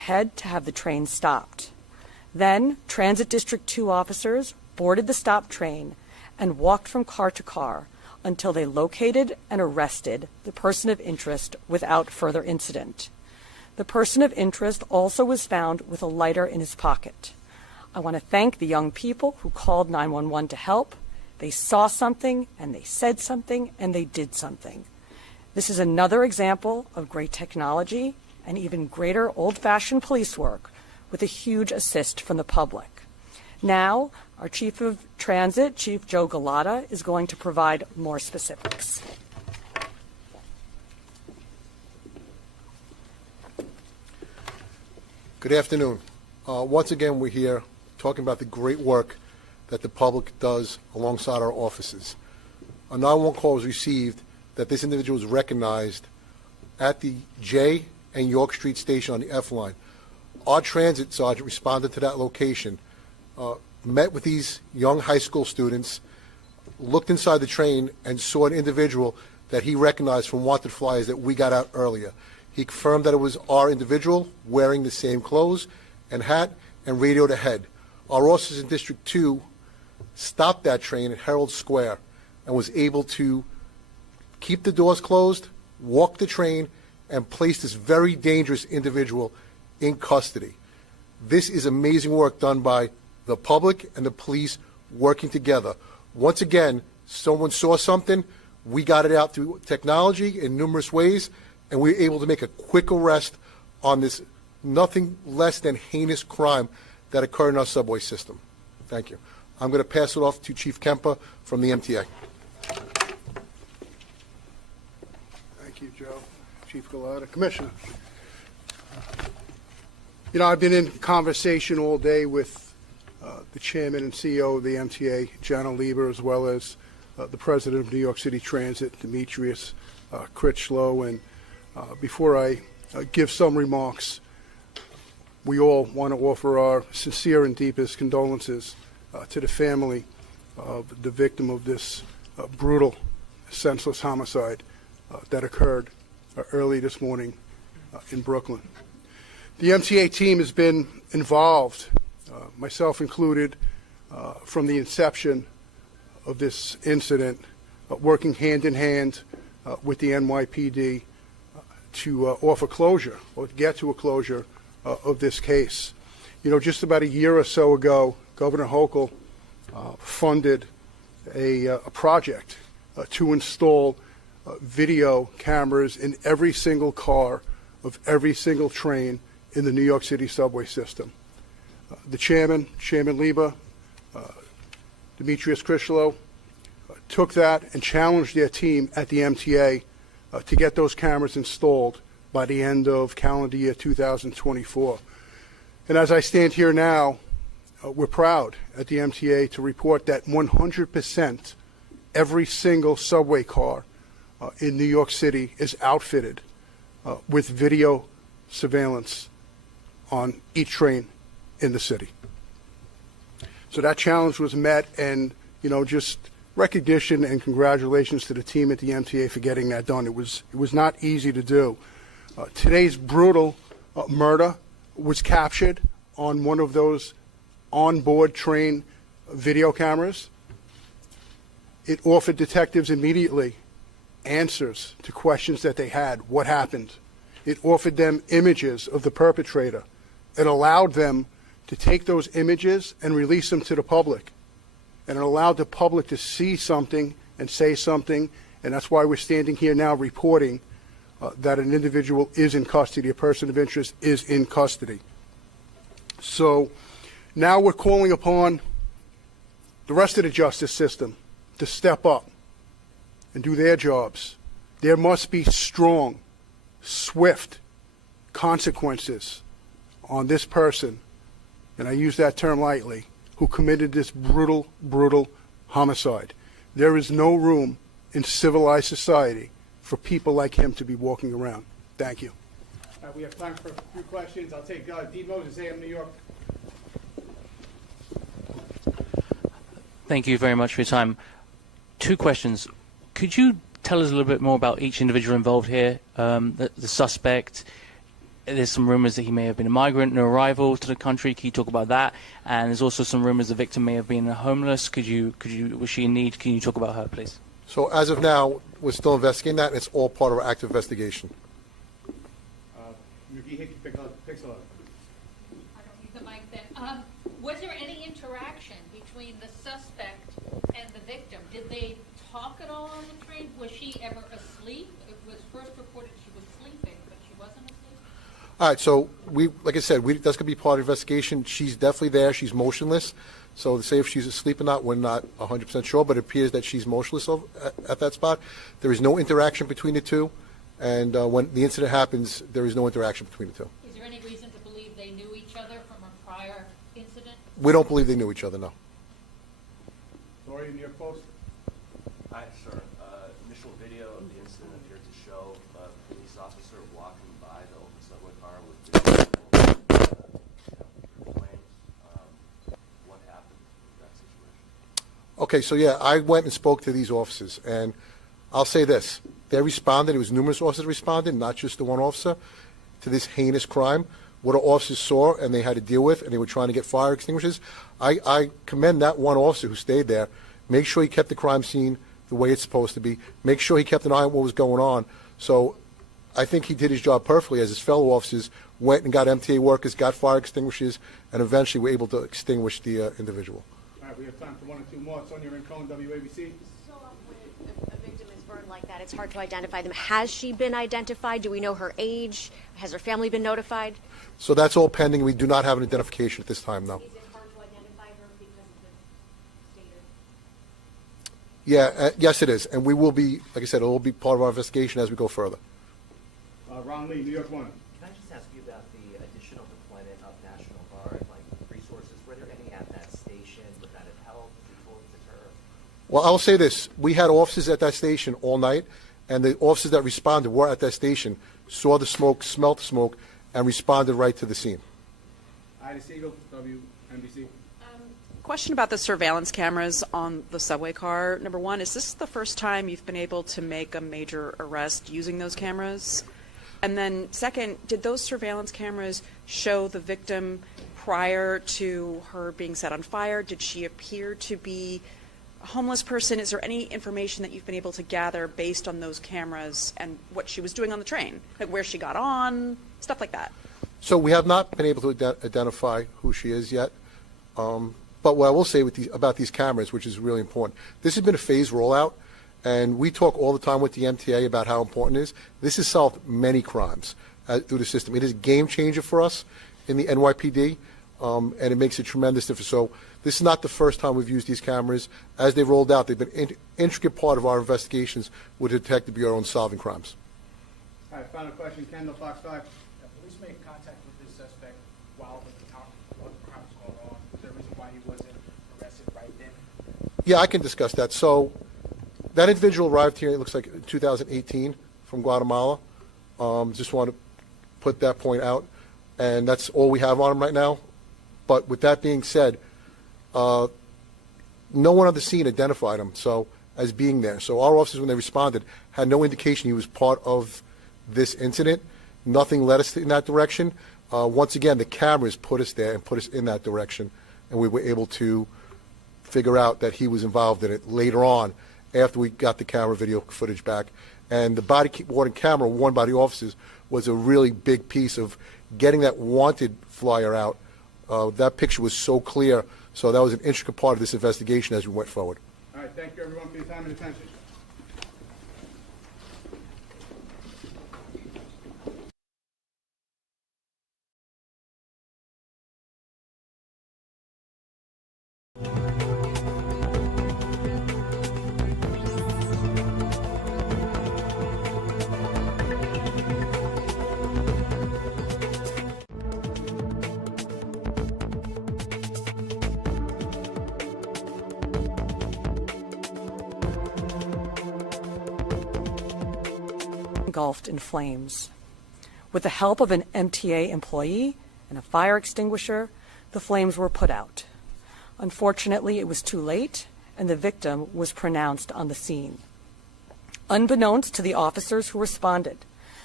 ahead to have the train stopped. Then, Transit District 2 officers boarded the stopped train and walked from car to car until they located and arrested the person of interest without further incident. The person of interest also was found with a lighter in his pocket. I want to thank the young people who called 911 to help. They saw something, and they said something, and they did something. This is another example of great technology and even greater old-fashioned police work with a huge assist from the public. Now, our Chief of Transit, Chief Joe Gada, is going to provide more specifics. Good afternoon. Once again, we're here talking about the great work that the public does alongside our offices. A 911 call was received that this individual was recognized at the J and York Street station on the F line. Our transit sergeant responded to that location, met with these young high school students, looked inside the train, and saw an individual that he recognized from wanted flyers that we got out earlier. He confirmed that it was our individual wearing the same clothes and hat and radioed ahead. Our officers in District 2 stopped that train at Herald Square and was able to keep the doors closed, walk the train, and place this very dangerous individual in custody. This is amazing work done by the public and the police working together. Once again, someone saw something, we got it out through technology in numerous ways, and we were able to make a quick arrest on this nothing less than heinous crime that occurred in our subway system. Thank you. I'm going to pass it off to Chief Kemper from the MTA. Thank you, Joe. Chief Gada. Commissioner. You know, I've been in conversation all day with the chairman and CEO of the MTA, Jana Lieber, as well as the president of New York City Transit, Demetrius Critchlow. And before I give some remarks, we all want to offer our sincere and deepest condolences to the family of the victim of this brutal, senseless homicide that occurred early this morning in Brooklyn. The MTA team has been involved, myself included, from the inception of this incident, working hand in hand with the NYPD to offer closure, or to get to a closure of this case. You know, just about a year or so ago, Governor Hochul funded a project to install video cameras in every single car of every single train in the New York City subway system. The chairman, Chairman Lieber, Demetrius Critchlow, took that and challenged their team at the MTA to get those cameras installed by the end of calendar year 2024. And as I stand here now, we're proud at the MTA to report that 100% every single subway car in New York City is outfitted with video surveillance on each train in the city. So that challenge was met, and you know, just recognition and congratulations to the team at the MTA for getting that done. It was not easy to do. Today's brutal murder was captured on one of those onboard train video cameras. It offered detectives immediately answers to questions that they had. What happened? It offered them images of the perpetrator. It allowed them to take those images and release them to the public. And it allowed the public to see something and say something, and that's why we're standing here now reporting that an individual is in custody, a person of interest is in custody. So now we're calling upon the rest of the justice system to step up and do their jobs. There must be strong, swift consequences on this person, and I use that term lightly, who committed this brutal, brutal homicide. There is no room in civilized society for people like him to be walking around. Thank you. We have time for a few questions. I'll take Dean Moses, AM New York. Thank you very much for your time. Two questions. Could you tell us a little bit more about each individual involved here, the suspect, there's some rumors that he may have been a migrant, no arrival to the country. Can you talk about that? And there's also some rumors the victim may have been homeless. Was she in need? Can you talk about her, please? So as of now, we're still investigating that. It's all part of our active investigation. Pixel. I don't need the mic then. Was there any interaction between the suspect and the victim? Did they talk at all on the train? Was she ever asleep? It was first reported she was sleeping, but she wasn't asleep? All right, so like I said, that's going to be part of the investigation. She's definitely there. She's motionless. So to say if she's asleep or not, we're not 100% sure, but it appears that she's motionless at that spot. There is no interaction between the two, and when the incident happens, there is no interaction between the two. Is there any reason to believe they knew each other from a prior incident? We don't believe they knew each other, no. Lori, New York Post. Hi, sir. Initial video of the incident appeared to show a police officer walking by the open subway car with flames. What happened in that situation? Okay, so yeah, I went and spoke to these officers, and I'll say this. They responded. It was numerous officers responded, not just the one officer, to this heinous crime. What our officers saw and they had to deal with, and they were trying to get fire extinguishers. I commend that one officer who stayed there. Make sure he kept the crime scene the way it's supposed to be. Make sure he kept an eye on what was going on. So I think he did his job perfectly as his fellow officers went and got MTA workers, got fire extinguishers, and eventually were able to extinguish the individual. All right, we have time for one or two more. Sonia Rincon, WABC. So when a victim is burned like that, it's hard to identify them. Has she been identified? Do we know her age? Has her family been notified? So that's all pending. We do not have an identification at this time, no. Is it hard to identify her because of the state? Yeah, yes, it is. And we will be, like I said, it will be part of our investigation as we go further. Ron Lee, New York One. Can I just ask you about the additional deployment of National Guard, like resources? Were there any at that station? Would that have helped before deter? Well, I'll say this. We had officers at that station all night, and the officers that responded were at that station, saw the smoke, smelled the smoke, and responded right to the scene. Ida Siegel, WNBC. Question about the surveillance cameras on the subway car. Number one, is this the first time you've been able to make a major arrest using those cameras? And then second, did those surveillance cameras show the victim prior to her being set on fire? Did she appear to be a homeless person? Is there any information that you've been able to gather based on those cameras and what she was doing on the train? Like where she got on, stuff like that? So we have not been able to identify who she is yet. But what I will say about these cameras, which is really important, this has been a phased rollout, and we talk all the time with the MTA about how important it is. This has solved many crimes through the system. It is a game changer for us in the NYPD, and it makes a tremendous difference. So this is not the first time we've used these cameras. As they've rolled out, they've been an intricate part of our investigations with the Detective Bureau in solving crimes. All right, final question. Kendall, Fox 5. Police made contact with this suspect while the crime was going on. Was there a reason why he wasn't arrested right then? Yeah, I can discuss that. So that individual arrived here, it looks like 2018 from Guatemala. Just want to put that point out. And that's all we have on him right now. But with that being said, no one on the scene identified him as being there. So our officers, when they responded, had no indication he was part of this incident. Nothing led us in that direction. Once again, the cameras put us there and put us in that direction, and we were able to figure out that he was involved in it later on after we got the camera video footage back. And the body-worn camera worn by the officers was a really big piece of getting that wanted flyer out. That picture was so clear, so that was an intricate part of this investigation as we went forward. All right, thank you everyone for your time and attention. Engulfed in flames. With the help of an MTA employee and a fire extinguisher, the flames were put out. Unfortunately, it was too late, and the victim was pronounced on the scene. Unbeknownst to the officers who responded,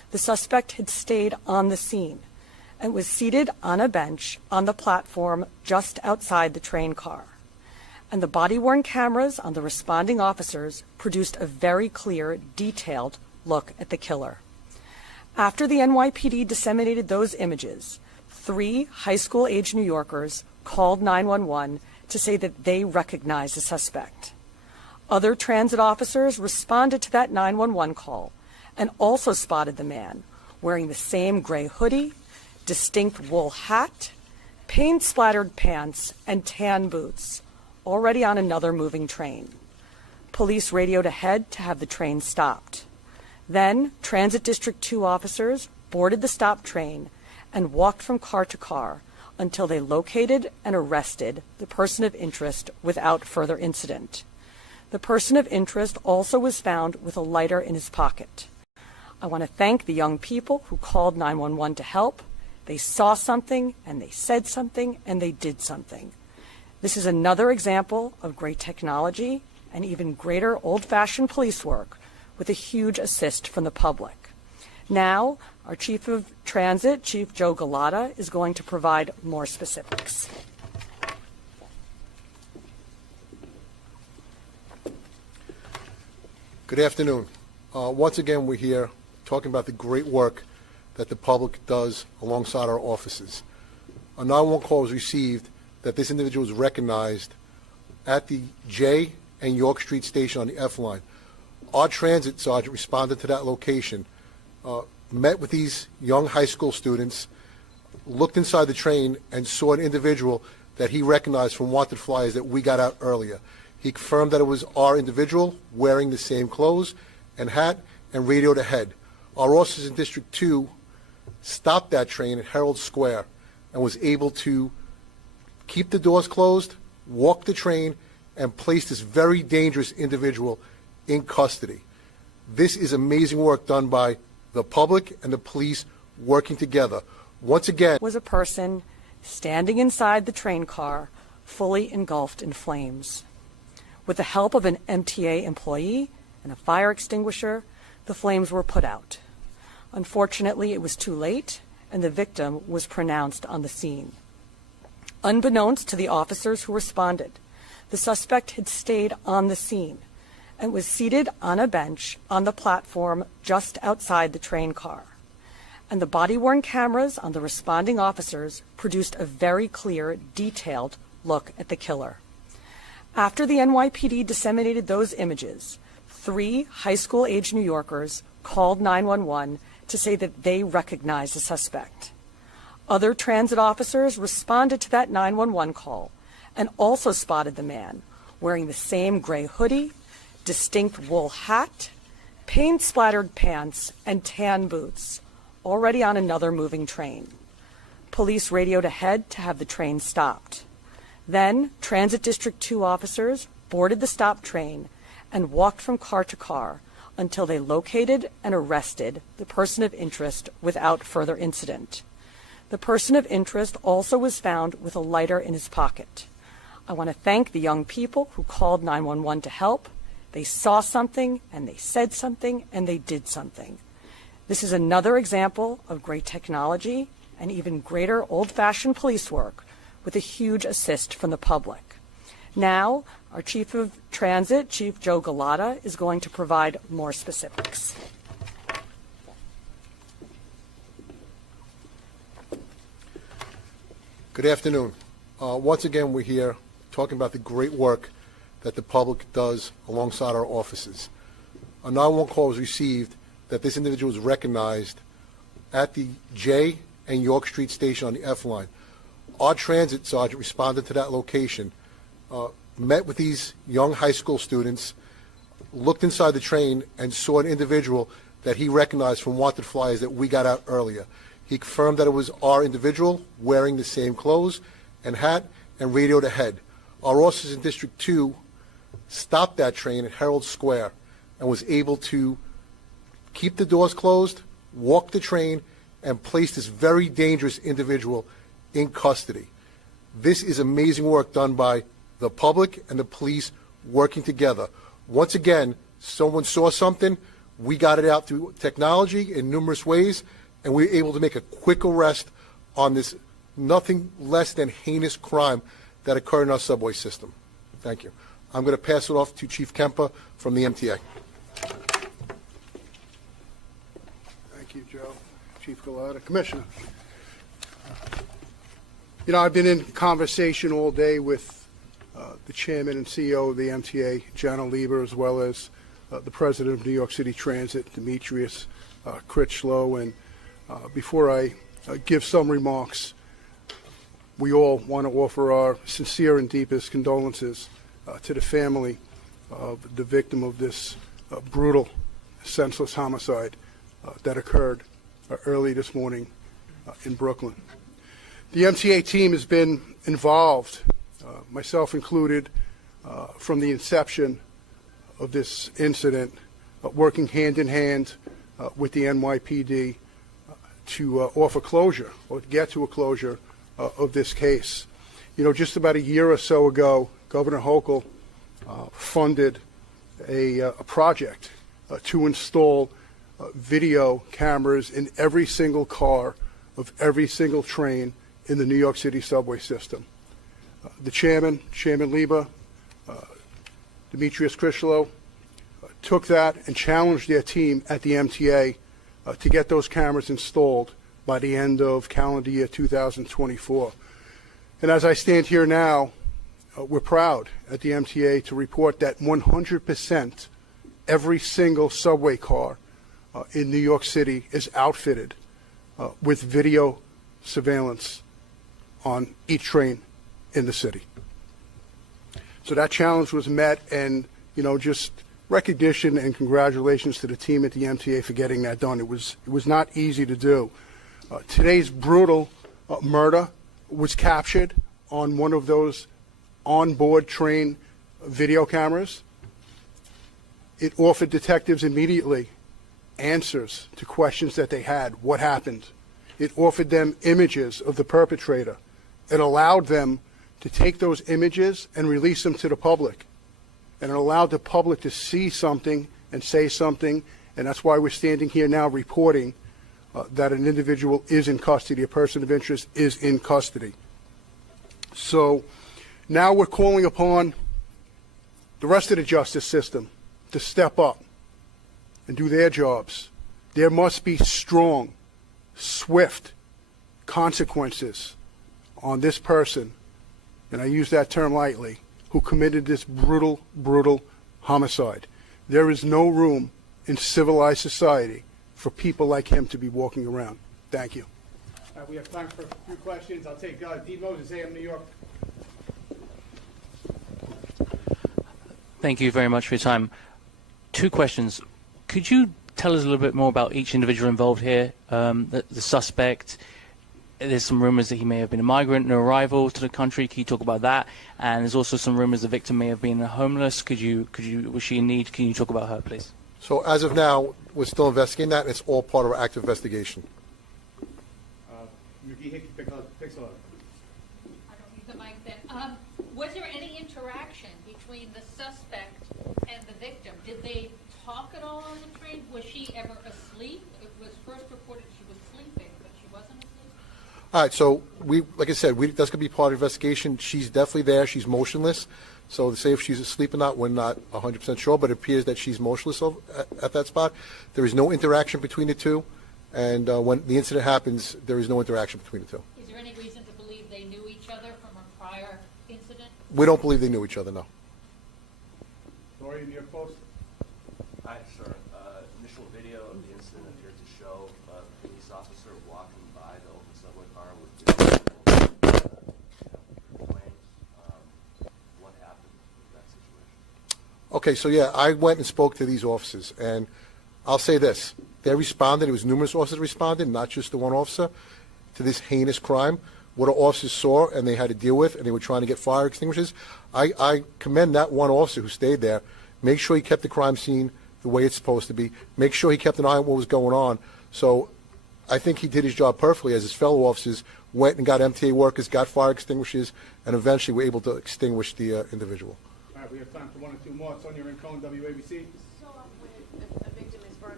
The suspect had stayed on the scene and was seated on a bench on the platform just outside the train car. And the body-worn cameras on the responding officers produced a very clear, detailed look at the killer. After the NYPD disseminated those images, 3 high school-age New Yorkers called 911 to say that they recognized the suspect. Other transit officers responded to that 911 call and also spotted the man wearing the same gray hoodie, distinct wool hat, paint-splattered pants, and tan boots, already on another moving train. Police radioed ahead to have the train stopped. Then, Transit District 2 officers boarded the stopped train and walked from car to car until they located and arrested the person of interest without further incident. The person of interest also was found with a lighter in his pocket. I want to thank the young people who called 911 to help. They saw something, and they said something, and they did something. This is another example of great technology and even greater old-fashioned police work with a huge assist from the public. Now, our Chief of Transit, Chief Joe Gada, is going to provide more specifics. Good afternoon. Once again, we're here talking about the great work that the public does alongside our offices. A 911 call was received that this individual was recognized at the J and York Street station on the F line. Our transit sergeant responded to that location, met with these young high school students, looked inside the train, and saw an individual that he recognized from wanted flyers that we got out earlier. He confirmed that it was our individual wearing the same clothes and hat and radioed ahead. Our officers in District 2 stopped that train at Herald Square and was able to keep the doors closed, walk the train, and place this very dangerous individual in custody. This is amazing work done by the public and the police working together. Once again, was a person standing inside the train car, fully engulfed in flames. With the help of an MTA employee and a fire extinguisher, the flames were put out. Unfortunately, it was too late, and the victim was pronounced on the scene. Unbeknownst to the officers who responded, the suspect had stayed on the scene and was seated on a bench on the platform just outside the train car. And the body-worn cameras on the responding officers produced a very clear, detailed look at the killer. After the NYPD disseminated those images, 3 high school-age New Yorkers called 911 to say that they recognized the suspect. Other transit officers responded to that 911 call and also spotted the man wearing the same gray hoodie, distinct wool hat, paint-splattered pants, and tan boots, already on another moving train. Police radioed ahead to have the train stopped. Then, Transit District 2 officers boarded the stopped train and walked from car to car until they located and arrested the person of interest without further incident. The person of interest also was found with a lighter in his pocket. I want to thank the young people who called 911 to help. They saw something, and they said something, and they did something. This is another example of great technology and even greater old-fashioned police work with a huge assist from the public. Now, our Chief of Transit, Chief Joe Gada, is going to provide more specifics. good afternoon. Once again, we're here talking about the great work that the public does alongside our offices. A 911 call was received that this individual was recognized at the J and York Street station on the F line. Our transit sergeant responded to that location, met with these young high school students, looked inside the train, and saw an individual that he recognized from wanted flyers that we got out earlier. He confirmed that it was our individual wearing the same clothes and hat and radioed ahead. Our officers in District 2 stopped that train at Herald Square and was able to keep the doors closed, walk the train, and place this very dangerous individual in custody. This is amazing work done by the public and the police working together. Once again, someone saw something, We got it out through technology in numerous ways, and we were able to make a quick arrest on this nothing less than heinous crime that occurred in our subway system. Thank you. I'm going to pass it off to Chief Kempa from the MTA. Thank you, Joe. Chief Gada. Commissioner. You know, I've been in conversation all day with the chairman and CEO of the MTA, Jana Lieber, as well as the president of New York City Transit, Demetrius Critchlow. And before I give some remarks, we all want to offer our sincere and deepest condolences to the family of the victim of this brutal, senseless homicide that occurred early this morning in Brooklyn. The MTA team has been involved, myself included, from the inception of this incident, working hand in hand with the NYPD to offer closure or get to a closure of this case. You know, just about a year or so ago, Governor Hochul funded a project to install video cameras in every single car of every single train in the New York City subway system. The Chairman Lieber, Demetrius Critchlow, took that and challenged their team at the MTA to get those cameras installed by the end of calendar year 2024. And as I stand here now, we're proud at the MTA to report that 100% every single subway car in New York City is outfitted with video surveillance on each train in the city. So that challenge was met, and just recognition and congratulations to the team at the MTA for getting that done. It was not easy to do. Today's brutal murder was captured on one of those onboard train video cameras. It offered detectives immediately answers to questions that they had. What happened? It offered them images of the perpetrator. It allowed them to take those images and release them to the public. And it allowed the public to see something and say something, and that's why we're standing here now reporting that an individual is in custody, a person of interest is in custody. So now we're calling upon the rest of the justice system to step up and do their jobs. There must be strong, swift consequences on this person, and I use that term lightly, who committed this brutal, brutal homicide. There is no room in civilized society for people like him to be walking around. Thank you. We have time for a few questions. I'll take D. Moses, AM New York. Thank you very much for your time. Two questions. Could you tell us a little bit more about each individual involved here? The suspect, there's some rumors that he may have been a migrant, no arrival to the country. Can you talk about that? And there's also some rumors the victim may have been homeless. Was she in need? Can you talk about her, please? So as of now, we're still investigating that. It's all part of our active investigation. McGee Pixel. I don't need the mic then. Was there any interaction between the suspect and the victim? Did they talk at all on the train? Was she ever asleep? It was first reported she was sleeping, but she wasn't asleep? All right, so like I said, that's going to be part of the investigation. She's definitely there. She's motionless. So to say if she's asleep or not, we're not 100% sure, but it appears that she's motionless at that spot. There is no interaction between the two, and when the incident happens, there is no interaction between the two. Is there any reason to believe they knew each other from a prior incident? We don't believe they knew each other, no. Lori, New York Post. Hi, sir. Initial video of the incident appeared to show a police officer walking by the open subway car with flames. What happened in that situation? Okay, so yeah, I went and spoke to these officers, and I'll say this. They responded. It was numerous officers responded, not just the one officer, to this heinous crime. What our officers saw and they had to deal with, and they were trying to get fire extinguishers. I commend that one officer who stayed there. Make sure he kept the crime scene the way it's supposed to be. Make sure he kept an eye on what was going on. So I think he did his job perfectly as his fellow officers went and got MTA workers, got fire extinguishers, and eventually were able to extinguish the individual. All right, we have time for one or two more. Sonia Rincon, WABC. So when a victim is burned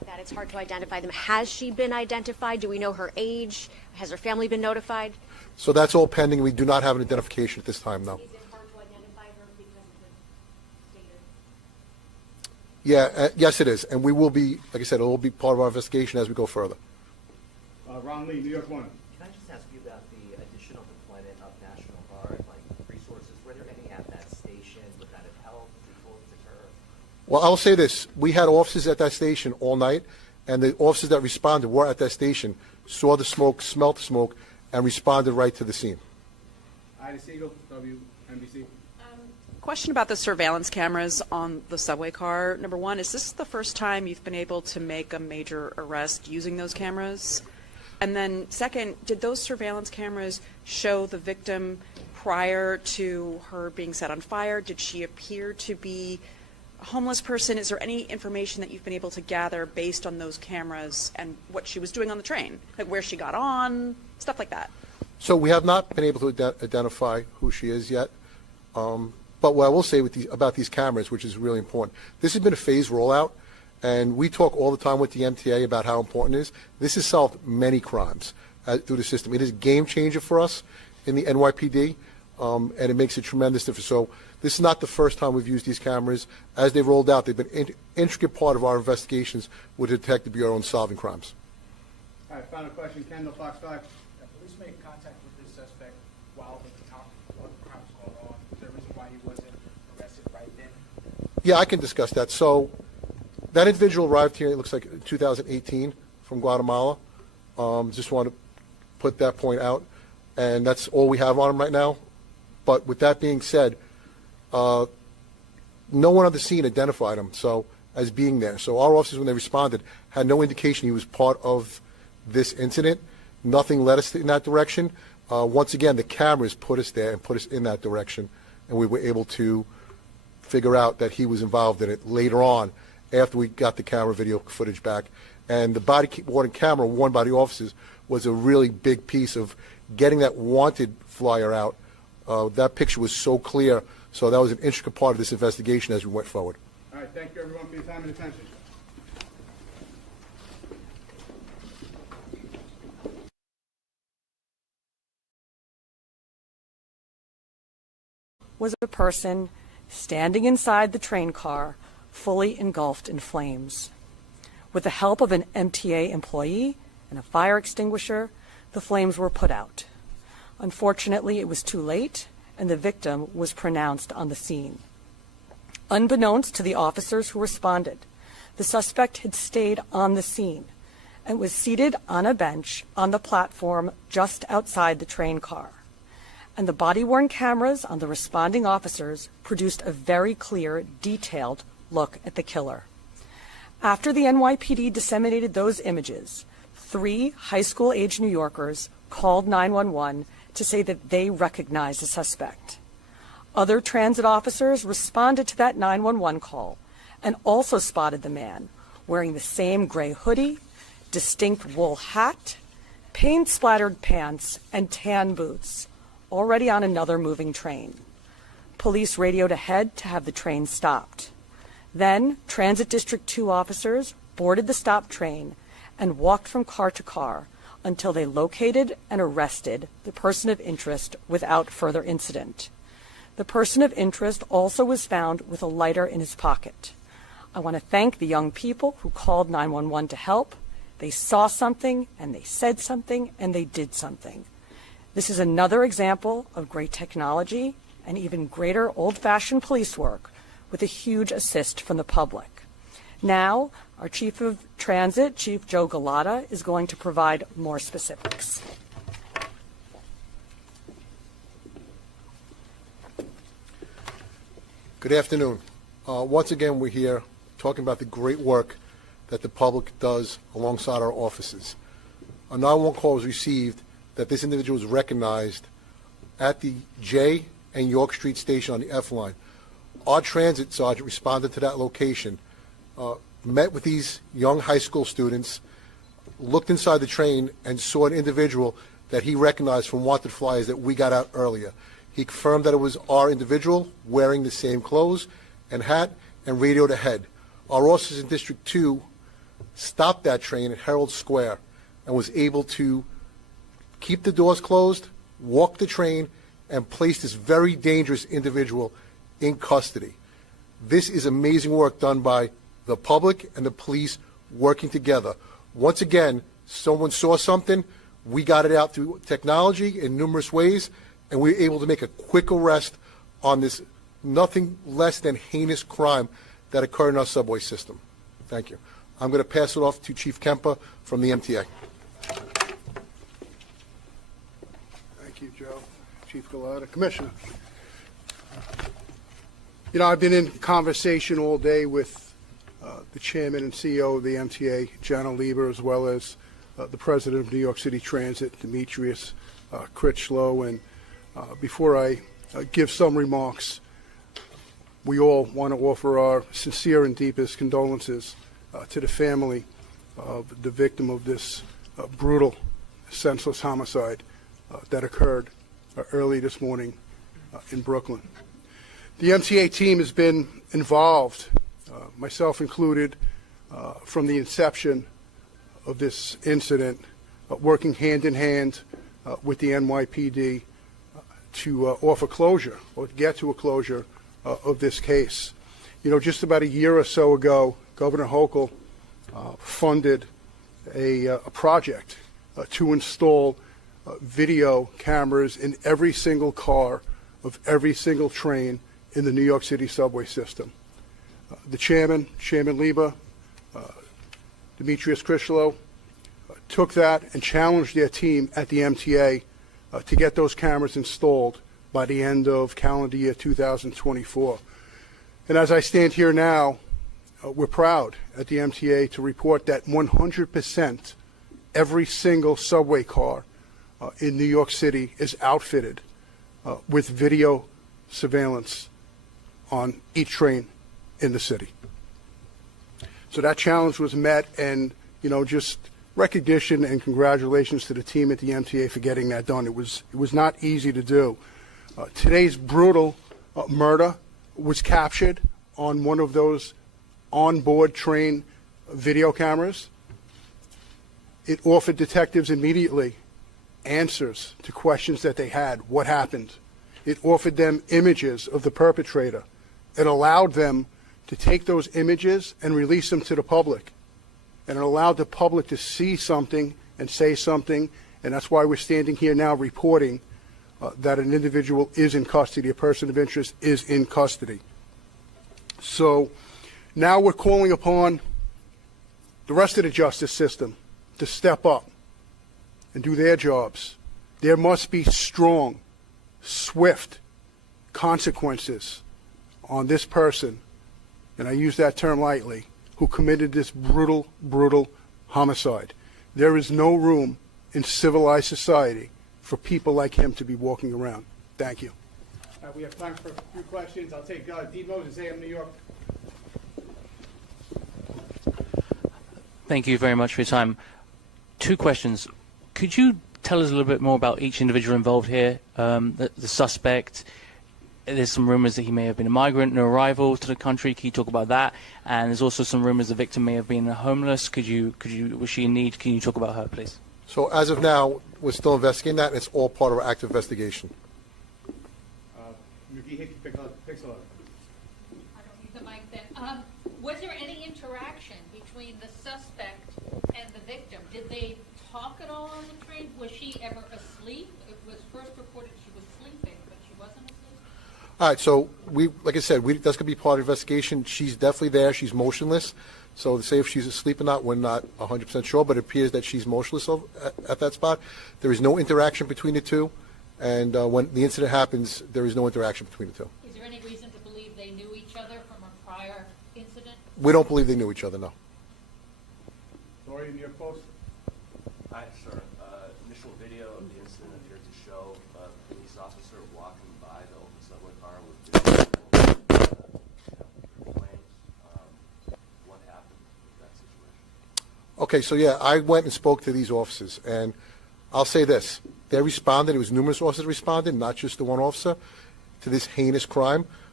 like that, it's hard to identify them. Has she been identified? Do we know her age? Has her family been notified? So that's all pending. We do not have an identification at this time, no. Is it hard to identify her because of the stated? Yeah, yes, it is. And we will be, like I said, it will be part of our investigation as we go further. Ron Lee, New York One. Can I just ask you about the additional deployment of National Guard, like resources? Were there any at that station? Would that have helped before it deter? Well, I'll say this. We had officers at that station all night, and the officers that responded were at that station, saw the smoke, smelled the smoke, and responded right to the scene. Ida Siegel, WNBC. Question about the surveillance cameras on the subway car. Number one, is this the first time you've been able to make a major arrest using those cameras? And then second, did those surveillance cameras show the victim prior to her being set on fire? Did she appear to be a homeless person? Is there any information that you've been able to gather based on those cameras and what she was doing on the train? Like where she got on, stuff like that? So we have not been able to identify who she is yet. But what I will say about these cameras, which is really important, this has been a phased rollout, and we talk all the time with the MTA about how important it is. This has solved many crimes through the system. It is a game changer for us in the NYPD, and it makes a tremendous difference. So this is not the first time we've used these cameras. As they've rolled out, they've been an intricate part of our investigations with the Detective Bureau in solving crimes. All right, final question, Kendall, Fox 5. Police made contact with this suspect while the crime was going on. Is there a reason why he wasn't arrested right then? Yeah, I can discuss that. So that individual arrived here, it looks like in 2018 from Guatemala. Just want to put that point out. And that's all we have on him right now. But with that being said, no one on the scene identified him as being there. So our officers, when they responded, had no indication he was part of this incident. Nothing led us in that direction. Once again, the cameras put us there and put us in that direction, and we were able to figure out that he was involved in it later on after we got the camera video footage back. And the body-worn camera worn by the officers was a really big piece of getting that wanted flyer out. That picture was so clear, so that was an intricate part of this investigation as we went forward. All right, thank you everyone for your time and attention. Was a person standing inside the train car, fully engulfed in flames. With the help of an MTA employee and a fire extinguisher, the flames were put out. Unfortunately, it was too late, and the victim was pronounced on the scene. Unbeknownst to the officers who responded, the suspect had stayed on the scene and was seated on a bench on the platform just outside the train car. And the body-worn cameras on the responding officers produced a very clear, detailed look at the killer. After the NYPD disseminated those images, 3 high school-age New Yorkers called 911 to say that they recognized the suspect. Other transit officers responded to that 911 call and also spotted the man wearing the same gray hoodie, distinct wool hat, paint-splattered pants, and tan boots, already on another moving train. Police radioed ahead to have the train stopped. Then, Transit District 2 officers boarded the stopped train and walked from car to car until they located and arrested the person of interest without further incident. The person of interest also was found with a lighter in his pocket. I want to thank the young people who called 911 to help. They saw something, and they said something, and they did something. This is another example of great technology and even greater old-fashioned police work with a huge assist from the public. Now, our Chief of Transit, Chief Joe Gada, is going to provide more specifics. Good afternoon. Once again, we're here talking about the great work that the public does alongside our offices. A 911 call was received that this individual was recognized at the J and York Street station on the F line. Our transit sergeant responded to that location, met with these young high school students, looked inside the train, and saw an individual that he recognized from wanted flyers that we got out earlier. He confirmed that it was our individual wearing the same clothes and hat and radioed ahead. Our officers in District 2 stopped that train at Herald Square and was able to keep the doors closed, walk the train, and place this very dangerous individual in custody. This is amazing work done by the public and the police working together. Once again, someone saw something, we got it out through technology in numerous ways, and we were able to make a quick arrest on this nothing less than heinous crime that occurred in our subway system. Thank you. I'm going to pass it off to Chief Kemper from the MTA. Thank you, Joe. Chief Gada. Commissioner. You know, I've been in conversation all day with the chairman and CEO of the MTA, Jana Lieber, as well as the president of New York City Transit, Demetrius Critchlow. And before I give some remarks, we all want to offer our sincere and deepest condolences to the family of the victim of this brutal, senseless homicide that occurred early this morning in Brooklyn. The MTA team has been involved, myself included, from the inception of this incident, working hand in hand with the NYPD to offer closure or get to a closure of this case. You know, just about a year or so ago, Governor Hochul funded a project to install video cameras in every single car of every single train in the New York City subway system. The chairman, Chairman Lieber, Demetrius Critchlow, took that and challenged their team at the MTA to get those cameras installed by the end of calendar year 2024. And as I stand here now, we're proud at the MTA to report that 100% every single subway car in New York City is outfitted with video surveillance on each train in the city. So that challenge was met, and you know, just recognition and congratulations to the team at the MTA for getting that done. It was not easy to do. Today's brutal murder was captured on one of those onboard train video cameras. It offered detectives immediately answers to questions that they had. What happened? It offered them images of the perpetrator. It allowed them to take those images and release them to the public. And it allowed the public to see something and say something, and that's why we're standing here now reporting that an individual is in custody, a person of interest is in custody. So now we're calling upon the rest of the justice system to step up and do their jobs. There must be strong, swift consequences on this person, and I use that term lightly, who committed this brutal, brutal homicide. There is no room in civilized society for people like him to be walking around. Thank you. We have time for a few questions. I'll take D. Moses, AM New York. Thank you very much for your time. Two questions. Could you tell us a little bit more about each individual involved here? The suspect, there's some rumors that he may have been a migrant, new arrival to the country. Can you talk about that? And there's also some rumors the victim may have been homeless. Was she in need? Can you talk about her, please? So as of now, we're still investigating that, and it's all part of our active investigation. McGee, Pixel. I don't need the mic then. Was there any interaction between the suspect and the victim? Did they talk at all on the train? Was she ever asleep? It was first reported she was sleeping, but she wasn't asleep? All right, so like I said, that's going to be part of the investigation. She's definitely there. She's motionless. So to say if she's asleep or not, we're not 100% sure, but it appears that she's motionless at that spot. There is no interaction between the two, and when the incident happens, there is no interaction between the two. Is there any reason to believe they knew each other from a prior incident? We don't believe they knew each other, no. Lori, New York Post. Hi, sir. Initial video of the incident appeared to show a police officer walking by the open subway car with flames. What happened with that situation? Okay, so yeah, I went and spoke to these officers, and I'll say this. They responded. It was numerous officers responded, not just the one officer, to this heinous crime.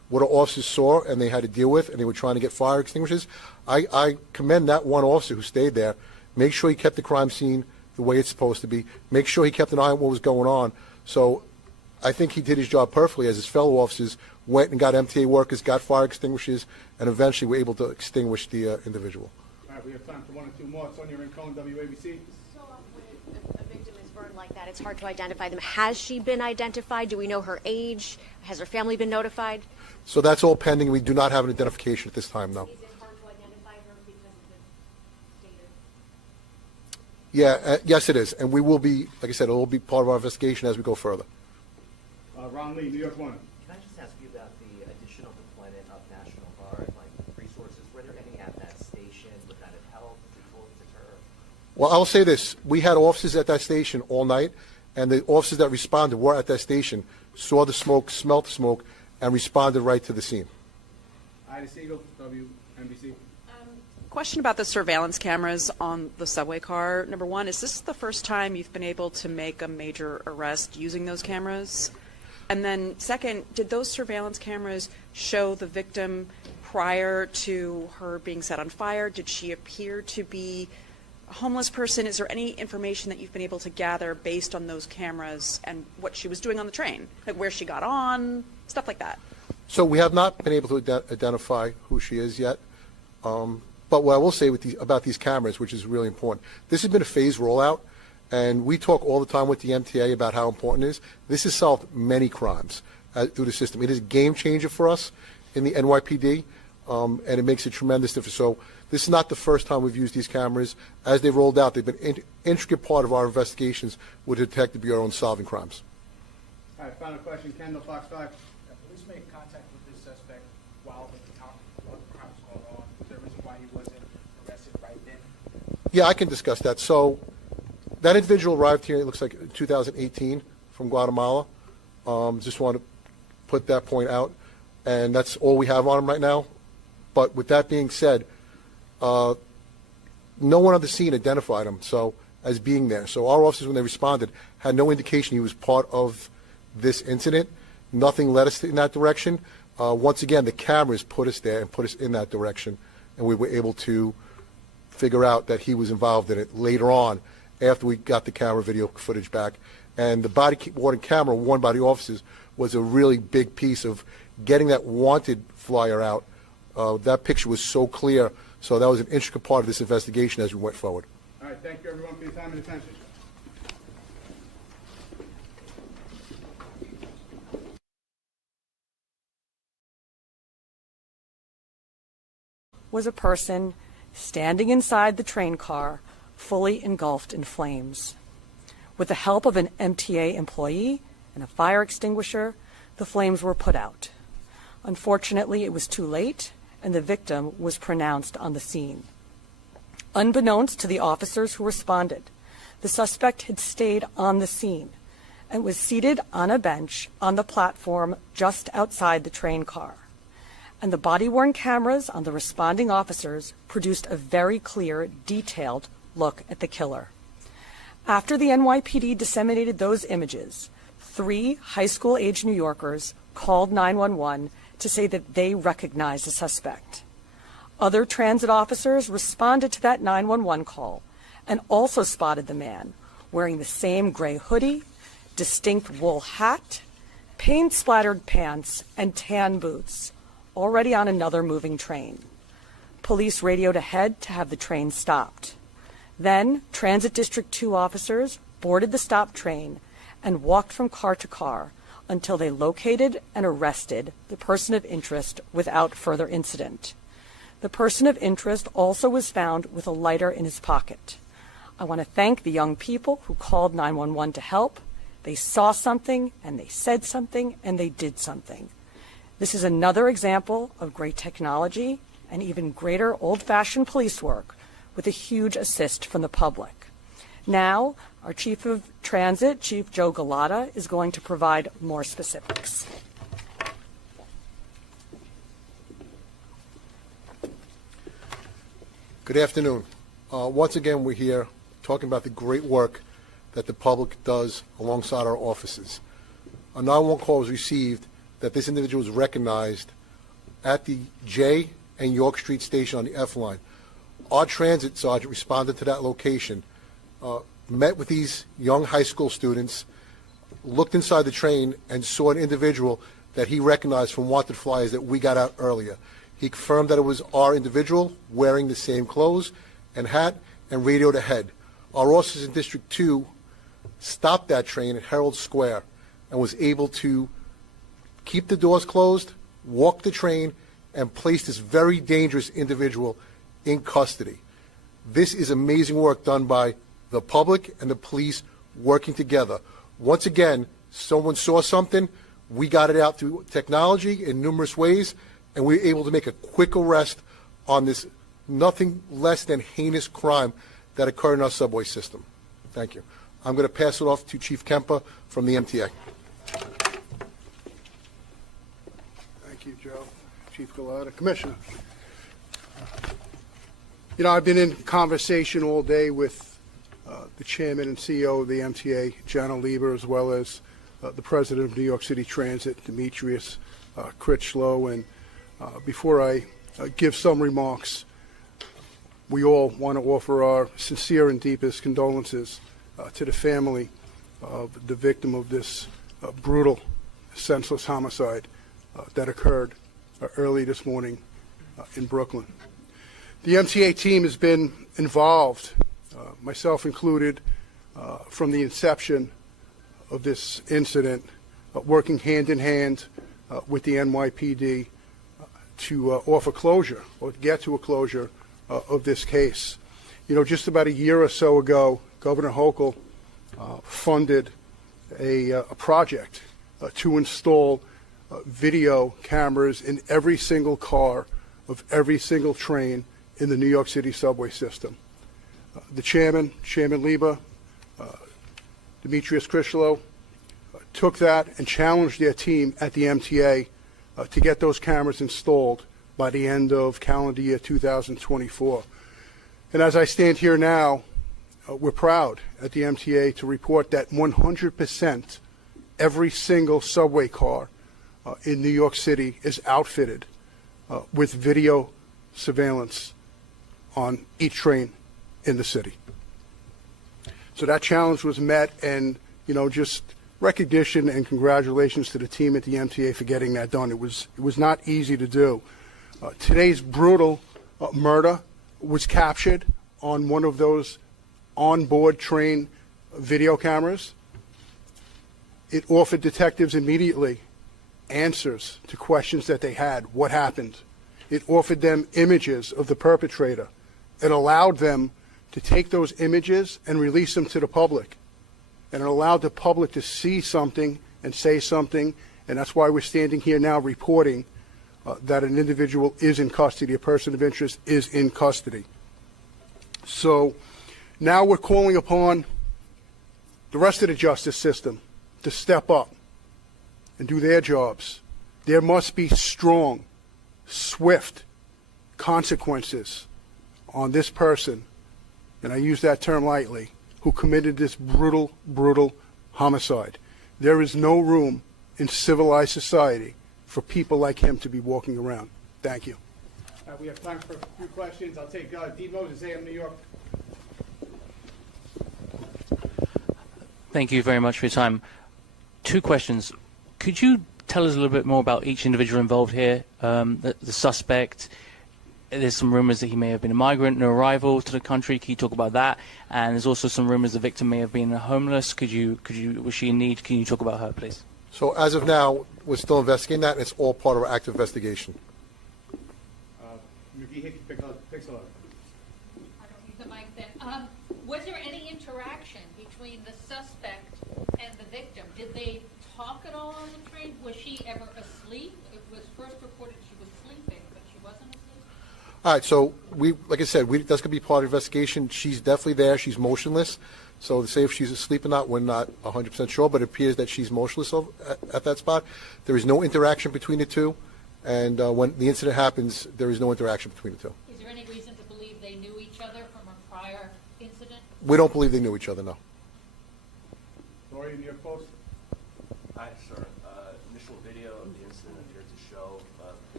what our officers saw and they had to deal with, and they were trying to get fire extinguishers. I commend that one officer who stayed there. Make sure he kept the crime scene the way it's supposed to be. Make sure he kept an eye on what was going on. So I think he did his job perfectly as his fellow officers went and got MTA workers, got fire extinguishers, and eventually were able to extinguish the individual. All right, we have time for one or two more. Sonia Rincon, WABC. So when a victim is burned like that, it's hard to identify them. Has she been identified? Do we know her age? Has her family been notified? So that's all pending. We do not have an identification at this time, no. Is it hard to identify her because of the stated? Yeah, yes it is. And we will be, like I said, it will be part of our investigation as we go further. Ron Lee, New York One. Can I just ask you about the additional deployment of National Guard, like resources? Were there any at that station? Would that have helped to deter? Well, I'll say this. We had officers at that station all night, and the officers that responded were at that station, saw the smoke, smelled the smoke, and responded right to the scene. Ida Siegel, WNBC. Question about the surveillance cameras on the subway car. Number one, is this the first time you've been able to make a major arrest using those cameras? And then second, did those surveillance cameras show the victim prior to her being set on fire? Did she appear to be a homeless person? Is there any information that you've been able to gather based on those cameras and what she was doing on the train? Like where she got on, stuff like that? So we have not been able to identify who she is yet. But what I will say about these cameras, which is really important, this has been a phased rollout, and we talk all the time with the MTA about how important it is. This has solved many crimes through the system. It is a game changer for us in the NYPD, and it makes a tremendous difference. So this is not the first time we've used these cameras. As they rolled out, they've been an intricate part of our investigations with the Detective Bureau in solving crimes. All right, final question, Kendall, Fox 5. Police made contact with this suspect while the crime was going on. Was there a reason why he wasn't arrested right then? Yeah, I can discuss that. So that individual arrived here, it looks like in 2018 from Guatemala. Just want to put that point out. And that's all we have on him right now. But with that being said, no one on the scene identified him as being there. So our officers, when they responded, had no indication he was part of this incident. Nothing led us in that direction. Once again, the cameras put us there and put us in that direction, and we were able to figure out that he was involved in it later on after we got the camera video footage back. And the body-worn camera worn by the officers was a really big piece of getting that wanted flyer out. That picture was so clear, so that was an intricate part of this investigation as we went forward. All right, thank you everyone for your time and attention. Was a person standing inside the train car, fully engulfed in flames. With the help of an MTA employee and a fire extinguisher, the flames were put out. Unfortunately, it was too late, and the victim was pronounced on the scene. Unbeknownst to the officers who responded, the suspect had stayed on the scene and was seated on a bench on the platform just outside the train car. And the body-worn cameras on the responding officers produced a very clear, detailed look at the killer. After the NYPD disseminated those images, 3 high school-age New Yorkers called 911 to say that they recognized the suspect. Other transit officers responded to that 911 call and also spotted the man wearing the same gray hoodie, distinct wool hat, paint-splattered pants, and tan boots, already on another moving train. Police radioed ahead to have the train stopped. Then, Transit District 2 officers boarded the stopped train and walked from car to car until they located and arrested the person of interest without further incident. The person of interest also was found with a lighter in his pocket. I want to thank the young people who called 911 to help. They saw something, and they said something, and they did something. This is another example of great technology and even greater old-fashioned police work with a huge assist from the public. Now, our Chief of Transit, Chief Joe Gada, is going to provide more specifics. Good afternoon. Once again, we're here talking about the great work that the public does alongside our offices. A 911 call was received that this individual was recognized at the J and York Street station on the F line. Our transit sergeant responded to that location, met with these young high school students, looked inside the train, and saw an individual that he recognized from wanted flyers that we got out earlier. He confirmed that it was our individual wearing the same clothes and hat and radioed ahead. Our officers in District 2 stopped that train at Herald Square and was able to keep the doors closed, walk the train, and place this very dangerous individual in custody. This is amazing work done by the public and the police working together. Once again, someone saw something, we got it out through technology in numerous ways, and we were able to make a quick arrest on this nothing less than heinous crime that occurred in our subway system. Thank you. I'm going to pass it off to Chief Kemper from the MTA. Thank you, Joe. Chief Gada. Commissioner. You know, I've been in conversation all day with the chairman and CEO of the MTA, John Lieber, as well as the president of New York City Transit, Demetrius Critchlow. And before I give some remarks, we all want to offer our sincere and deepest condolences to the family of the victim of this brutal, senseless homicide that occurred early this morning in Brooklyn. The MTA team has been involved, myself included, from the inception of this incident, working hand in hand with the NYPD to offer closure or get to a closure of this case. You know, just about a year or so ago, Governor Hochul funded a project to install video cameras in every single car of every single train in the New York City subway system. The chairman, Chairman Lieber, Demetrius Critchlow, took that and challenged their team at the MTA to get those cameras installed by the end of calendar year 2024. And as I stand here now, we're proud at the MTA to report that 100% every single subway car in New York City is outfitted with video surveillance on each train in the city. So that challenge was met, and you know, just recognition and congratulations to the team at the MTA for getting that done. It was not easy to do. Today's brutal murder was captured on one of those onboard train video cameras. It offered detectives immediately answers to questions that they had. What happened? It offered them images of the perpetrator. It allowed them to take those images and release them to the public. And it allowed the public to see something and say something, and that's why we're standing here now reporting that an individual is in custody, a person of interest is in custody. So now we're calling upon the rest of the justice system to step up and do their jobs. There must be strong, swift consequences on this person, and I use that term lightly, who committed this brutal, brutal homicide. There is no room in civilized society for people like him to be walking around. Thank you. We have time for a few questions. I'll take D. Moses, AM New York. Thank you very much for your time. Two questions. Could you tell us a little bit more about each individual involved here? The suspect, there's some rumors that he may have been a migrant, no arrival to the country. Can you talk about that? And there's also some rumors the victim may have been homeless. Was she in need? Can you talk about her, please? So as of now, we're still investigating that, and it's all part of our active investigation. McGee Pixel. I don't need the mic then. Was there any interaction between the suspect and the victim? Did they talk at all on the train? Was she ever asleep? It was first reported she was sleeping, but she wasn't asleep? All right, so like I said, that's going to be part of the investigation. She's definitely there. She's motionless. So to say if she's asleep or not, we're not 100% sure, but it appears that she's motionless at that spot. There is no interaction between the two, and when the incident happens, there is no interaction between the two. Is there any reason to believe they knew each other from a prior incident? We don't believe they knew each other, no. Lori, New York Post. Hi, sir. Initial video of the incident appeared to show a police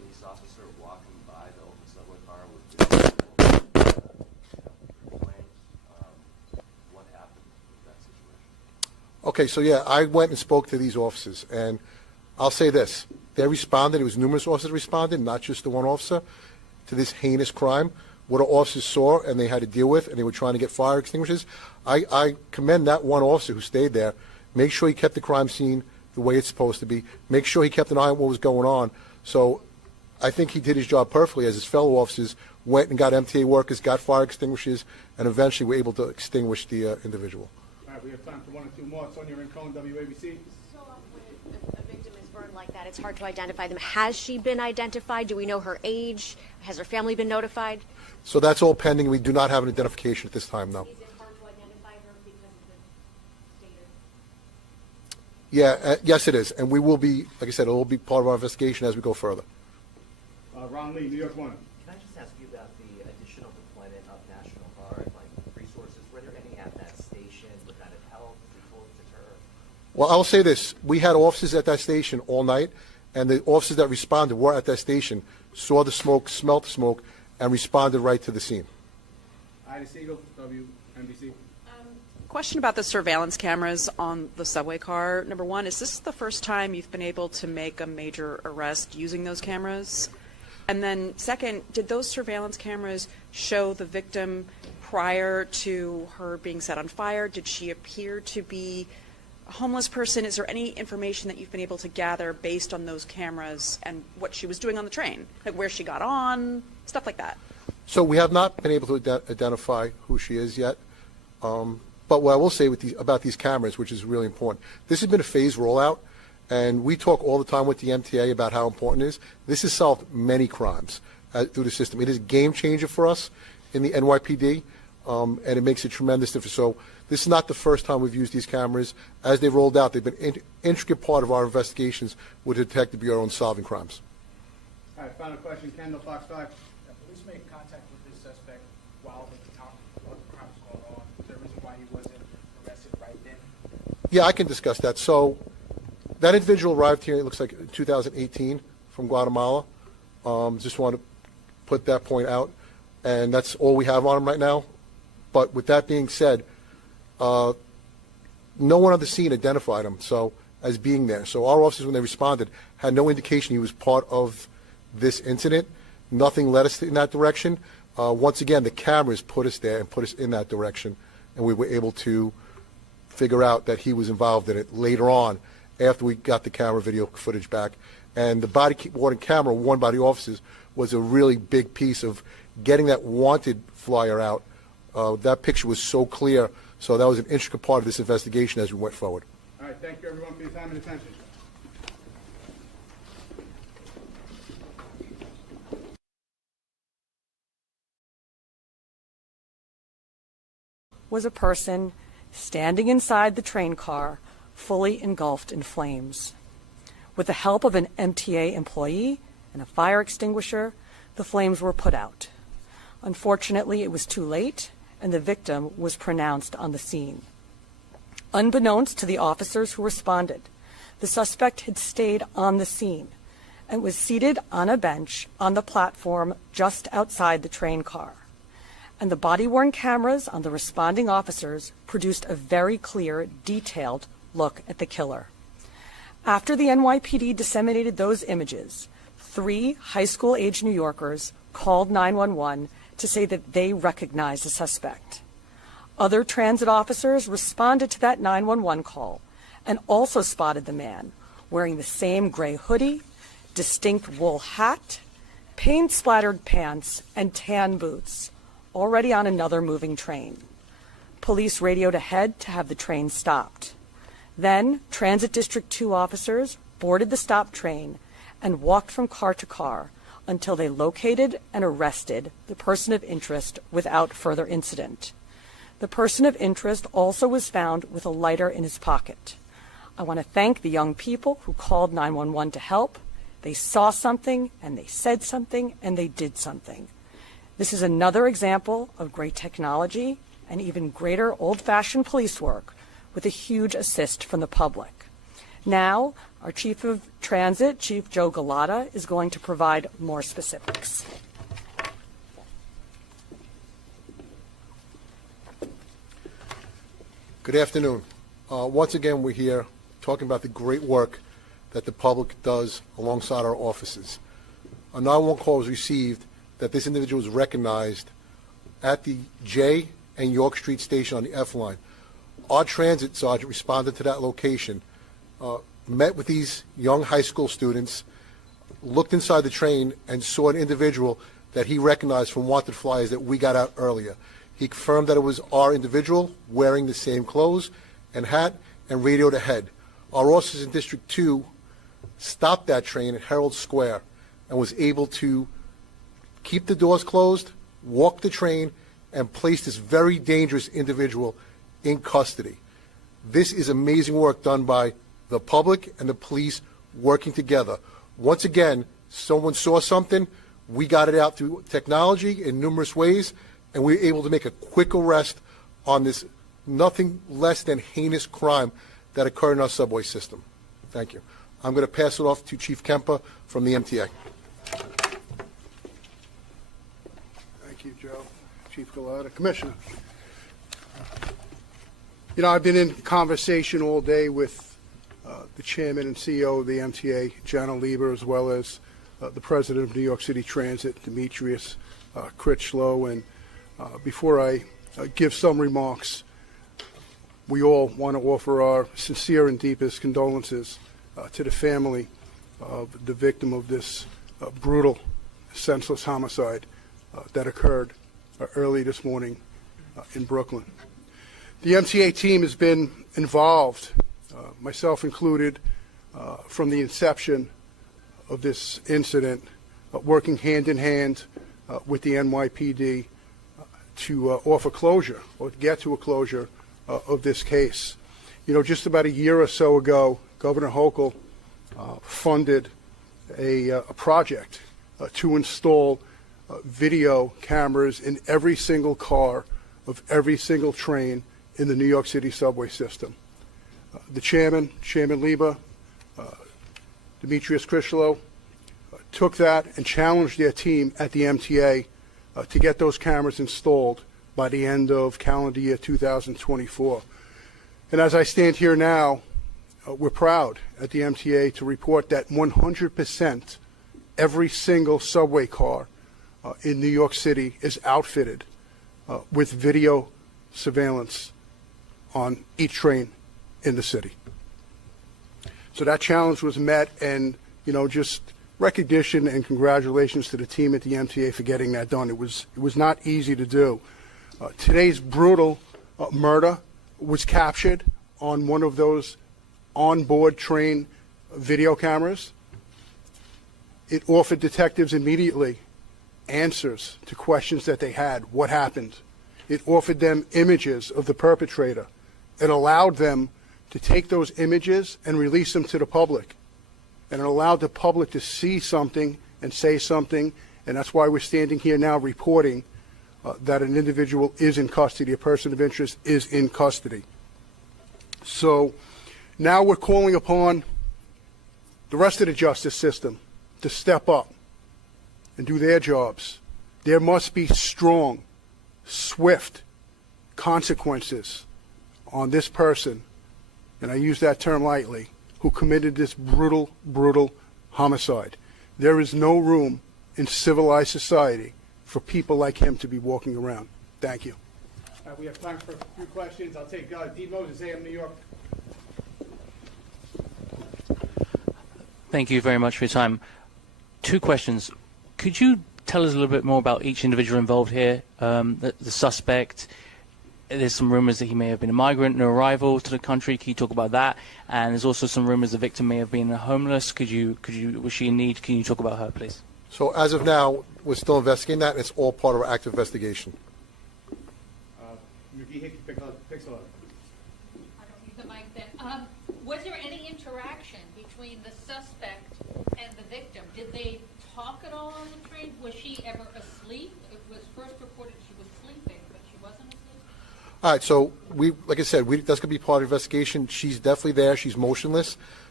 police officer walking by the open subway car with flames. What happened with that situation? Okay, so yeah, I went and spoke to these officers, and I'll say this. They responded. It was numerous officers responded, not just the one officer, to this heinous crime. What our officers saw and they had to deal with, and they were trying to get fire extinguishers. I commend that one officer who stayed there. Make sure he kept the crime scene the way it's supposed to be. Make sure he kept an eye on what was going on. So I think he did his job perfectly, as his fellow officers went and got MTA workers, got fire extinguishers, and eventually were able to extinguish the individual. All right, we have time for one or two more. Sonia Rincon, WABC. So when a victim is burned like that, it's hard to identify them. Has she been identified? Do we know her age? Has her family been notified? So that's all pending. We do not have an identification at this time, though. Is it hard to identify her because of the status? Yeah, yes, it is. And we will be, like I said, it will be part of our investigation as we go further. Ron Lee, New York One. Can I just ask you about the additional deployment of National Guard, like resources? Were there any at that station? Would that have helped before deter? Well, I will say this. We had officers at that station all night, and the officers that responded were at that station, saw the smoke, smelled the smoke, and responded right to the scene. Ida Siegel, WNBC. Question about the surveillance cameras on the subway car. Number one, is this the first time you've been able to make a major arrest using those cameras? And then second, did those surveillance cameras show the victim prior to her being set on fire? Did she appear to be a homeless person? Is there any information that you've been able to gather based on those cameras and what she was doing on the train? Like where she got on, stuff like that? So we have not been able to identify who she is yet. But what I will say about these cameras, which is really important, this has been a phased rollout, and we talk all the time with the MTA about how important it is. This has solved many crimes through the system. It is a game changer for us in the NYPD, and it makes a tremendous difference. So this is not the first time we've used these cameras. As they've rolled out, they've been an intricate part of our investigations with the Detective Bureau in solving crimes. All right, final question. Kendall, Fox 5. Police made contact with this suspect while the crime was going on. Is there a reason why he wasn't arrested right then? Yeah, I can discuss that. So that individual arrived here, it looks like 2018, from Guatemala. Just want to put that point out. And that's all we have on him right now. But with that being said, no one on the scene identified him as being there. So our officers, when they responded, had no indication he was part of this incident. Nothing led us in that direction. Once again, the cameras put us there and put us in that direction, and we were able to figure out that he was involved in it later on after we got the camera video footage back. And the body-worn camera worn by the officers was a really big piece of getting that wanted flyer out. That picture was so clear, so that was an intricate part of this investigation as we went forward. All right, thank you everyone for your time and attention. Was a person standing inside the train car, fully engulfed in flames. With the help of an MTA employee and a fire extinguisher, the flames were put out. Unfortunately, it was too late, and the victim was pronounced on the scene. Unbeknownst to the officers who responded, the suspect had stayed on the scene and was seated on a bench on the platform just outside the train car. And the body-worn cameras on the responding officers produced a very clear, detailed look at the killer. After the NYPD disseminated those images, 3 high school-age New Yorkers called 911 to say that they recognized the suspect. Other transit officers responded to that 911 call and also spotted the man wearing the same gray hoodie, distinct wool hat, paint-splattered pants, and tan boots, already on another moving train. Police radioed ahead to have the train stopped. Then, Transit District 2 officers boarded the stopped train and walked from car to car until they located and arrested the person of interest without further incident. The person of interest also was found with a lighter in his pocket. I want to thank the young people who called 911 to help. They saw something, and they said something, and they did something. This is another example of great technology and even greater old-fashioned police work with a huge assist from the public. Now, Our Chief of Transit, Chief Joe Gada, is going to provide more specifics. Good afternoon. Once again, we're here talking about the great work that the public does alongside our offices. A 911 call was received that this individual was recognized at the J and York Street station on the F line. Our transit sergeant responded to that location, met with these young high school students, looked inside the train, and saw an individual that he recognized from wanted flyers that we got out earlier. He confirmed that it was our individual wearing the same clothes and hat and radioed ahead. Our officers in District 2 stopped that train at Herald Square and was able to keep the doors closed, walk the train, and place this very dangerous individual in custody. This is amazing work done by the public and the police working together. Once again, someone saw something, we got it out through technology in numerous ways, and we were able to make a quick arrest on this nothing less than heinous crime that occurred in our subway system. Thank you. I'm going to pass it off to Chief Kemper from the MTA. Thank you, Joe. Chief Gada. Commissioner. You know, I've been in conversation all day with the chairman and CEO of the MTA, John Lieber, as well as the president of New York City Transit, Demetrius Critchlow. And before I give some remarks, we all want to offer our sincere and deepest condolences to the family of the victim of this brutal, senseless homicide that occurred early this morning in Brooklyn. The MTA team has been involved, myself included, from the inception of this incident, working hand in hand with the NYPD to offer closure or get to a closure of this case. You know, just about a year or so ago, Governor Hochul funded a project to install video cameras in every single car of every single train in the New York City subway system. The chairman, Chairman Lieber, Demetrius Critchlow, took that and challenged their team at the MTA to get those cameras installed by the end of calendar year 2024. And as I stand here now, we're proud at the MTA to report that 100% every single subway car in New York City is outfitted with video surveillance on each train in the city. So that challenge was met, and just recognition and congratulations to the team at the MTA for getting that done. It was not easy to do. Today's brutal murder was captured on one of those onboard train video cameras. It offered detectives immediately answers to questions that they had. What happened? It offered them images of the perpetrator. It allowed them to take those images and release them to the public. And it allowed the public to see something and say something, and that's why we're standing here now reporting that an individual is in custody, a person of interest is in custody. So now we're calling upon the rest of the justice system to step up and do their jobs. There must be strong, swift consequences on this person, and I use that term lightly, who committed this brutal, brutal homicide. There is no room in civilized society for people like him to be walking around. Thank you. We have time for a few questions. I'll take D. Moses, AM New York. Thank you very much for your time. Two questions. Could you tell us a little bit more about each individual involved here? The suspect, there's some rumors that he may have been a migrant, new arrival to the country. Can you talk about that? And there's also some rumors the victim may have been homeless. Was she in need? Can you talk about her, please? So as of now, we're still investigating that, and it's all part of our active investigation. McGee, Pixel. I don't need the mic then. Was there any interaction between the suspect and the victim? Did they talk at all on the train? Was she ever asleep? It was first reported she was sleeping, but she wasn't asleep? All right, so like I said, that's going to be part of the investigation. She's definitely there. She's motionless.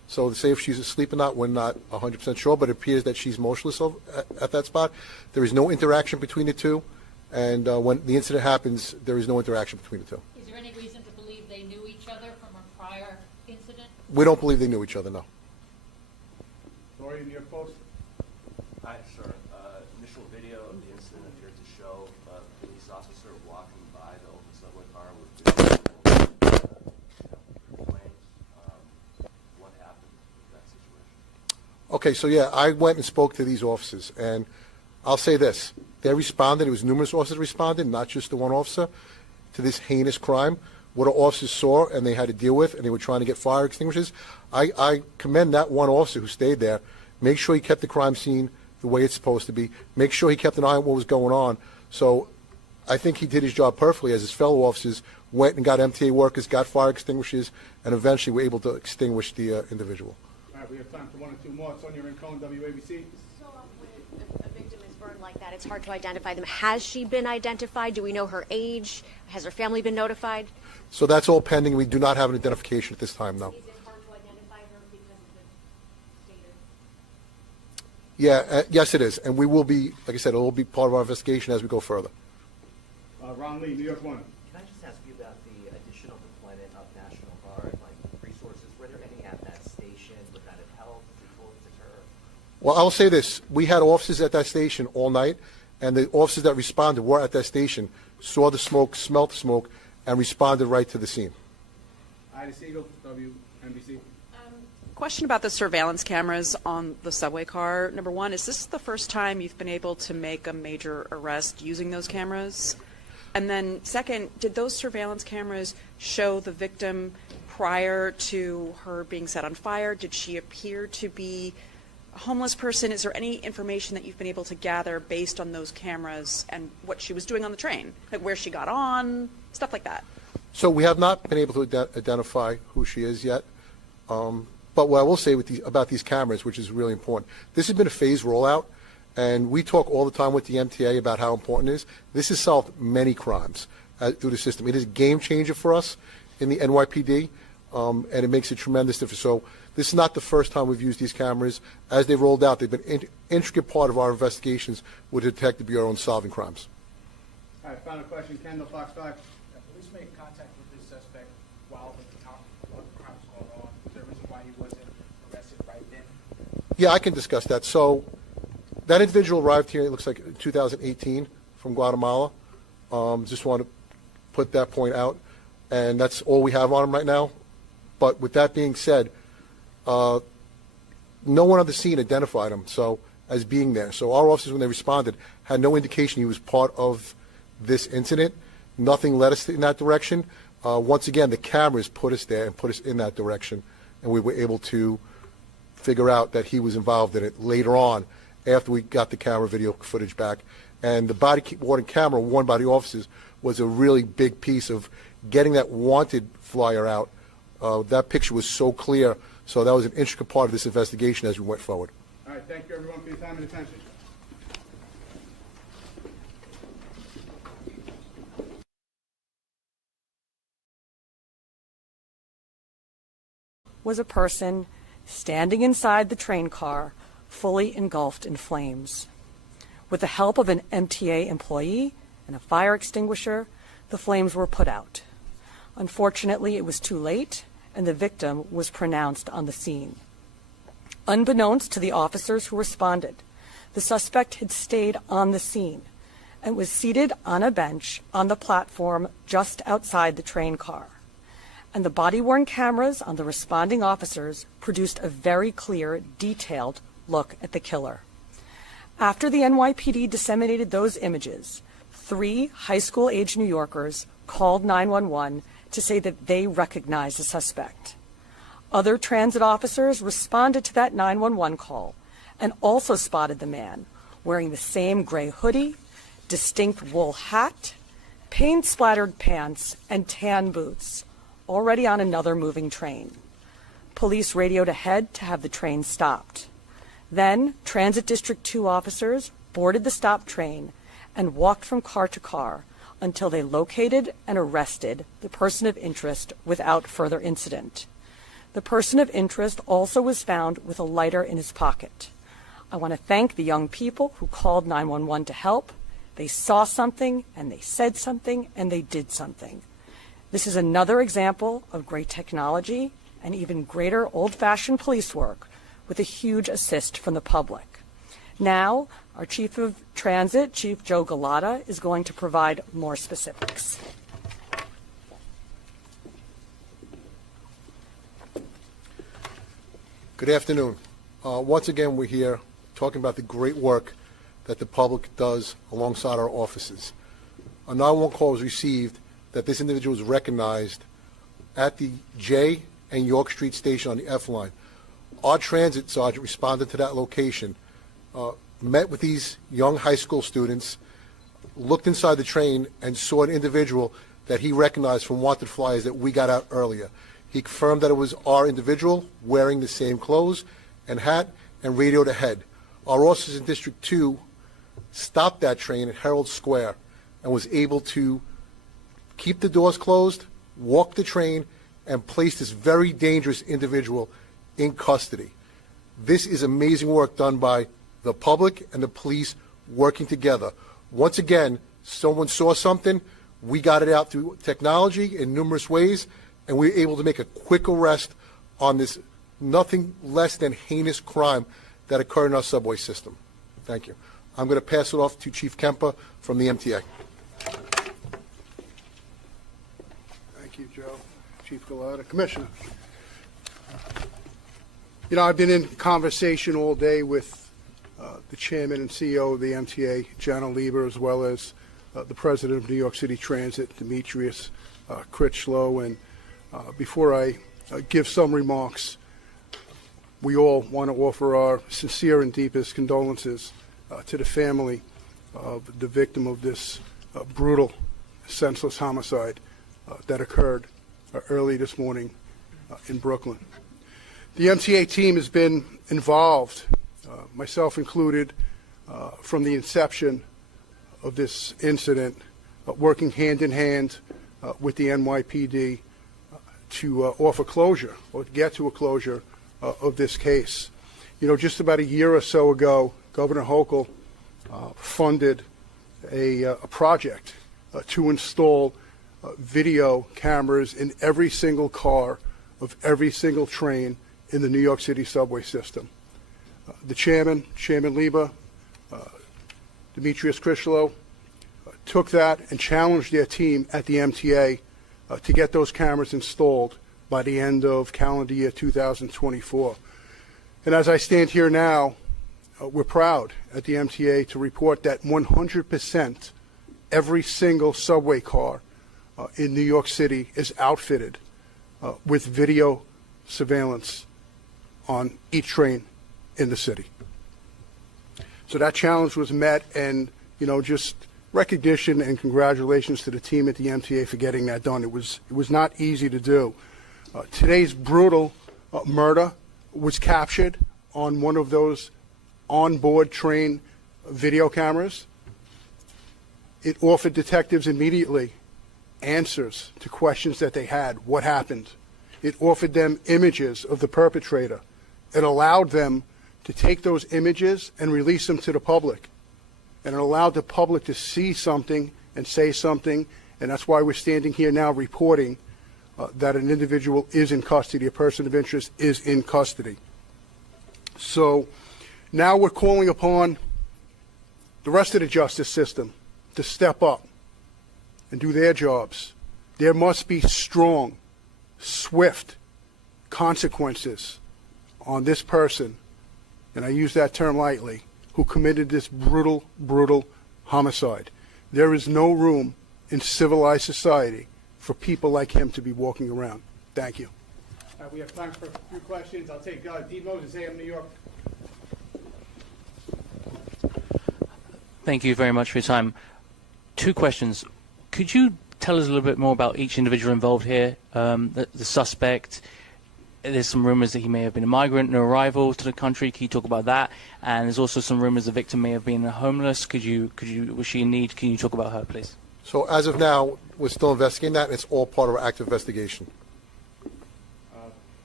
So to say if she's asleep or not, we're not 100% sure, but it appears that she's motionless at that spot. There is no interaction between the two, and when the incident happens, there is no interaction between the two. Is there any reason to believe they knew each other from a prior incident? We don't believe they knew each other, no. Lori, in your post? Hi, sir. Initial video of the incident appeared to show a police officer walking by the open subway car with complaints. What happened in that situation? Okay, so yeah, I went and spoke to these officers, and I'll say this. They responded. It was numerous officers responded, not just the one officer, to this heinous crime. What our officers saw and they had to deal with, and they were trying to get fire extinguishers. I commend that one officer who stayed there. Make sure he kept the crime scene the way it's supposed to be. Make sure he kept an eye on what was going on. So I think he did his job perfectly as his fellow officers went and got MTA workers, got fire extinguishers, and eventually were able to extinguish the individual. All right, we have time for one or two more. Sonia Rincon, WABC. So when a victim is burned like that, it's hard to identify them. Has she been identified? Do we know her age? Has her family been notified? So that's all pending. We do not have an identification at this time, no. Is it hard to identify her because of the state of... Yeah, yes, it is. And we will be, like I said, it will be part of our investigation as we go further. Ron Lee, New York One. Can I just ask you about the additional deployment of National Guard, like resources? Were there any at that station? Would that have helped or deter? Well, I'll say this. We had officers at that station all night, and the officers that responded were at that station, saw the smoke, smelt the smoke, and responded right to the scene. Ida Siegel, WNBC. Question about the surveillance cameras on the subway car. Number one, is this the first time you've been able to make a major arrest using those cameras? And then second, did those surveillance cameras show the victim prior to her being set on fire? Did she appear to be a homeless person? Is there any information that you've been able to gather based on those cameras and what she was doing on the train? Like where she got on, stuff like that? So we have not been able to identify who she is yet. But what I will say about these cameras, which is really important, this has been a phased rollout, and we talk all the time with the MTA about how important it is. This has solved many crimes through the system. It is a game changer for us in the NYPD, and it makes a tremendous difference. So this is not the first time we've used these cameras. As they rolled out, they've been an intricate part of our investigations with the Detective Bureau in solving crimes. All right, final question. Kendall, Fox 5. Police made contact with this suspect while the crime was going on. Is there a reason why he wasn't arrested right then? Yeah, I can discuss that. So that individual arrived here, it looks like in 2018 from Guatemala. Just want to put that point out. And that's all we have on him right now. But with that being said, no one on the scene identified him as being there. So our officers, when they responded, had no indication he was part of this incident. Nothing led us in that direction. Once again, the cameras put us there and put us in that direction, and we were able to figure out that he was involved in it later on after we got the camera video footage back. And the body-worn camera worn by the officers was a really big piece of getting that wanted flyer out. That picture was so clear, so that was an intricate part of this investigation as we went forward. All right, thank you everyone for your time and attention. Was a person standing inside the train car, fully engulfed in flames. With the help of an MTA employee and a fire extinguisher, the flames were put out. Unfortunately, it was too late, and the victim was pronounced on the scene. Unbeknownst to the officers who responded, the suspect had stayed on the scene and was seated on a bench on the platform just outside the train car. And the body-worn cameras on the responding officers produced a very clear, detailed look at the killer. After the NYPD disseminated those images, 3 high school-age New Yorkers called 911 to say that they recognized the suspect. Other transit officers responded to that 911 call and also spotted the man wearing the same gray hoodie, distinct wool hat, paint-splattered pants, and tan boots, already on another moving train. Police radioed ahead to have the train stopped. Then, Transit District 2 officers boarded the stopped train and walked from car to car until they located and arrested the person of interest without further incident. The person of interest also was found with a lighter in his pocket. I want to thank the young people who called 911 to help. They saw something, and they said something, and they did something. This is another example of great technology and even greater old-fashioned police work with a huge assist from the public. Now, our Chief of Transit, Chief Joe Gada, is going to provide more specifics. Good afternoon. Once again, we're here talking about the great work that the public does alongside our offices. A 911 call was received that this individual was recognized at the J and York Street station on the F line. Our transit sergeant responded to that location, met with these young high school students, looked inside the train, and saw an individual that he recognized from wanted flyers that we got out earlier. He confirmed that it was our individual wearing the same clothes and hat and radioed ahead. Our officers in District 2 stopped that train at Herald Square and was able to keep the doors closed, walk the train, and place this very dangerous individual in custody. This is amazing work done by the public and the police working together. Once again, someone saw something, we got it out through technology in numerous ways, and we were able to make a quick arrest on this nothing less than heinous crime that occurred in our subway system. Thank you. I'm going to pass it off to Chief Kemper from the MTA. Thank you, Joe. Chief Gada. Commissioner. You know, I've been in conversation all day with the chairman and CEO of the MTA, Jana Lieber, as well as the president of New York City Transit, Demetrius Critchlow. And before I give some remarks, we all want to offer our sincere and deepest condolences to the family of the victim of this brutal, senseless homicide that occurred early this morning in Brooklyn. The MTA team has been involved, myself included, from the inception of this incident, working hand in hand with the NYPD to offer closure or to get to a closure of this case. You know, just about a year or so ago, Governor Hochul funded a project to install video cameras in every single car of every single train in the New York City subway system. The chairman, Chairman Lieber, Demetrius Critchlow, took that and challenged their team at the MTA to get those cameras installed by the end of calendar year 2024. And as I stand here now, we're proud at the MTA to report that 100% every single subway car in New York City is outfitted with video surveillance on each train in the city. So that challenge was met, and you know, just recognition and congratulations to the team at the MTA for getting that done. It was not easy to do. Today's brutal murder was captured on one of those onboard train video cameras. It offered detectives immediately answers to questions that they had. What happened? It offered them images of the perpetrator. It allowed them to take those images and release them to the public. And it allowed the public to see something and say something, and that's why we're standing here now reporting that an individual is in custody, a person of interest is in custody. So now we're calling upon the rest of the justice system to step up and do their jobs. There must be strong, swift consequences on this person, and I use that term lightly, who committed this brutal, brutal homicide. There is no room in civilized society for people like him to be walking around. Thank you. We have time for a few questions. I'll take D. Moses, AM New York. Thank you very much for your time. Two questions. Could you tell us a little bit more about each individual involved here? The suspect, there's some rumors that he may have been a migrant, new arrival to the country. Can you talk about that? And there's also some rumors the victim may have been homeless. Was she in need? Can you talk about her, please? So as of now, we're still investigating that, and it's all part of our active investigation.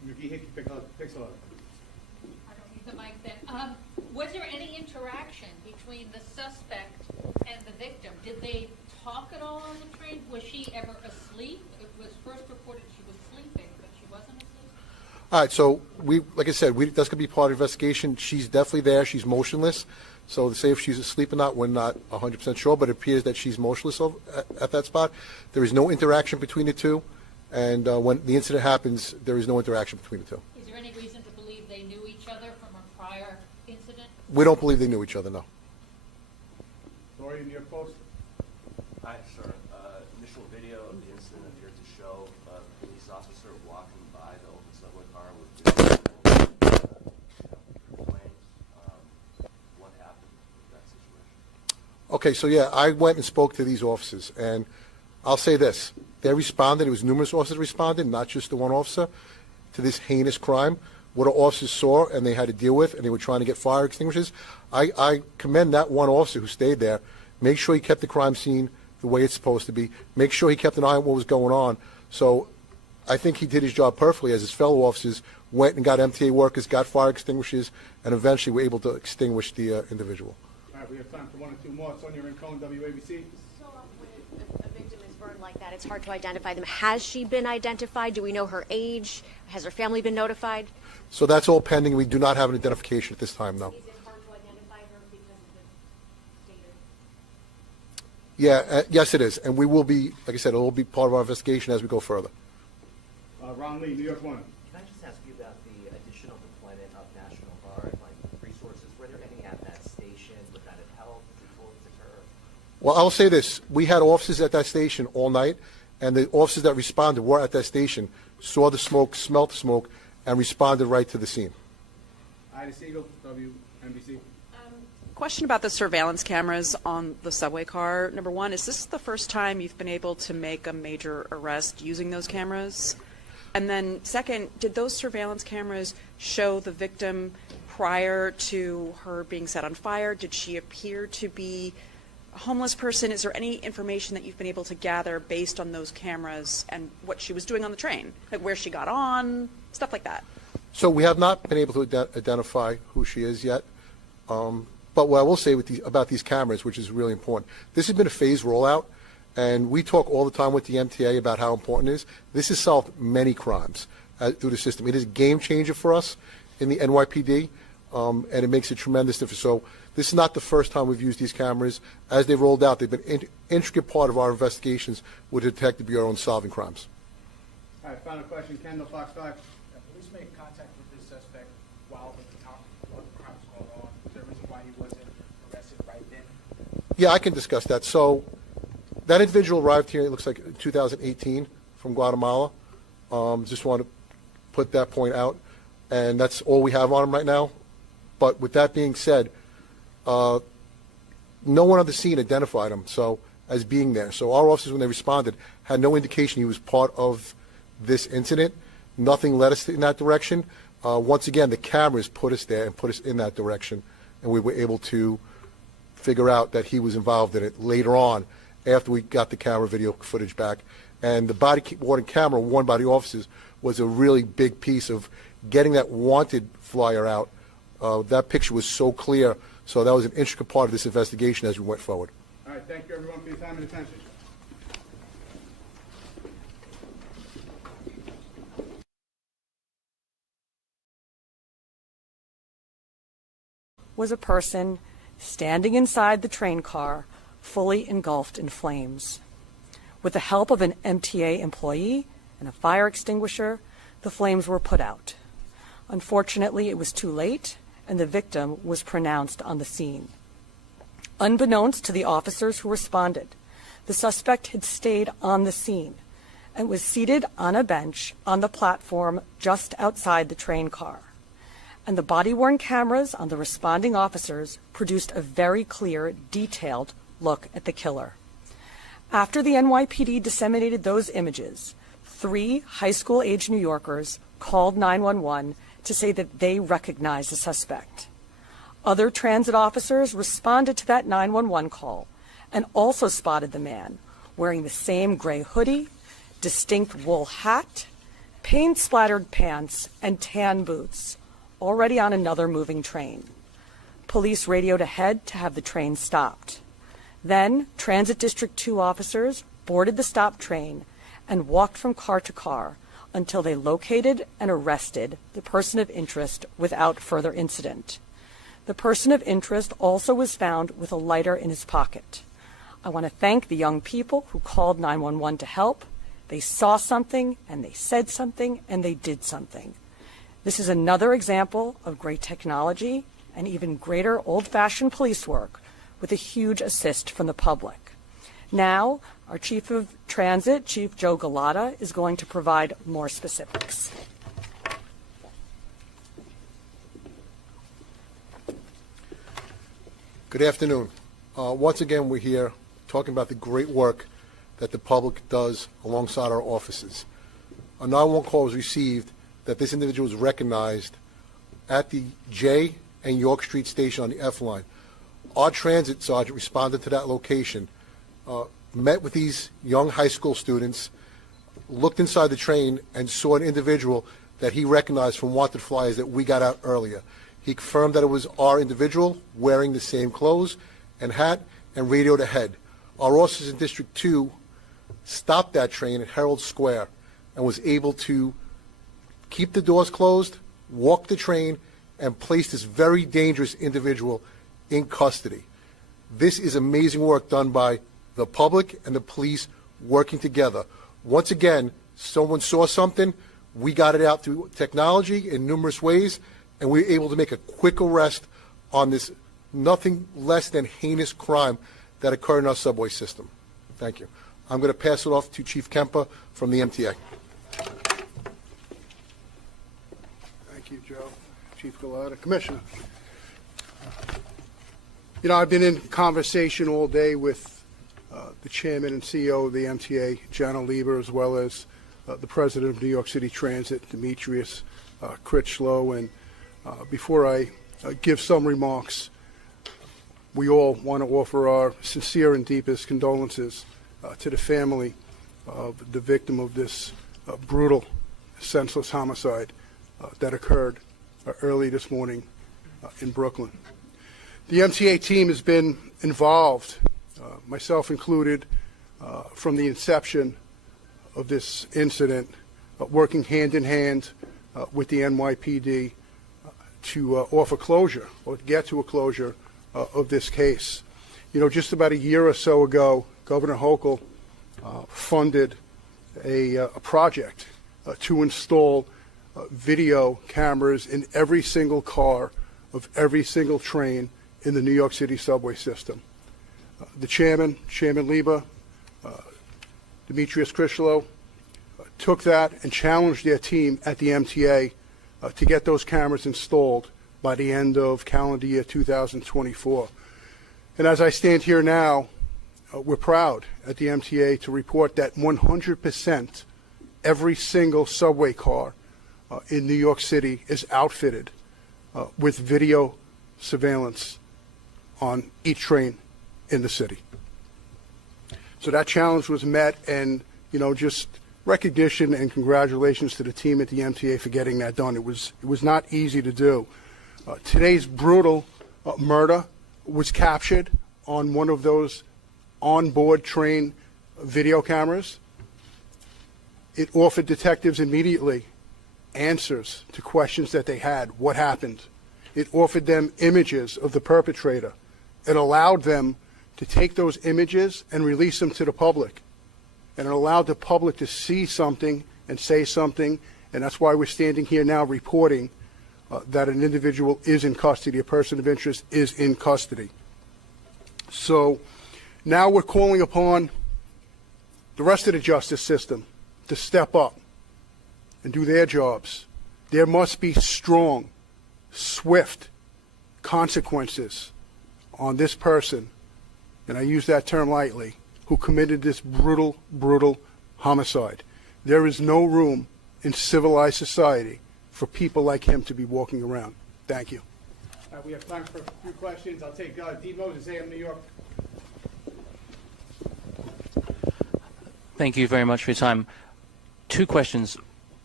If you hit pixel. I don't need the mic then. Was there any interaction between the suspect and the victim? Did they talk at all on the train? Was she ever asleep? It was first reported she was sleeping, but she wasn't asleep? All right, so like I said, that's going to be part of the investigation. She's definitely there. She's motionless. So to say if she's asleep or not, we're not 100% sure, but it appears that she's motionless at that spot. There is no interaction between the two, and when the incident happens, there is no interaction between the two. Is there any reason to believe they knew each other from a prior incident? We don't believe they knew each other, no. Lori, New York Post. Hi, sir. Initial video of the incident appeared to show a police officer walking by the open subway car with flames. What happened in that situation? Okay, so yeah, I went and spoke to these officers, and I'll say this. They responded. It was numerous officers responded, not just the one officer, to this heinous crime. What our officers saw and they had to deal with, and they were trying to get fire extinguishers. I commend that one officer who stayed there. Make sure he kept the crime scene the way it's supposed to be. Make sure he kept an eye on what was going on. So I think he did his job perfectly as his fellow officers went and got MTA workers, got fire extinguishers, and eventually were able to extinguish the individual. All right, we have time for one or two more. Sonia Rincon, WABC. So when a victim is burned like that, it's hard to identify them. Has she been identified? Do we know her age? Has her family been notified? So that's all pending. We do not have an identification at this time, no. Is it hard to identify her because of the Yeah, yes, it is. And we will be, like I said, it will be part of our investigation as we go further. Ron Lee, New York One. Can I just ask you about the additional deployment of National Guard, like resources? Were there any at that station? Would that have helped? Did it deter? Well, I'll say this. We had officers at that station all night, and the officers that responded were at that station, saw the smoke, smelled the smoke, and responded right to the scene. Ida Siegel, WNBC. Question about the surveillance cameras on the subway car. Number one, is this the first time you've been able to make a major arrest using those cameras? And then second, did those surveillance cameras show the victim prior to her being set on fire? Did she appear to be a homeless person? Is there any information that you've been able to gather based on those cameras and what she was doing on the train? Like where she got on, stuff like that? So we have not been able to identify who she is yet. But what I will say about these cameras, which is really important, this has been a phased rollout, and we talk all the time with the MTA about how important it is. This has solved many crimes through the system. It is a game changer for us in the NYPD, and it makes a tremendous difference. So this is not the first time we've used these cameras. As they've rolled out, they've been an intricate part of our investigations with the Detective Bureau in solving crimes. All right, final question. Kendall, Fox 5. Police made contact with this suspect while the crime was going on. Is there a reason why he wasn't arrested right then? Yeah, I can discuss that. So that individual arrived here, it looks like in 2018 from Guatemala. Just want to put that point out. And that's all we have on him right now. But with that being said, no one on the scene identified him as being there. So our officers, when they responded, had no indication he was part of this incident. Nothing led us in that direction. Once again, the cameras put us there and put us in that direction, and we were able to figure out that he was involved in it later on after we got the camera video footage back. And the body-worn camera worn by the officers was a really big piece of getting that wanted flyer out. That picture was so clear, so that was an intricate part of this investigation as we went forward. All right, thank you everyone for your time and attention. Was a person standing inside the train car, fully engulfed in flames. With the help of an MTA employee and a fire extinguisher, the flames were put out. Unfortunately, it was too late, and the victim was pronounced on the scene. Unbeknownst to the officers who responded, the suspect had stayed on the scene and was seated on a bench on the platform just outside the train car. And the body-worn cameras on the responding officers produced a very clear, detailed look at the killer. After the NYPD disseminated those images, 3 high school-age New Yorkers called 911 to say that they recognized the suspect. Other transit officers responded to that 911 call and also spotted the man wearing the same gray hoodie, distinct wool hat, paint-splattered pants, and tan boots, already on another moving train. Police radioed ahead to have the train stopped. Then, Transit District 2 officers boarded the stopped train and walked from car to car until they located and arrested the person of interest without further incident. The person of interest also was found with a lighter in his pocket. I want to thank the young people who called 911 to help. They saw something, and they said something, and they did something. This is another example of great technology and even greater old-fashioned police work with a huge assist from the public. Now, our Chief of Transit, Chief Joe Gada, is going to provide more specifics. Good afternoon. Once again, we're here talking about the great work that the public does alongside our offices. A 911 call was received that this individual was recognized at the J and York Street station on the F line. Our transit sergeant responded to that location, met with these young high school students, looked inside the train, and saw an individual that he recognized from wanted flyers that we got out earlier. He confirmed that it was our individual wearing the same clothes and hat and radioed ahead. Our officers in District 2 stopped that train at Herald Square and was able to keep the doors closed, walk the train, and place this very dangerous individual in custody. This is amazing work done by the public and the police working together. Once again, someone saw something, we got it out through technology in numerous ways, and we were able to make a quick arrest on this nothing less than heinous crime that occurred in our subway system. Thank you. I'm going to pass it off to Chief Kemper from the MTA. Thank you, Joe. Chief Gada. Commissioner. You know, I've been in conversation all day with the chairman and CEO of the MTA, John Lieber, as well as the president of New York City Transit, Demetrius Critchlow. And before I give some remarks, we all want to offer our sincere and deepest condolences to the family of the victim of this brutal, senseless homicide that occurred early this morning in Brooklyn. The MTA team has been involved, myself included, from the inception of this incident, working hand in hand with the NYPD to offer closure or to get to a closure of this case. You know, just about a year or so ago, Governor Hochul funded a project to install video cameras in every single car of every single train in the New York City subway system. The chairman, Chairman Lieber, Demetrius Critchlow, took that and challenged their team at the MTA to get those cameras installed by the end of calendar year 2024. And as I stand here now, we're proud at the MTA to report that 100% every single subway car in New York City is outfitted with video surveillance on each train in the city. So that challenge was met, and you know, just recognition and congratulations to the team at the MTA for getting that done. It was not easy to do. Today's brutal murder was captured on one of those onboard train video cameras. It offered detectives immediately answers to questions that they had. What happened? It offered them images of the perpetrator. It allowed them to take those images and release them to the public. And it allowed the public to see something and say something, and that's why we're standing here now reporting that an individual is in custody, a person of interest is in custody. So now we're calling upon the rest of the justice system to step up and do their jobs. There must be strong, swift consequences on this person, and I use that term lightly, who committed this brutal, brutal homicide. There is no room in civilized society for people like him to be walking around. Thank you. We have time for a few questions. I'll take D. Moses, AM New York. Thank you very much for your time. Two questions.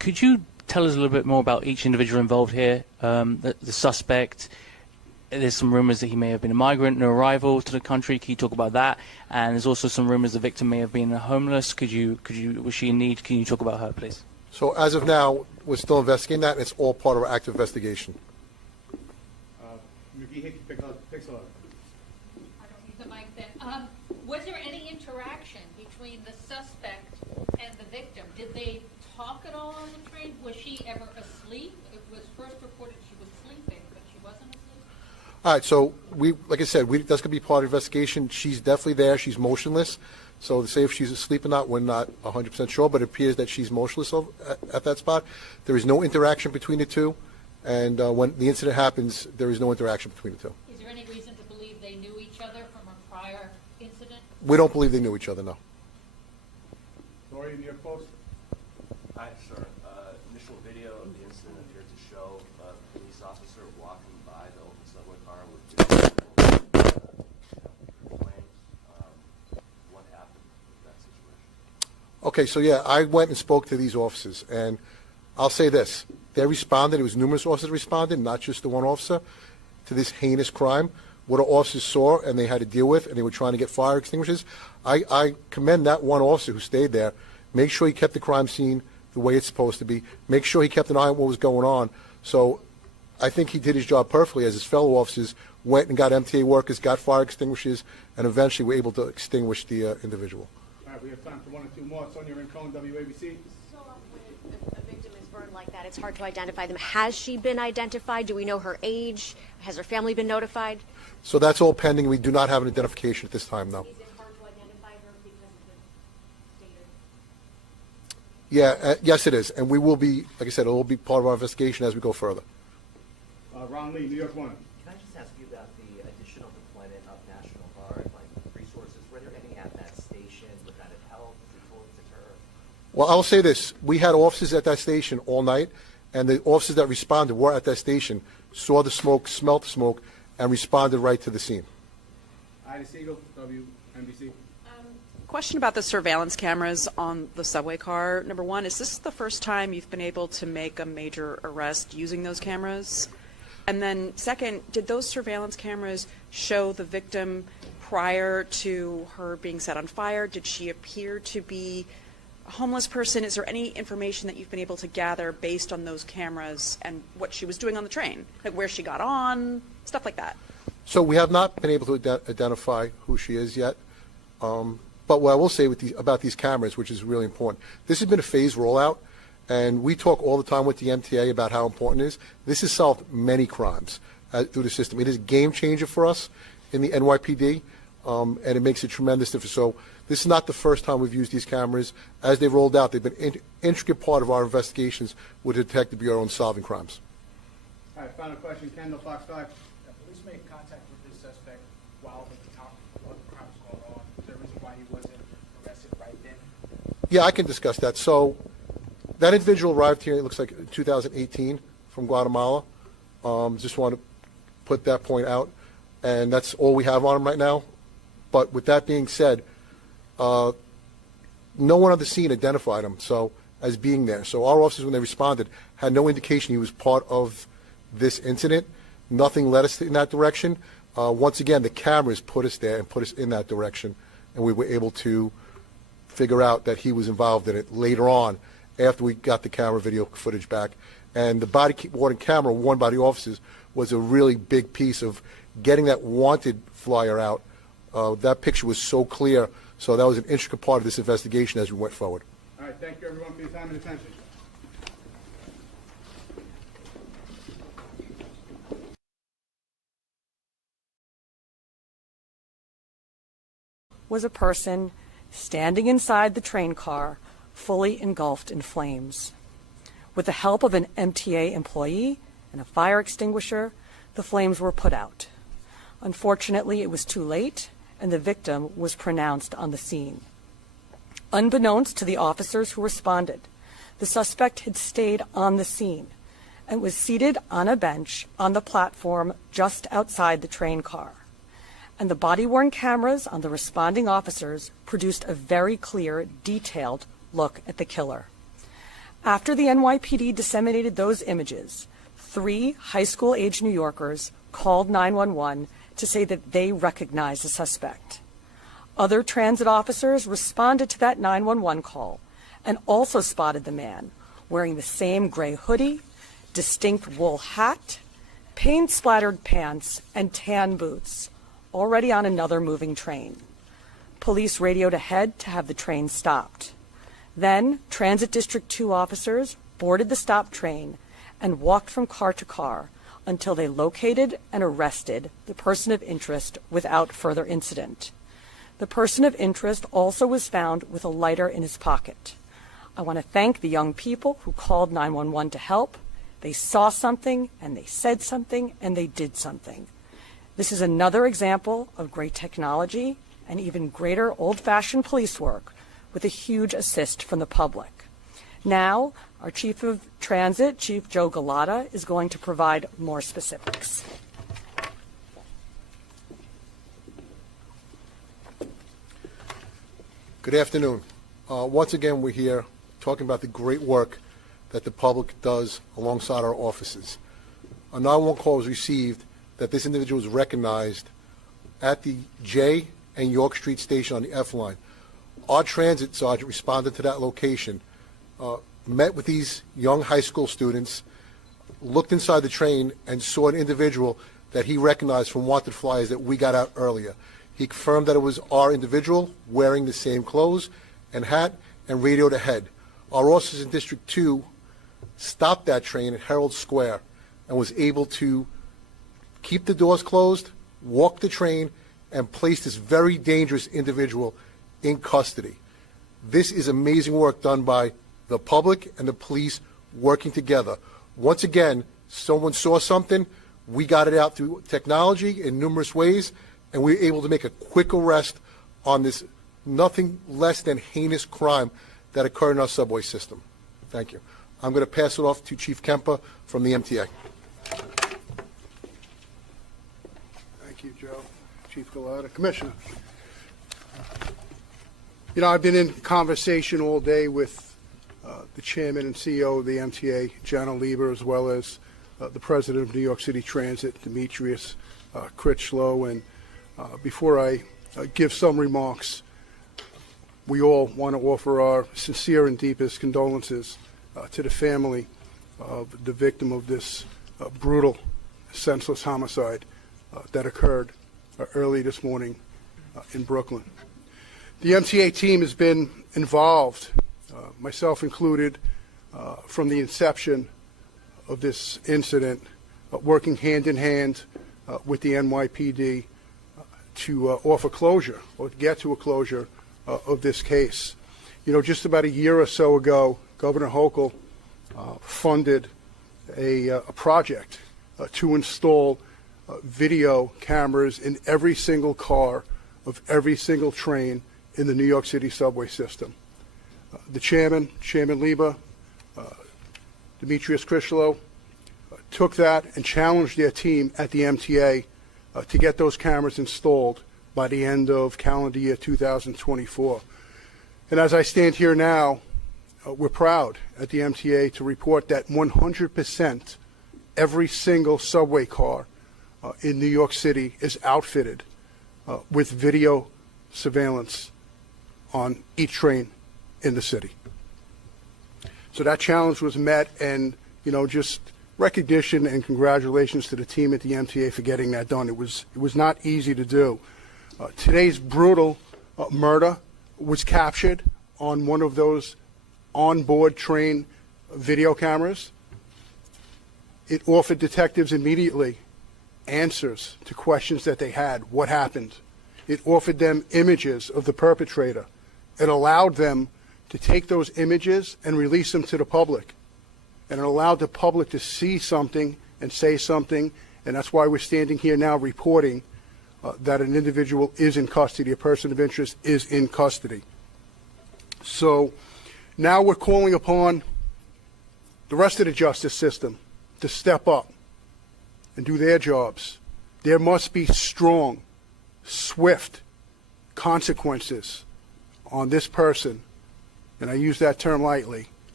Could you tell us a little bit more about each individual involved here? The suspect, there's some rumors that he may have been a migrant, an arrival to the country. Can you talk about that? And there's also some rumors the victim may have been homeless. Was she in need? Can you talk about her, please? So as of now, we're still investigating that, and it's all part of our active investigation. McGee, Pixel. I don't need the mic then. Was there any interaction between the suspect and the victim? Did they talk at all on the train? Was she ever asleep? It was first reported she was sleeping, but she wasn't asleep? All right, so like I said, that's going to be part of the investigation. She's definitely there. She's motionless. So to say if she's asleep or not, we're not 100% sure, but it appears that she's motionless at that spot. There is no interaction between the two, and when the incident happens, there is no interaction between the two. Is there any reason to believe they knew each other from a prior incident? We don't believe they knew each other, no. Lori, New York Post. Hi, sir. Initial video of the incident appeared to show a police officer walking by the open subway car with flames. What happened with that situation? Okay, so yeah, I went and spoke to these officers, and I'll say this. They responded. It was numerous officers responded, not just the one officer, to this heinous crime. What our officers saw and they had to deal with, and they were trying to get fire extinguishers. I commend that one officer who stayed there. Make sure he kept the crime scene the way it's supposed to be. Make sure he kept an eye on what was going on. So I think he did his job perfectly as his fellow officers went and got MTA workers, got fire extinguishers, and eventually were able to extinguish the individual. All right, we have time for one or two more. Sonia Rincon, WABC. So when a victim is burned like that, it's hard to identify them. Has she been identified? Do we know her age? Has her family been notified? So that's all pending. We do not have an identification at this time, though. Is it hard to identify her because of the Yeah, yes, it is. And we will be, like I said, it will be part of our investigation as we go further. Ron Lee, New York One. Can I just ask you about the additional deployment of National Guard, like resources? Were there any at that station? Would that have helped? Before deter? Well, I will say this. We had officers at that station all night, and the officers that responded were at that station, saw the smoke, smelled the smoke, and responded right to the scene. Ida Siegel, WNBC. Question about the surveillance cameras on the subway car. Number one, is this the first time you've been able to make a major arrest using those cameras? And then second, did those surveillance cameras show the victim prior to her being set on fire? Did she appear to be a homeless person? Is there any information that you've been able to gather based on those cameras and what she was doing on the train? Like where she got on, stuff like that? So we have not been able to identify who she is yet. But what I will say about these cameras, which is really important, this has been a phased rollout, and we talk all the time with the MTA about how important it is. This has solved many crimes through the system. It is a game changer for us in the NYPD, and it makes a tremendous difference. So this is not the first time we've used these cameras. As they've rolled out, they've been an intricate part of our investigations with the Detective Bureau in solving crimes. All right, final question. Kendall, Fox 5. Police made contact with this suspect while the crime was going on. Is there a reason why he wasn't arrested right then? Yeah, I can discuss that. So that individual arrived here, it looks like 2018 from Guatemala. Just want to put that point out. And that's all we have on him right now. But with that being said, no one on the scene identified him as being there. So our officers, when they responded, had no indication he was part of this incident. Nothing led us in that direction. Once again, the cameras put us there and put us in that direction, and we were able to figure out that he was involved in it later on after we got the camera video footage back. And the body-worn camera worn by the officers was a really big piece of getting that wanted flyer out. That picture was so clear, so that was an intricate part of this investigation as we went forward. All right, thank you everyone for your time and attention. Was a person standing inside the train car, fully engulfed in flames. With the help of an MTA employee and a fire extinguisher, the flames were put out. Unfortunately, it was too late, and the victim was pronounced on the scene. Unbeknownst to the officers who responded, the suspect had stayed on the scene and was seated on a bench on the platform just outside the train car. And the body-worn cameras on the responding officers produced a very clear, detailed look at the killer. After the NYPD disseminated those images, 3 high school-age New Yorkers called 911 to say that they recognized the suspect. Other transit officers responded to that 911 call and also spotted the man wearing the same gray hoodie, distinct wool hat, paint-splattered pants, and tan boots, already on another moving train. Police radioed ahead to have the train stopped. Then, Transit District 2 officers boarded the stopped train and walked from car to car until they located and arrested the person of interest without further incident. The person of interest also was found with a lighter in his pocket. I want to thank the young people who called 911 to help. They saw something, and they said something, and they did something. This is another example of great technology and even greater old-fashioned police work with a huge assist from the public. Now, our Chief of Transit, Chief Joe Gada, is going to provide more specifics. Good afternoon. Once again, we're here talking about the great work that the public does alongside our offices. A 911 call was received that this individual was recognized at the J and York Street station on the F line. Our transit sergeant responded to that location, met with these young high school students, looked inside the train, and saw an individual that he recognized from wanted flyers that we got out earlier. He confirmed that it was our individual wearing the same clothes and hat and radioed ahead. Our officers in District 2 stopped that train at Herald Square and was able to keep the doors closed, walk the train, and place this very dangerous individual in custody. This is amazing work done by the public and the police working together. Once again, someone saw something, we got it out through technology in numerous ways, and we were able to make a quick arrest on this nothing less than heinous crime that occurred in our subway system. Thank you. I'm going to pass it off to Chief Kemper from the MTA. Thank you, Joe. Chief Gada. Commissioner. You know, I've been in conversation all day with the chairman and CEO of the MTA, John Lieber, as well as the president of New York City Transit, Demetrius Critchlow. And before I give some remarks, we all want to offer our sincere and deepest condolences to the family of the victim of this brutal, senseless homicide that occurred early this morning in Brooklyn. The MTA team has been involved, myself included, from the inception of this incident, working hand in hand with the NYPD to offer closure or get to a closure of this case. You know, just about a year or so ago, Governor Hochul funded a project to install video cameras in every single car of every single train in the New York City subway system. The chairman, Chairman Lieber, Demetrius Critchlow, took that and challenged their team at the MTA to get those cameras installed by the end of calendar year 2024. And as I stand here now, we're proud at the MTA to report that 100% every single subway car in New York City is outfitted with video surveillance on each train in the city. So that challenge was met, and just recognition and congratulations to the team at the MTA for getting that done. It was not easy to do. Today's brutal murder was captured on one of those onboard train video cameras. It offered detectives immediately answers to questions that they had. What happened? It offered them images of the perpetrator. It allowed them to take those images and release them to the public. And it allowed the public to see something and say something, and that's why we're standing here now reporting that an individual is in custody, a person of interest is in custody. So now we're calling upon the rest of the justice system to step up and do their jobs. There must be strong, swift consequences on this person, and I use that term lightly,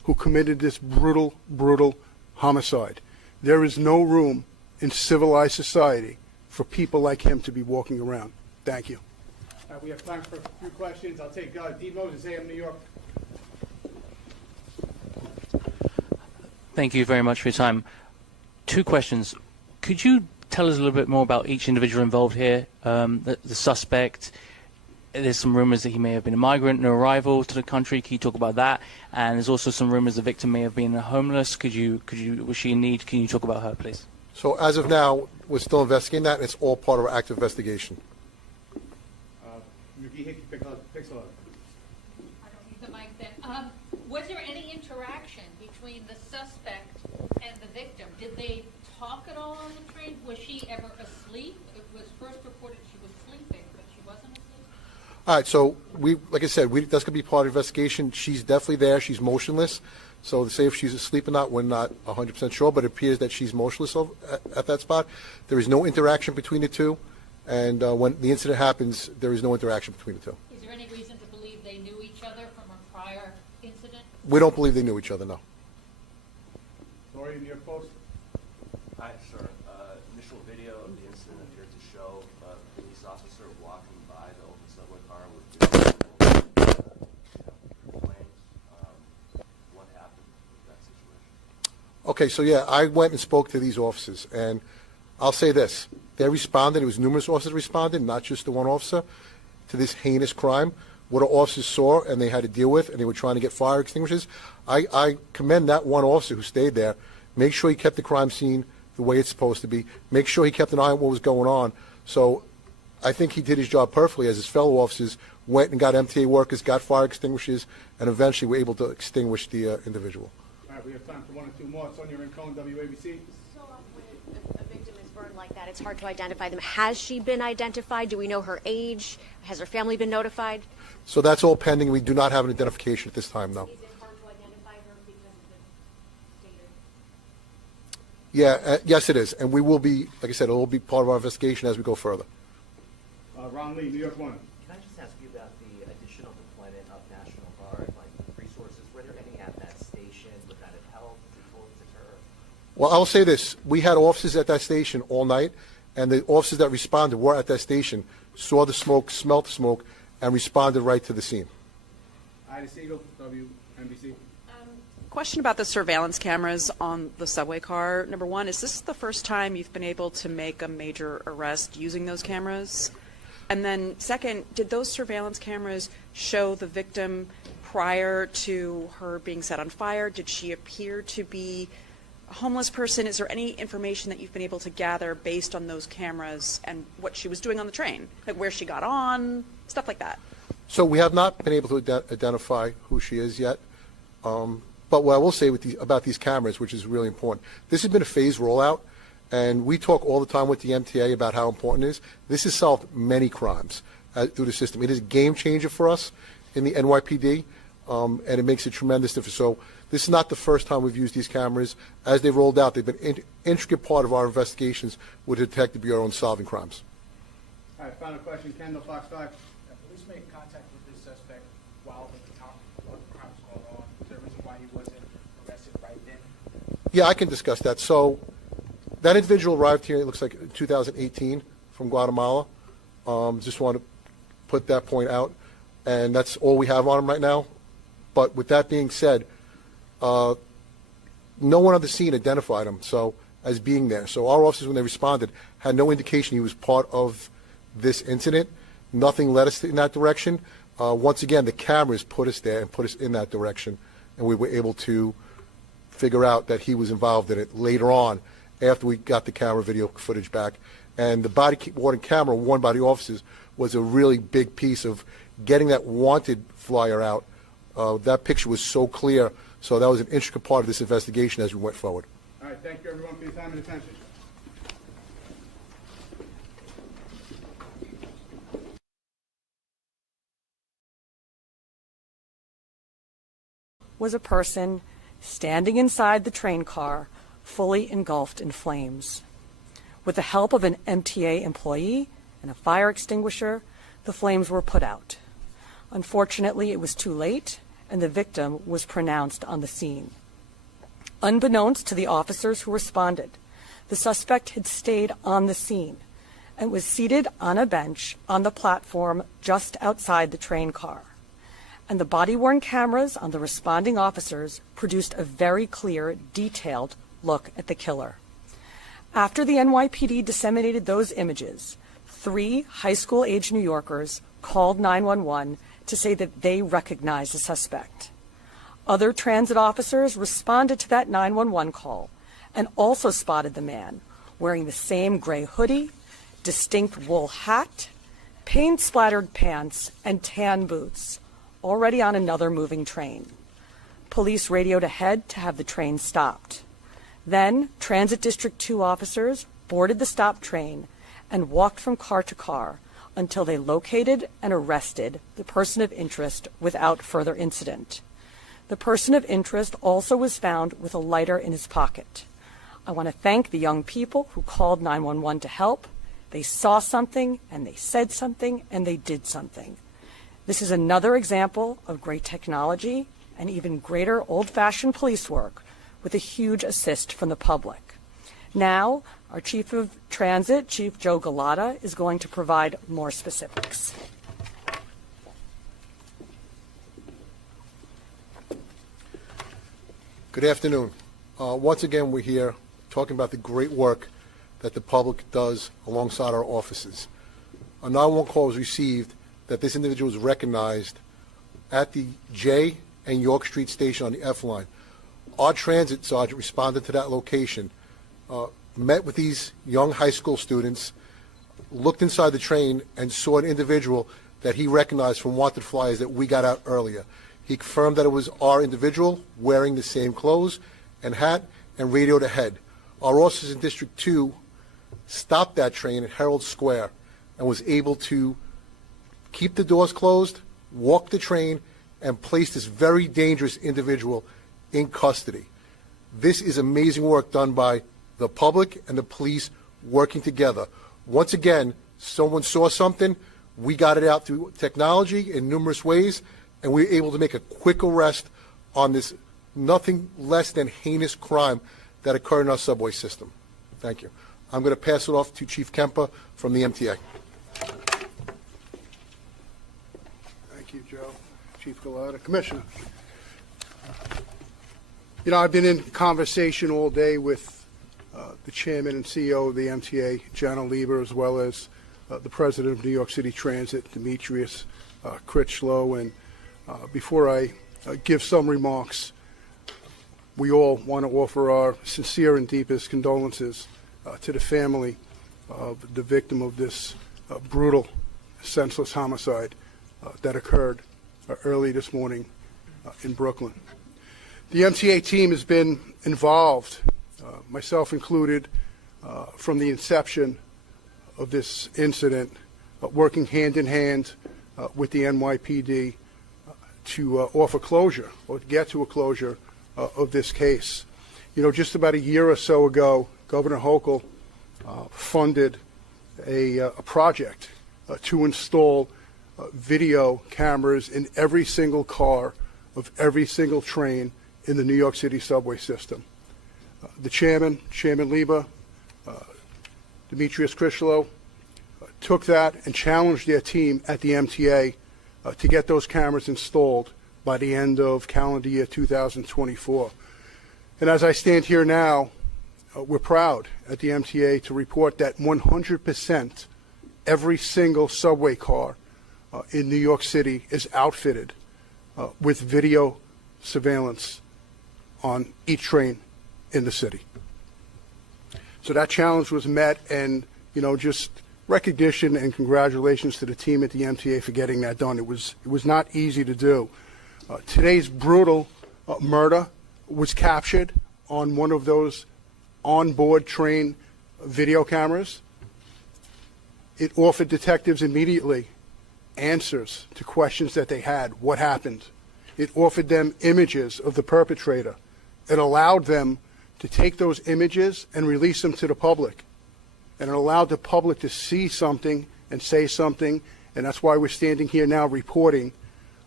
who committed this brutal, brutal homicide. There is no room in civilized society for people like him to be walking around. Thank you. We have time for a few questions. I'll take D. Moses, AM New York. Thank you very much for your time. Two questions. Could you tell us a little bit more about each individual involved here? The suspect, there's some rumors that he may have been a migrant, an arrival to the country. Can you talk about that? And there's also some rumors the victim may have been homeless. Was she in need? Can you talk about her, please? So as of now, we're still investigating that, and it's all part of our active investigation. Yuki Hickey, Pixel. I don't need the mic then. Was there any interaction between the suspect and the victim? Did they talk at all on the train? Was she ever asleep? It was first reported she was sleeping, but she wasn't asleep? All right, so like I said, that's going to be part of the investigation. She's definitely there. She's motionless. So to say if she's asleep or not, we're not 100% sure, but it appears that she's motionless at that spot. There is no interaction between the two, and when the incident happens, there is no interaction between the two. Is there any reason to believe they knew each other from a prior incident? We don't believe they knew each other, no. Lori, New York Post. Hi, sir. Initial video of the incident appeared to show a police officer walking by the open subway car with complaints. What happened with that situation? Okay, so yeah, I went and spoke to these officers, and I'll say this. They responded. It was numerous officers responded, not just the one officer, to this heinous crime. What our officers saw and they had to deal with, and they were trying to get fire extinguishers. I commend that one officer who stayed there. Make sure he kept the crime scene the way it's supposed to be. Make sure he kept an eye on what was going on. So I think he did his job perfectly as his fellow officers went and got MTA workers, got fire extinguishers, and eventually were able to extinguish the individual. All right, we have time for one or two more. Sonia Rincon, WABC. So when a victim is burned like that, it's hard to identify them. Has she been identified? Do we know her age? Has her family been notified? So that's all pending. We do not have an identification at this time, no. Is it hard to identify her because of the stated? Yeah, yes it is. And we will be, like I said, it will be part of our investigation as we go further. Ron Lee, New York One. Can I just ask you about the additional deployment of National Guard, like resources? Were there any at that station? Would that have helped to deter? Well, I will say this. We had officers at that station all night, and the officers that responded were at that station, saw the smoke, smelt the smoke, and responded right to the scene. Ida Siegel, WNBC. Question about the surveillance cameras on the subway car. Number one, is this the first time you've been able to make a major arrest using those cameras? And then second, did those surveillance cameras show the victim prior to her being set on fire? Did she appear to be a homeless person? Is there any information that you've been able to gather based on those cameras and what she was doing on the train? Like where she got on, stuff like that? So we have not been able to identify who she is yet. But what I will say about these cameras, which is really important, this has been a phased rollout, and we talk all the time with the MTA about how important it is. This has solved many crimes through the system. It is a game changer for us in the NYPD, and it makes a tremendous difference. So this is not the first time we've used these cameras. As they rolled out, they've been an intricate part of our investigations with the Detective Bureau in solving crimes. All right, final question. Kendall, Fox 5. Police made contact with this suspect while the crime was going on. Is there a reason why he wasn't arrested right then? Yeah, I can discuss that. So that individual arrived here, it looks like in 2018 from Guatemala. Just want to put that point out. And that's all we have on him right now. But with that being said, no one on the scene identified him as being there. So our officers, when they responded, had no indication he was part of this incident. Nothing led us in that direction. Once again, the cameras put us there and put us in that direction, and we were able to figure out that he was involved in it later on after we got the camera video footage back. And the body-worn camera worn by the officers was a really big piece of getting that wanted flyer out. That picture was so clear, so that was an intricate part of this investigation as we went forward. All right, thank you everyone for your time and attention. Was a person standing inside the train car, fully engulfed in flames. With the help of an MTA employee and a fire extinguisher, the flames were put out. Unfortunately, it was too late, and the victim was pronounced on the scene. Unbeknownst to the officers who responded, the suspect had stayed on the scene and was seated on a bench on the platform just outside the train car. And the body-worn cameras on the responding officers produced a very clear, detailed look at the killer. After the NYPD disseminated those images, 3 high school-age New Yorkers called 911 to say that they recognized the suspect. Other transit officers responded to that 911 call and also spotted the man wearing the same gray hoodie, distinct wool hat, paint-splattered pants, and tan boots, already on another moving train. Police radioed ahead to have the train stopped. Then, Transit District 2 officers boarded the stopped train and walked from car to car until they located and arrested the person of interest without further incident. The person of interest also was found with a lighter in his pocket. I want to thank the young people who called 911 to help. They saw something, and they said something, and they did something. This is another example of great technology and even greater old-fashioned police work with a huge assist from the public. Now, our Chief of Transit, Chief Joe Gada, is going to provide more specifics. Good afternoon. Once again, we're here talking about the great work that the public does alongside our offices. A 911 call was received that this individual was recognized at the J and York Street station on the F line. Our transit sergeant responded to that location, met with these young high school students, looked inside the train, and saw an individual that he recognized from wanted flyers that we got out earlier. He confirmed that it was our individual wearing the same clothes and hat and radioed ahead. Our officers in District 2 stopped that train at Herald Square and was able to keep the doors closed, walk the train, and place this very dangerous individual in custody. This is amazing work done by the public and the police working together. Once again, someone saw something, we got it out through technology in numerous ways, and we were able to make a quick arrest on this nothing less than heinous crime that occurred in our subway system. Thank you. I'm going to pass it off to Chief Kemper from the MTA. Thank you, Joe. Chief Gada. Commissioner. You know, I've been in conversation all day with the chairman and CEO of the MTA, Jana Lieber, as well as the president of New York City Transit, Demetrius Critchlow. And before I give some remarks, we all want to offer our sincere and deepest condolences to the family of the victim of this brutal, senseless homicide that occurred early this morning in Brooklyn. The MTA team has been involved, myself included, from the inception of this incident, working hand in hand with the NYPD to offer closure or to get to a closure of this case. You know, just about a year or so ago, Governor Hochul funded a project to install video cameras in every single car of every single train in the New York City subway system. The Chairman Lieber, Demetrius Critchlow, took that and challenged their team at the MTA to get those cameras installed by the end of calendar year 2024. And as I stand here now, we're proud at the MTA to report that 100% every single subway car in New York City is outfitted with video surveillance on each train in the city. So that challenge was met, and you know, just recognition and congratulations to the team at the MTA for getting that done. It was not easy to do. Today's brutal murder was captured on one of those onboard train video cameras. It offered detectives immediately answers to questions that they had. What happened? It offered them images of the perpetrator. It allowed them to take those images and release them to the public. And it allowed the public to see something and say something, and that's why we're standing here now reporting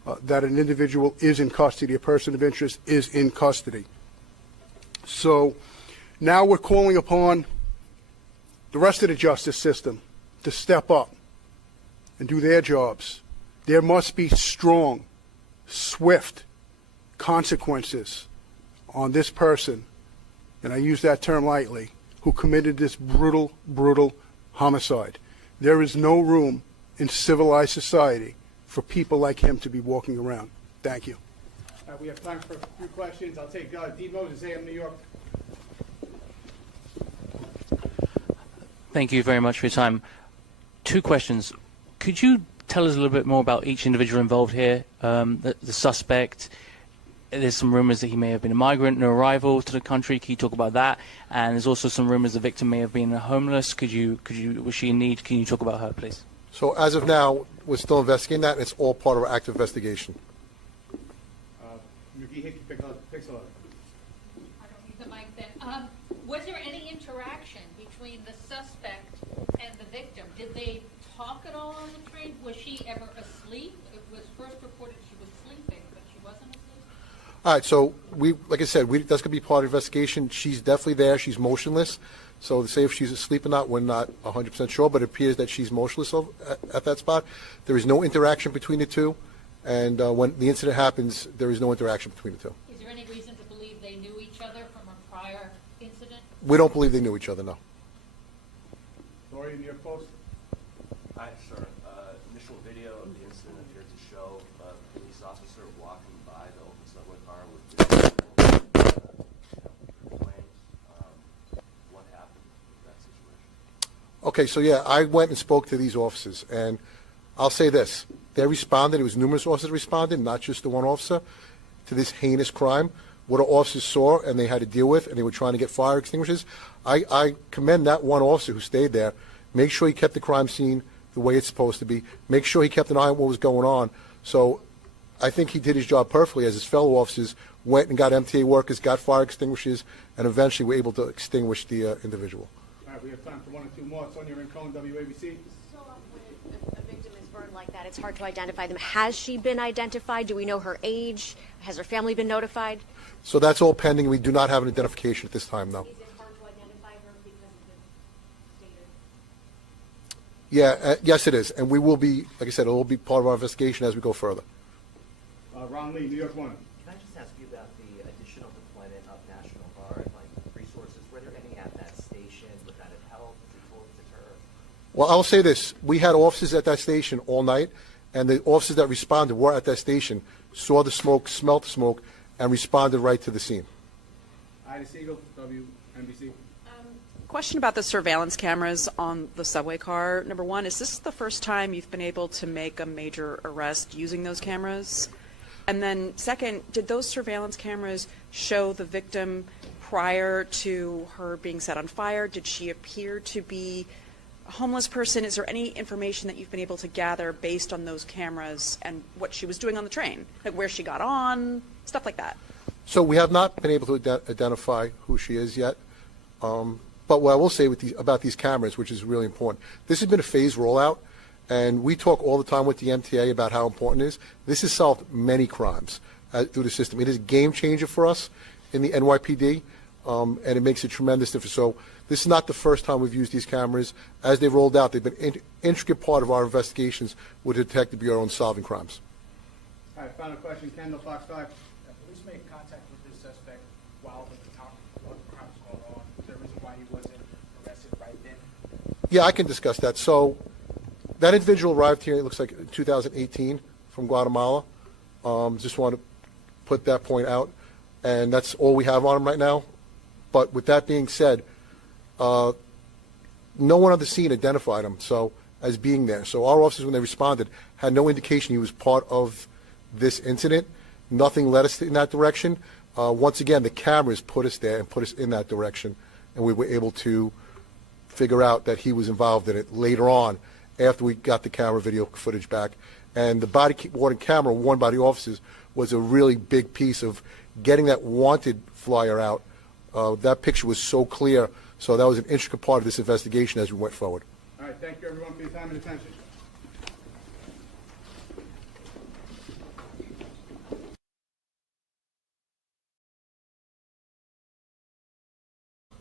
that an individual is in custody, a person of interest is in custody. So now we're calling upon the rest of the justice system to step up and do their jobs. There must be strong, swift consequences on this person, and I use that term lightly, who committed this brutal, brutal homicide. There is no room in civilized society for people like him to be walking around. Thank you. We have time for a few questions. I'll take D. Moses, AM New York. Thank you very much for your time. Two questions. Could you tell us a little bit more about each individual involved here? The suspect, there's some rumors that he may have been a migrant, no arrival to the country. Can you talk about that? And there's also some rumors the victim may have been homeless. Was she in need? Can you talk about her, please? So as of now, we're still investigating that. It's all part of our active investigation. McGee Hickey Pixel. I don't need the mic then. Was there any interaction between the suspect and the victim? Did they talk at all on the train? Was she ever asleep? It was first reported she was sleeping, but she wasn't asleep? All right, so like I said, that's going to be part of the investigation. She's definitely there. She's motionless. So to say if she's asleep or not, we're not 100% sure, but it appears that she's motionless at that spot. There is no interaction between the two, and when the incident happens, there is no interaction between the two. Is there any reason to believe they knew each other from a prior incident? We don't believe they knew each other, no. Lori, New York Post. Hi, sir. Initial video of the incident appeared to show a police officer walking by the open subway car with flames. What happened in that situation? Okay, so yeah, I went and spoke to these officers, and I'll say this. They responded. It was numerous officers that responded, not just the one officer, to this heinous crime. What our officers saw and they had to deal with, and they were trying to get fire extinguishers. I commend that one officer who stayed there. Make sure he kept the crime scene the way it's supposed to be. Make sure he kept an eye on what was going on. So I think he did his job perfectly as his fellow officers went and got MTA workers, got fire extinguishers, and eventually were able to extinguish the individual. All right, we have time for one or two more. Sonia Rincon, WABC. So when a victim is burned like that, it's hard to identify them. Has she been identified? Do we know her age? Has her family been notified? So that's all pending. We do not have an identification at this time, though. Is it hard to identify her because of the stated? Yeah, yes, it is. And we will be, like I said, it will be part of our investigation as we go further. Ron Lee, New York One. Can I just ask you about the additional deployment of National Guard, like resources? Were there any at that station? Would that have helped? Was it told to deter? Well, I'll say this. We had officers at that station all night, and the officers that responded were at that station, saw the smoke, smelled the smoke, and responded right to the scene. Ida Siegel, WNBC. Question about the surveillance cameras on the subway car. Number one, is this the first time you've been able to make a major arrest using those cameras? And then second, did those surveillance cameras show the victim prior to her being set on fire? Did she appear to be a homeless person? Is there any information that you've been able to gather based on those cameras and what she was doing on the train? Like where she got on, stuff like that? So we have not been able to identify who she is yet. But what I will say about these cameras, which is really important, this has been a phased rollout, and we talk all the time with the MTA about how important it is. This has solved many crimes through the system. It is a game changer for us in the NYPD, and it makes a tremendous difference. So this is not the first time we've used these cameras. As they've rolled out, they've been an intricate part of our investigations with the Detective Bureau in solving crimes. All right, final question. Kendall, Fox 5. Police made contact with this suspect while the crime was going on. Is there a reason why he wasn't arrested right then? Yeah, I can discuss that. So that individual arrived here, it looks like in 2018 from Guatemala. Just want to put that point out. And that's all we have on him right now. But with that being said, no one on the scene identified him as being there. So our officers, when they responded, had no indication he was part of this incident. Nothing led us in that direction. Once again, the cameras put us there and put us in that direction, and we were able to figure out that he was involved in it later on after we got the camera video footage back. And the body-worn camera worn by the officers was a really big piece of getting that wanted flyer out. That picture was so clear, so that was an intricate part of this investigation as we went forward. All right, thank you everyone for your time and attention.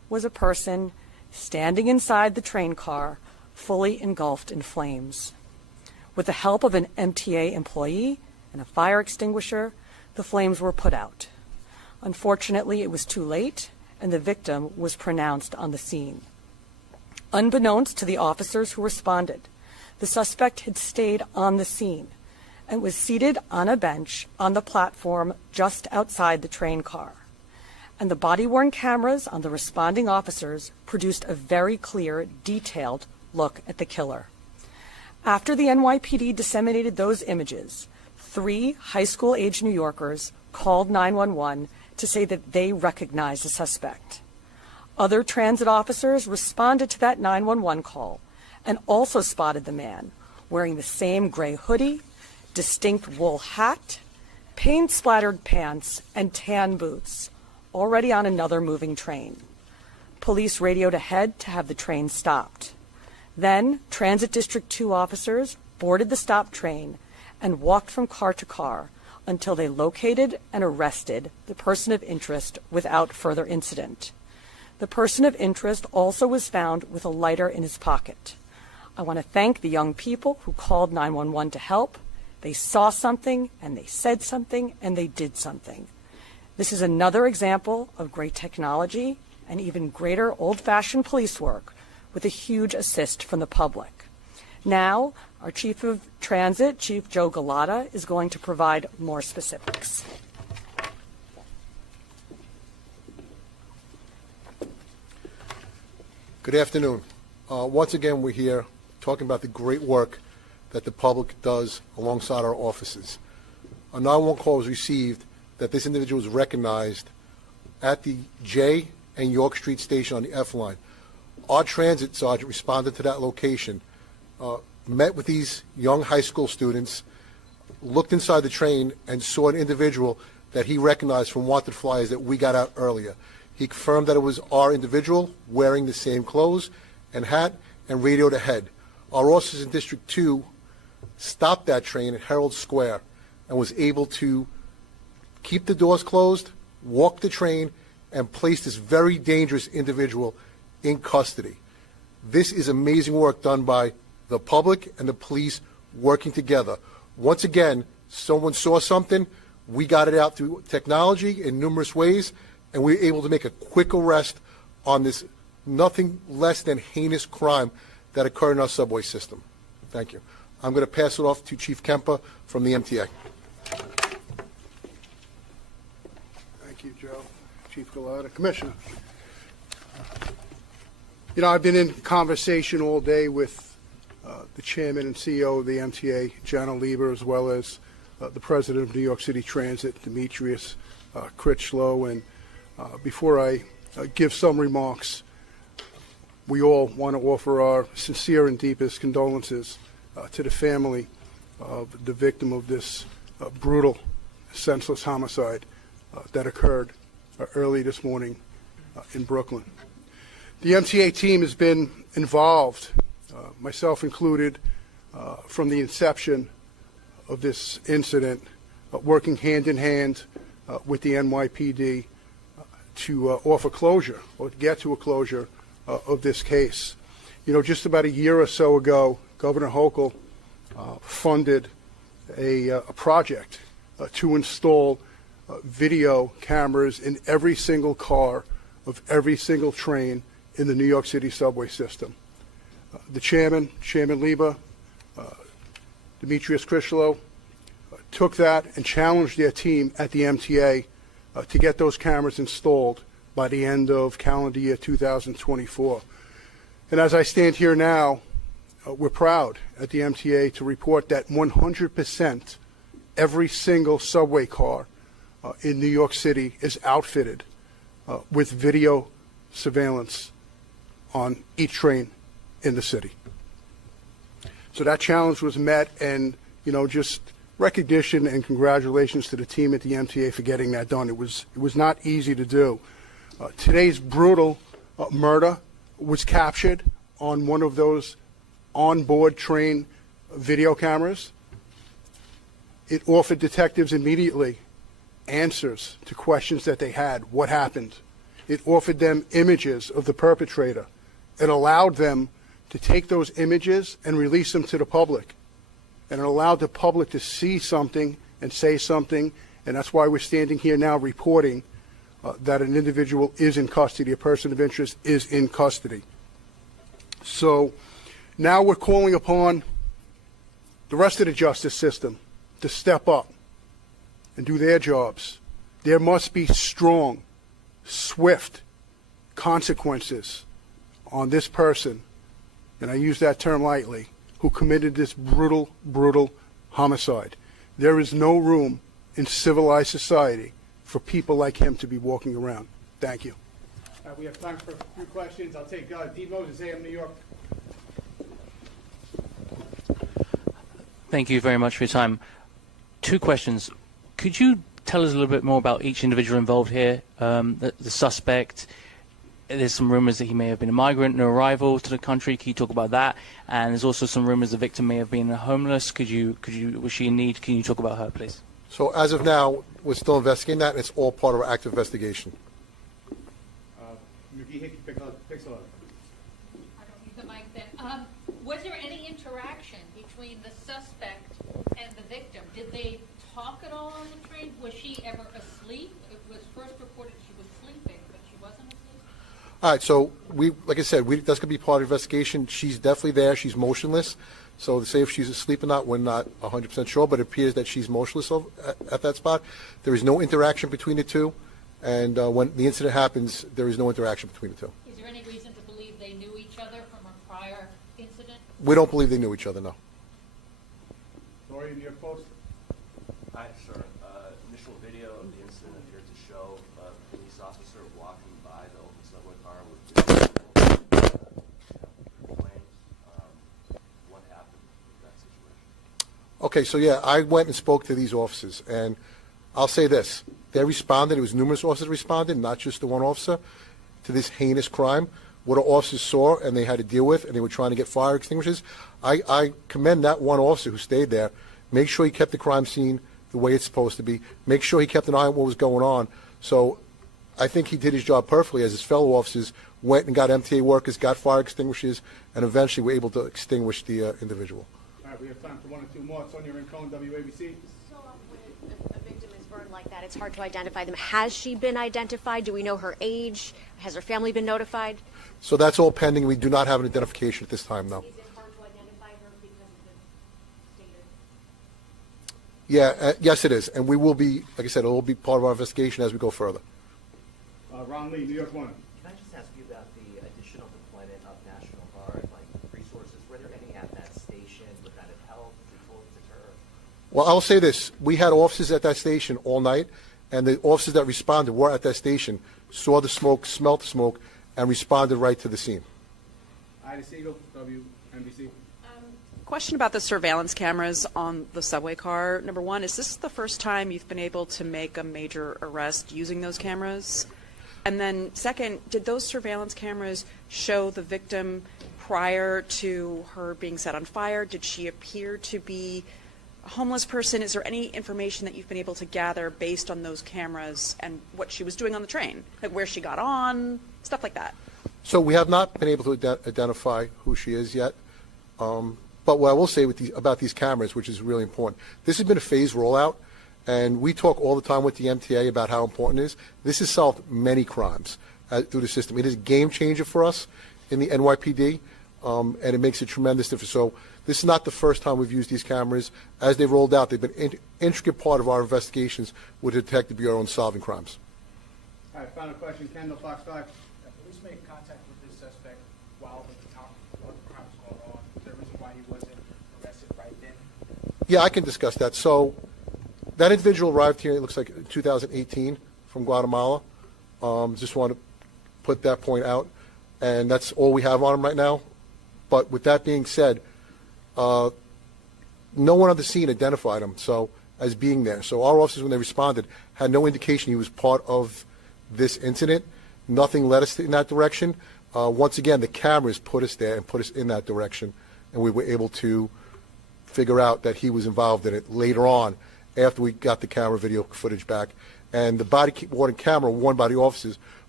was a person standing inside the train car, fully engulfed in flames. With the help of an MTA employee and a fire extinguisher, the flames were put out. Unfortunately, it was too late, and the victim was pronounced on the scene. Unbeknownst to the officers who responded, the suspect had stayed on the scene and was seated on a bench on the platform just outside the train car. And the body-worn cameras on the responding officers produced a very clear, detailed look at the killer. After the NYPD disseminated those images, 3 high school-age New Yorkers called 911 to say that they recognized the suspect. Other transit officers responded to that 911 call and also spotted the man wearing the same gray hoodie, distinct wool hat, paint-splattered pants, and tan boots, already on another moving train. Police radioed ahead to have the train stopped. Then, Transit District 2 officers boarded the stopped train and walked from car to car until they located and arrested the person of interest without further incident. The person of interest also was found with a lighter in his pocket. I want to thank the young people who called 911 to help. They saw something, and they said something, and they did something. This is another example of great technology and even greater old-fashioned police work with a huge assist from the public. Now, our Chief of Transit, Chief Joe Gada, is going to provide more specifics. Good afternoon. Once again, we're here talking about the great work that the public does alongside our offices. A 911 call was received that this individual was recognized at the J and York Street station on the F line. Our transit sergeant responded to that location, met with these young high school students, looked inside the train, and saw an individual that he recognized from wanted flyers that we got out earlier. He confirmed that it was our individual wearing the same clothes and hat and radioed ahead. Our officers in District 2 stopped that train at Herald Square and was able to keep the doors closed, walk the train, and place this very dangerous individual in custody. This is amazing work done by the public and the police working together. Once again, someone saw something, we got it out through technology in numerous ways, and we were able to make a quick arrest on this nothing less than heinous crime that occurred in our subway system. Thank you. I'm going to pass it off to Chief Kemper from the MTA. Thank you, Joe. Chief Gada. Commissioner. You know, I've been in conversation all day with the chairman and CEO of the MTA, Jana Lieber, as well as the president of New York City Transit, Demetrius Critchlow. And before I give some remarks, we all want to offer our sincere and deepest condolences to the family of the victim of this brutal, senseless homicide that occurred early this morning in Brooklyn. The MTA team has been involved, myself included, from the inception of this incident, working hand in hand with the NYPD to offer closure or to get to a closure of this case. You know, just about a year or so ago, Governor Hochul funded a project to install video cameras in every single car of every single train in the New York City subway system. The Chairman Lieber, Demetrius Critchlow, took that and challenged their team at the MTA to get those cameras installed by the end of calendar year 2024. And as I stand here now, we're proud at the MTA to report that 100% every single subway car in New York City is outfitted with video surveillance on each train in the city. So that challenge was met, and you know, just recognition and congratulations to the team at the MTA for getting that done. It was not easy to do. Today's brutal murder was captured on one of those onboard train video cameras. It offered detectives immediately answers to questions that they had. What happened? It offered them images of the perpetrator. It allowed them to take those images and release them to the public. And it allowed the public to see something and say something, and that's why we're standing here now reporting that an individual is in custody, a person of interest is in custody. So now we're calling upon the rest of the justice system to step up and do their jobs. There must be strong, swift consequences on this person, and I use that term lightly, who committed this brutal, brutal homicide. There is no room in civilized society for people like him to be walking around. Thank you. We have time for a few questions. I'll take D. Moses, AM New York. Thank you very much for your time. Two questions. Could you tell us a little bit more about each individual involved here? The suspect, there's some rumors that he may have been a migrant, no arrival to the country. Can you talk about that? And there's also some rumors the victim may have been homeless. Was she in need? Can you talk about her, please? So as of now, we're still investigating that, and it's all part of our active investigation. McGee, Pixel. I don't need the mic then. Was there any interaction between the suspect and the victim? Did they talk at all on the train? Was she ever asleep? It was first reported she was sleeping, but she wasn't asleep? All right, so like I said, that's going to be part of the investigation. She's definitely there. She's motionless. So to say if she's asleep or not, we're not 100% sure, but it appears that she's motionless at that spot. There is no interaction between the two, and when the incident happens, there is no interaction between the two. Is there any reason to believe they knew each other from a prior incident? We don't believe they knew each other, no. Lori, New York Post. Hi, sir. Initial video of the incident appeared to show a police officer walking by the open subway car with flames. What happened in that situation? Okay, so yeah, I went and spoke to these officers, and I'll say this. They responded. It was numerous officers responded, not just the one officer, to this heinous crime. What our officers saw and they had to deal with, and they were trying to get fire extinguishers. I commend that one officer who stayed there. Make sure he kept the crime scene the way it's supposed to be. Make sure he kept an eye on what was going on. So I think he did his job perfectly, as his fellow officers went and got MTA workers, got fire extinguishers, and eventually were able to extinguish the individual. All right, we have time for one or two more. Sonia Rincon, WABC. So when a victim is burned like that, it's hard to identify them. Has she been identified? Do we know her age? Has her family been notified? So that's all pending. We do not have an identification at this time, though. Is it hard to identify her because of the stated? Yeah, yes, it is. And we will be, like I said, it will be part of our investigation as we go further. Ron Lee, New York One. Can I just ask you about the additional deployment of National Guard, like resources? Were there any at that station? Would that have helped to deter? Well, I'll say this. We had officers at that station all night, and the officers that responded were at that station, saw the smoke, smelled the smoke, and responded right to the scene. Ida Siegel, WNBC. Question about the surveillance cameras on the subway car. Number one, is this the first time you've been able to make a major arrest using those cameras? And then second, did those surveillance cameras show the victim prior to her being set on fire? Did she appear to be a homeless person? Is there any information that you've been able to gather based on those cameras and what she was doing on the train? Like where she got on, stuff like that? So we have not been able to identify who she is yet. But what I will say about these cameras, which is really important, this has been a phased rollout, and we talk all the time with the MTA about how important it is. This has solved many crimes through the system. It is a game changer for us in the NYPD, and it makes a tremendous difference. So this is not the first time we've used these cameras. As they've rolled out, they've been an intricate part of our investigations with the Detective Bureau in solving crimes. All right, final question. Kendall, Fox 5. Police made contact with this suspect while the crime was going on. Is there a reason why he wasn't arrested right then? Yeah, I can discuss that. So that individual arrived here, it looks like 2018, from Guatemala. Just want to put that point out. And that's all we have on him right now. But with that being said, no one on the scene identified him as being there. So our officers, when they responded, had no indication he was part of this incident. Nothing led us in that direction. Once again, the cameras put us there and put us in that direction, and we were able to figure out that he was involved in it later on after we got the camera video footage back. And the body-worn camera worn by the officers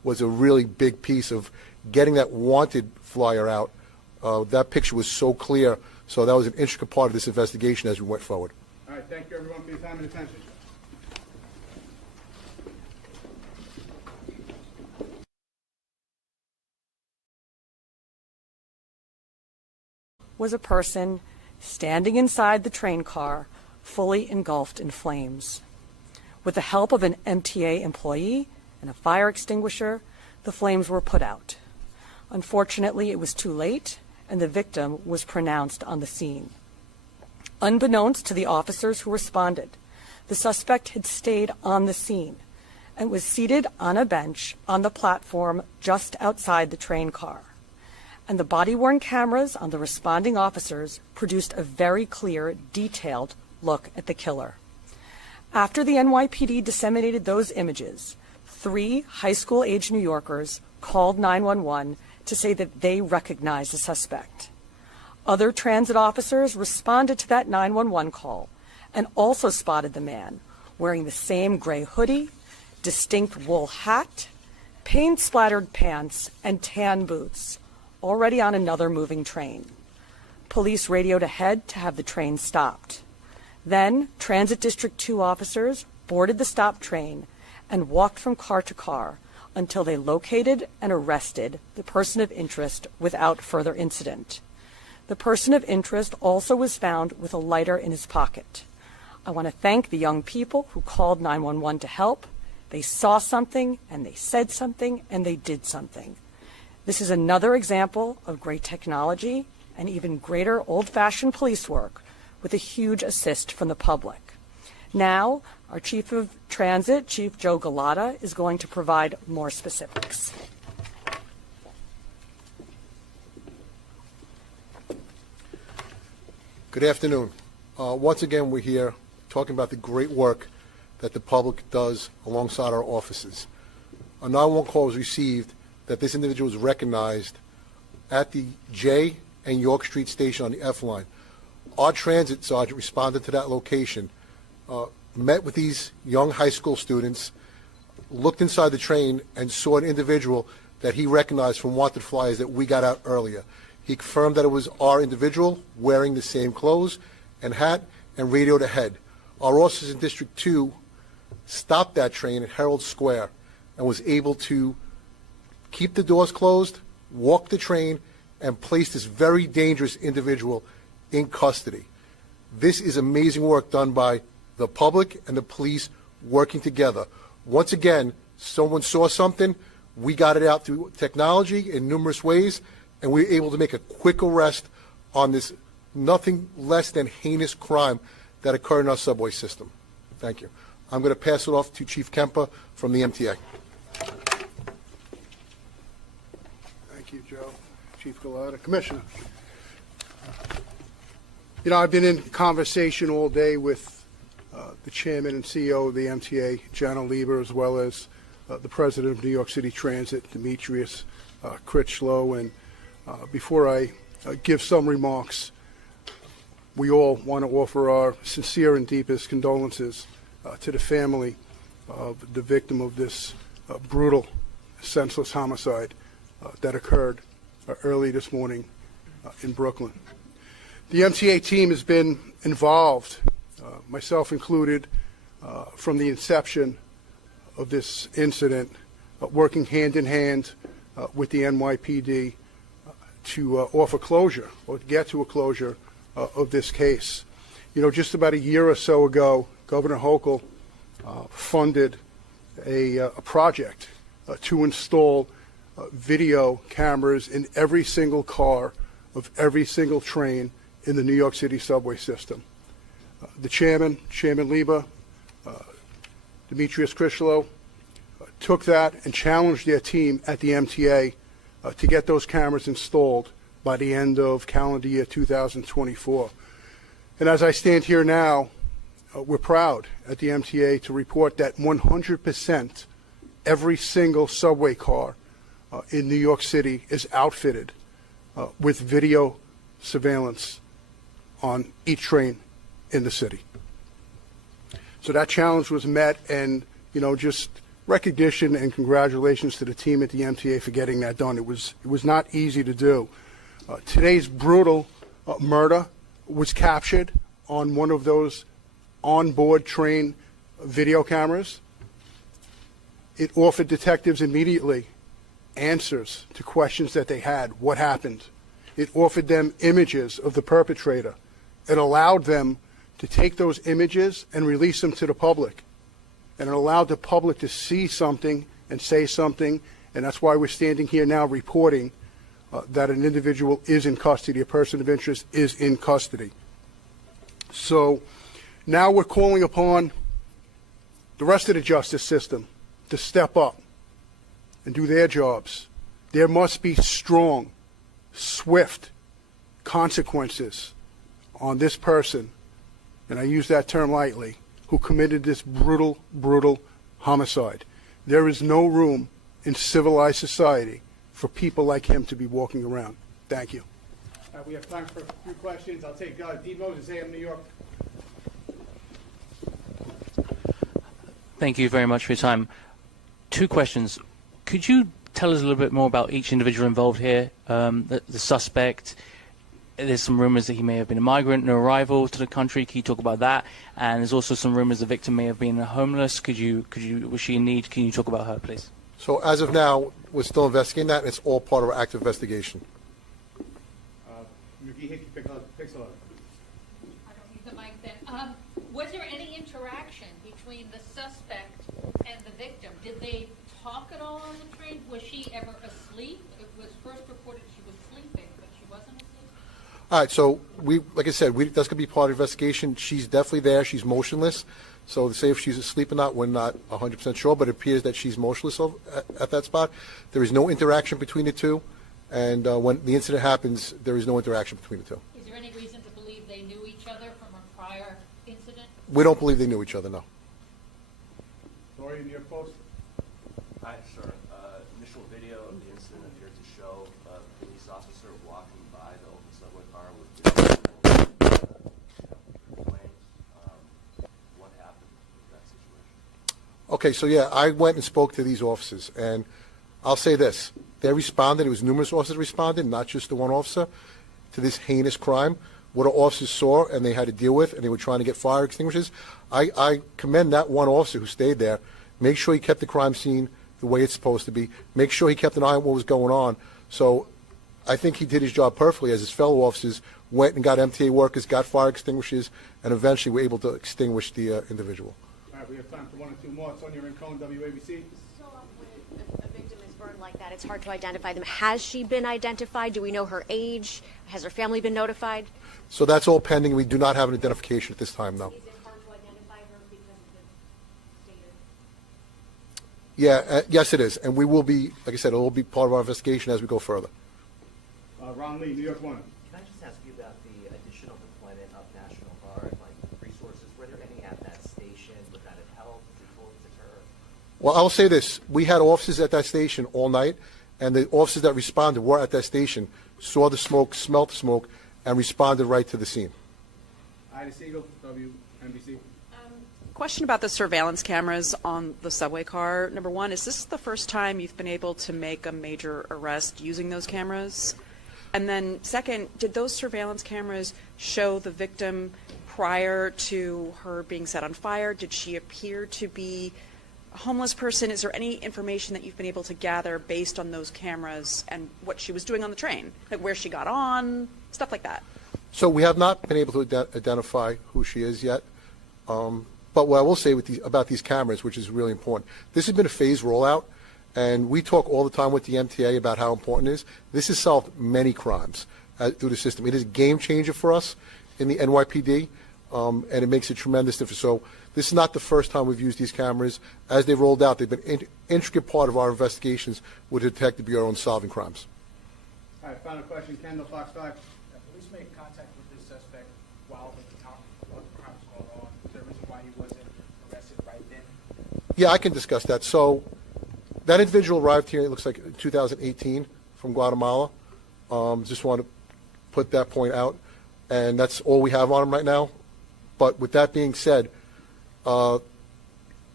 was a really big piece of getting that wanted flyer out. That picture was so clear, so that was an intricate part of this investigation as we went forward. All right, thank you everyone for your time and attention. Was a person standing inside the train car, fully engulfed in flames. With the help of an MTA employee and a fire extinguisher, the flames were put out. Unfortunately, it was too late, and the victim was pronounced on the scene. Unbeknownst to the officers who responded, the suspect had stayed on the scene and was seated on a bench on the platform just outside the train car. And the body-worn cameras on the responding officers produced a very clear, detailed look at the killer. After the NYPD disseminated those images, 3 high school-aged New Yorkers called 911 to say that they recognized the suspect. Other transit officers responded to that 911 call and also spotted the man wearing the same gray hoodie, distinct wool hat, paint-splattered pants, and tan boots, already on another moving train. Police radioed ahead to have the train stopped. Then, Transit District 2 officers boarded the stopped train and walked from car to car until they located and arrested the person of interest without further incident. The person of interest also was found with a lighter in his pocket. I want to thank the young people who called 911 to help. They saw something, and they said something, and they did something. This is another example of great technology and even greater old-fashioned police work with a huge assist from the public. Now, our Chief of Transit, Chief Joe Gada, is going to provide more specifics. Good afternoon. Once again, we're here talking about the great work that the public does alongside our offices. A 911 call was received that this individual was recognized at the J and York Street station on the F line. Our transit sergeant responded to that location, met with these young high school students, looked inside the train, and saw an individual that he recognized from wanted flyers that we got out earlier. He confirmed that it was our individual wearing the same clothes and hat and radioed ahead. Our officers in District 2 stopped that train at Herald Square and was able to keep the doors closed, walk the train, and place this very dangerous individual in custody. This is amazing work done by the public and the police working together. Once again, someone saw something, we got it out through technology in numerous ways, and we were able to make a quick arrest on this nothing less than heinous crime that occurred in our subway system. Thank you. I'm going to pass it off to Chief Kemper from the MTA. Thank you, Joe. Chief Gada. Commissioner. You know, I've been in conversation all day with the chairman and CEO of the MTA, John Lieber, as well as the president of New York City Transit, Demetrius Critchlow. And before I give some remarks, we all want to offer our sincere and deepest condolences to the family of the victim of this brutal, senseless homicide that occurred early this morning in Brooklyn. The MTA team has been involved, myself included, from the inception of this incident, working hand in hand with the NYPD to offer closure or get to a closure of this case. You know, just about a year or so ago, Governor Hochul funded a project to install video cameras in every single car of every single train in the New York City subway system. The chairman, Chairman Lieber, Demetrius Critchlow, took that and challenged their team at the MTA to get those cameras installed by the end of calendar year 2024. And as I stand here now, we're proud at the MTA to report that 100% every single subway car in New York City is outfitted with video surveillance on each train in the city. So that challenge was met, and you know, just recognition and congratulations to the team at the MTA for getting that done. It was not easy to do. Today's brutal murder was captured on one of those onboard train video cameras. It offered detectives immediately answers to questions that they had. What happened? It offered them images of the perpetrator. It allowed them to take those images and release them to the public. And it allowed the public to see something and say something, and that's why we're standing here now reporting that an individual is in custody, a person of interest is in custody. So now we're calling upon the rest of the justice system to step up and do their jobs. There must be strong, swift consequences on this person, and I use that term lightly, who committed this brutal, brutal homicide. There is no room in civilized society for people like him to be walking around. Thank you. We have time for a few questions. I'll take D. Moses, AM New York. Thank you very much for your time. Two questions. Could you tell us a little bit more about each individual involved here? The suspect, there's some rumors that he may have been a migrant, an arrival to the country. Can you talk about that? And there's also some rumors the victim may have been homeless. Was she in need? Can you talk about her, please? So as of now, we're still investigating that, and it's all part of our active investigation. Yuki Hickey, Pixel. I don't need the mic then. Was there any interaction between the suspect and the victim? Did they talk at all on the train? Was she ever asleep? It was first reported she was sleeping, but she wasn't asleep? All right, so like I said, that's going to be part of the investigation. She's definitely there. She's motionless. So to say if she's asleep or not, we're not 100% sure, but it appears that she's motionless at that spot. There is no interaction between the two, and when the incident happens, there is no interaction between the two. Is there any reason to believe they knew each other from a prior incident? We don't believe they knew each other, no. Lori, New York Post. Hi, sir. Initial video of the incident appeared to show a police officer walking by the open subway car with complaints. What happened in that situation? Okay, so yeah, I went and spoke to these officers, and I'll say this. They responded. It was numerous officers responded, not just the one officer, to this heinous crime. What our officers saw and they had to deal with, and they were trying to get fire extinguishers. I commend that one officer who stayed there. Make sure he kept the crime scene the way it's supposed to be. Make sure he kept an eye on what was going on. So I think he did his job perfectly as his fellow officers went and got MTA workers, got fire extinguishers, and eventually were able to extinguish the individual. All right, we have time for one or two more. Sonia Rincon, WABC. So when a victim is burned like that, it's hard to identify them. Has she been identified? Do we know her age? Has her family been notified? So that's all pending. We do not have an identification at this time, no. Is it hard to identify her because of the status? Yeah, yes it is. And we will be, like I said, it will be part of our investigation as we go further. Ron Lee, New York One. Can I just ask you about the additional deployment of National Guard, like resources? Were there any at that station? Would that have helped to deter? Well, I will say this. We had officers at that station all night, and the officers that responded were at that station, saw the smoke, smelt the smoke, and responded right to the scene. Ida Siegel, WNBC. Question about the surveillance cameras on the subway car. Number one, is this the first time you've been able to make a major arrest using those cameras? And then second, did those surveillance cameras show the victim prior to her being set on fire? Did she appear to be a homeless person? Is there any information that you've been able to gather based on those cameras and what she was doing on the train? Like where she got on, stuff like that? So we have not been able to identify who she is yet. But what I will say about these cameras, which is really important, this has been a phased rollout, and we talk all the time with the MTA about how important it is. This has solved many crimes through the system. It is a game changer for us in the NYPD, and it makes a tremendous difference. So this is not the first time we've used these cameras. As they rolled out, they've been an intricate part of our investigations with the Detective Bureau in solving crimes. All right, final question. Kendall, Fox 5. Police made contact with this suspect while the crime was going on. Is there a reason why he wasn't arrested right then? Yeah, I can discuss that. So that individual arrived here, it looks like in 2018 from Guatemala. Just want to put that point out. And that's all we have on him right now. But with that being said,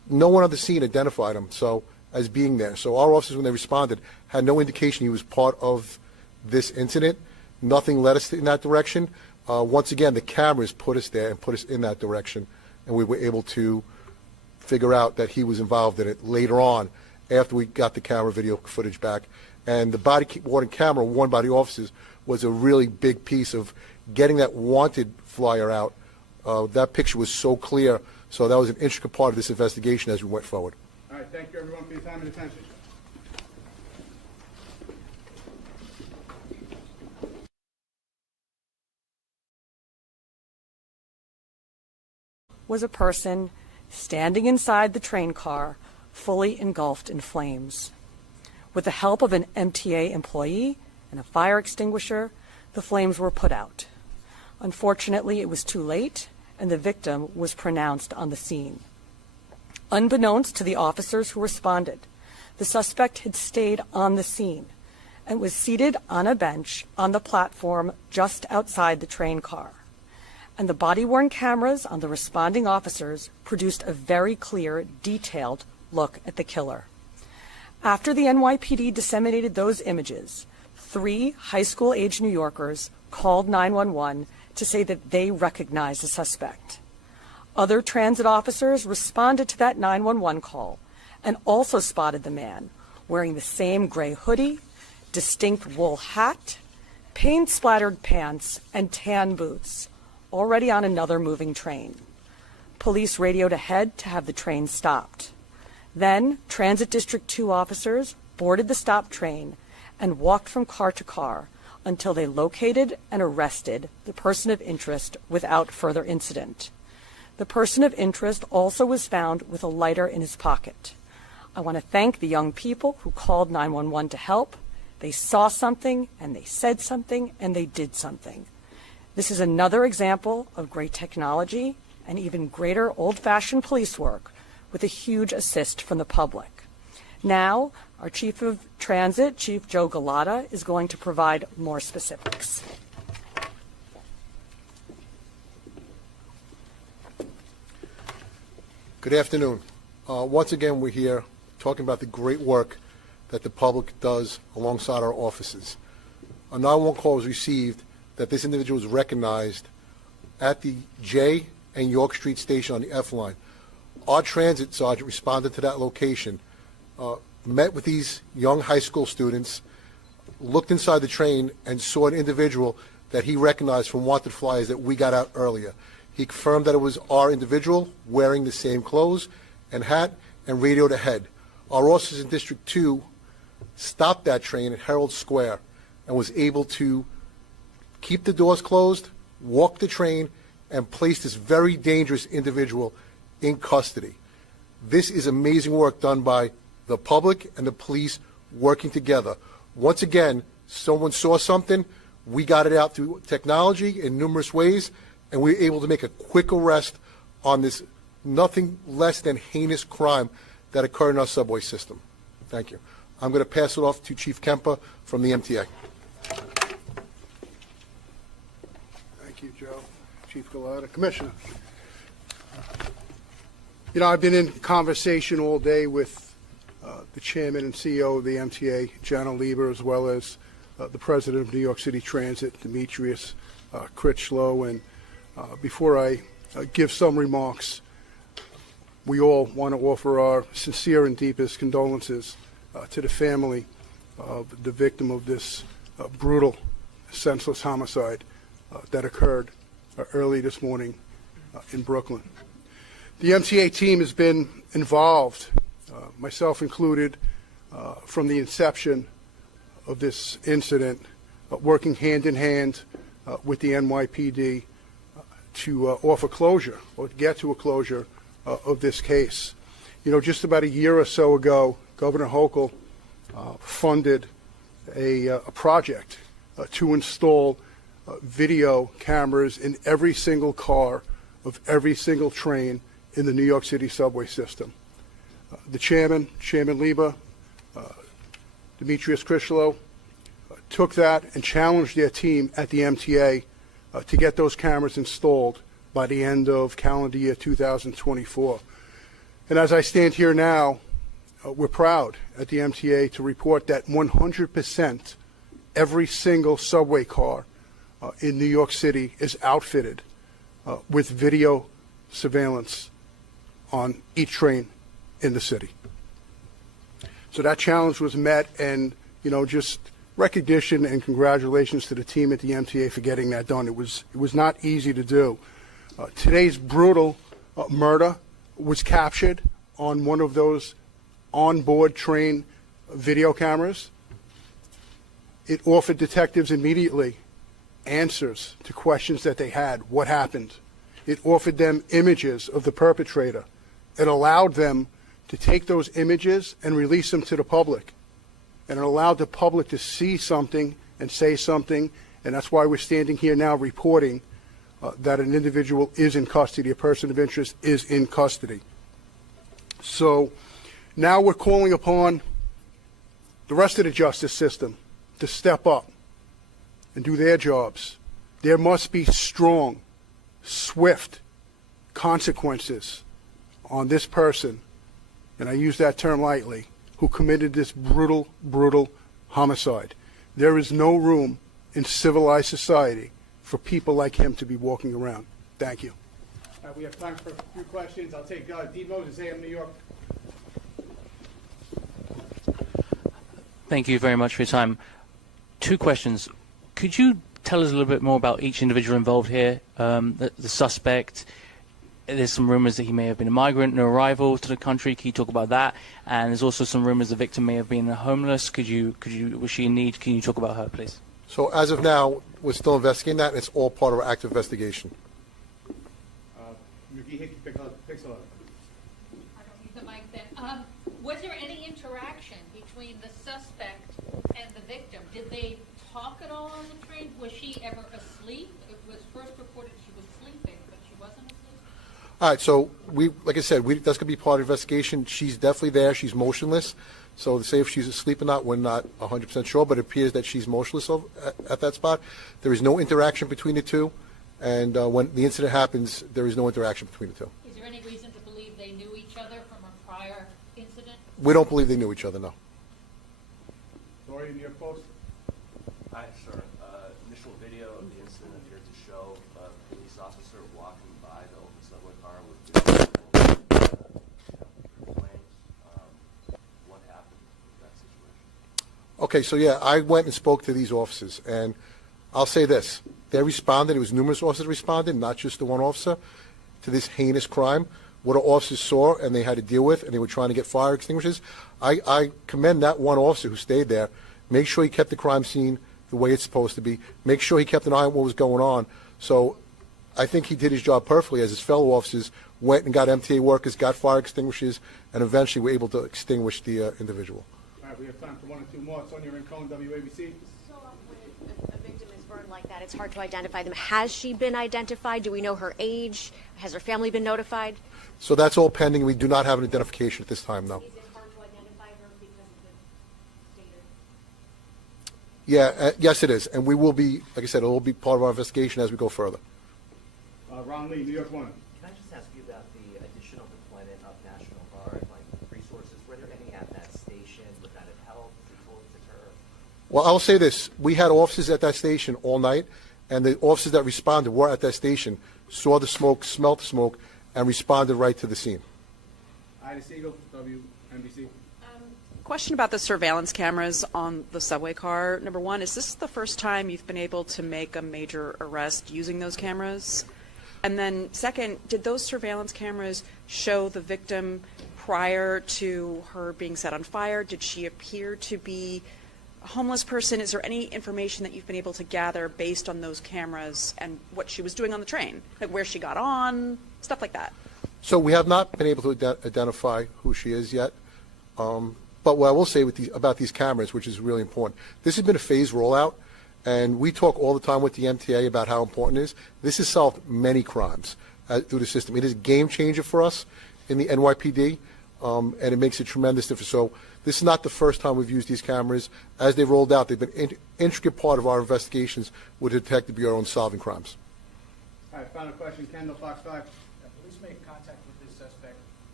no one on the scene identified him as being there. So our officers, when they responded, had no indication he was part of this incident. Nothing led us in that direction. Once again, the cameras put us there and put us in that direction, and we were able to figure out that he was involved in it later on after we got the camera video footage back. And the body-worn camera worn by the officers was a really big piece of getting that wanted flyer out. That picture was so clear, so that was an intricate part of this investigation as we went forward. All right, thank you everyone for your time and attention. Was a person standing inside the train car, fully engulfed in flames. With the help of an MTA employee and a fire extinguisher, the flames were put out. Unfortunately, it was too late, and the victim was pronounced on the scene. Unbeknownst to the officers who responded, the suspect had stayed on the scene and was seated on a bench on the platform just outside the train car. And the body-worn cameras on the responding officers produced a very clear, detailed look at the killer. After the NYPD disseminated those images, 3 high school-age New Yorkers called 911 to say that they recognized the suspect. Other transit officers responded to that 911 call and also spotted the man wearing the same gray hoodie, distinct wool hat, paint-splattered pants, and tan boots, already on another moving train. Police radioed ahead to have the train stopped. Then, Transit District 2 officers boarded the stopped train and walked from car to car until they located and arrested the person of interest without further incident. The person of interest also was found with a lighter in his pocket. I want to thank the young people who called 911 to help. They saw something, and they said something, and they did something. This is another example of great technology and even greater old-fashioned police work with a huge assist from the public. Now, our Chief of Transit, Chief Joe Gada, is going to provide more specifics. Good afternoon. Once again, we're here talking about the great work that the public does alongside our offices. A 911 call was received that this individual was recognized at the J and York Street station on the F line. Our transit sergeant responded to that location, met with these young high school students, looked inside the train, and saw an individual that he recognized from wanted flyers that we got out earlier. He confirmed that it was our individual wearing the same clothes and hat and radioed ahead. Our officers in District 2 stopped that train at Herald Square and was able to keep the doors closed, walk the train, and place this very dangerous individual in custody. This is amazing work done by the public and the police working together. Once again, someone saw something, we got it out through technology in numerous ways, and we were able to make a quick arrest on this nothing less than heinous crime that occurred in our subway system. Thank you. I'm going to pass it off to Chief Kemper from the MTA. Thank you, Joe. Chief Gada. Commissioner. You know, I've been in conversation all day with the chairman and CEO of the MTA, Jana Lieber, as well as the president of New York City Transit, Demetrius Critchlow. And before I give some remarks, we all want to offer our sincere and deepest condolences to the family of the victim of this brutal, senseless homicide that occurred early this morning in Brooklyn. The MTA team has been involved, myself included, from the inception of this incident, working hand in hand with the NYPD to offer closure or to get to a closure of this case. You know, just about a year or so ago, Governor Hochul funded a project to install video cameras in every single car of every single train in the New York City subway system. The chairman, Chairman Lieber, Demetrius Critchlow, took that and challenged their team at the MTA to get those cameras installed by the end of calendar year 2024. And as I stand here now, we're proud at the MTA to report that 100% every single subway car in New York City is outfitted with video surveillance on each train in the city. So that challenge was met, and just recognition and congratulations to the team at the MTA for getting that done. It was not easy to do. Today's brutal murder was captured on one of those onboard train video cameras. It offered detectives immediately answers to questions that they had. What happened? It offered them images of the perpetrator. It allowed them to take those images and release them to the public. And it allowed the public to see something and say something, and that's why we're standing here now reporting that an individual is in custody, a person of interest is in custody. So now we're calling upon the rest of the justice system to step up and do their jobs. There must be strong, swift consequences on this person, and I use that term lightly, who committed this brutal, brutal homicide. There is no room in civilized society for people like him to be walking around. Thank you. We have time for a few questions. I'll take Dean Moses, AM New York. Thank you very much for your time. Two questions. Could you tell us a little bit more about each individual involved here? The suspect, there's some rumors that he may have been a migrant, no arrival to the country. Can you talk about that? And there's also some rumors the victim may have been homeless. Was she in need? Can you talk about her, please? So as of now, we're still investigating that. It's all part of our active investigation. Ricky Hickey, Pixel. I don't need the mic then. Was there any interaction between the suspect and the victim? Did they talk at all on the train? Was she ever asleep? It was first reported she was sleeping, but she wasn't asleep? All right, so like I said, that's going to be part of the investigation. She's definitely there. She's motionless. So to say if she's asleep or not, we're not 100% sure, but it appears that she's motionless at that spot. There is no interaction between the two, and when the incident happens, there is no interaction between the two. Is there any reason to believe they knew each other from a prior incident? We don't believe they knew each other, no. Dory, New York Post. Hi, sir. Initial video of the incident appeared to show a police officer walking by the open subway car with flames. What happened in that situation? Okay, so yeah, I went and spoke to these officers, and I'll say this. They responded. It was numerous officers responded, not just the one officer, to this heinous crime. What our officers saw and they had to deal with, and they were trying to get fire extinguishers. I commend that one officer who stayed there. Make sure he kept the crime scene the way it's supposed to be. Make sure he kept an eye on what was going on. So I think he did his job perfectly as his fellow officers went and got MTA workers, got fire extinguishers, and eventually were able to extinguish the individual. All right, we have time for one or two more. Sonia Rincon, WABC. So when a victim is burned like that, it's hard to identify them. Has she been identified? Do we know her age? Has her family been notified? So that's all pending. We do not have an identification at this time, no. Is it hard to identify her because of the Yeah, yes, it is. And we will be, like I said, it will be part of our investigation as we go further. Ron Lee, New York One. Can I just ask you about the additional deployment of National Guard, resources? Were there any at that station? Would that have helped? Is it going to deter? Well, I'll say this. We had officers at that station all night, and the officers that responded were at that station, saw the smoke, smelled the smoke, and responded right to the scene. Ida Siegel, WNBC. Question about the surveillance cameras on the subway car. Number one, is this the first time you've been able to make a major arrest using those cameras? And then second, did those surveillance cameras show the victim prior to her being set on fire? Did she appear to be a homeless person? Is there any information that you've been able to gather based on those cameras and what she was doing on the train? Like where she got on, stuff like that? So we have not been able to identify who she is yet. But what I will say about these cameras, which is really important, this has been a phased rollout, and we talk all the time with the MTA about how important it is. This has solved many crimes through the system. It is a game changer for us in the NYPD, and it makes a tremendous difference. So this is not the first time we've used these cameras. As they've rolled out, they've been an intricate part of our investigations with the Detective Bureau in solving crimes. All right, final question. Kendall, Fox 5. Police made contact with this suspect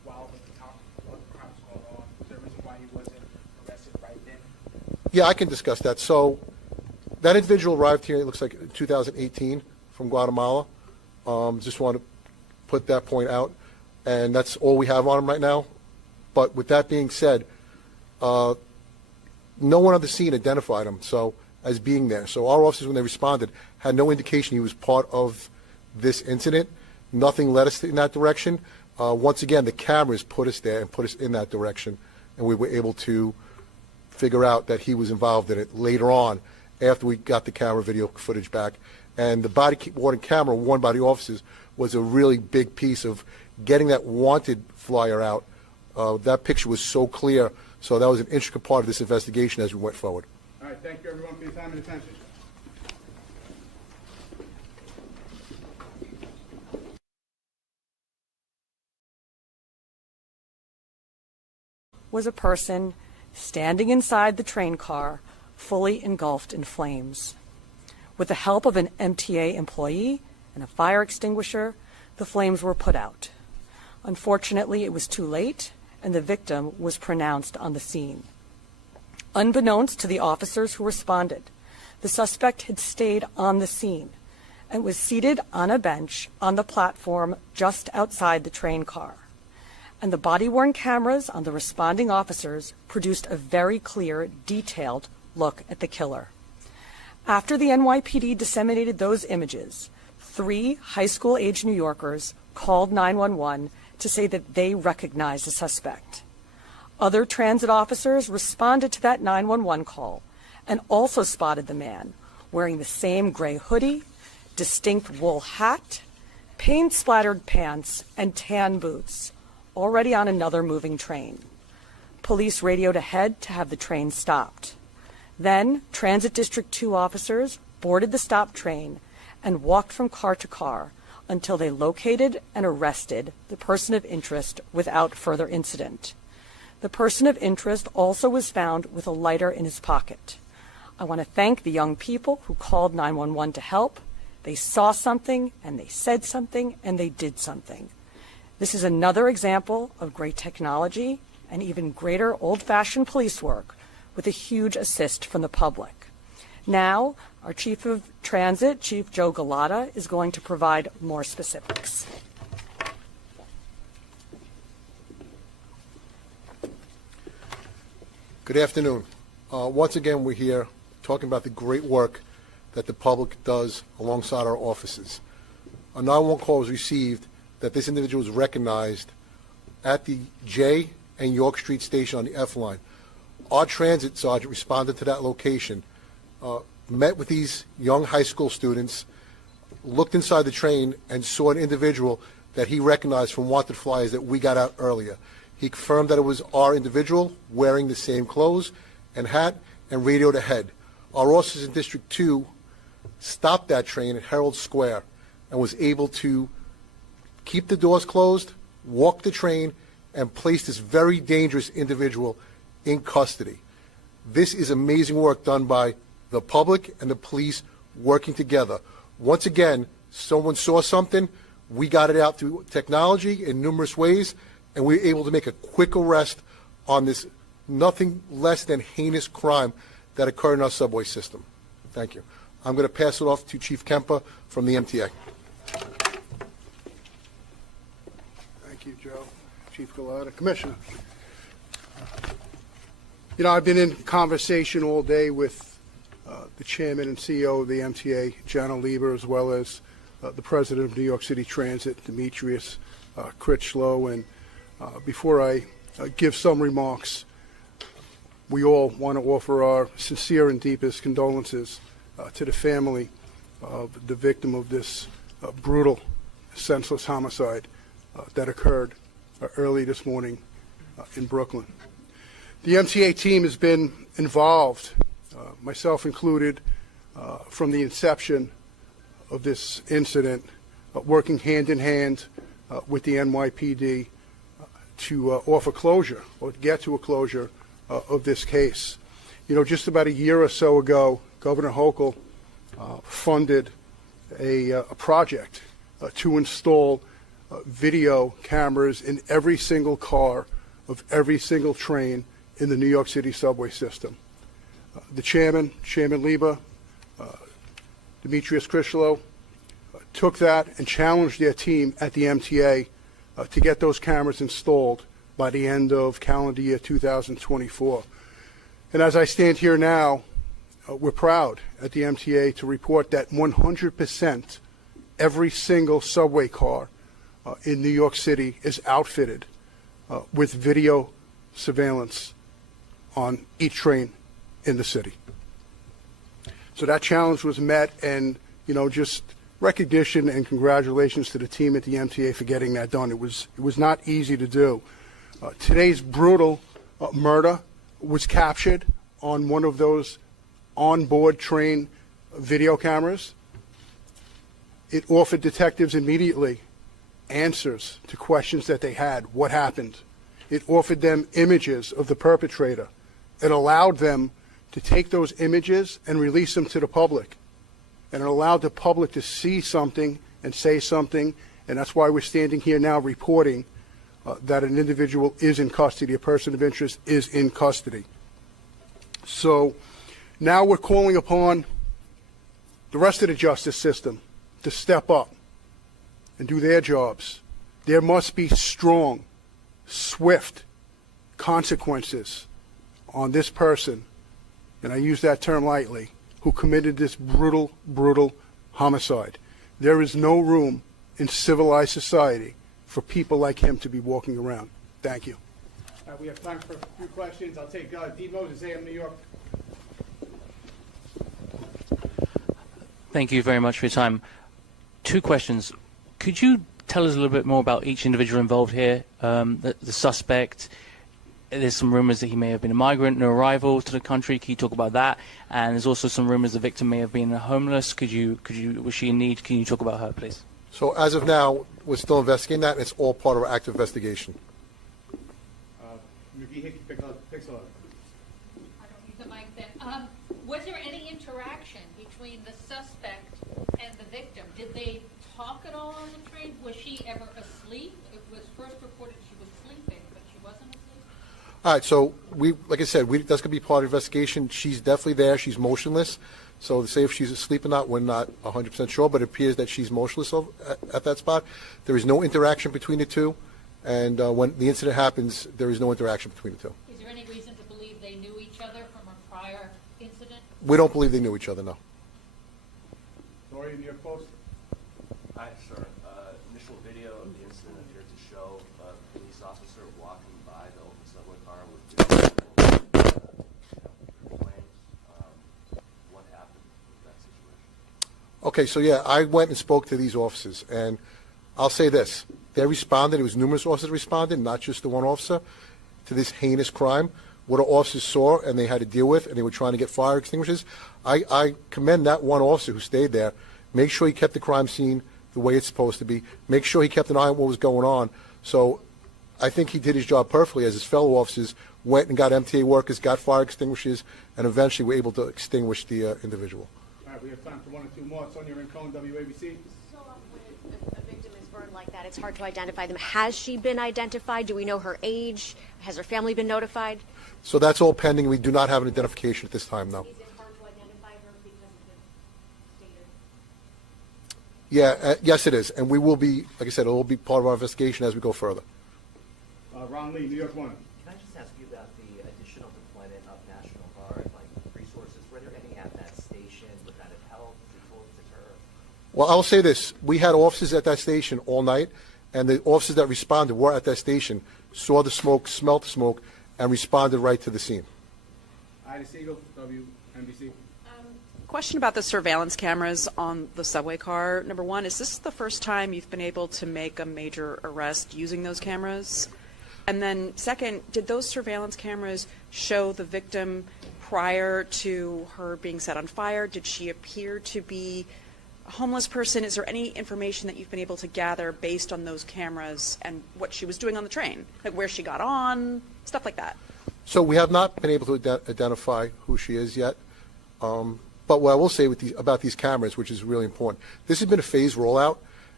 while the crime was going on? Was there a reason why he wasn't arrested right then? Yeah, I can discuss that. So that individual arrived here, it looks like in 2018 from Guatemala. Just want to put that point out. And that's all we have on him right now. But with that being said, no one on the scene identified him as being there. So our officers, when they responded, had no indication he was part of this incident. Nothing led us in that direction. Once again, the cameras put us there and put us in that direction, and we were able to figure out that he was involved in it later on after we got the camera video footage back. And the body-worn camera worn by the officers was a really big piece of getting that wanted flyer out. That picture was so clear, so that was an intricate part of this investigation as we went forward. All right, thank you everyone for your time and attention. Was a person standing inside the train car, fully engulfed in flames. With the help of an MTA employee and a fire extinguisher, the flames were put out. Unfortunately, it was too late, and the victim was pronounced on the scene. Unbeknownst to the officers who responded, the suspect had stayed on the scene and was seated on a bench on the platform just outside the train car. And the body-worn cameras on the responding officers produced a very clear, detailed look at the killer. After the NYPD disseminated those images, 3 high school-age New Yorkers called 911 to say that they recognized the suspect. Other transit officers responded to that 911 call and also spotted the man wearing the same gray hoodie, distinct wool hat, paint-splattered pants, and tan boots, already on another moving train. Police radioed ahead to have the train stopped. Then, Transit District 2 officers boarded the stopped train and walked from car to car until they located and arrested the person of interest without further incident. The person of interest also was found with a lighter in his pocket. I want to thank the young people who called 911 to help. They saw something, and they said something, and they did something. This is another example of great technology and even greater old-fashioned police work with a huge assist from the public. Now, our Chief of Transit, Chief Joe Gada, is going to provide more specifics. Good afternoon. Once again, we're here talking about the great work that the public does alongside our offices. A 911 call was received that this individual was recognized at the J and York Street station on the F line. Our transit sergeant responded to that location, met with these young high school students, looked inside the train, and saw an individual that he recognized from wanted flyers that we got out earlier. He confirmed that it was our individual wearing the same clothes and hat and radioed ahead. Our officers in District 2 stopped that train at Herald Square and was able to keep the doors closed, walk the train, and place this very dangerous individual in custody. This is amazing work done by the public and the police working together. Once again, someone saw something, we got it out through technology in numerous ways, and we were able to make a quick arrest on this nothing less than heinous crime that occurred in our subway system. Thank you. I'm going to pass it off to Chief Kemper from the MTA. Thank you, Joe. Chief Gada. Commissioner. You know, I've been in conversation all day with the chairman and CEO of the MTA, John Lieber, as well as the president of New York City Transit, Demetrius Critchlow. And before I give some remarks, we all want to offer our sincere and deepest condolences to the family of the victim of this brutal, senseless homicide that occurred early this morning in Brooklyn. The MTA team has been involved, myself included, from the inception of this incident, working hand in hand with the NYPD to offer closure or get to a closure of this case. You know, just about a year or so ago, Governor Hochul funded a project to install video cameras in every single car of every single train in the New York City subway system. The chairman, Chairman Liba, Demetrius Krishlo, took that and challenged their team at the MTA to get those cameras installed by the end of calendar year 2024. And as I stand here now, we're proud at the MTA to report that 100% every single subway car in New York City is outfitted with video surveillance on each train in the city. So that challenge was met, and just recognition and congratulations to the team at the MTA for getting that done. It was not easy to do. Today's brutal murder was captured on one of those onboard train video cameras. It offered detectives immediately answers to questions that they had. What happened? It offered them images of the perpetrator. It allowed them to take those images and release them to the public. And it allowed the public to see something and say something, and that's why we're standing here now reporting that an individual is in custody, a person of interest is in custody. So now we're calling upon the rest of the justice system to step up and do their jobs. There must be strong, swift consequences on this person, and I use that term lightly, who committed this brutal, brutal homicide. There is no room in civilized society for people like him to be walking around. Thank you. We have time for a few questions. I'll take D. Moses, AM New York. Thank you very much for your time. Two questions. Could you tell us a little bit more about each individual involved here? The suspect, there's some rumors that he may have been a migrant, an arrival to the country. Can you talk about that? And there's also some rumors the victim may have been homeless. Was she in need? Can you talk about her, please? So as of now, we're still investigating that, and it's all part of our active investigation. McGee, Pixel. I don't need the mic then. Was there any interaction between the suspect and the victim? Did they talk at all on the train? Was she ever asleep? It was first reported she was sleeping, but she wasn't asleep? All right, so like I said, that's going to be part of the investigation. She's definitely there. She's motionless. So to say if she's asleep or not, we're not 100% sure, but it appears that she's motionless at that spot. There is no interaction between the two, and when the incident happens, there is no interaction between the two. Is there any reason to believe they knew each other from a prior incident? We don't believe they knew each other, no. Lori, New York Post. Hi, sir. Initial video of the incident appeared to show a police officer walking by the open subway car with flames. What happened with that situation? Okay, so yeah, I went and spoke to these officers, and I'll say this. They responded. It was numerous officers responded, not just the one officer, to this heinous crime. What our officers saw and they had to deal with, and they were trying to get fire extinguishers. I commend that one officer who stayed there. Make sure he kept the crime scene the way it's supposed to be. Make sure he kept an eye on what was going on. So I think he did his job perfectly, as his fellow officers went and got MTA workers, got fire extinguishers, and eventually were able to extinguish the individual. All right, we have time for one or two more. Sonia Rincon, WABC. So when a victim is burned like that, it's hard to identify them. Has she been identified? Do we know her age? Has her family been notified? So that's all pending. We do not have an identification at this time, no. Is it hard to identify her because of the stated? Yeah, yes it is. And we will be, like I said, it will be part of our investigation as we go further. Ron Lee, New York One. Can I just ask you about the additional deployment of National Guard, like resources? Were there any at that station? Would that have helped? Deter? Well, I'll say this. We had officers at that station all night, and the officers that responded were at that station, saw the smoke, smelled the smoke, and responded right to the scene. Ida Siegel, WNBC. Question about the surveillance cameras on the subway car. Number one, is this the first time you've been able to make a major arrest using those cameras? And then second, did those surveillance cameras show the victim prior to her being set on fire? Did she appear to be a homeless person? Is there any information that you've been able to gather based on those cameras and what she was doing on the train? Like where she got on, stuff like that? So we have not been able to identify who she is yet. But what I will say about these cameras, which is really important, this has been a phased rollout,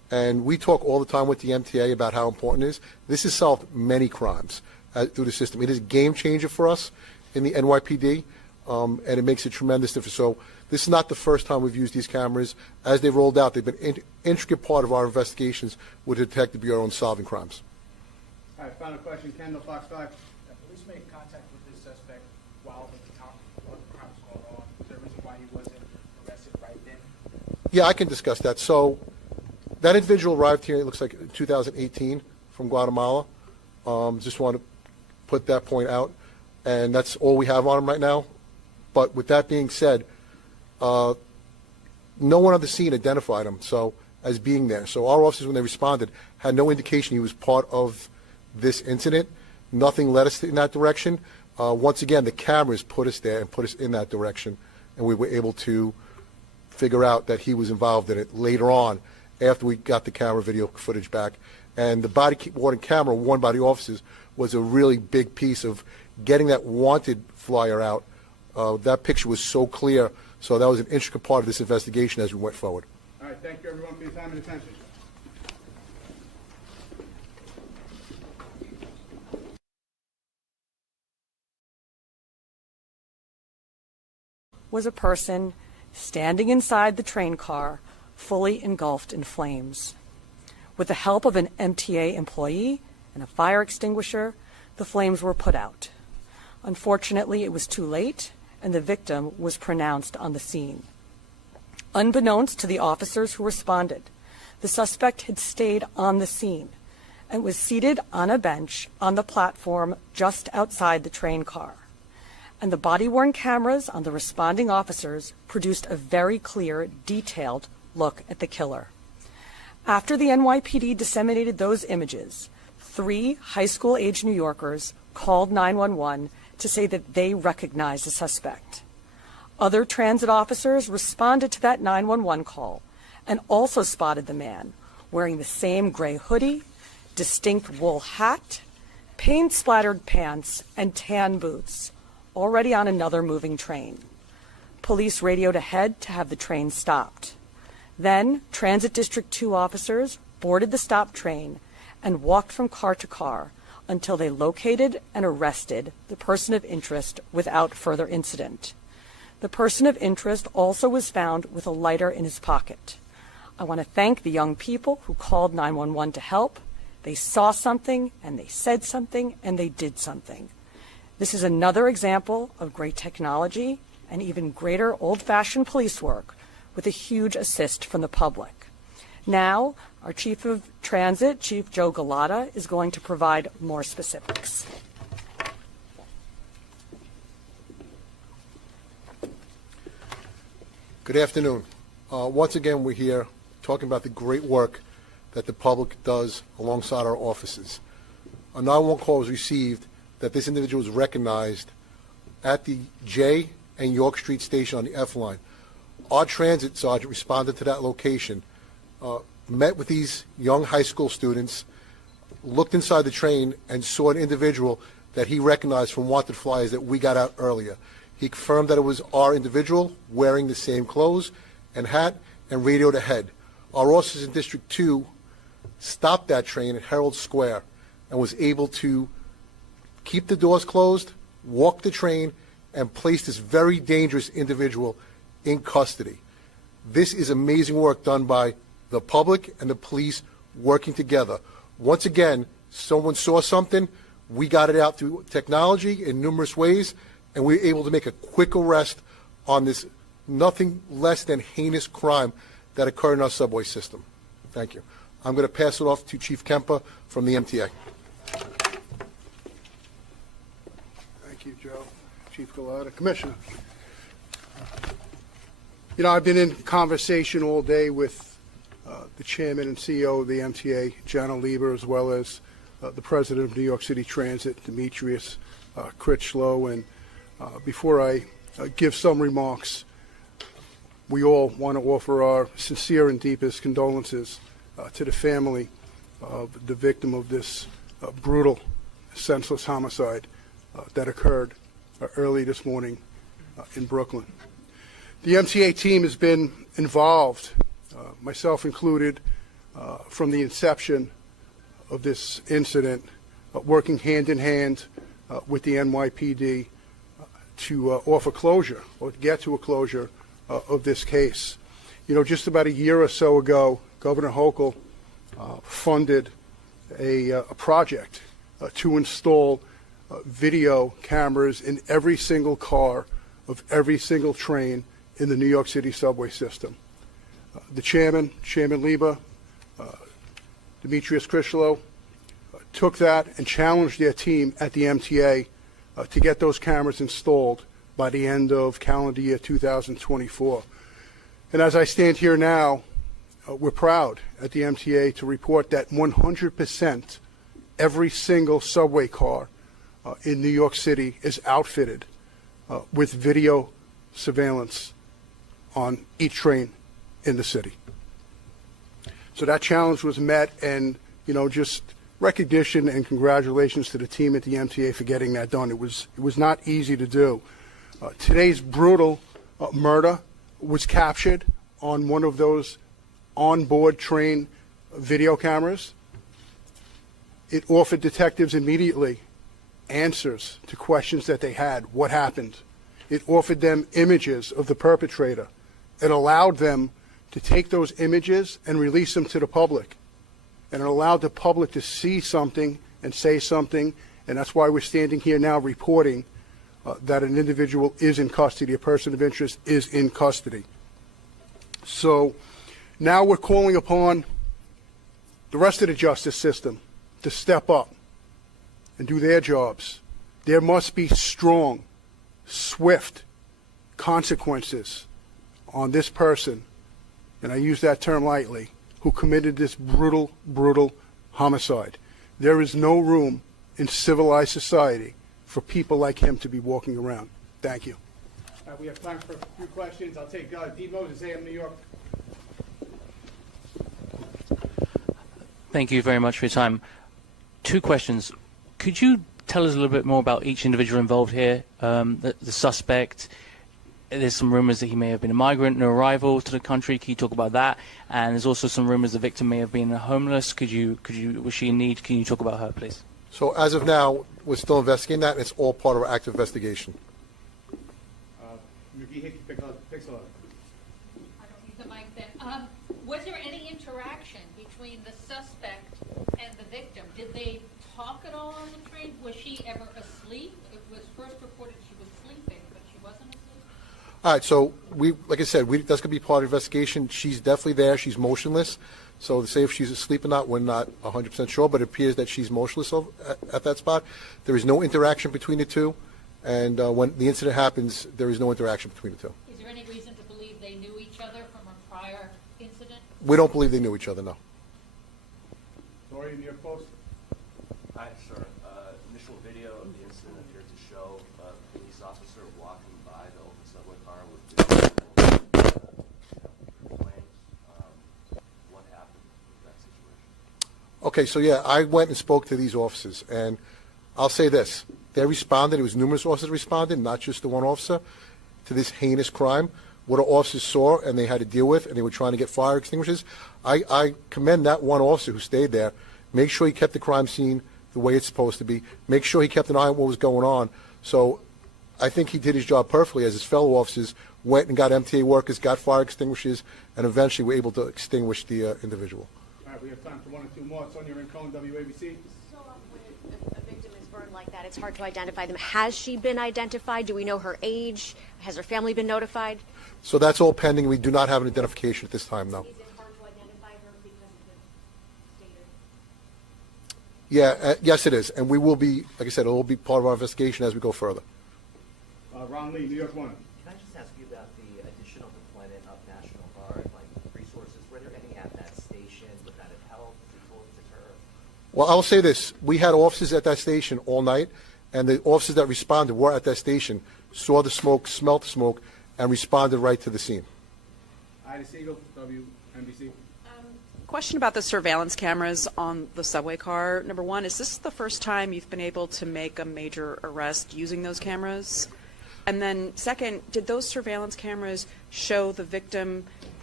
And we talk all the time with the MTA about how important it is. This has solved many crimes through the system. It is a game changer for us in the NYPD, and it makes a tremendous difference. So this is not the first time we've used these cameras. As they've rolled out, they've been an intricate part of our investigations with the Detective Bureau in solving crimes. All right, final question, Kendall, Fox 5. Police made contact with this suspect while the crime was going on. Is there a reason why he wasn't arrested right then? Yeah, I can discuss that. So that individual arrived here, it looks like in 2018 from Guatemala. Just want to put that point out. And that's all we have on him right now. But with that being said, no one on the scene identified him as being there. So our officers, when they responded, had no indication he was part of this incident. Nothing led us in that direction. Once again, the cameras put us there and put us in that direction, and we were able to figure out that he was involved in it later on after we got the camera video footage back. And the body-worn camera worn by the officers was a really big piece of getting that wanted flyer out. That picture was so clear, so that was an intricate part of this investigation as we went forward. All right, thank you everyone for your time and attention. Was a person standing inside the train car, fully engulfed in flames. With the help of an MTA employee and a fire extinguisher, the flames were put out. Unfortunately, it was too late, and the victim was pronounced on the scene. Unbeknownst to the officers who responded, the suspect had stayed on the scene and was seated on a bench on the platform just outside the train car. And the body-worn cameras on the responding officers produced a very clear, detailed look at the killer. After the NYPD disseminated those images, 3 high school-age New Yorkers called 911 to say that they recognized the suspect. Other transit officers responded to that 911 call and also spotted the man wearing the same gray hoodie, distinct wool hat, paint-splattered pants, and tan boots, already on another moving train. Police radioed ahead to have the train stopped. Then, Transit District 2 officers boarded the stopped train and walked from car to car until they located and arrested the person of interest without further incident. The person of interest also was found with a lighter in his pocket. I want to thank the young people who called 911 to help. They saw something, and they said something, and they did something. This is another example of great technology and even greater old-fashioned police work with a huge assist from the public. Now, our Chief of Transit, Chief Joe Gada, is going to provide more specifics. Good afternoon. Once again, we're here talking about the great work that the public does alongside our offices. A 911 call was received that this individual was recognized at the J and York Street station on the F line. Our transit sergeant responded to that location, met with these young high school students, looked inside the train, and saw an individual that he recognized from wanted flyers that we got out earlier. He confirmed that it was our individual wearing the same clothes and hat and radioed ahead. Our officers in District 2 stopped that train at Herald Square and was able to keep the doors closed, walk the train, and place this very dangerous individual in custody. This is amazing work done by the public and the police working together. Once again, someone saw something, we got it out through technology in numerous ways, and we were able to make a quick arrest on this nothing less than heinous crime that occurred in our subway system. Thank you. I'm going to pass it off to Chief Kemper from the MTA. Thank you, Joe. Chief Gada. Commissioner. You know, I've been in conversation all day with the chairman and CEO of the MTA, John Lieber, as well as the president of New York City Transit, Demetrius Critchlow. And before I give some remarks, we all want to offer our sincere and deepest condolences to the family of the victim of this brutal, senseless homicide that occurred early this morning in Brooklyn. The MTA team has been involved, myself included, from the inception of this incident, working hand in hand with the NYPD to offer closure or to get to a closure of this case. You know, just about a year or so ago, Governor Hochul funded a project to install video cameras in every single car of every single train in the New York City subway system. The chairman, Chairman Liba, Demetrius Krishlow, took that and challenged their team at the MTA to get those cameras installed by the end of calendar year 2024. And as I stand here now, we're proud at the MTA to report that 100% every single subway car in New York City is outfitted with video surveillance on each train in the city. So that challenge was met, and just recognition and congratulations to the team at the MTA for getting that done. It was not easy to do. Today's brutal murder was captured on one of those onboard train video cameras. It offered detectives immediately answers to questions that they had. What happened? It offered them images of the perpetrator. It allowed them to take those images and release them to the public. And it allowed the public to see something and say something, and that's why we're standing here now reporting that an individual is in custody, a person of interest is in custody. So now we're calling upon the rest of the justice system to step up and do their jobs. There must be strong, swift consequences on this person, and I use that term lightly, who committed this brutal, brutal homicide. There is no room in civilized society for people like him to be walking around. Thank you. We have time for a few questions. I'll take D. Moses, AM New York. Thank you very much for your time. Two questions. Could you tell us a little bit more about each individual involved here? The suspect, there's some rumors that he may have been a migrant, an arrival to the country. Can you talk about that? And there's also some rumors the victim may have been homeless. Was she in need? Can you talk about her, please? So as of now, we're still investigating that, and it's all part of our active investigation. Yuki Hickey, Pixel. I don't need the mic then. Was there any interaction between the suspect and the victim? Did they talk at all on the train? Was she ever asleep? It was first reported she was sleeping, but she wasn't asleep? All right, so like I said, that's going to be part of the investigation. She's definitely there. She's motionless. So to say if she's asleep or not, we're not 100% sure, but it appears that she's motionless at that spot. There is no interaction between the two, and when the incident happens, there is no interaction between the two. Is there any reason to believe they knew each other from a prior incident? We don't believe they knew each other, no. Dory, New York Post. Hi, sir. Initial video of the incident appeared to show a police officer walking by the open subway car with complaints. What happened in that situation? Okay, so yeah, I went and spoke to these officers, and I'll say this. They responded. It was numerous officers responded, not just the one officer, to this heinous crime. What our officers saw and they had to deal with, and they were trying to get fire extinguishers. I commend that one officer who stayed there. Make sure he kept the crime scene the way it's supposed to be. Make sure he kept an eye on what was going on. So I think he did his job perfectly as his fellow officers went and got MTA workers, got fire extinguishers, and eventually were able to extinguish the individual. All right, we have time for one or two more. Sonia Rincon, WABC. So when a victim is burned like that, it's hard to identify them. Has she been identified? Do we know her age? Has her family been notified? So that's all pending. We do not have an identification at this time, no. Is it hard to identify her because of the stated? Yeah, yes it is. And we will be, like I said, it will be part of our investigation as we go further. Ron Lee, New York One. Can I just ask you about the additional deployment of National Guard, resources? Were there any at that station? Would that have helped people deter? Well, I'll say this. We had officers at that station all night, and the officers that responded were at that station, saw the smoke, smelt the smoke, and responded right to the scene. Ida Siegel, WNBC. Question about the surveillance cameras on the subway car. Number one, is this the first time you've been able to make a major arrest using those cameras? And then second, did those surveillance cameras show the victim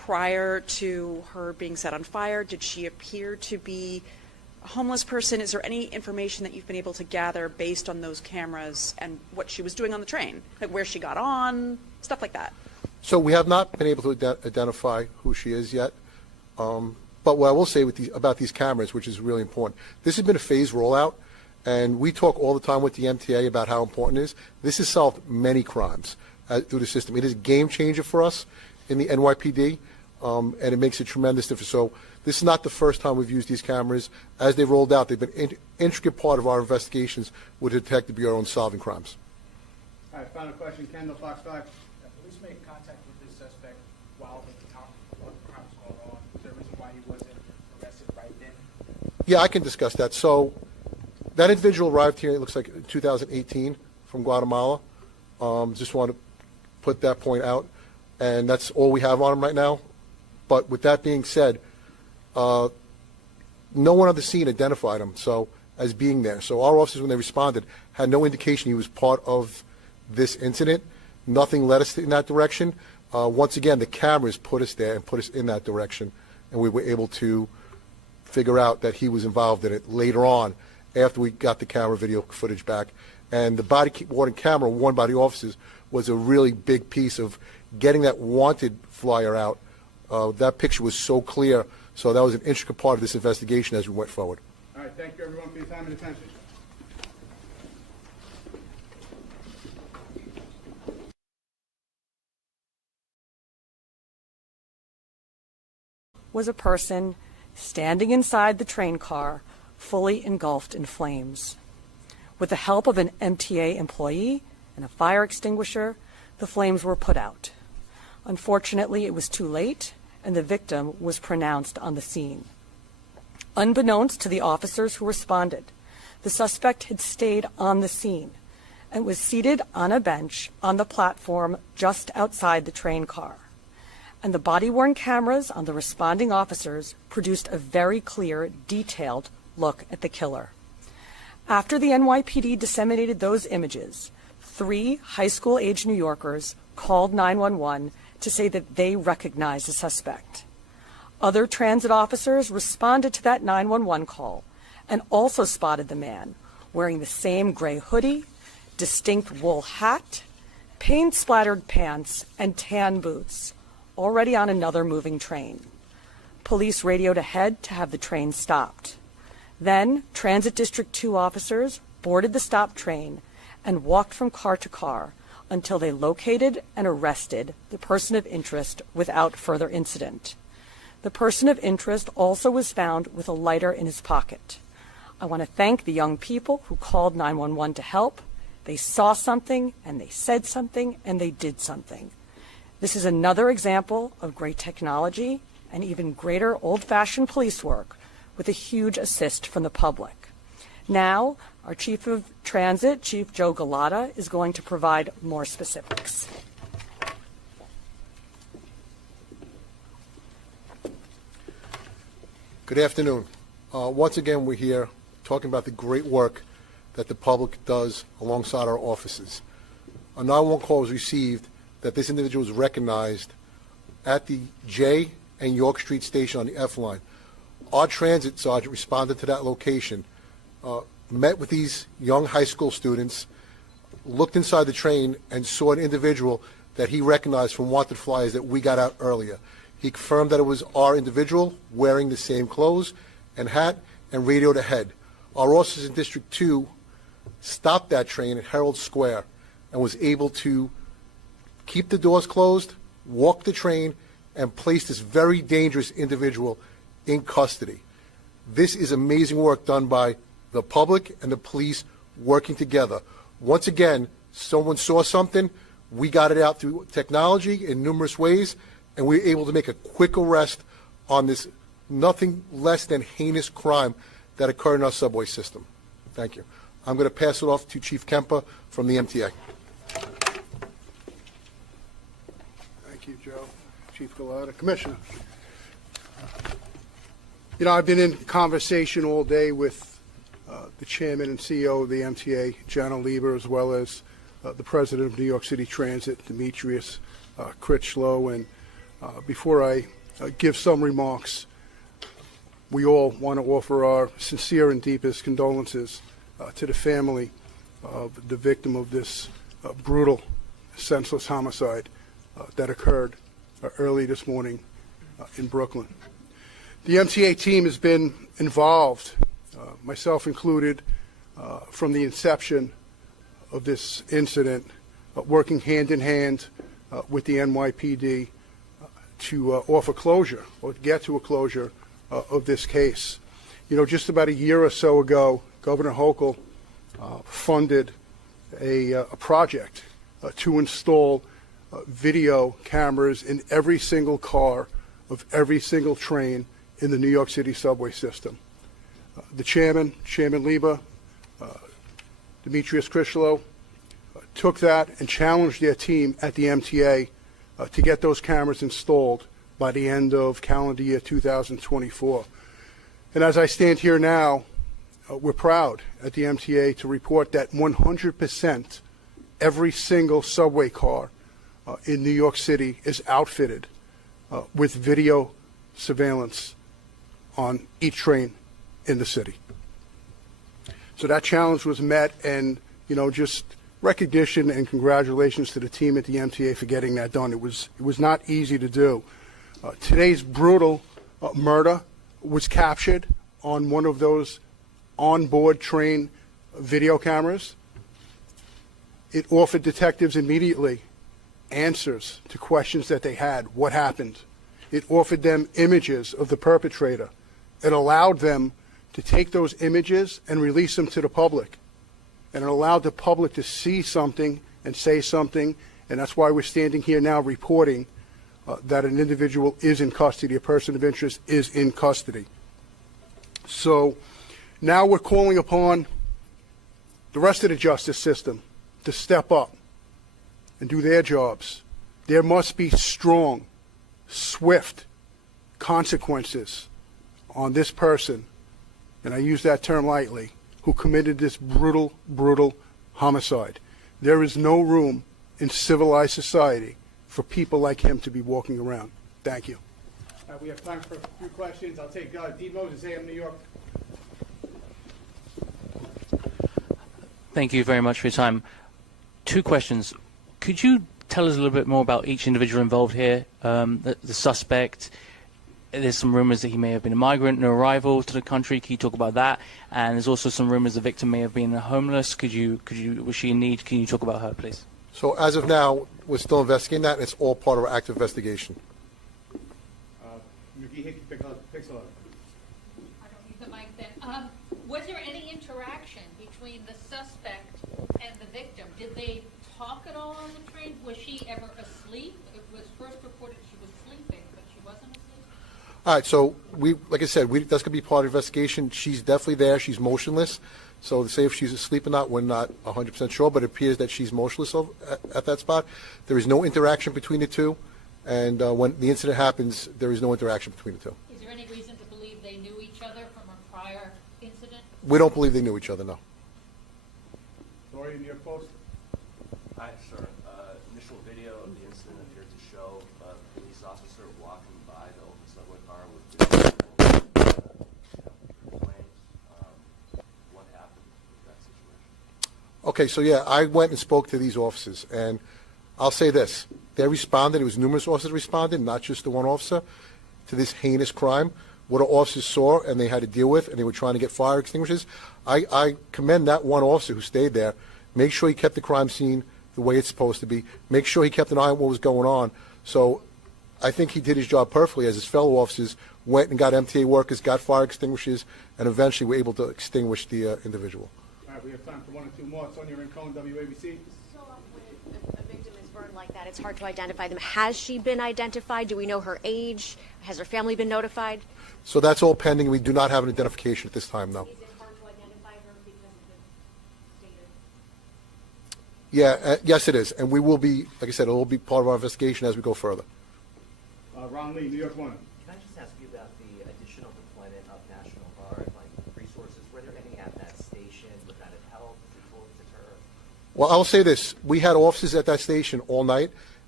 prior to her being set on fire? Did she appear to be a homeless person? Is there any information that you've been able to gather based on those cameras and what she was doing on the train? Like where she got on, stuff like that? So we have not been able to identify who she is yet. But what I will say about these cameras, which is really important, this has been a phased rollout, and we talk all the time with the MTA about how important it is. This has solved many crimes through the system. It is a game changer for us in the NYPD, and it makes a tremendous difference. So this is not the first time we've used these cameras. As they rolled out, they've been an intricate part of our investigations with the Detective Bureau in solving crimes. All right, final question, Kendall, Fox 5. Police made contact with this suspect while the crime was going on. Is there a reason why he wasn't arrested right then? Yeah, I can discuss that. So that individual arrived here, it looks like in 2018 from Guatemala. Just want to put that point out. And that's all we have on him right now. But with that being said, no one on the scene identified him as being there. So our officers, when they responded, had no indication he was part of this incident. Nothing led us in that direction. Once again, the cameras put us there and put us in that direction, and we were able to figure out that he was involved in it later on after we got the camera video footage back. And the body-worn camera worn by the officers was a really big piece of getting that wanted flyer out. That picture was so clear, so that was an intricate part of this investigation as we went forward. All right, thank you everyone for your time and attention. Was a person standing inside the train car, fully engulfed in flames. With the help of an MTA employee and a fire extinguisher, the flames were put out. Unfortunately, it was too late, and the victim was pronounced on the scene. Unbeknownst to the officers who responded, the suspect had stayed on the scene and was seated on a bench on the platform just outside the train car. And the body-worn cameras on the responding officers produced a very clear, detailed look at the killer. After the NYPD disseminated those images, 3 high school-age New Yorkers called 911 to say that they recognized the suspect. Other transit officers responded to that 911 call and also spotted the man wearing the same gray hoodie, distinct wool hat, paint-splattered pants, and tan boots, already on another moving train. Police radioed ahead to have the train stopped. Then, Transit District 2 officers boarded the stopped train and walked from car to car until they located and arrested the person of interest without further incident. The person of interest also was found with a lighter in his pocket. I want to thank the young people who called 911 to help. They saw something, and they said something, and they did something. This is another example of great technology and even greater old-fashioned police work with a huge assist from the public. Now, our Chief of Transit, Chief Joe Gada, is going to provide more specifics. Good afternoon. Once again, we're here talking about the great work that the public does alongside our offices. A 911 call was received that this individual was recognized at the J and York Street station on the F line. Our transit sergeant responded to that location, met with these young high school students, looked inside the train, and saw an individual that he recognized from wanted flyers that we got out earlier. He confirmed that it was our individual wearing the same clothes and hat and radioed ahead. Our officers in District 2 stopped that train at Herald Square and was able to keep the doors closed, walk the train, and place this very dangerous individual in custody. This is amazing work done by the public and the police working together. Once again, someone saw something, we got it out through technology in numerous ways, and we were able to make a quick arrest on this nothing less than heinous crime that occurred in our subway system. Thank you. I'm going to pass it off to Chief Kemper from the MTA. Thank you, Joe. Chief Gada. Commissioner. You know, I've been in conversation all day with the chairman and CEO of the MTA, Jana Lieber, as well as the president of New York City Transit, Demetrius Critchlow. And before I give some remarks. We all want to offer our sincere and deepest condolences to the family of the victim of this brutal, senseless homicide that occurred early this morning in Brooklyn. The MTA team has been involved, myself included, from the inception of this incident, working hand in hand with the NYPD to offer closure or get to a closure of this case. You know, just about a year or so ago, Governor Hochul funded a project to install video cameras in every single car of every single train in the New York City subway system. The chairman, Chairman Liba, Demetrius Krishlow, took that and challenged their team at the MTA to get those cameras installed by the end of calendar year 2024. And as I stand here now, we're proud at the MTA to report that 100% every single subway car in New York City is outfitted with video surveillance on each train in the city. So that challenge was met, and just recognition and congratulations to the team at the MTA for getting that done. It was not easy to do. Today's brutal murder was captured on one of those onboard train video cameras. It offered detectives immediately answers to questions that they had. What happened? It offered them images of the perpetrator. It allowed them to take those images and release them to the public. And it allowed the public to see something and say something, and that's why we're standing here now reporting that an individual is in custody, a person of interest is in custody. So now we're calling upon the rest of the justice system to step up and do their jobs. There must be strong, swift consequences on this person, and I use that term lightly, who committed this brutal, brutal homicide. There is no room in civilized society for people like him to be walking around. Thank you. We have time for a few questions. I'll take Dean Moses, AM New York. Thank you very much for your time. Two questions. Could you tell us a little bit more about each individual involved here? The suspect, there's some rumors that he may have been a migrant, new arrival to the country. Can you talk about that? And there's also some rumors the victim may have been homeless. Was she in need? Can you talk about her, please? So as of now, we're still investigating that. It's all part of our active investigation. McGee, picks up. I don't need the mic then. Was there any interaction between the suspect and the victim? Did they talk at all on the train? Was she ever asleep? It was first reported she was sleeping, but she wasn't asleep? All right, so like I said, that's going to be part of the investigation. She's definitely there. She's motionless. So to say if she's asleep or not, we're not 100% sure, but it appears that she's motionless at that spot. There is no interaction between the two, and when the incident happens, there is no interaction between the two. Is there any reason to believe they knew each other from a prior incident? We don't believe they knew each other, no. Lori, New York Post. Hi, sir. Initial video of the incident appeared to show a police officer walking by the open subway car with flames. What happened with that situation? Okay, so yeah, I went and spoke to these officers, and I'll say this. They responded. It was numerous officers responded, not just the one officer, to this heinous crime. What our officers saw and they had to deal with, and they were trying to get fire extinguishers. I commend that one officer who stayed there. Make sure he kept the crime scene the way it's supposed to be. Make sure he kept an eye on what was going on. So I think he did his job perfectly as his fellow officers went and got MTA workers, got fire extinguishers, and eventually were able to extinguish the individual. All right, we have time for one or two more. Sonia Rincon, WABC. So when a victim is burned like that, it's hard to identify them. Has she been identified? Do we know her age? Has her family been notified? So that's all pending. We do not have an identification at this time, no. Is it hard to identify her because of the stated? Yeah, yes, it is. And we will be, like I said, it will be part of our investigation as we go further. Ron Lee, New York One. Can I just ask you about the additional deployment of National Guard, resources? Were there any at that station? Would that have helped? Did it deter? Well, I'll say this. We had officers at that station all night,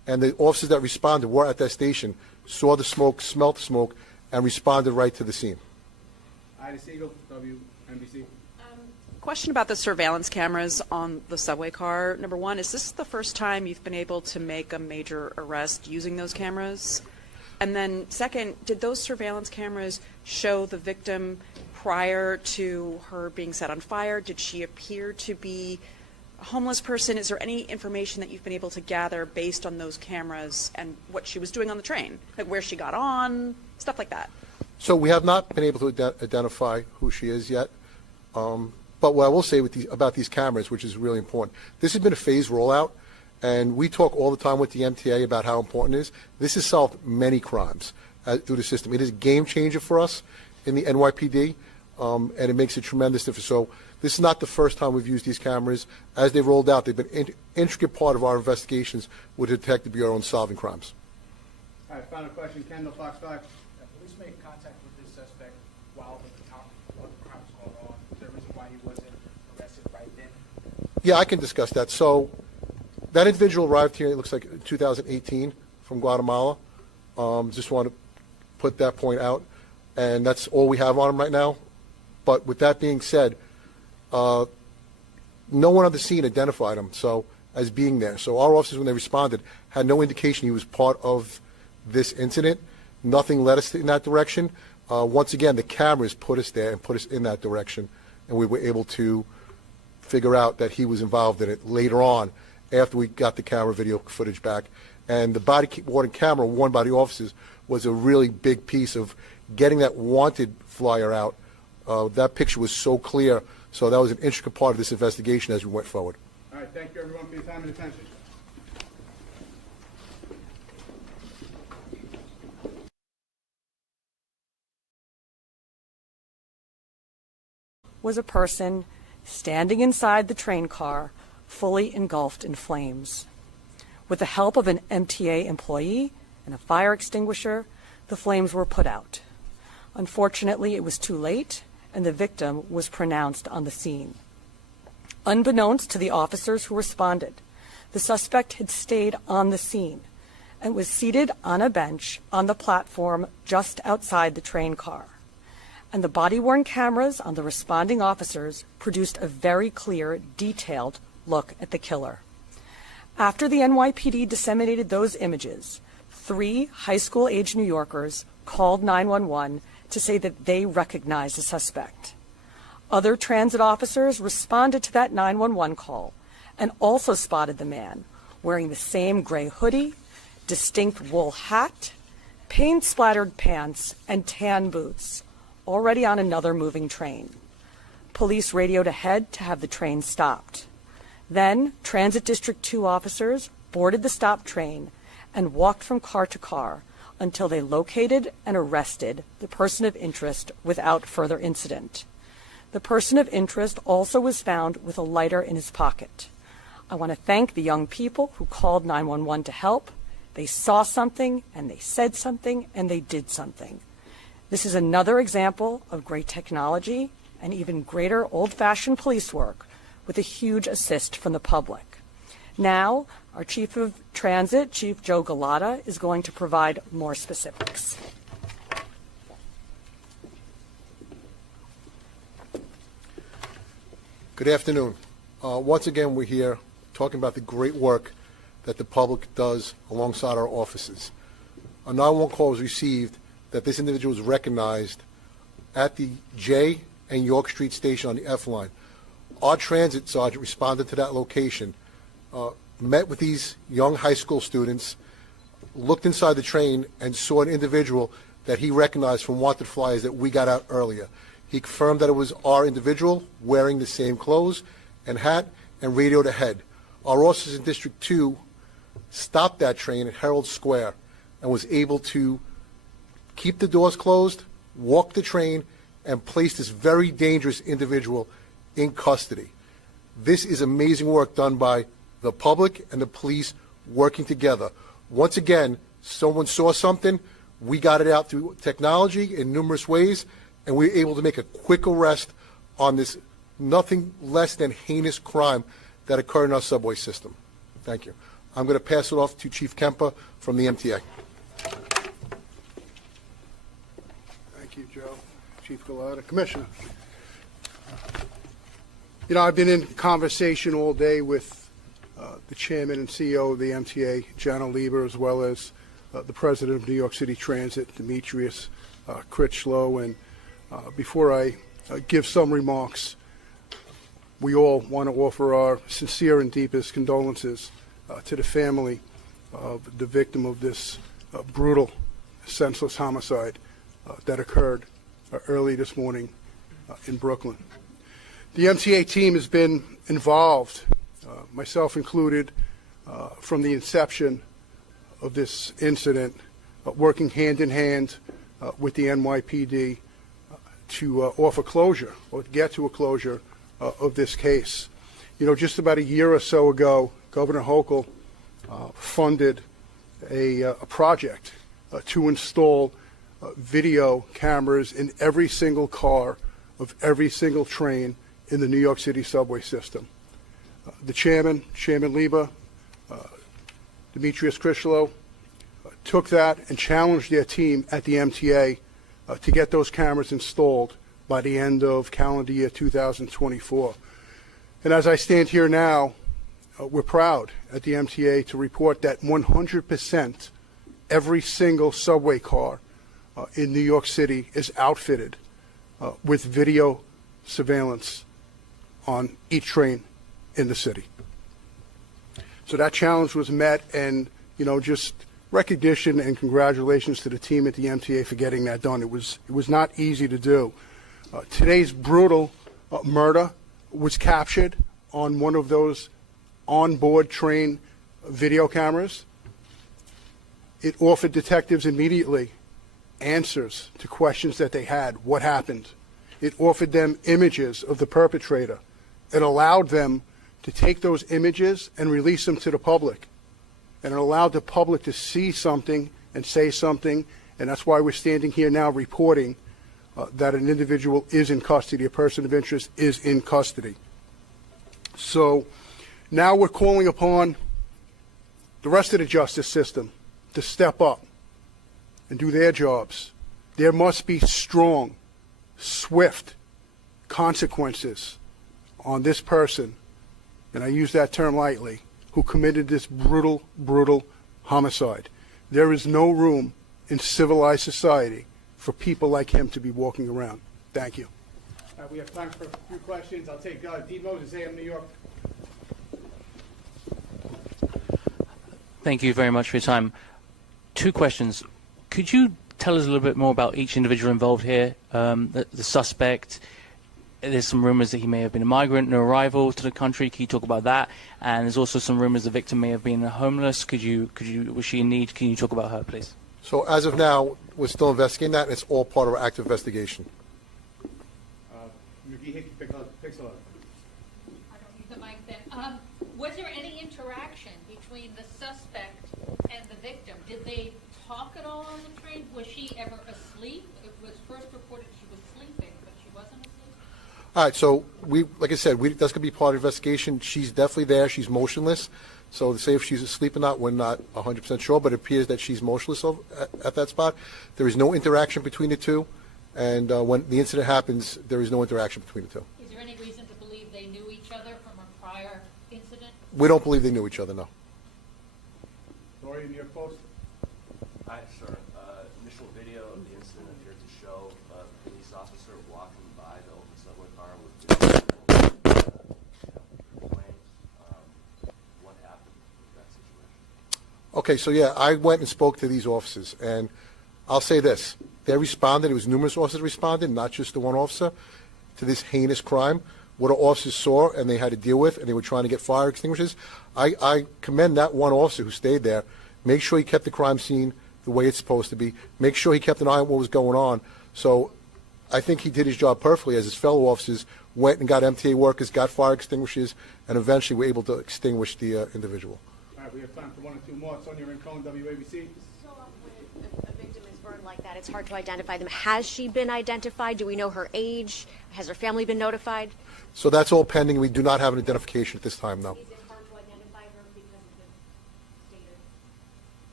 and the officers that responded were at that station, saw the smoke, smelt the smoke, and responded right to the scene. Ida Siegel, WNBC. Question about the surveillance cameras on the subway car. Number one, is this the first time you've been able to make a major arrest using those cameras? And then second, did those surveillance cameras show the victim prior to her being set on fire? Did she appear to be a homeless person? Is there any information that you've been able to gather based on those cameras and what she was doing on the train? Like where she got on, stuff like that? So we have not been able to identify who she is yet. But what I will say about these cameras, which is really important, this has been a phased rollout, and we talk all the time with the MTA about how important it is. This has solved many crimes through the system. It is a game changer for us in the NYPD, and it makes a tremendous difference. So this is not the first time we've used these cameras. As they rolled out, they've been an intricate part of our investigations with the Detective Bureau in solving crimes. All right, final question, Kendall, Fox 5. Police made contact with this suspect while the crime was going on. Is there a reason why he wasn't arrested right then? Yeah, I can discuss that. So that individual arrived here, it looks like in 2018 from Guatemala. Just want to put that point out. And that's all we have on him right now. But with that being said, no one on the scene identified him as being there. So our officers, when they responded, had no indication he was part of this incident. Nothing led us in that direction. Once again, the cameras put us there and put us in that direction, and we were able to figure out that he was involved in it later on after we got the camera video footage back. And the body-worn camera worn by the officers was a really big piece of getting that wanted flyer out. That picture was so clear, so that was an intricate part of this investigation as we went forward. All right, thank you everyone for your time and attention. Was a person standing inside the train car, fully engulfed in flames. With the help of an MTA employee and a fire extinguisher, the flames were put out. Unfortunately, it was too late, and the victim was pronounced on the scene. Unbeknownst to the officers who responded, the suspect had stayed on the scene and was seated on a bench on the platform just outside the train car. And the body-worn cameras on the responding officers produced a very clear, detailed look at the killer. After the NYPD disseminated those images, 3 high school-age New Yorkers called 911 to say that they recognized the suspect. Other transit officers responded to that 911 call and also spotted the man wearing the same gray hoodie, distinct wool hat, paint-splattered pants, and tan boots, already on another moving train. Police radioed ahead to have the train stopped. Then, Transit District 2 officers boarded the stopped train and walked from car to car until they located and arrested the person of interest without further incident. The person of interest also was found with a lighter in his pocket. I want to thank the young people who called 911 to help. They saw something, and they said something, and they did something. This is another example of great technology and even greater old-fashioned police work with a huge assist from the public. Now, our Chief of Transit, Chief Joe Gada, is going to provide more specifics. Good afternoon. Once again, we're here talking about the great work that the public does alongside our offices. A 911 call was received that this individual was recognized at the J and York Street station on the F line. Our transit sergeant responded to that location, met with these young high school students, looked inside the train, and saw an individual that he recognized from wanted flyers that we got out earlier. He confirmed that it was our individual wearing the same clothes and hat and radioed ahead. Our officers in District 2 stopped that train at Herald Square and was able to keep the doors closed, walk the train, and place this very dangerous individual in custody. This is amazing work done by the public and the police working together. Once again, someone saw something, we got it out through technology in numerous ways, and we were able to make a quick arrest on this nothing less than heinous crime that occurred in our subway system. Thank you. I'm going to pass it off to Chief Kemper from the MTA. Thank you, Joe. Chief Gada. Commissioner. You know, I've been in conversation all day with the chairman and CEO of the MTA, John Lieber, as well as the president of New York City Transit, Demetrius Critchlow. And before I give some remarks, we all want to offer our sincere and deepest condolences to the family of the victim of this brutal, senseless homicide that occurred early this morning in Brooklyn. The MTA team has been involved, myself included, from the inception of this incident, working hand in hand with the NYPD to offer closure or get to a closure of this case. You know, just about a year or so ago, Governor Hochul funded a project to install video cameras in every single car of every single train in the New York City subway system. The chairman, Chairman Lieber, Demetrius Critchlow, took that and challenged their team at the MTA to get those cameras installed by the end of calendar year 2024. And as I stand here now, we're proud at the MTA to report that 100% every single subway car in New York City is outfitted with video surveillance on each train in the city. So that challenge was met, and you know, just recognition and congratulations to the team at the MTA for getting that done. It was not easy to do. Today's brutal murder was captured on one of those onboard train video cameras. It offered detectives immediately answers to questions that they had. What happened? It offered them images of the perpetrator. It allowed them to take those images and release them to the public. And it allowed the public to see something and say something, and that's why we're standing here now reporting that an individual is in custody, a person of interest is in custody. So now we're calling upon the rest of the justice system to step up and do their jobs. There must be strong, swift consequences on this person, and I use that term lightly, who committed this brutal, brutal homicide. There is no room in civilized society for people like him to be walking around. Thank you. We have time for a few questions. I'll take D. Moses, AM New York. Thank you very much for your time. Two questions. Could you tell us a little bit more about each individual involved here? The suspect, there's some rumors that he may have been a migrant, no arrival to the country. Can you talk about that? And there's also some rumors the victim may have been homeless. Was she in need? Can you talk about her, please? So as of now, we're still investigating that, and it's all part of our active investigation. McGee, Pixel. I don't need the mic then. Was there any interaction between the suspect and the victim? Did they talk at all on the train? Was she ever asleep? It was first reported she was sleeping, but she wasn't asleep? All right, so like I said, that's going to be part of the investigation. She's definitely there. She's motionless. So to say if she's asleep or not, we're not 100% sure, but it appears that she's motionless at that spot. There is no interaction between the two, and when the incident happens, there is no interaction between the two. Is there any reason to believe they knew each other from a prior incident? We don't believe they knew each other, no. Lori, New York Post. Hi, sir. Initial video of the incident appeared to show a police officer walking by the open subway car with what happened with that situation? Okay, so yeah, I went and spoke to these officers, and I'll say this. They responded. It was numerous officers responded, not just the one officer, to this heinous crime. What our officers saw and they had to deal with, and they were trying to get fire extinguishers. I commend that one officer who stayed there. Make sure he kept the crime scene the way it's supposed to be. Make sure he kept an eye on what was going on. So I think he did his job perfectly, as his fellow officers went and got MTA workers, got fire extinguishers, and eventually were able to extinguish the individual. All right, we have time for one or two more. Sonia Rincon, WABC. So when a victim is burned like that, it's hard to identify them. Has she been identified? Do we know her age? Has her family been notified? So that's all pending. We do not have an identification at this time, no. Is it hard to identify her because of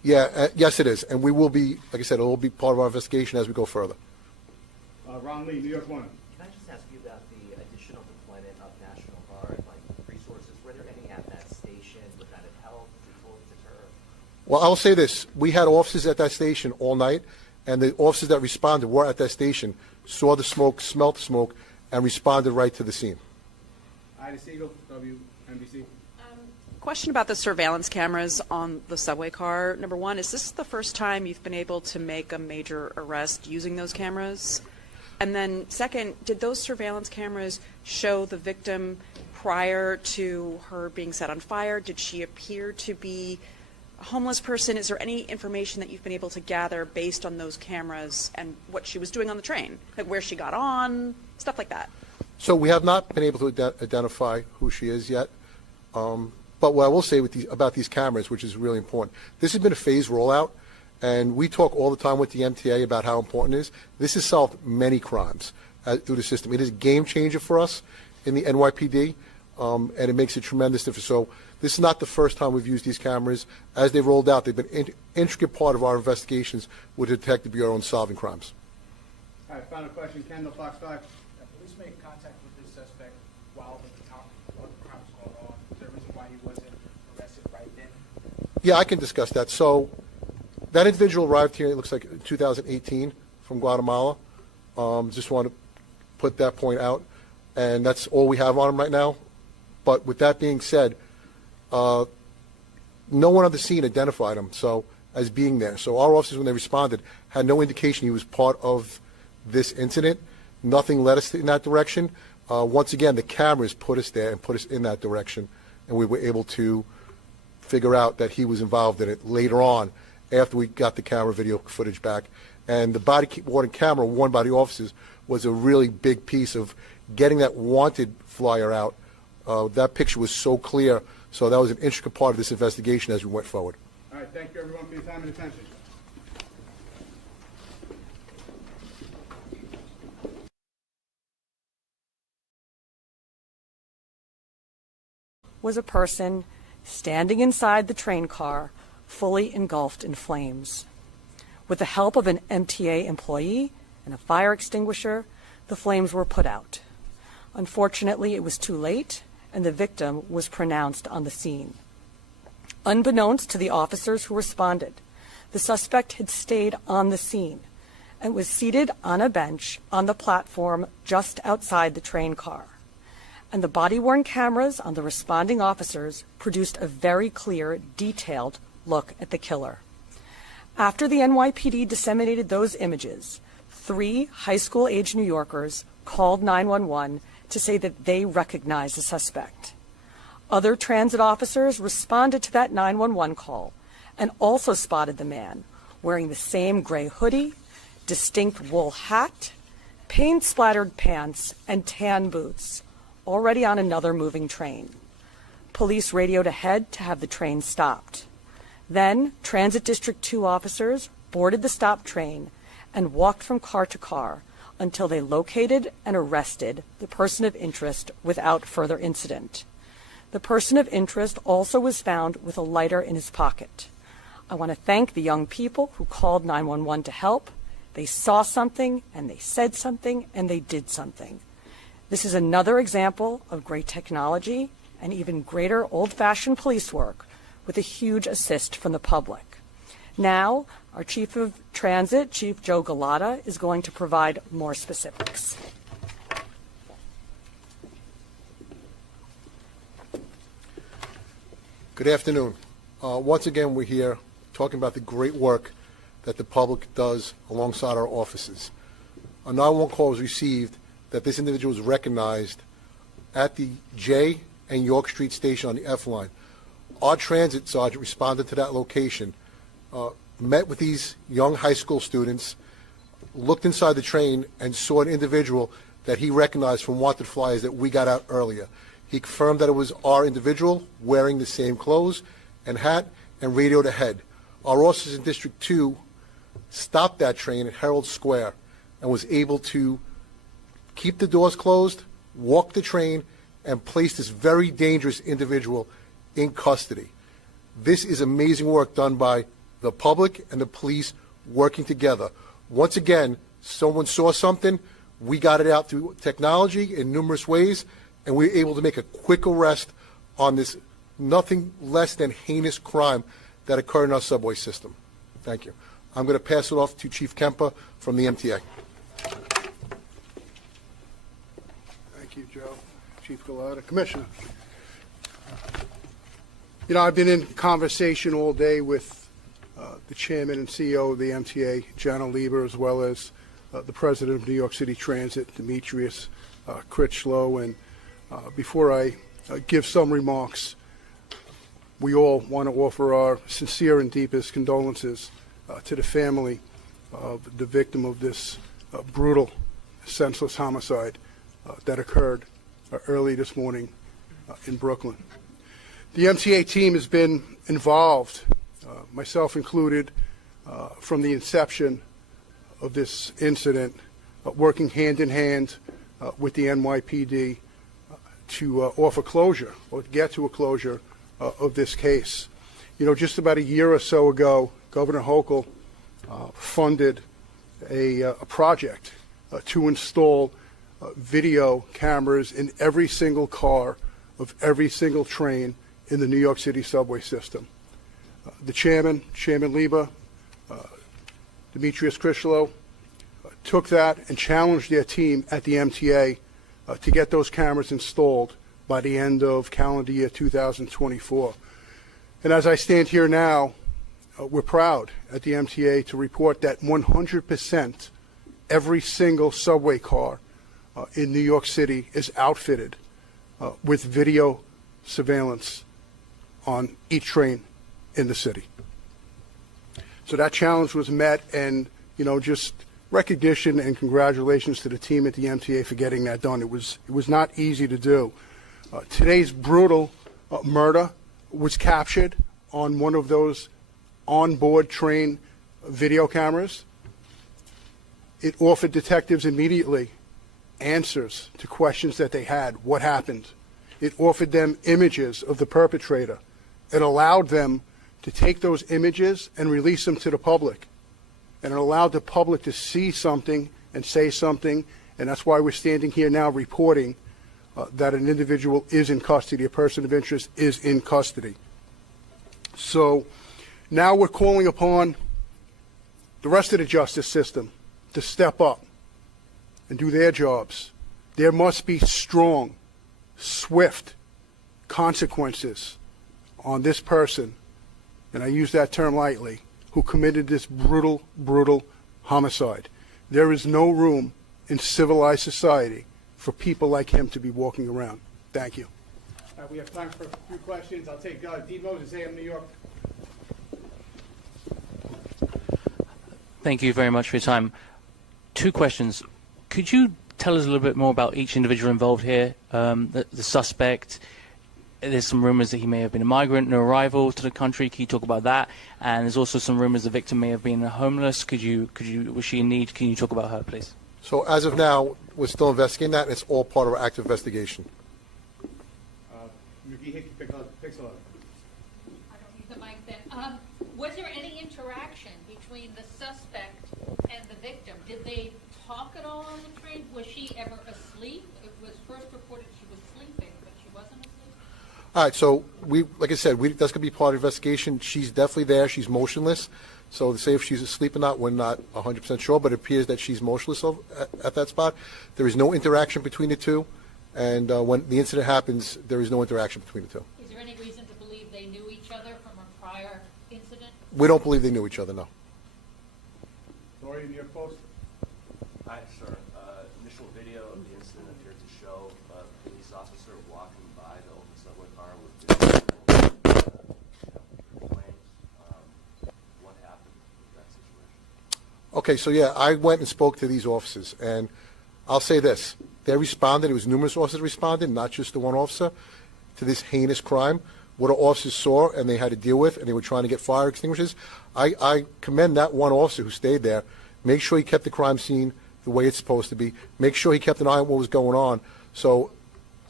Yes, it is. And we will be, like I said, it will be part of our investigation as we go further. Ron Lee, New York One. Can I just ask you about the additional deployment of National Guard, like resources? Were there any at that station? Would that have helped to deter? Well, I will say this. We had officers at that station all night, and the officers that responded were at that station, saw the smoke, smelled the smoke, and responded right to the scene. Ida Siegel, WNBC. Question about the surveillance cameras on the subway car. Number one, is this the first time you've been able to make a major arrest using those cameras? And then second, did those surveillance cameras show the victim prior to her being set on fire? Did she appear to be a homeless person? Is there any information that you've been able to gather based on those cameras and what she was doing on the train? Like where she got on, stuff like that? So we have not been able to identify who she is yet. But what I will say about these cameras, which is really important, this has been a phased rollout, and we talk all the time with the MTA about how important it is. This has solved many crimes through the system. It is a game changer for us in the NYPD, and it makes a tremendous difference. So this is not the first time we've used these cameras. As they've rolled out, they've been an intricate part of our investigations with the Detective Bureau in solving crimes. All right, final question, Kendall, Fox 5. Police made contact with this suspect while the crime was going on. Is there a reason why he wasn't arrested right then? Yeah, I can discuss that. So that individual arrived here, it looks like in 2018 from Guatemala. Just want to put that point out. And that's all we have on him right now. But with that being said, no one on the scene identified him as being there. So our officers, when they responded, had no indication he was part of this incident. Nothing led us in that direction. Once again, the cameras put us there and put us in that direction, and we were able to figure out that he was involved in it later on after we got the camera video footage back. And the body-worn camera worn by the officers was a really big piece of getting that wanted flyer out. That picture was so clear, so that was an intricate part of this investigation as we went forward. All right, thank you everyone for your time and attention. Was a person standing inside the train car, fully engulfed in flames. With the help of an MTA employee and a fire extinguisher, the flames were put out. Unfortunately, it was too late, and the victim was pronounced on the scene. Unbeknownst to the officers who responded, the suspect had stayed on the scene and was seated on a bench on the platform just outside the train car. And the body-worn cameras on the responding officers produced a very clear, detailed look at the killer. After the NYPD disseminated those images, 3 high school-age New Yorkers called 911 to say that they recognized the suspect. Other transit officers responded to that 911 call and also spotted the man wearing the same gray hoodie, distinct wool hat, paint-splattered pants, and tan boots, already on another moving train. Police radioed ahead to have the train stopped. Then, Transit District 2 officers boarded the stopped train and walked from car to car until they located and arrested the person of interest without further incident. The person of interest also was found with a lighter in his pocket. I want to thank the young people who called 911 to help. They saw something, and they said something, and they did something. This is another example of great technology and even greater old-fashioned police work with a huge assist from the public. Now, our Chief of Transit, Chief Joe Gada, is going to provide more specifics. Good afternoon. Once again, we're here talking about the great work that the public does alongside our offices. A 911 call was received that this individual was recognized at the J and York Street station on the F line. Our transit sergeant responded to that location, met with these young high school students, looked inside the train, and saw an individual that he recognized from wanted flyers that we got out earlier. He confirmed that it was our individual wearing the same clothes and hat and radioed ahead. Our officers in District 2 stopped that train at Herald Square and was able to keep the doors closed, walk the train, and place this very dangerous individual in custody. This is amazing work done by the public and the police working together. Once again, someone saw something, we got it out through technology in numerous ways, and we were able to make a quick arrest on this nothing less than heinous crime that occurred in our subway system. Thank you. I'm going to pass it off to Chief Kemper from the MTA. Thank you, Joe. Chief Gada. Commissioner. You know, I've been in conversation all day with the chairman and CEO of the MTA, John Lieber, as well as the president of New York City Transit, Demetrius Critchlow. And before I give some remarks, we all want to offer our sincere and deepest condolences to the family of the victim of this brutal, senseless homicide that occurred early this morning in Brooklyn. The MTA team has been involved, myself included, from the inception of this incident, working hand in hand with the NYPD to offer closure or get to a closure of this case. You know, just about a year or so ago, Governor Hochul funded a project to install video cameras in every single car of every single train in the New York City subway system. The chairman, Chairman Lieber, Demetrius Critchlow, took that and challenged their team at the MTA to get those cameras installed by the end of calendar year 2024. And as I stand here now, we're proud at the MTA to report that 100% every single subway car in New York City is outfitted with video surveillance on each train in the city. So that challenge was met, and you know, just recognition and congratulations to the team at the MTA for getting that done. It was not easy to do. Today's brutal murder was captured on one of those onboard train video cameras. It offered detectives immediately answers to questions that they had. What happened? It offered them images of the perpetrator. It allowed them to take those images and release them to the public. And it allowed the public to see something and say something, and that's why we're standing here now reporting that an individual is in custody, a person of interest is in custody. So now we're calling upon the rest of the justice system to step up and do their jobs. There must be strong, swift consequences on this person, and I use that term lightly, who committed this brutal, brutal homicide. There is no room in civilized society for people like him to be walking around. Thank you. We have time for a few questions. I'll take D. Moses, AM New York. Thank you very much for your time. Two questions. Could you tell us a little bit more about each individual involved here? The suspect, there's some rumors that he may have been a migrant, new arrival to the country. Can you talk about that? And there's also some rumors the victim may have been homeless. Was she in need? Can you talk about her, please? So as of now, we're still investigating that, and it's all part of our active investigation. McGee, Pixel. I don't need the mic then. Was there any interaction between the suspect and the victim? Did they talk at all on the train? Was she ever asleep? It was first reported she was sleeping, but she wasn't asleep. All right, so like I said, that's going to be part of the investigation. She's definitely there. She's motionless. So to say if she's asleep or not, we're not 100% sure, but it appears that she's motionless at that spot. There is no interaction between the two, and when the incident happens, there is no interaction between the two. Is there any reason to believe they knew each other from a prior incident? We don't believe they knew each other, no. Lori, New York Post. Hi, sir. Initial video of the incident appeared to show a police officer walking by the open subway car with complaints. What happened with that situation? Okay, so yeah, I went and spoke to these officers, and I'll say this. They responded. It was numerous officers responded, not just the one officer, to this heinous crime. What the officers saw and they had to deal with, and they were trying to get fire extinguishers. I commend that one officer who stayed there. Make sure he kept the crime scene the way it's supposed to be. Make sure he kept an eye on what was going on. So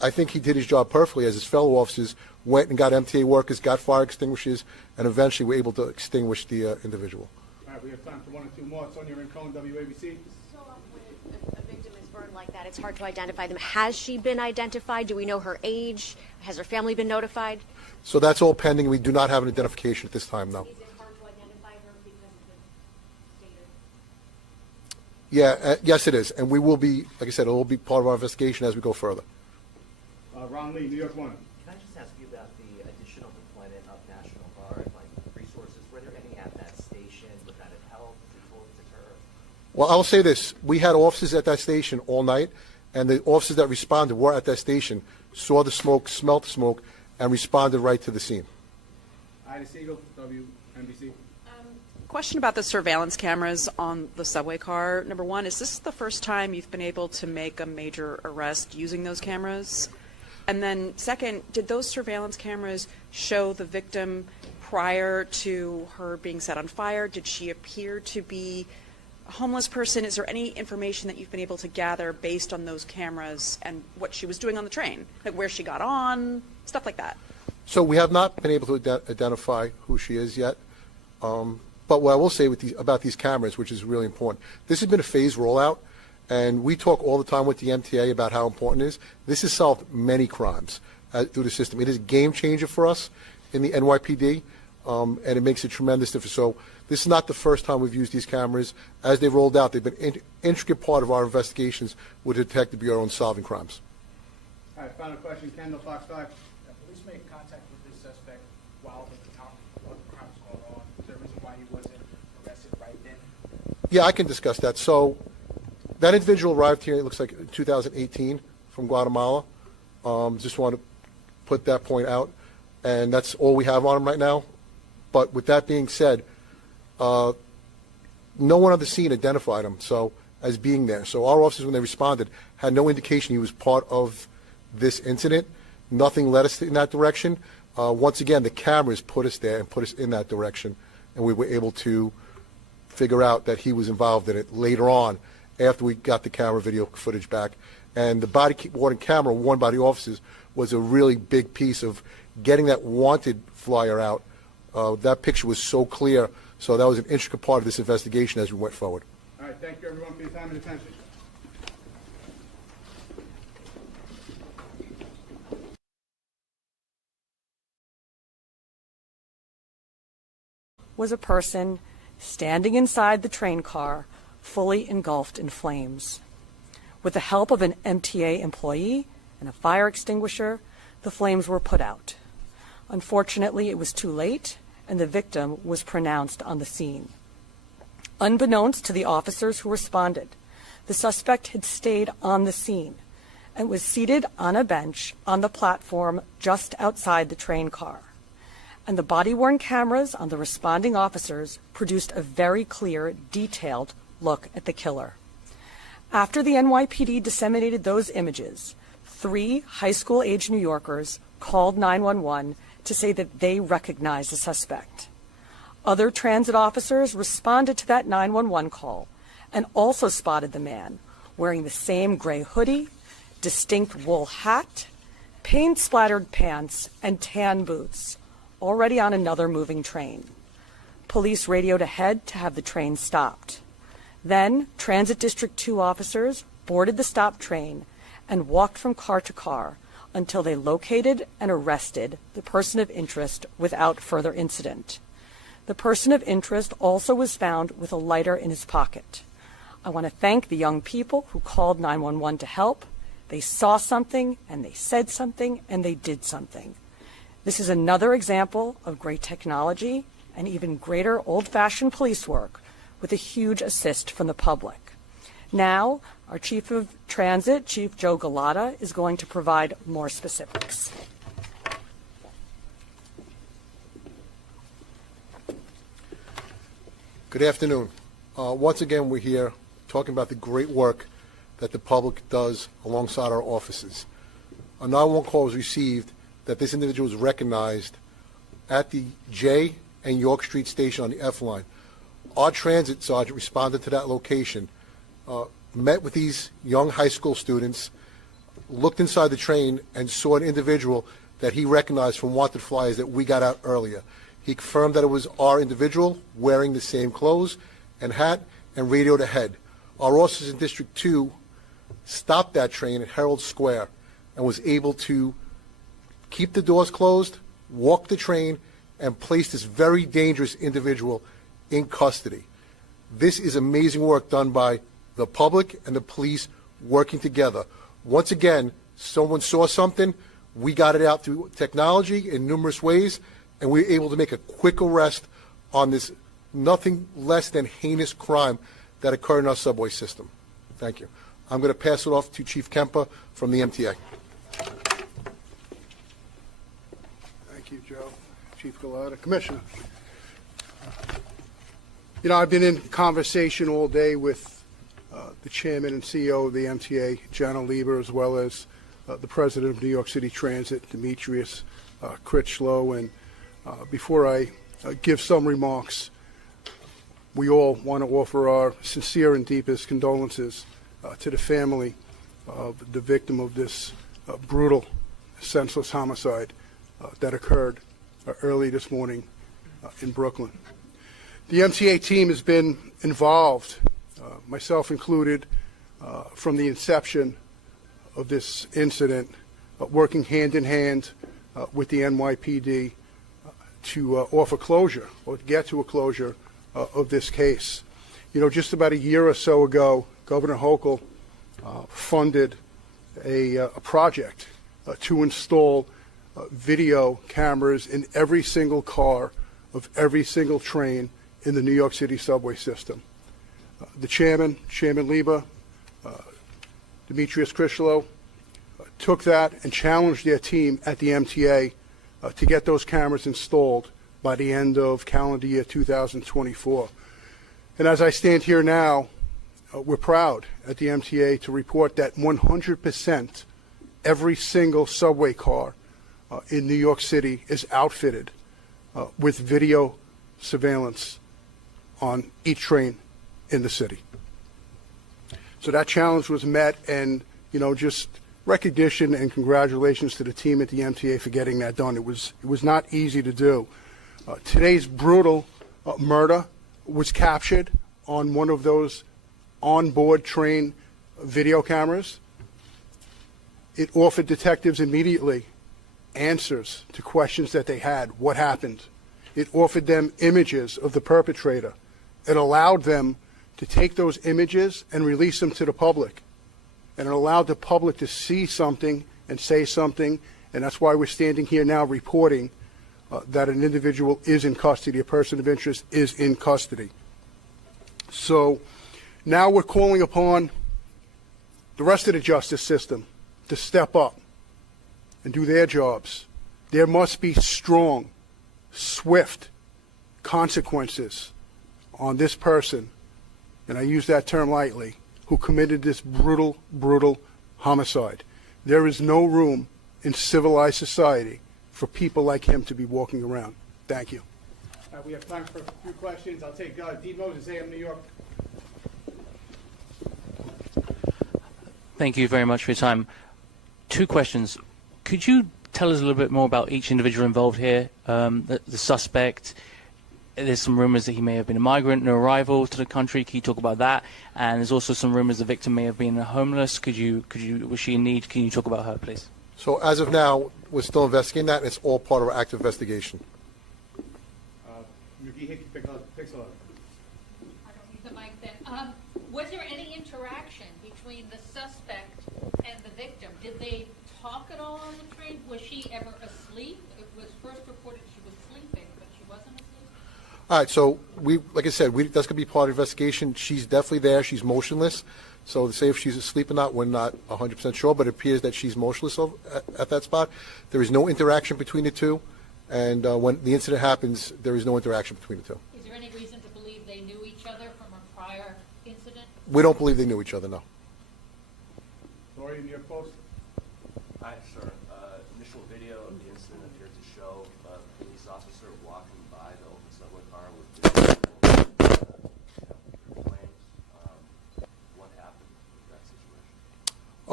I think he did his job perfectly as his fellow officers went and got MTA workers, got fire extinguishers, and eventually were able to extinguish the individual. All right, we have time for one or two more. Sonia Rincon, WABC. So when a victim is burned like that, it's hard to identify them. Has she been identified? Do we know her age? Has her family been notified? So that's all pending. We do not have an identification at this time, no. Is it hard to identify her because of the state? Yeah, yes it is. And we will be, like I said, it will be part of our investigation as we go further. Ron Lee, New York One. Can I just ask you about the additional deployment of National Guard, like resources? Were there any at that station? Would that have helped to deter? Well, I will say this. We had officers at that station all night, and the officers that responded were at that station, saw the smoke, smelt the smoke, and responded right to the scene. Ida Siegel, WNBC. Question about the surveillance cameras on the subway car. Number one, is this the first time you've been able to make a major arrest using those cameras? And then second, did those surveillance cameras show the victim prior to her being set on fire? Did she appear to be a homeless person? Is there any information that you've been able to gather based on those cameras and what she was doing on the train? Like where she got on, stuff like that? So we have not been able to identify who she is yet. But what I will say about these cameras, which is really important, this has been a phased rollout. And we talk all the time with the MTA about how important it is. This has solved many crimes through the system. It is a game changer for us in the NYPD, and it makes a tremendous difference. So this is not the first time we've used these cameras. As they rolled out, they've been an intricate part of our investigations with the Detective Bureau in solving crimes. All right, final question. Kendall, Fox 5. Police made contact with this suspect while the crime was going on. Is there a reason why he wasn't arrested right then? Yeah, I can discuss that. So that individual arrived here, it looks like in 2018 from Guatemala. Just want to put that point out. And that's all we have on him right now. But with that being said, no one on the scene identified him as being there. So our officers, when they responded, had no indication he was part of this incident. Nothing led us in that direction. Once again, the cameras put us there and put us in that direction. And we were able to figure out that he was involved in it later on, after we got the camera video footage back. And the body-worn camera worn by the officers was a really big piece of getting that wanted flyer out. That picture was so clear, so that was an intricate part of this investigation as we went forward. All right, thank you everyone for your time and attention. Was a person standing inside the train car, fully engulfed in flames. With the help of an MTA employee and a fire extinguisher, the flames were put out. Unfortunately, it was too late, and the victim was pronounced on the scene. Unbeknownst to the officers who responded, the suspect had stayed on the scene and was seated on a bench on the platform just outside the train car. And the body-worn cameras on the responding officers produced a very clear, detailed look at the killer. After the NYPD disseminated those images, 3 high school-age New Yorkers called 911 to say that they recognized the suspect. Other transit officers responded to that 911 call and also spotted the man wearing the same gray hoodie, distinct wool hat, paint-splattered pants, and tan boots, already on another moving train. Police radioed ahead to have the train stopped. Then, Transit District 2 officers boarded the stopped train and walked from car to car until they located and arrested the person of interest without further incident. The person of interest also was found with a lighter in his pocket. I want to thank the young people who called 911 to help. They saw something, and they said something, and they did something. This is another example of great technology and even greater old-fashioned police work with a huge assist from the public. Now, our Chief of Transit, Chief Joe Gada, is going to provide more specifics. Good afternoon. Once again, we're here talking about the great work that the public does alongside our offices. A 911 call was received that this individual was recognized at the J and York Street station on the F line. Our transit sergeant responded to that location, met with these young high school students, looked inside the train and saw an individual that he recognized from wanted flyers that we got out earlier. He confirmed that it was our individual wearing the same clothes and hat and radioed ahead. Our officers in District 2 stopped that train at Herald Square and was able to keep the doors closed, walk the train, and place this very dangerous individual in custody. This is amazing work done by the public and the police working together. Once again, someone saw something, we got it out through technology in numerous ways, and we were able to make a quick arrest on this nothing less than heinous crime that occurred in our subway system. Thank you. I'm going to pass it off to Chief Kemper from the MTA. Thank you, Joe. Chief Gada. Commissioner. You know, I've been in conversation all day with the chairman and CEO of the MTA, Jana Lieber, as well as the president of New York City Transit, Demetrius Critchlow. And before I give some remarks, we all want to offer our sincere and deepest condolences to the family of the victim of this brutal, senseless homicide that occurred early this morning in Brooklyn. The MTA team has been involved, myself included, from the inception of this incident, working hand in hand with the NYPD to offer closure or to get to a closure of this case. You know, just about a year or so ago, Governor Hochul funded a project to install video cameras in every single car of every single train in the New York City subway system. The chairman, Chairman Lieber, Demetrius Critchlow, took that and challenged their team at the MTA to get those cameras installed by the end of calendar year 2024. And as I stand here now, we're proud at the MTA to report that 100% every single subway car in New York City is outfitted with video surveillance on each train in the city. So that challenge was met, and you know, just recognition and congratulations to the team at the MTA for getting that done. It was not easy to do. Today's brutal murder was captured on one of those onboard train video cameras. It offered detectives immediately answers to questions that they had. What happened? It offered them images of the perpetrator. It allowed them to take those images and release them to the public. And it allowed the public to see something and say something, and that's why we're standing here now reporting that an individual is in custody, a person of interest is in custody. So now we're calling upon the rest of the justice system to step up and do their jobs. There must be strong, swift consequences on this person, and I use that term lightly, who committed this brutal, brutal homicide. There is no room in civilized society for people like him to be walking around. Thank you. We have time for a few questions. I'll take Dean Moses, AM New York. Thank you very much for your time. Two questions. Could you tell us a little bit more about each individual involved here? The suspect, there's some rumors that he may have been a migrant, new arrival to the country. Can you talk about that? And there's also some rumors the victim may have been homeless. Was she in need? Can you talk about her, please? So as of now, we're still investigating that, and it's all part of our active investigation. Pixel. I don't need the mic then. Was there any interaction between the suspect and the victim? Did they talk at all on the train? Was she ever asleep? It was first reported she was sleeping, but she wasn't asleep? All right, so like I said, that's going to be part of the investigation. She's definitely there. She's motionless. So to say if she's asleep or not, we're not 100% sure, but it appears that she's motionless at that spot. There is no interaction between the two, and when the incident happens, there is no interaction between the two. Is there any reason to believe they knew each other from a prior incident? We don't believe they knew each other, no. Lori, New York Post. Hi, sir. Initial video of the incident appeared to show a police officer walking by the open subway car with flames. What happened in that situation?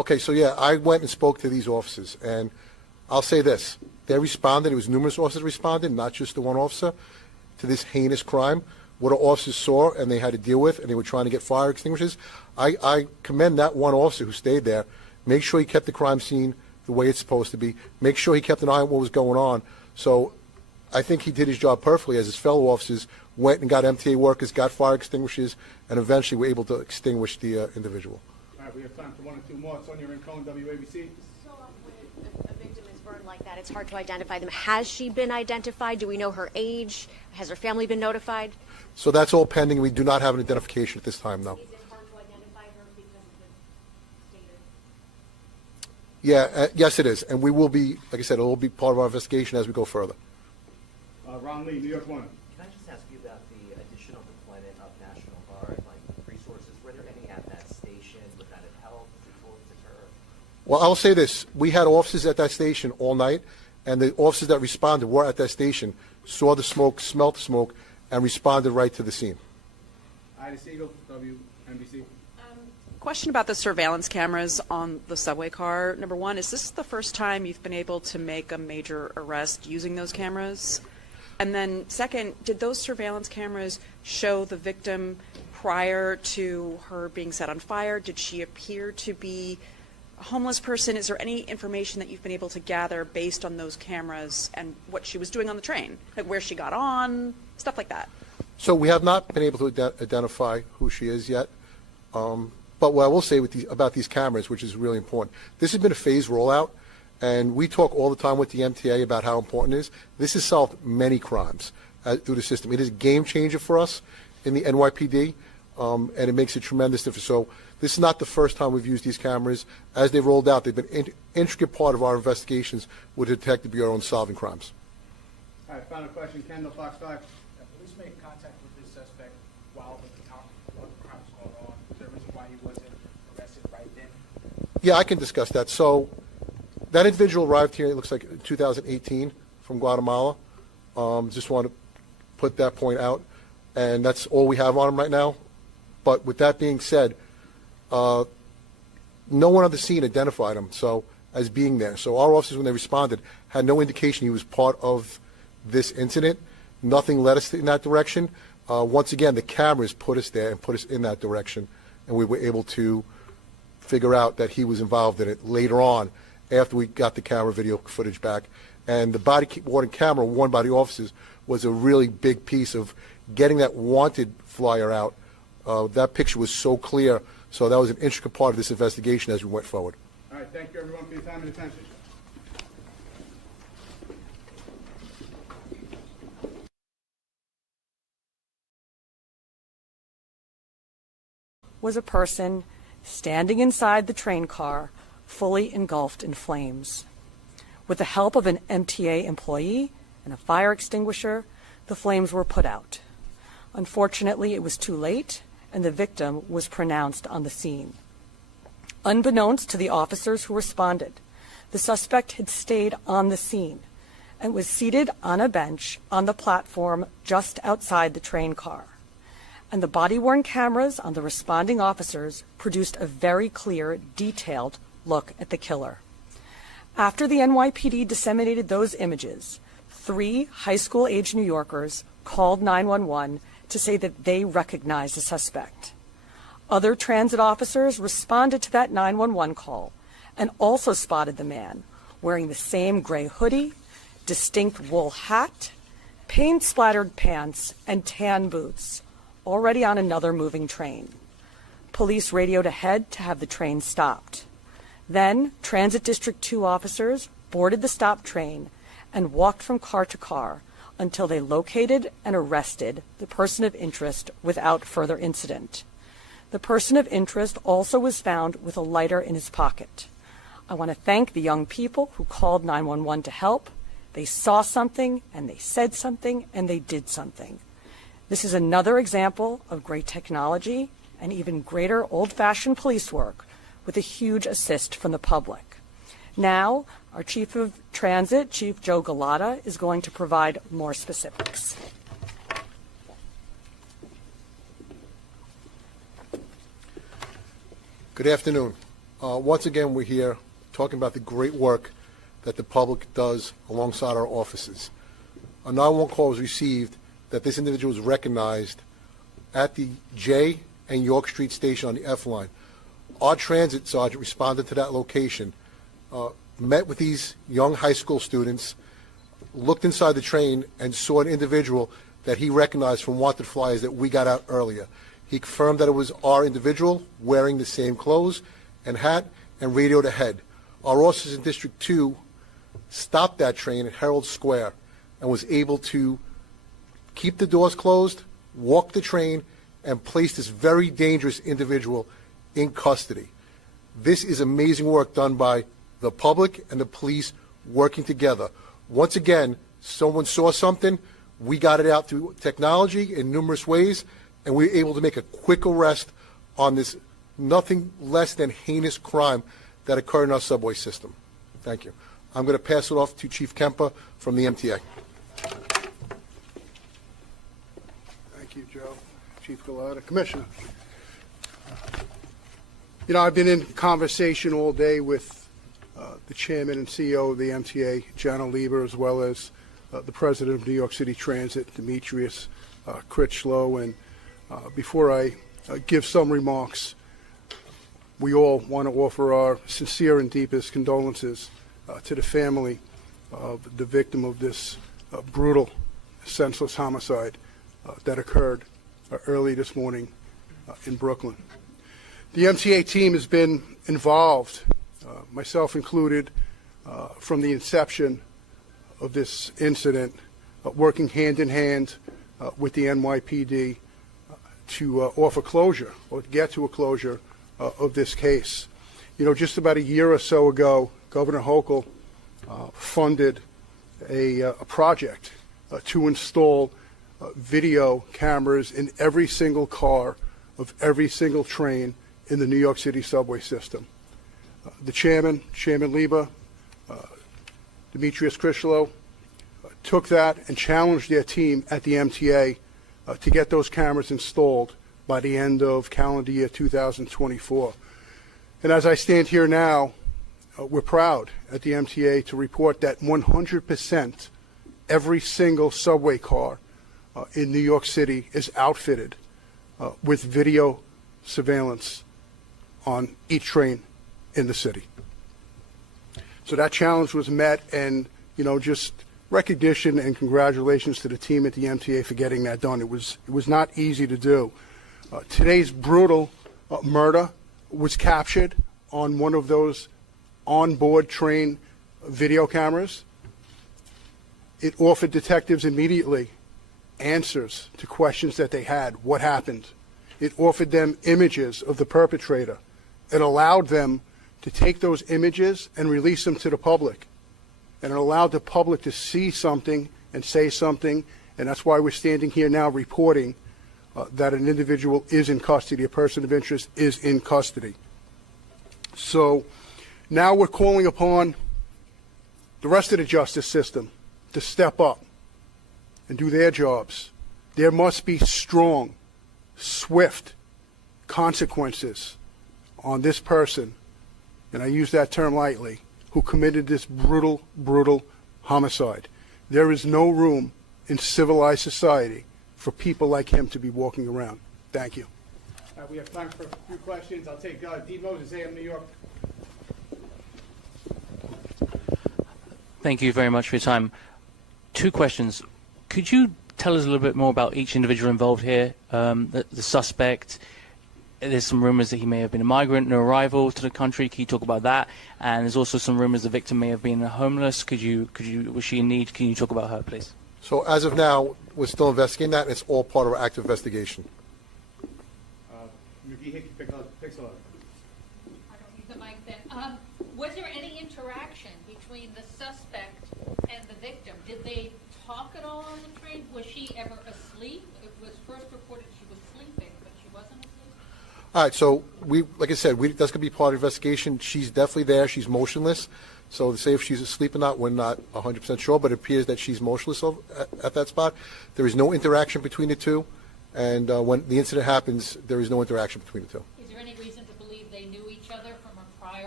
Okay, so yeah, I went and spoke to these officers, and I'll say this. They responded. It was numerous officers responded, not just the one officer, to this heinous crime. What our officers saw and they had to deal with, and they were trying to get fire extinguishers. I commend that one officer who stayed there. Make sure he kept the crime scene the way it's supposed to be. Make sure he kept an eye on what was going on. So I think he did his job perfectly as his fellow officers went and got MTA workers, got fire extinguishers, and eventually were able to extinguish the individual. All right, we have time for one or two more. Sonia Rincon, WABC. So when a victim is burned like that, it's hard to identify them. Has she been identified? Do we know her age? Has her family been notified? So that's all pending. We do not have an identification at this time, though. Is it hard to identify her because of the stated? Yeah, yes, it is. And we will be, like I said, it will be part of our investigation as we go further. Ron Lee, New York One. Can I just ask you about the additional deployment of National Guard, like resources? Were there any at that station? Would that have helped to deter? Well, I will say this. We had officers at that station all night, and the officers that responded were at that station, saw the smoke, smelled the smoke, and responded right to the scene. Ida Siegel, WNBC. Question about the surveillance cameras on the subway car. Number one, is this the first time you've been able to make a major arrest using those cameras? And then second, did those surveillance cameras show the victim prior to her being set on fire? Did she appear to be a homeless person? Is there any information that you've been able to gather based on those cameras and what she was doing on the train? Like where she got on, stuff like that? So we have not been able to identify who she is yet. But what I will say about these cameras, which is really important, this has been a phased rollout, and we talk all the time with the MTA about how important it is. This has solved many crimes through the system. It is a game changer for us in the NYPD, and it makes a tremendous difference. So this is not the first time we've used these cameras. As they've rolled out, they've been an intricate part of our investigations with the Detective Bureau in solving crimes. All right, final question, Kendall, Fox 5. Police made contact with this suspect while the crime was going on. Is there a reason why he wasn't arrested right then? Yeah, I can discuss that. So that individual arrived here, it looks like in 2018 from Guatemala. Just want to put that point out. And that's all we have on him right now. But with that being said, no one on the scene identified him as being there. So our officers, when they responded, had no indication he was part of this incident. Nothing led us in that direction. Once again, the cameras put us there and put us in that direction, and we were able to figure out that he was involved in it later on after we got the camera video footage back. And the body-worn camera worn by the officers was a really big piece of getting that wanted flyer out. That picture was so clear, so that was an intricate part of this investigation as we went forward. All right, thank you everyone for your time and attention. Was a person standing inside the train car, fully engulfed in flames. With the help of an MTA employee and a fire extinguisher, the flames were put out. Unfortunately, it was too late, and the victim was pronounced on the scene. Unbeknownst to the officers who responded, the suspect had stayed on the scene and was seated on a bench on the platform just outside the train car. And the body-worn cameras on the responding officers produced a very clear, detailed look at the killer. After the NYPD disseminated those images, 3 high school-age New Yorkers called 911 to say that they recognized the suspect. Other transit officers responded to that 911 call and also spotted the man wearing the same gray hoodie, distinct wool hat, paint-splattered pants, and tan boots, already on another moving train. Police radioed ahead to have the train stopped. Then, Transit District 2 officers boarded the stopped train and walked from car to car until they located and arrested the person of interest without further incident. The person of interest also was found with a lighter in his pocket. I want to thank the young people who called 911 to help. They saw something, and they said something, and they did something. This is another example of great technology and even greater old-fashioned police work with a huge assist from the public. Now, our Chief of Transit, Chief Joe Gada, is going to provide more specifics. Good afternoon. Once again, we're here talking about the great work that the public does alongside our offices. A 911 call was received that this individual was recognized at the J and York Street station on the F line. Our transit sergeant responded to that location, met with these young high school students, looked inside the train, and saw an individual that he recognized from wanted flyers that we got out earlier. He confirmed that it was our individual wearing the same clothes and hat and radioed ahead. Our officers in District 2 stopped that train at Herald Square and was able to keep the doors closed, walk the train, and place this very dangerous individual in custody. This is amazing work done by the public and the police working together. Once again, someone saw something, we got it out through technology in numerous ways, and we were able to make a quick arrest on this nothing less than heinous crime that occurred in our subway system. Thank you. I'm going to pass it off to Chief Kemper from the MTA. Thank you, Joe. Chief Gada. Commissioner. You know, I've been in conversation all day with the chairman and CEO of the MTA, John Lieber, as well as the president of New York City Transit, Demetrius Critchlow. And before I give some remarks, we all want to offer our sincere and deepest condolences to the family of the victim of this brutal, senseless homicide that occurred early this morning in Brooklyn. The MTA team has been involved, myself included, from the inception of this incident, working hand in hand with the NYPD to offer closure or to get to a closure of this case. You know, just about a year or so ago, Governor Hochul funded a project to install video cameras in every single car of every single train in the New York City subway system. The chairman, Chairman Lieber, Demetrius Critchlow, took that and challenged their team at the MTA to get those cameras installed by the end of calendar year 2024. And as I stand here now, we're proud at the MTA to report that 100% every single subway car in New York City is outfitted with video surveillance on each train in the city. So that challenge was met, and you know, just recognition and congratulations to the team at the MTA for getting that done. It was not easy to do. Today's brutal murder was captured on one of those onboard train video cameras. It offered detectives immediately answers to questions that they had. What happened? It offered them images of the perpetrator. It allowed them to take those images and release them to the public. And it allowed the public to see something and say something, and that's why we're standing here now reporting that an individual is in custody, a person of interest is in custody. So now we're calling upon the rest of the justice system to step up and do their jobs. There must be strong, swift consequences on this person, and I use that term lightly, who committed this brutal, brutal homicide. There is no room in civilized society for people like him to be walking around. Thank you. We have time for a few questions. I'll take D. Moses, AM New York. Thank you very much for your time. Two questions. Could you tell us a little bit more about each individual involved here? The suspect, there's some rumors that he may have been a migrant, no arrival to the country. Can you talk about that? And there's also some rumors the victim may have been homeless. Was she in need? Can you talk about her, please? So as of now, we're still investigating that, and it's all part of our active investigation. McGee, Pixel. I don't need the mic then. Was there any interaction between the suspect and the victim? Did they talk at all on the train? Was she ever asleep? It was first reported she was sleeping, but she wasn't asleep? All right, so like I said, that's going to be part of the investigation. She's definitely there. She's motionless. So to say if she's asleep or not, we're not 100% sure, but it appears that she's motionless at that spot. There is no interaction between the two, and when the incident happens, there is no interaction between the two. Is there any reason to believe they knew each other from a prior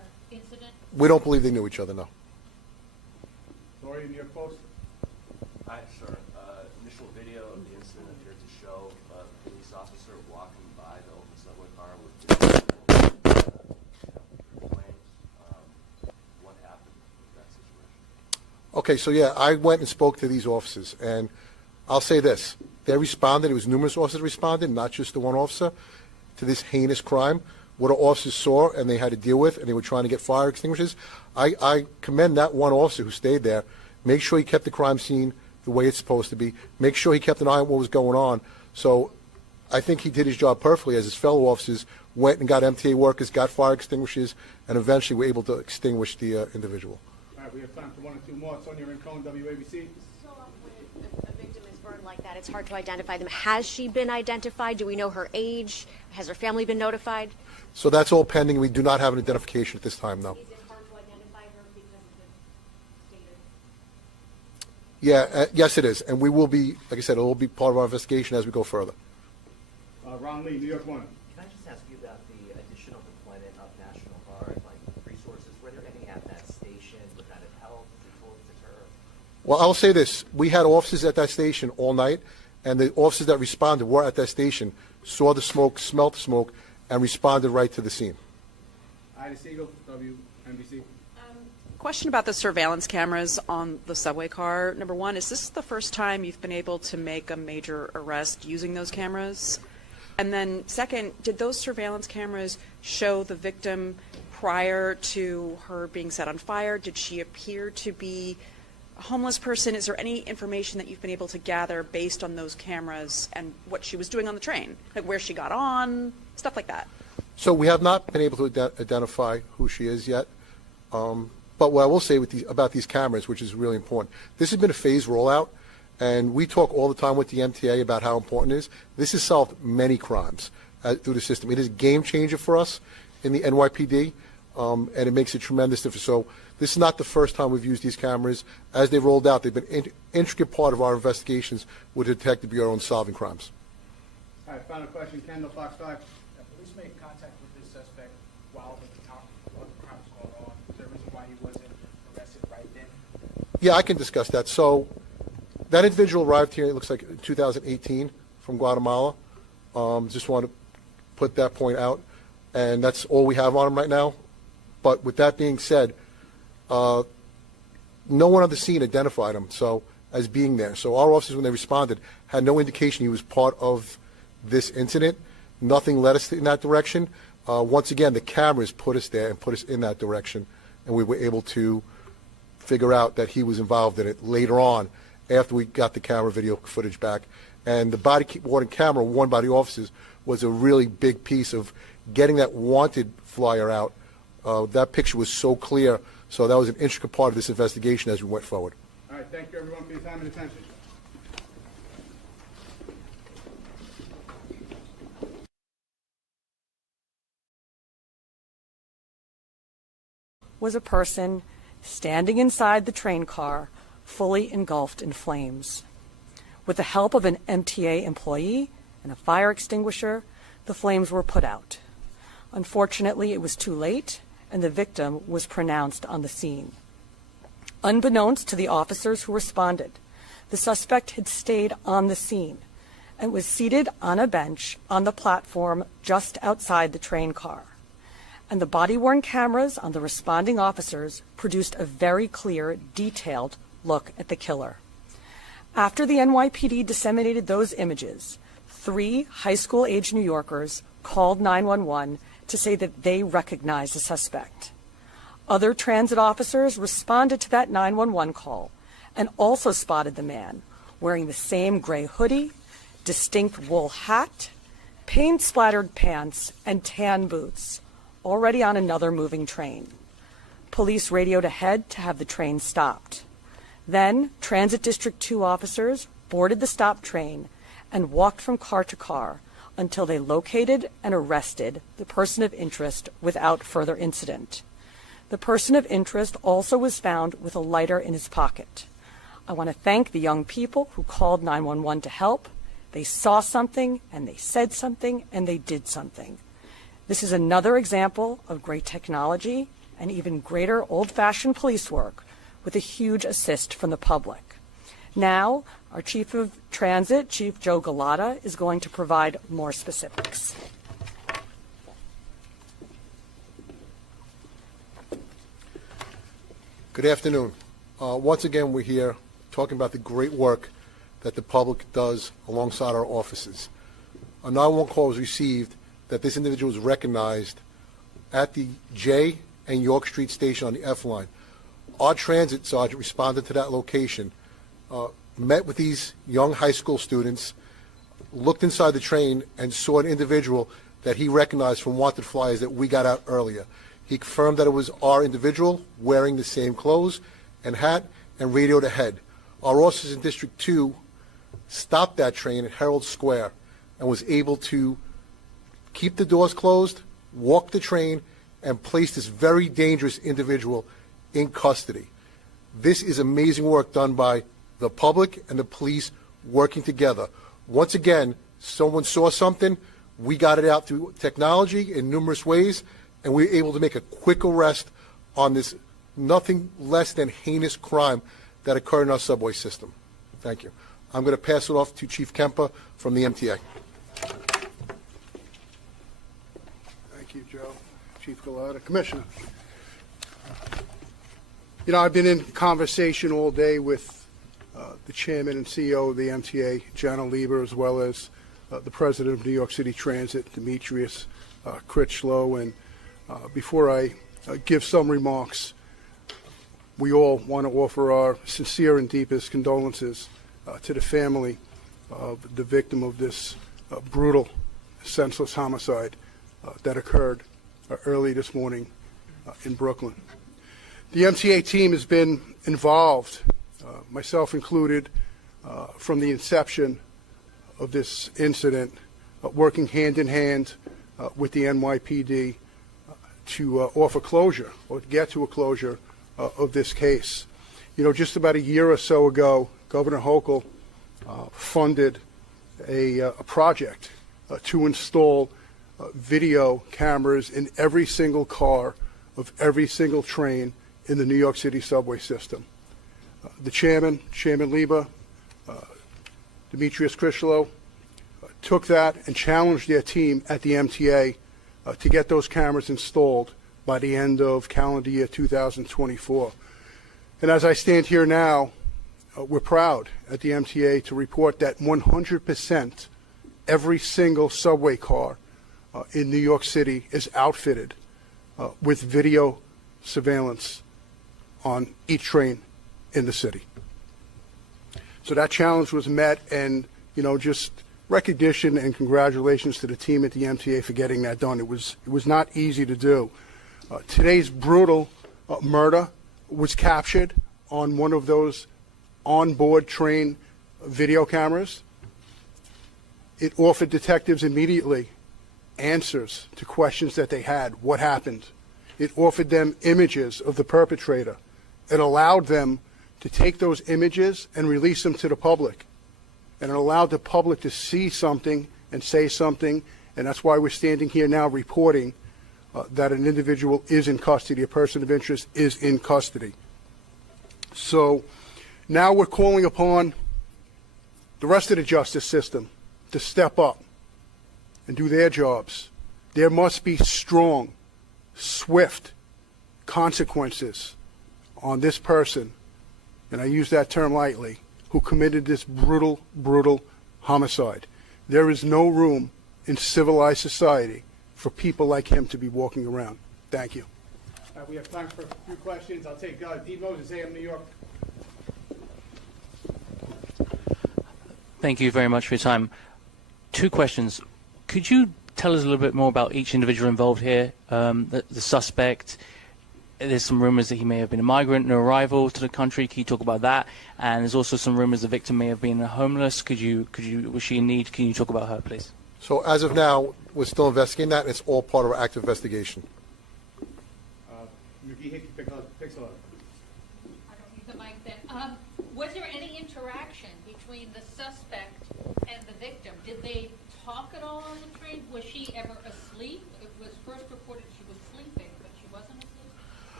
We don't believe they knew each other, no. Lori, New York Post. Hi, sir. Initial video of the incident appeared to show a police officer walking by the open subway car with flames. What happened in that situation? Okay, so yeah, I went and spoke to these officers, and I'll say this. They responded. It was numerous officers responded, not just the one officer, to this heinous crime. What our officers saw and they had to deal with, and they were trying to get fire extinguishers. I commend that one officer who stayed there. Make sure he kept the crime scene the way it's supposed to be. Make sure he kept an eye on what was going on. So I think he did his job perfectly as his fellow officers went and got MTA workers, got fire extinguishers, and eventually were able to extinguish the individual. All right, we have time for one or two more. Sonia Rincon, WABC. So when a victim is burned like that, it's hard to identify them. Has she been identified? Do we know her age? Has her family been notified? So that's all pending. We do not have an identification at this time, though. Is it hard to identify her because of the stated? Yeah, yes, it is. And we will be, like I said, it will be part of our investigation as we go further. Ron Lee, New York One. Can I just ask you about the additional deployment of National Guard, like resources? Were there any at that station? Would that have helped? Deter? Well, I'll say this. We had officers at that station all night, and the officers that responded were at that station, saw the smoke, smelled the smoke, and responded right to the scene. Ida Siegel, WNBC. Question about the surveillance cameras on the subway car. Number one, is this the first time you've been able to make a major arrest using those cameras? And then second, did those surveillance cameras show the victim prior to her being set on fire? Did she appear to be a homeless person? Is there any information that you've been able to gather based on those cameras and what she was doing on the train? Like where she got on, stuff like that? So we have not been able to identify who she is yet. But what I will say about these cameras, which is really important, this has been a phased rollout, and we talk all the time with the MTA about how important it is. This has solved many crimes through the system. It is a game changer for us in the NYPD, and it makes a tremendous difference. So this is not the first time we've used these cameras. As they've rolled out, they've been an intricate part of our investigations with the Detective Bureau in solving crimes. All right, final question. Kendall, Fox 5. Police made contact with this suspect while the crime was going on. Is there a reason why he wasn't arrested right then? Yeah, I can discuss that. So that individual arrived here, it looks like 2018 from Guatemala. Just want to put that point out. And that's all we have on him right now. But with that being said, no one on the scene identified him as being there. So our officers, when they responded, had no indication he was part of this incident. Nothing led us in that direction. Once again, the cameras put us there and put us in that direction, and we were able to figure out that he was involved in it later on after we got the camera video footage back. And the body-worn camera worn by the officers was a really big piece of getting that wanted flyer out. That picture was so clear, so that was an intricate part of this investigation as we went forward. All right, thank you everyone for your time and attention. Was a person standing inside the train car, fully engulfed in flames. With the help of an MTA employee and a fire extinguisher, the flames were put out. Unfortunately, it was too late, and the victim was pronounced on the scene. Unbeknownst to the officers who responded, the suspect had stayed on the scene and was seated on a bench on the platform just outside the train car. And the body-worn cameras on the responding officers produced a very clear, detailed look at the killer. After the NYPD disseminated those images, 3 high school-age New Yorkers called 911 to say that they recognized the suspect. Other transit officers responded to that 911 call and also spotted the man wearing the same gray hoodie, distinct wool hat, paint-splattered pants, and tan boots, already on another moving train. Police radioed ahead to have the train stopped. Then, Transit District 2 officers boarded the stopped train and walked from car to car until they located and arrested the person of interest without further incident. The person of interest also was found with a lighter in his pocket. I want to thank the young people who called 911 to help. They saw something, and they said something, and they did something. This is another example of great technology and even greater old-fashioned police work with a huge assist from the public. Now, our Chief of Transit, Chief Joe Gada, is going to provide more specifics. Good afternoon. Once again, we're here talking about the great work that the public does alongside our offices. A 911 call was received that this individual was recognized at the J and York Street station on the F line. Our transit sergeant responded to that location, met with these young high school students, looked inside the train, and saw an individual that he recognized from wanted flyers that we got out earlier. He confirmed that it was our individual wearing the same clothes and hat and radioed ahead. Our officers in District 2 stopped that train at Herald Square and was able to keep the doors closed, walk the train, and place this very dangerous individual in custody. This is amazing work done by the public and the police working together. Once again, someone saw something, we got it out through technology in numerous ways, and we were able to make a quick arrest on this nothing less than heinous crime that occurred in our subway system. Thank you. I'm going to pass it off to Chief Kemper from the MTA. Thank you, Joe. Chief Gada. Commissioner. You know, I've been in conversation all day with the chairman and CEO of the MTA, John Lieber, as well as the president of New York City Transit, Demetrius Critchlow. And before I give some remarks, we all want to offer our sincere and deepest condolences to the family of the victim of this brutal, senseless homicide that occurred early this morning in Brooklyn. The MTA team has been involved, myself included, from the inception of this incident, working hand in hand with the NYPD to offer closure or get to a closure of this case. You know, just about a year or so ago, Governor Hochul funded a project to install video cameras in every single car of every single train in the New York City subway system. The chairman, Chairman Lieber, Demetrius Critchlow, took that and challenged their team at the MTA to get those cameras installed by the end of calendar year 2024. And as I stand here now, we're proud at the MTA to report that 100% every single subway car in New York City is outfitted with video surveillance on each train in the city. So that challenge was met, and just recognition and congratulations to the team at the MTA for getting that done. It was not easy to do. Today's brutal murder was captured on one of those onboard train video cameras. It offered detectives immediately answers to questions that they had. What happened? It offered them images of the perpetrator. It allowed them to take those images and release them to the public. And it allowed the public to see something and say something, and that's why we're standing here now reporting that an individual is in custody, a person of interest is in custody. So now we're calling upon the rest of the justice system to step up and do their jobs. There must be strong, swift consequences on this person, and I use that term lightly, who committed this brutal, brutal homicide. There is no room in civilized society for people like him to be walking around. Thank you. We have time for a few questions. I'll take D. Moses, AM New York. Thank you very much for your time. Two questions. Could you tell us a little bit more about each individual involved here? The suspect, there's some rumors that he may have been a migrant, new arrival to the country. Can you talk about that? And there's also some rumors the victim may have been homeless. Was she in need? Can you talk about her, please? So as of now, we're still investigating that, and it's all part of our active investigation. Pixel. I don't need the mic then. Was there any interaction between the suspect and the victim? Did they talk at all on the train? Was she ever asleep? It was first reported she was sleeping, but she wasn't asleep?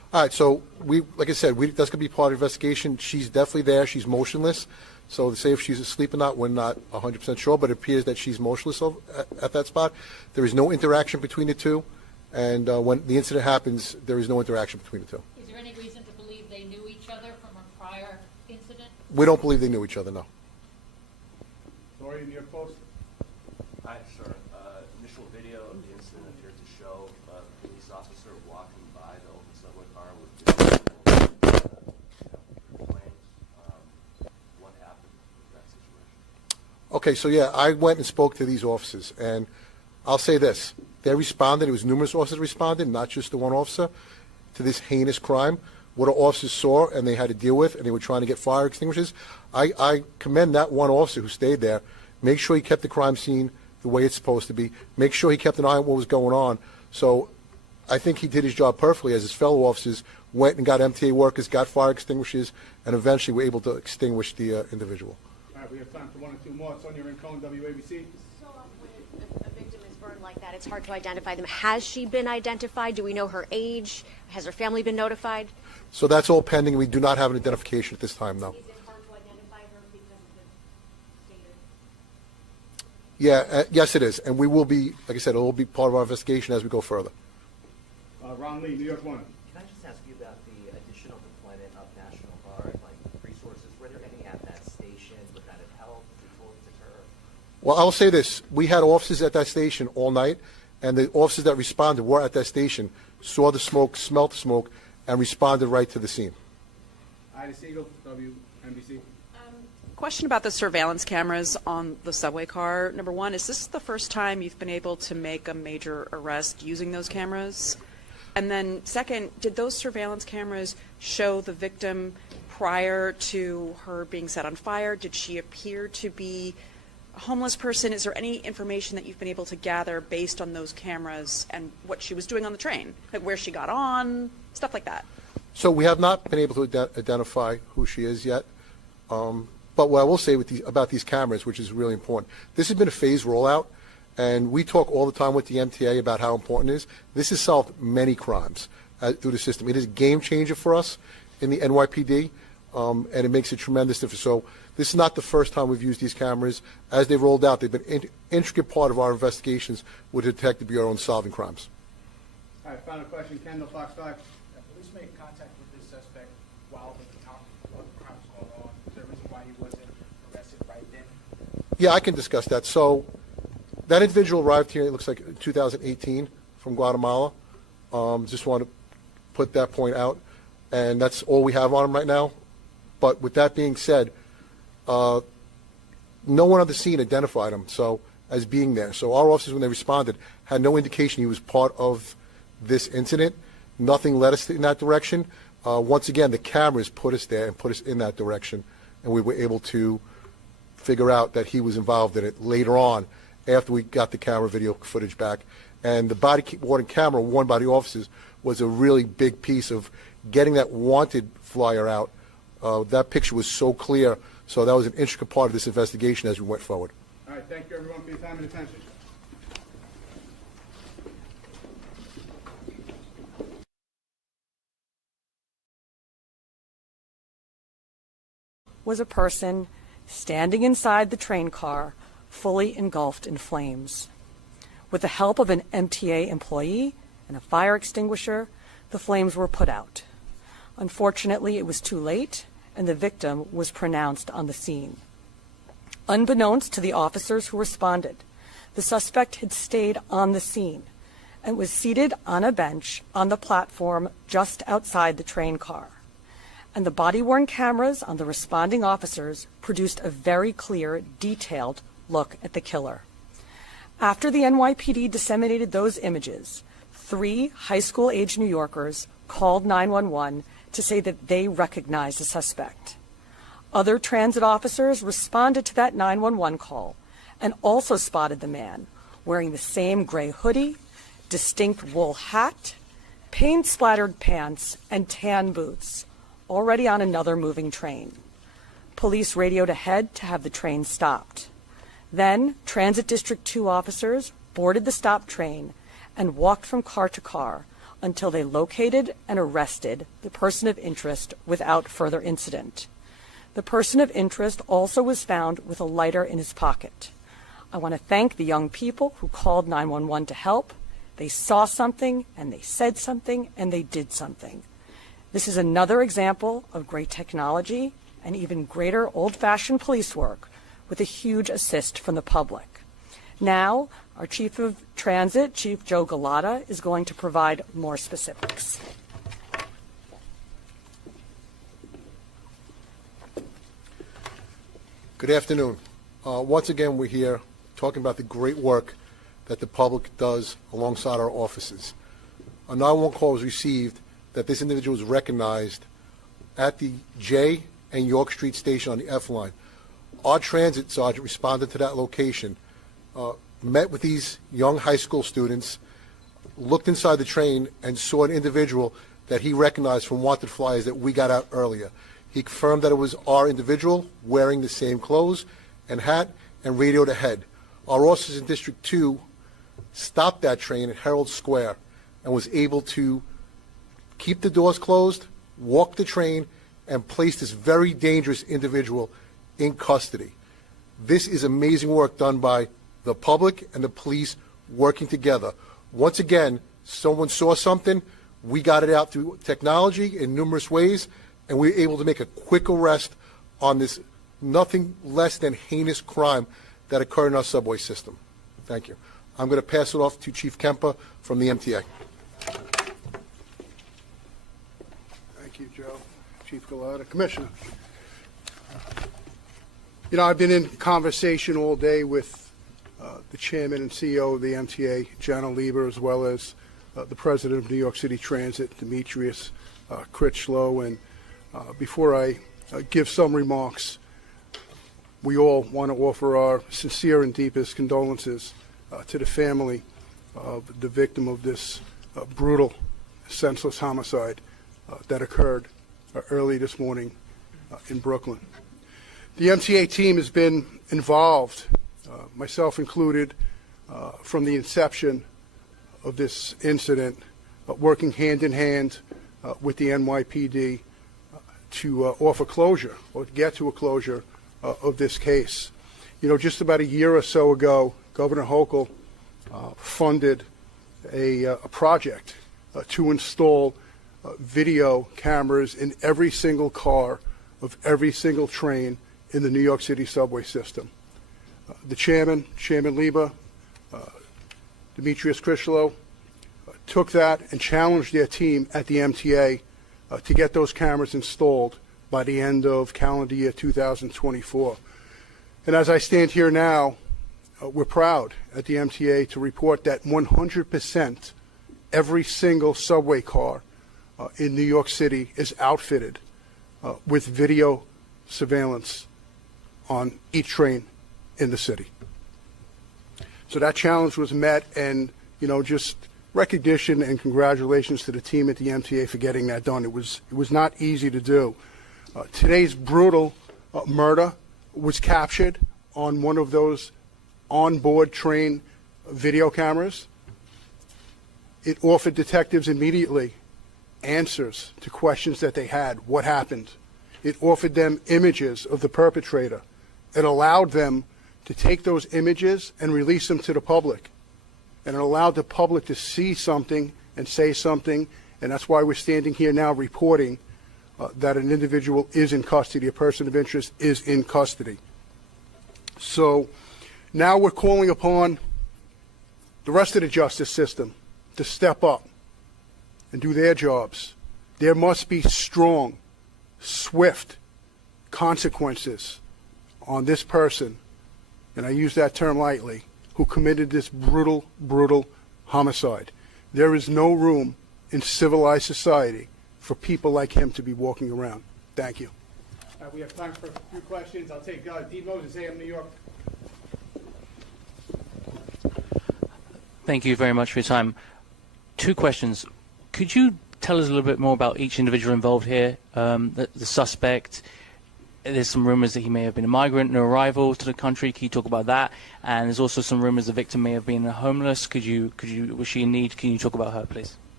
All right, so like I said, that's going to be part of the investigation. She's definitely there. She's motionless. So to say if she's asleep or not, we're not 100% sure, but it appears that she's motionless at that spot. There is no interaction between the two, and when the incident happens, there is no interaction between the two. Is there any reason to believe they knew each other from a prior incident? We don't believe they knew each other, no. Lori, in your post? Hi, sir. Initial video of the incident appeared to show a police officer walking by the open subway car with complaints. What happened in that situation? Okay, so yeah, I went and spoke to these officers, and I'll say this. They responded. It was numerous officers responded, not just the one officer, to this heinous crime. What our officers saw and they had to deal with, and they were trying to get fire extinguishers. I commend that one officer who stayed there. Make sure he kept the crime scene the way it's supposed to be. Make sure he kept an eye on what was going on. So I think he did his job perfectly as his fellow officers went and got MTA workers, got fire extinguishers, and eventually were able to extinguish the individual. All right, we have time for one or two more. Sonia Rincon, WABC. So when a victim is burned like that, it's hard to identify them. Has she been identified? Do we know her age? Has her family been notified? So that's all pending. We do not have an identification at this time, no. Is it hard to identify her because of the stated? Yeah, yes, it is. And we will be, like I said, it will be part of our investigation as we go further. Ron Lee, New York One. Can I just ask you about the additional deployment of National Guard, like resources? Were there any at that station? Would that have helped to deter? Well, I will say this. We had officers at that station all night, and the officers that responded were at that station, saw the smoke, smelt the smoke, and responded right to the scene. Ida Siegel, WNBC. Question about the surveillance cameras on the subway car. Number one, is this the first time you've been able to make a major arrest using those cameras? And then second, did those surveillance cameras show the victim prior to her being set on fire? Did she appear to be a homeless person? Is there any information that you've been able to gather based on those cameras and what she was doing on the train? Like where she got on, stuff like that? So we have not been able to identify who she is yet. But what I will say about these cameras, which is really important, this has been a phased rollout, and we talk all the time with the MTA about how important it is. This has solved many crimes through the system. It is a game changer for us in the NYPD, and it makes a tremendous difference. So this is not the first time we've used these cameras. As they rolled out, they've been an intricate part of our investigations with the Detective Bureau in solving crimes. All right, final question. Kendall, Fox 5. Police made contact with this suspect while the crime was going on. Is there a reason why he wasn't arrested right then? Yeah, I can discuss that. So that individual arrived here, it looks like 2018 from Guatemala. Just want to put that point out. And that's all we have on him right now. But with that being said, no one on the scene identified him as being there. So our officers, when they responded, had no indication he was part of this incident. Nothing led us in that direction. Once again, the cameras put us there and put us in that direction, and we were able to figure out that he was involved in it later on after we got the camera video footage back. And the body-worn camera worn by the officers was a really big piece of getting that wanted flyer out. That picture was so clear, so that was an intricate part of this investigation as we went forward. All right, thank you everyone for your time and attention. Was a person standing inside the train car, fully engulfed in flames. With the help of an MTA employee and a fire extinguisher, the flames were put out. Unfortunately, it was too late, and the victim was pronounced on the scene. Unbeknownst to the officers who responded, the suspect had stayed on the scene and was seated on a bench on the platform just outside the train car. And the body-worn cameras on the responding officers produced a very clear, detailed look at the killer. After the NYPD disseminated those images, 3 high school-age New Yorkers called 911 to say that they recognized the suspect. Other transit officers responded to that 911 call and also spotted the man wearing the same gray hoodie, distinct wool hat, paint-splattered pants, and tan boots, already on another moving train. Police radioed ahead to have the train stopped. Then, Transit District 2 officers boarded the stopped train and walked from car to car until they located and arrested the person of interest without further incident. The person of interest also was found with a lighter in his pocket. I want to thank the young people who called 911 to help. They saw something, and they said something, and they did something. This is another example of great technology and even greater old-fashioned police work with a huge assist from the public. Now, our Chief of Transit, Chief Joe Gada, is going to provide more specifics. Good afternoon. Once again, we're here talking about the great work that the public does alongside our offices. A 911 call was received that this individual was recognized at the J and York Street station on the F line. Our transit sergeant responded to that location, met with these young high school students, looked inside the train, and saw an individual that he recognized from wanted flyers that we got out earlier. He confirmed that it was our individual wearing the same clothes and hat and radioed ahead. Our officers in District 2 stopped that train at Herald Square and was able to keep the doors closed, walk the train, and place this very dangerous individual in custody. This is amazing work done by the public and the police working together. Once again, someone saw something, we got it out through technology in numerous ways, and we were able to make a quick arrest on this nothing less than heinous crime that occurred in our subway system. Thank you. I'm going to pass it off to Chief Kemper from the MTA. Thank you, Joe. Chief Gada. Commissioner. You know, I've been in conversation all day with the chairman and CEO of the MTA, Jana Lieber, as well as the president of New York City Transit, Demetrius Critchlow. And before I give some remarks, we all want to offer our sincere and deepest condolences to the family of the victim of this brutal, senseless homicide that occurred early this morning in Brooklyn. The MTA team has been involved, myself included, from the inception of this incident, working hand in hand with the NYPD to offer closure or to get to a closure of this case. You know, just about a year or so ago, Governor Hochul funded a project to install video cameras in every single car of every single train in the New York City subway system. The chairman, Chairman Lieber, Demetrius Critchlow, took that and challenged their team at the MTA to get those cameras installed by the end of calendar year 2024. And as I stand here now, we're proud at the MTA to report that 100% every single subway car in New York City is outfitted with video surveillance on each train in the city. So that challenge was met, and you know, just recognition and congratulations to the team at the MTA for getting that done. It was not easy to do. Today's brutal murder was captured on one of those onboard train video cameras. It offered detectives immediately answers to questions that they had. What happened? It offered them images of the perpetrator. It allowed them to take those images and release them to the public. And it allowed the public to see something and say something, and that's why we're standing here now reporting that an individual is in custody, a person of interest is in custody. So now we're calling upon the rest of the justice system to step up and do their jobs. There must be strong, swift consequences on this person, and I use that term lightly, who committed this brutal, brutal homicide. There is no room in civilized society for people like him to be walking around. Thank you. We have time for a few questions. I'll take Dean Moses, AM New York. Thank you very much for your time. Two questions. Could you tell us a little bit more about each individual involved here? The suspect, there's some rumors that he may have been a migrant, new arrival to the country. Can you talk about that? And there's also some rumors the victim may have been homeless. Was she in need? Can you talk about her, please?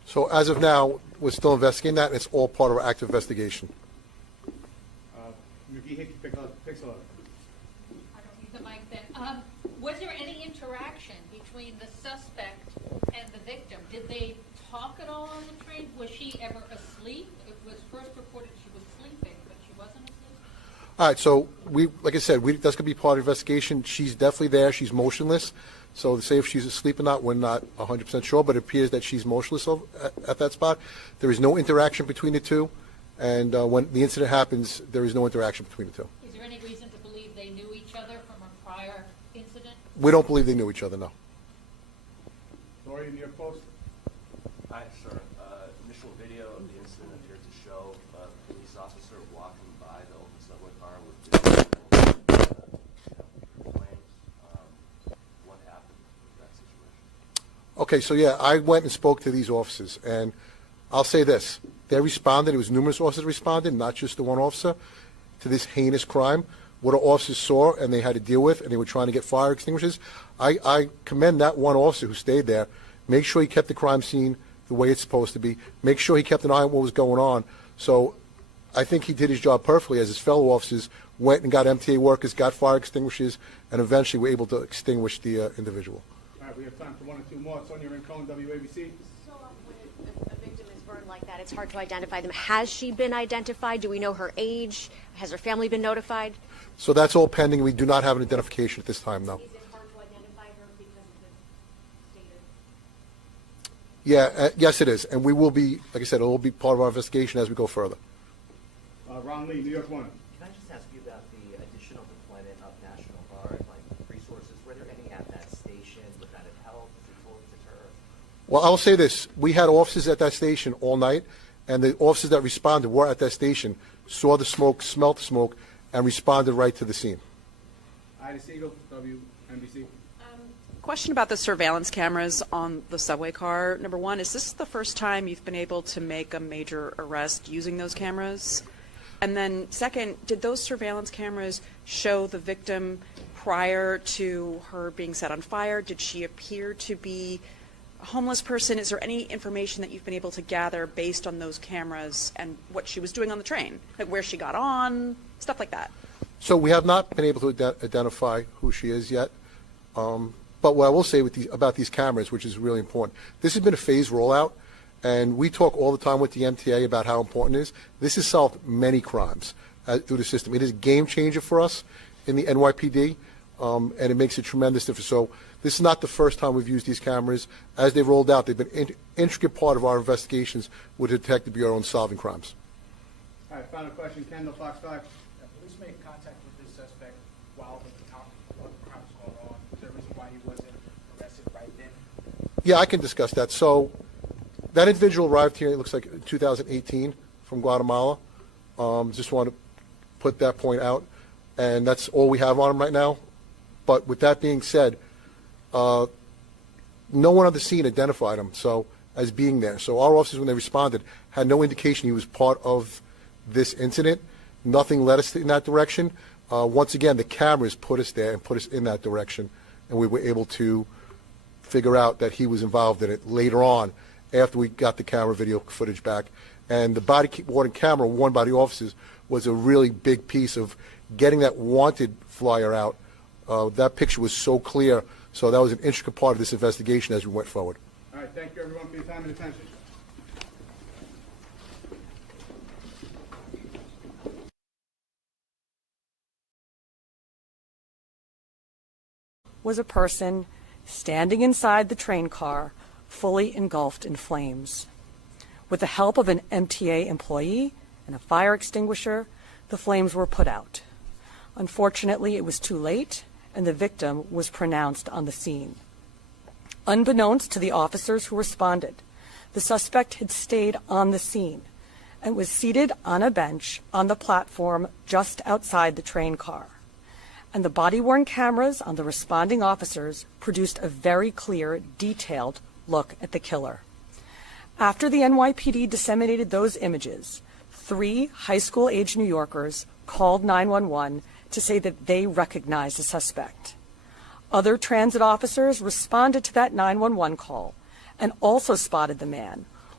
So as of now, we're still investigating that, and it's all part of our active investigation. McGee, Pixel. I don't need the mic then. Was there any interaction between the suspect and the victim? Did they talk at all on the train? Was she ever asleep? It was first reported she was sleeping, but she wasn't asleep? All right, so like I said, that's going to be part of the investigation. She's definitely there. She's motionless. So to say if she's asleep or not, we're not 100% sure, but it appears that she's motionless at that spot. There is no interaction between the two, and when the incident happens, there is no interaction between the two. Is there any reason to believe they knew each other from a prior incident? We don't believe they knew each other, no. Lori, New York Post. Hi, sir. Initial video of the incident appeared to show a police officer walking by the open subway car with flames. What happened in that situation? Okay, so yeah, I went and spoke to these officers, and I'll say this. They responded. It was numerous officers responded, not just the one officer, to this heinous crime. What our officers saw and they had to deal with, and they were trying to get fire extinguishers. I commend that one officer who stayed there. Make sure he kept the crime scene the way it's supposed to be. Make sure he kept an eye on what was going on. So I think he did his job perfectly as his fellow officers went and got MTA workers, got fire extinguishers, and eventually were able to extinguish the individual. All right, we have time for one or two more. Sonia Rincon, WABC. So when a victim is burned like that, it's hard to identify them. Has she been identified? Do we know her age? Has her family been notified? So that's all pending. We do not have an identification at this time, no. Is it hard to identify her because of the stated? Yeah, yes, it is. And we will be, like I said, it will be part of our investigation as we go further. Ron Lee, New York One. Can I just ask you about the additional deployment of National Guard, like resources? Were there any at that station? Would that have helped? Is it fully deter? Well, I will say this. We had officers at that station all night, and the officers that responded were at that station, saw the smoke, smelled the smoke, and responded right to the scene. Ida Siegel, WNBC. Question about the surveillance cameras on the subway car. Number one, is this the first time you've been able to make a major arrest using those cameras? And then second, did those surveillance cameras show the victim prior to her being set on fire? Did she appear to be a homeless person? Is there any information that you've been able to gather based on those cameras and what she was doing on the train? Like where she got on, stuff like that? So we have not been able to identify who she is yet. But what I will say about these cameras, which is really important, this has been a phased rollout, and we talk all the time with the MTA about how important it is. This has solved many crimes through the system. It is a game changer for us in the NYPD, and it makes a tremendous difference. So this is not the first time we've used these cameras. As they've rolled out, they've been an intricate part of our investigations with the Detective Bureau in solving crimes. All right, final question. Kendall, Fox 5. Police made contact with this suspect while the crime was going on. Is there a reason why he wasn't arrested right then? Yeah, I can discuss that. So that individual arrived here, it looks like in 2018 from Guatemala. Just want to put that point out. And that's all we have on him right now. But with that being said, no one on the scene identified him as being there. So our officers, when they responded, had no indication he was part of this incident. Nothing led us in that direction. Once again, the cameras put us there and put us in that direction, and we were able to figure out that he was involved in it later on after we got the camera video footage back. And the body-worn camera worn by the officers was a really big piece of getting that wanted flyer out. That picture was so clear, so that was an intricate part of this investigation as we went forward. All right, thank you everyone for your time and attention. Was a person standing inside the train car, fully engulfed in flames. With the help of an MTA employee and a fire extinguisher, the flames were put out. Unfortunately, it was too late, and the victim was pronounced on the scene. Unbeknownst to the officers who responded, the suspect had stayed on the scene and was seated on a bench on the platform just outside the train car. And the body-worn cameras on the responding officers produced a very clear, detailed look at the killer. After the NYPD disseminated those images, 3 high school-age New Yorkers called 911 to say that they recognized the suspect. Other transit officers responded to that 911 call and also spotted the man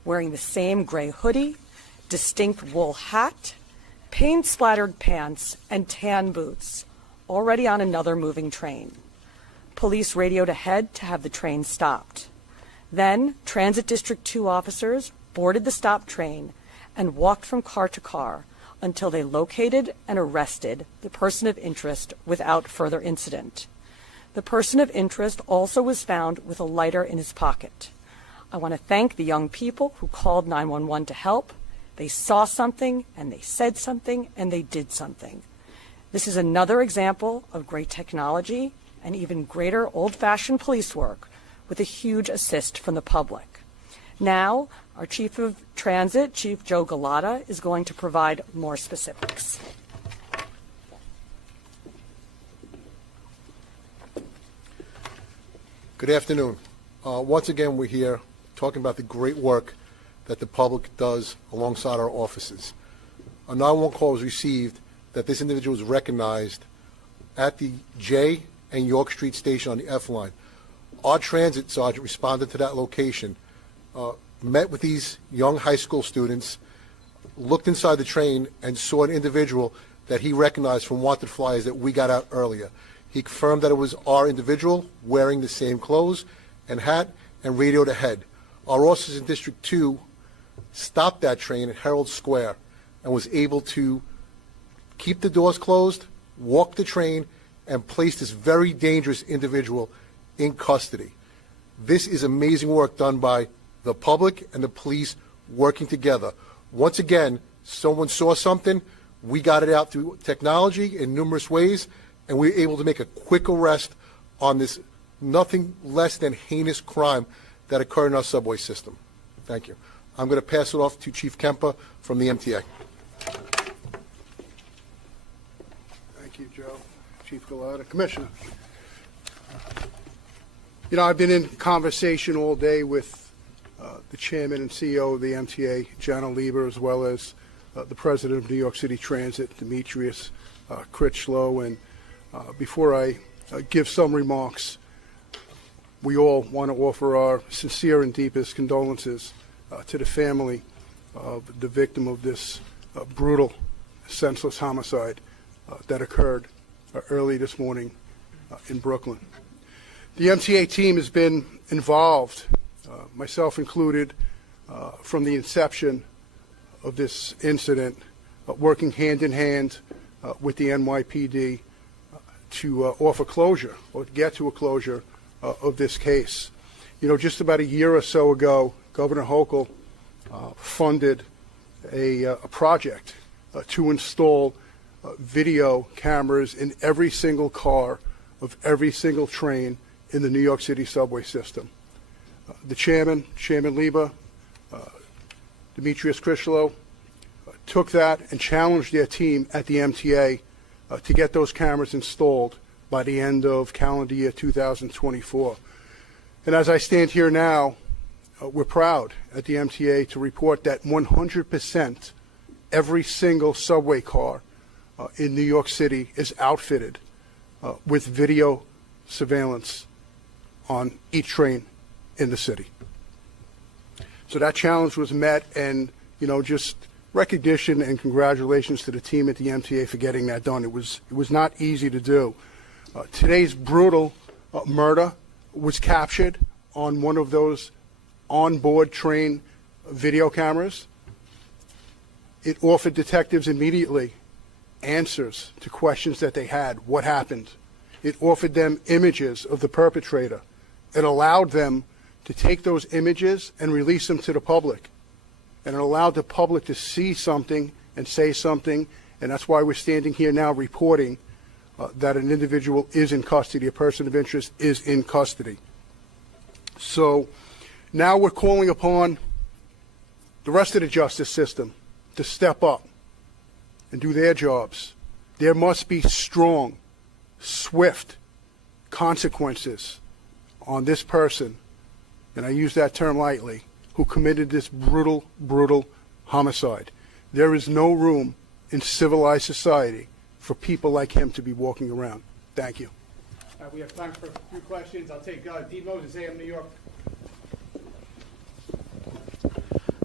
wearing the same gray hoodie, distinct wool hat, paint-splattered pants, and tan boots, already on another moving train. Police radioed ahead to have the train stopped. Then, Transit District 2 officers boarded the stopped train and walked from car to car until they located and arrested the person of interest without further incident. The person of interest also was found with a lighter in his pocket. I want to thank the young people who called 911 to help. They saw something, and they said something, and they did something. This is another example of great technology and even greater old-fashioned police work with a huge assist from the public. Now, our Chief of Transit, Chief Joe Gada, is going to provide more specifics. Good afternoon. Once again, we're here talking about the great work that the public does alongside our offices. A 911 call was received that this individual was recognized at the J and York Street station on the F line. Our transit sergeant responded to that location, met with these young high school students, looked inside the train, and saw an individual that he recognized from wanted flyers that we got out earlier. He confirmed that it was our individual wearing the same clothes and hat and radioed ahead. Our officers in District 2 stopped that train at Herald Square and was able to keep the doors closed, walk the train, and place this very dangerous individual in custody. This is amazing work done by the public and the police working together. Once again, someone saw something, we got it out through technology in numerous ways, and we were able to make a quick arrest on this nothing less than heinous crime that occurred in our subway system. Thank you. I'm going to pass it off to Chief Kemper from the MTA. Thank you, Joe. Chief Gada. Commissioner. You know, I've been in conversation all day with the chairman and CEO of the MTA, John Lieber, as well as the president of New York City Transit, Demetrius Critchlow. And before I give some remarks, we all want to offer our sincere and deepest condolences to the family of the victim of this brutal, senseless homicide that occurred early this morning in Brooklyn. The MTA team has been involved, myself included, from the inception of this incident, working hand in hand with the NYPD to offer closure or get to a closure of this case. You know, just about a year or so ago, Governor Hochul funded a project to install video cameras in every single car of every single train in the New York City subway system. The chairman, Chairman Lieber, Demetrius Critchlow, took that and challenged their team at the MTA to get those cameras installed by the end of calendar year 2024. And as I stand here now, we're proud at the MTA to report that 100% every single subway car in New York City is outfitted with video surveillance on each train in the city. So that challenge was met, and you know, just recognition and congratulations to the team at the MTA for getting that done. It was not easy to do. Today's brutal murder was captured on one of those onboard train video cameras. It offered detectives immediately answers to questions that they had. What happened? It offered them images of the perpetrator. It allowed them to take those images and release them to the public. And it allowed the public to see something and say something, and that's why we're standing here now reporting that an individual is in custody, a person of interest is in custody. So now we're calling upon the rest of the justice system to step up and do their jobs. There must be strong, swift consequences on this person, and I use that term lightly, who committed this brutal, brutal homicide. There is no room in civilized society for people like him to be walking around. Thank you. We have time for a few questions. I'll take D. Moses, AM New York.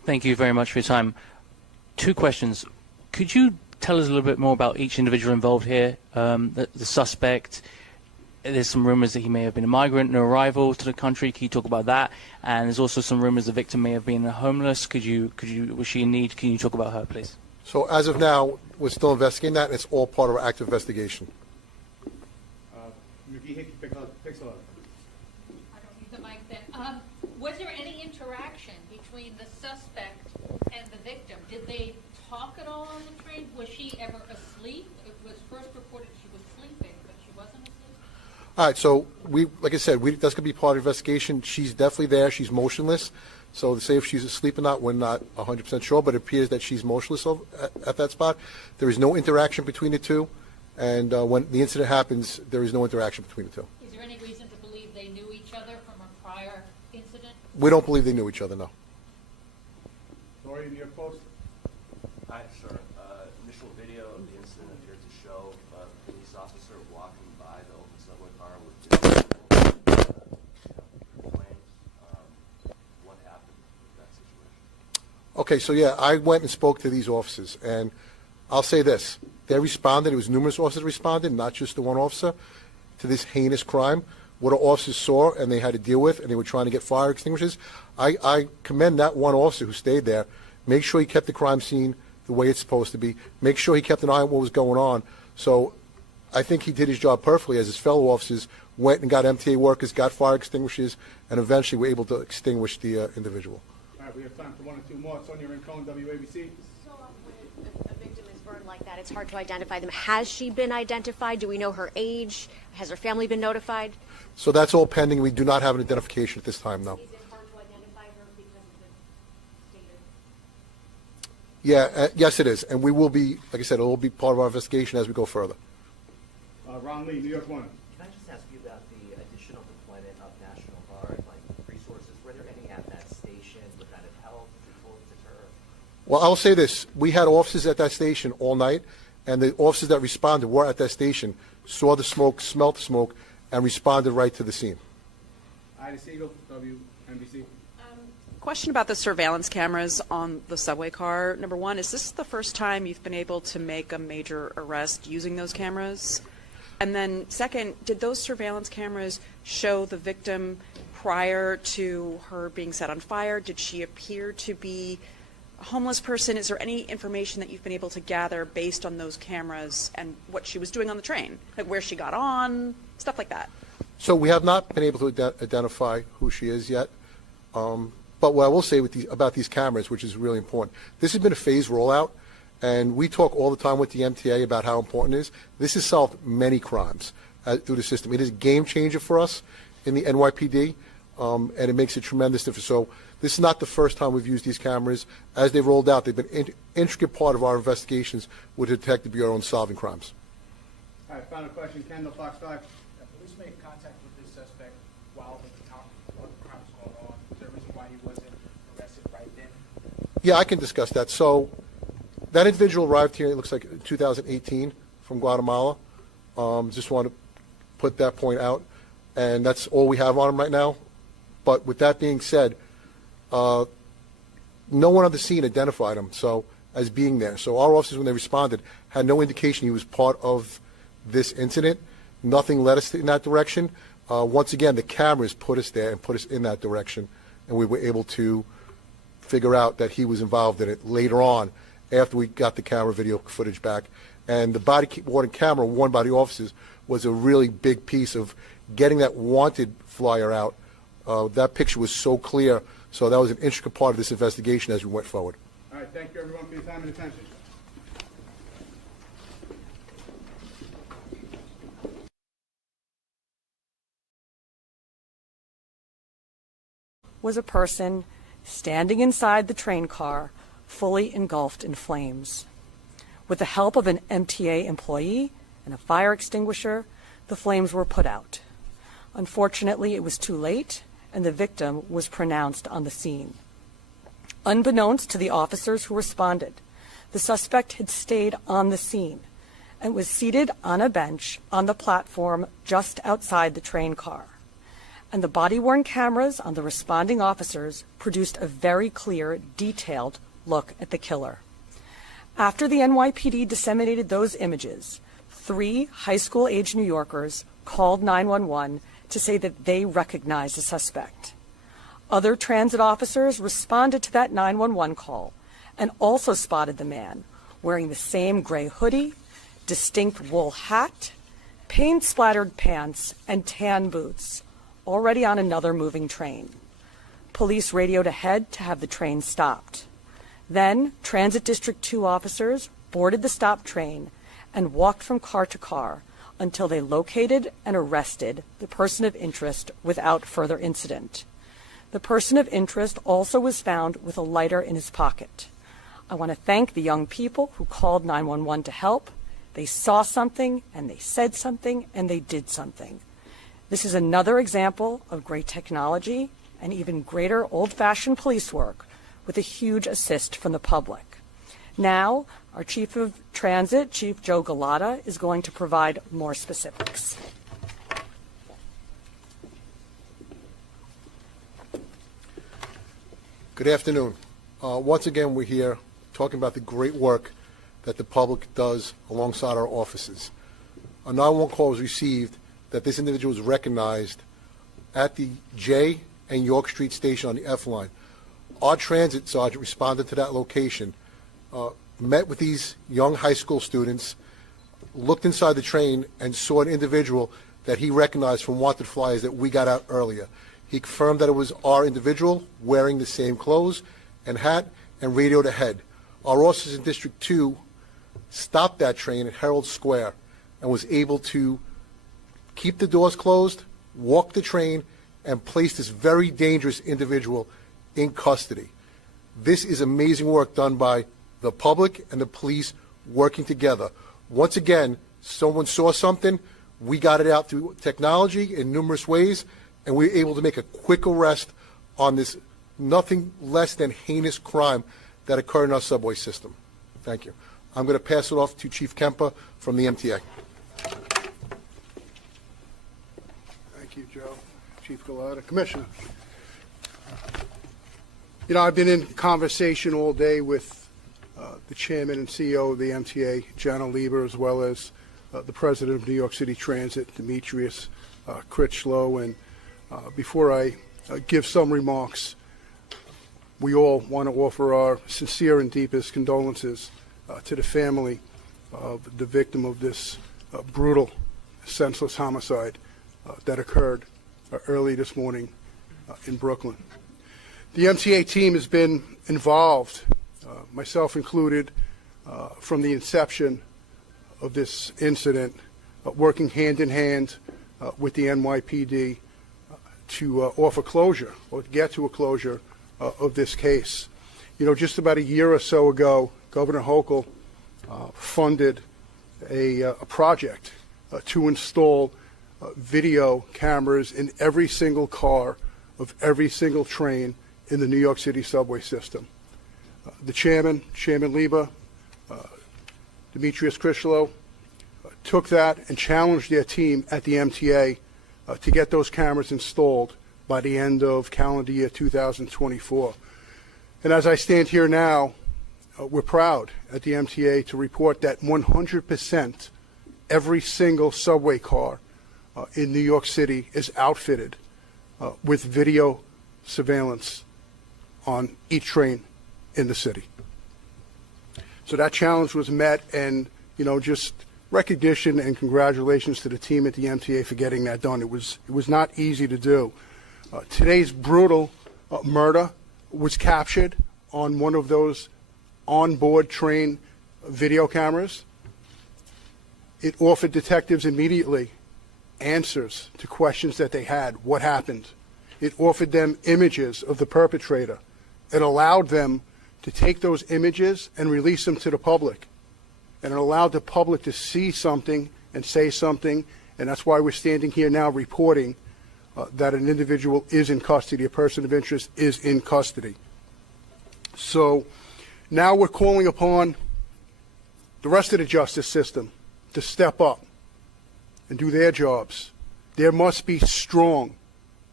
Thank you very much for your time. Two questions. Could you tell us a little bit more about each individual involved here? The suspect, there's some rumors that he may have been a migrant, an arrival to the country. Can you talk about that? And there's also some rumors the victim may have been homeless. Was she in need? Can you talk about her, please? So as of now, we're still investigating that, and it's all part of our active investigation. McGee, pixel. I don't need the mic then. Was there any interaction between the suspect and the victim? Did they talk at all on the train? Was she ever asleep? It was first reported she was sleeping, but she wasn't asleep? All right, so like I said, that's going to be part of the investigation. She's definitely there. She's motionless. So to say if she's asleep or not, we're not 100% sure, but it appears that she's motionless at that spot. There is no interaction between the two, and when the incident happens, there is no interaction between the two. Is there any reason to believe they knew each other from a prior incident? We don't believe they knew each other, no. Lori, New York Post. Hi, sir. Initial video of the incident appeared to show a police officer walking by the open subway car with flames. What happened in that situation? Okay, so yeah, I went and spoke to these officers, and I'll say this. They responded. It was numerous officers responded, not just the one officer, to this heinous crime. What our officers saw and they had to deal with, and they were trying to get fire extinguishers. I commend that one officer who stayed there. Make sure he kept the crime scene the way it's supposed to be. Make sure he kept an eye on what was going on. So I think he did his job perfectly as his fellow officers went and got MTA workers, got fire extinguishers, and eventually were able to extinguish the individual. All right, we have time for one or two more. Sonia Rincon, WABC. So when a victim is burned like that, it's hard to identify them. Has she been identified? Do we know her age? Has her family been notified? So that's all pending. We do not have an identification at this time, no. Is it hard to identify her because of the status? Yeah, yes it is. And we will be, like I said, it will be part of our investigation as we go further. Ron Lee, New York One. Can I just ask you about the additional deployment of National Guard, like resources? Were there any at that station? Would that have helped before deter? Well, I'll say this. We had officers at that station all night, and the officers that responded were at that station, saw the smoke, smelled the smoke, and responded right to the scene. Ida Siegel, WNBC. Question about the surveillance cameras on the subway car. Number one, is this the first time you've been able to make a major arrest using those cameras? And then second, did those surveillance cameras show the victim prior to her being set on fire? Did she appear to be a homeless person? Is there any information that you've been able to gather based on those cameras and what she was doing on the train? Like where she got on, stuff like that? So we have not been able to identify who she is yet. But what I will say about these cameras, which is really important, this has been a phased rollout, and we talk all the time with the MTA about how important it is. This has solved many crimes through the system. It is a game changer for us in the NYPD, and it makes a tremendous difference. So this is not the first time we've used these cameras. As they've rolled out, they've been an intricate part of our investigations with the Detective Bureau in solving crimes. All right, final question. Kendall, Fox 5. Police made contact with this suspect while the crime was going on. Is there a reason why he wasn't arrested right then? Yeah, I can discuss that. So that individual arrived here, it looks like 2018 from Guatemala. Just want to put that point out. And that's all we have on him right now. But with that being said, no one on the scene identified him as being there. So our officers, when they responded, had no indication he was part of this incident. Nothing led us in that direction. Once again, the cameras put us there and put us in that direction, and we were able to figure out that he was involved in it later on after we got the camera video footage back. And the body-worn camera worn by the officers was a really big piece of getting that wanted flyer out. That picture was so clear, so that was an intricate part of this investigation as we went forward. All right, thank you everyone for your time and attention. Was a person standing inside the train car, fully engulfed in flames. With the help of an MTA employee and a fire extinguisher, the flames were put out. Unfortunately, it was too late, and the victim was pronounced on the scene. Unbeknownst to the officers who responded, the suspect had stayed on the scene and was seated on a bench on the platform just outside the train car. and the body-worn cameras on the responding officers produced a very clear, detailed look at the killer. After the NYPD disseminated those images, 3 high school-aged New Yorkers called 911 to say that they recognized the suspect. Other transit officers responded to that 911 call and also spotted the man wearing the same gray hoodie, distinct wool hat, paint-splattered pants, and tan boots, already on another moving train. Police radioed ahead to have the train stopped. Then, Transit District 2 officers boarded the stopped train and walked from car to car until they located and arrested the person of interest without further incident. The person of interest also was found with a lighter in his pocket. I want to thank the young people who called 911 to help. They saw something, and they said something, and they did something. This is another example of great technology and even greater old-fashioned police work with a huge assist from the public. Now, our Chief of Transit, Chief Joe Gada, is going to provide more specifics. Good afternoon. Once again, we're here talking about the great work that the public does alongside our offices. A 911 call was received that this individual was recognized at the J and York Street station on the F line. Our transit sergeant responded to that location, met with these young high school students, looked inside the train, and saw an individual that he recognized from wanted flyers that we got out earlier. He confirmed that it was our individual wearing the same clothes and hat and radioed ahead. Our officers in District 2 stopped that train at Herald Square and was able to keep the doors closed, walk the train, and place this very dangerous individual in custody. This is amazing work done by the public and the police working together. Once again, someone saw something, we got it out through technology in numerous ways, and we were able to make a quick arrest on this nothing less than heinous crime that occurred in our subway system. Thank you. I'm going to pass it off to Chief Kemper from the MTA. Thank you, Joe. Chief Gada. Commissioner. You know, I've been in conversation all day with the chairman and CEO of the MTA, John Lieber, as well as the president of New York City Transit, Demetrius Critchlow. And before I give some remarks, we all want to offer our sincere and deepest condolences to the family of the victim of this brutal, senseless homicide that occurred early this morning in Brooklyn. The MTA team has been involved, myself included, from the inception of this incident, working hand in hand with the NYPD to offer closure or get to a closure of this case. You know, just about a year or so ago, Governor Hochul funded a project to install video cameras in every single car of every single train in the New York City subway system. The chairman, Chairman Lieber, Demetrius Critchlow, took that and challenged their team at the MTA to get those cameras installed by the end of calendar year 2024. And as I stand here now, we're proud at the MTA to report that 100% every single subway car in New York City is outfitted with video surveillance on each train in the city. So that challenge was met, and just recognition and congratulations to the team at the MTA for getting that done. It was not easy to do. Today's brutal murder was captured on one of those onboard train video cameras. It offered detectives immediately answers to questions that they had. What happened? It offered them images of the perpetrator. It allowed them to take those images and release them to the public. And it allowed the public to see something and say something, and that's why we're standing here now reporting that an individual is in custody, a person of interest is in custody. So now we're calling upon the rest of the justice system to step up and do their jobs. There must be strong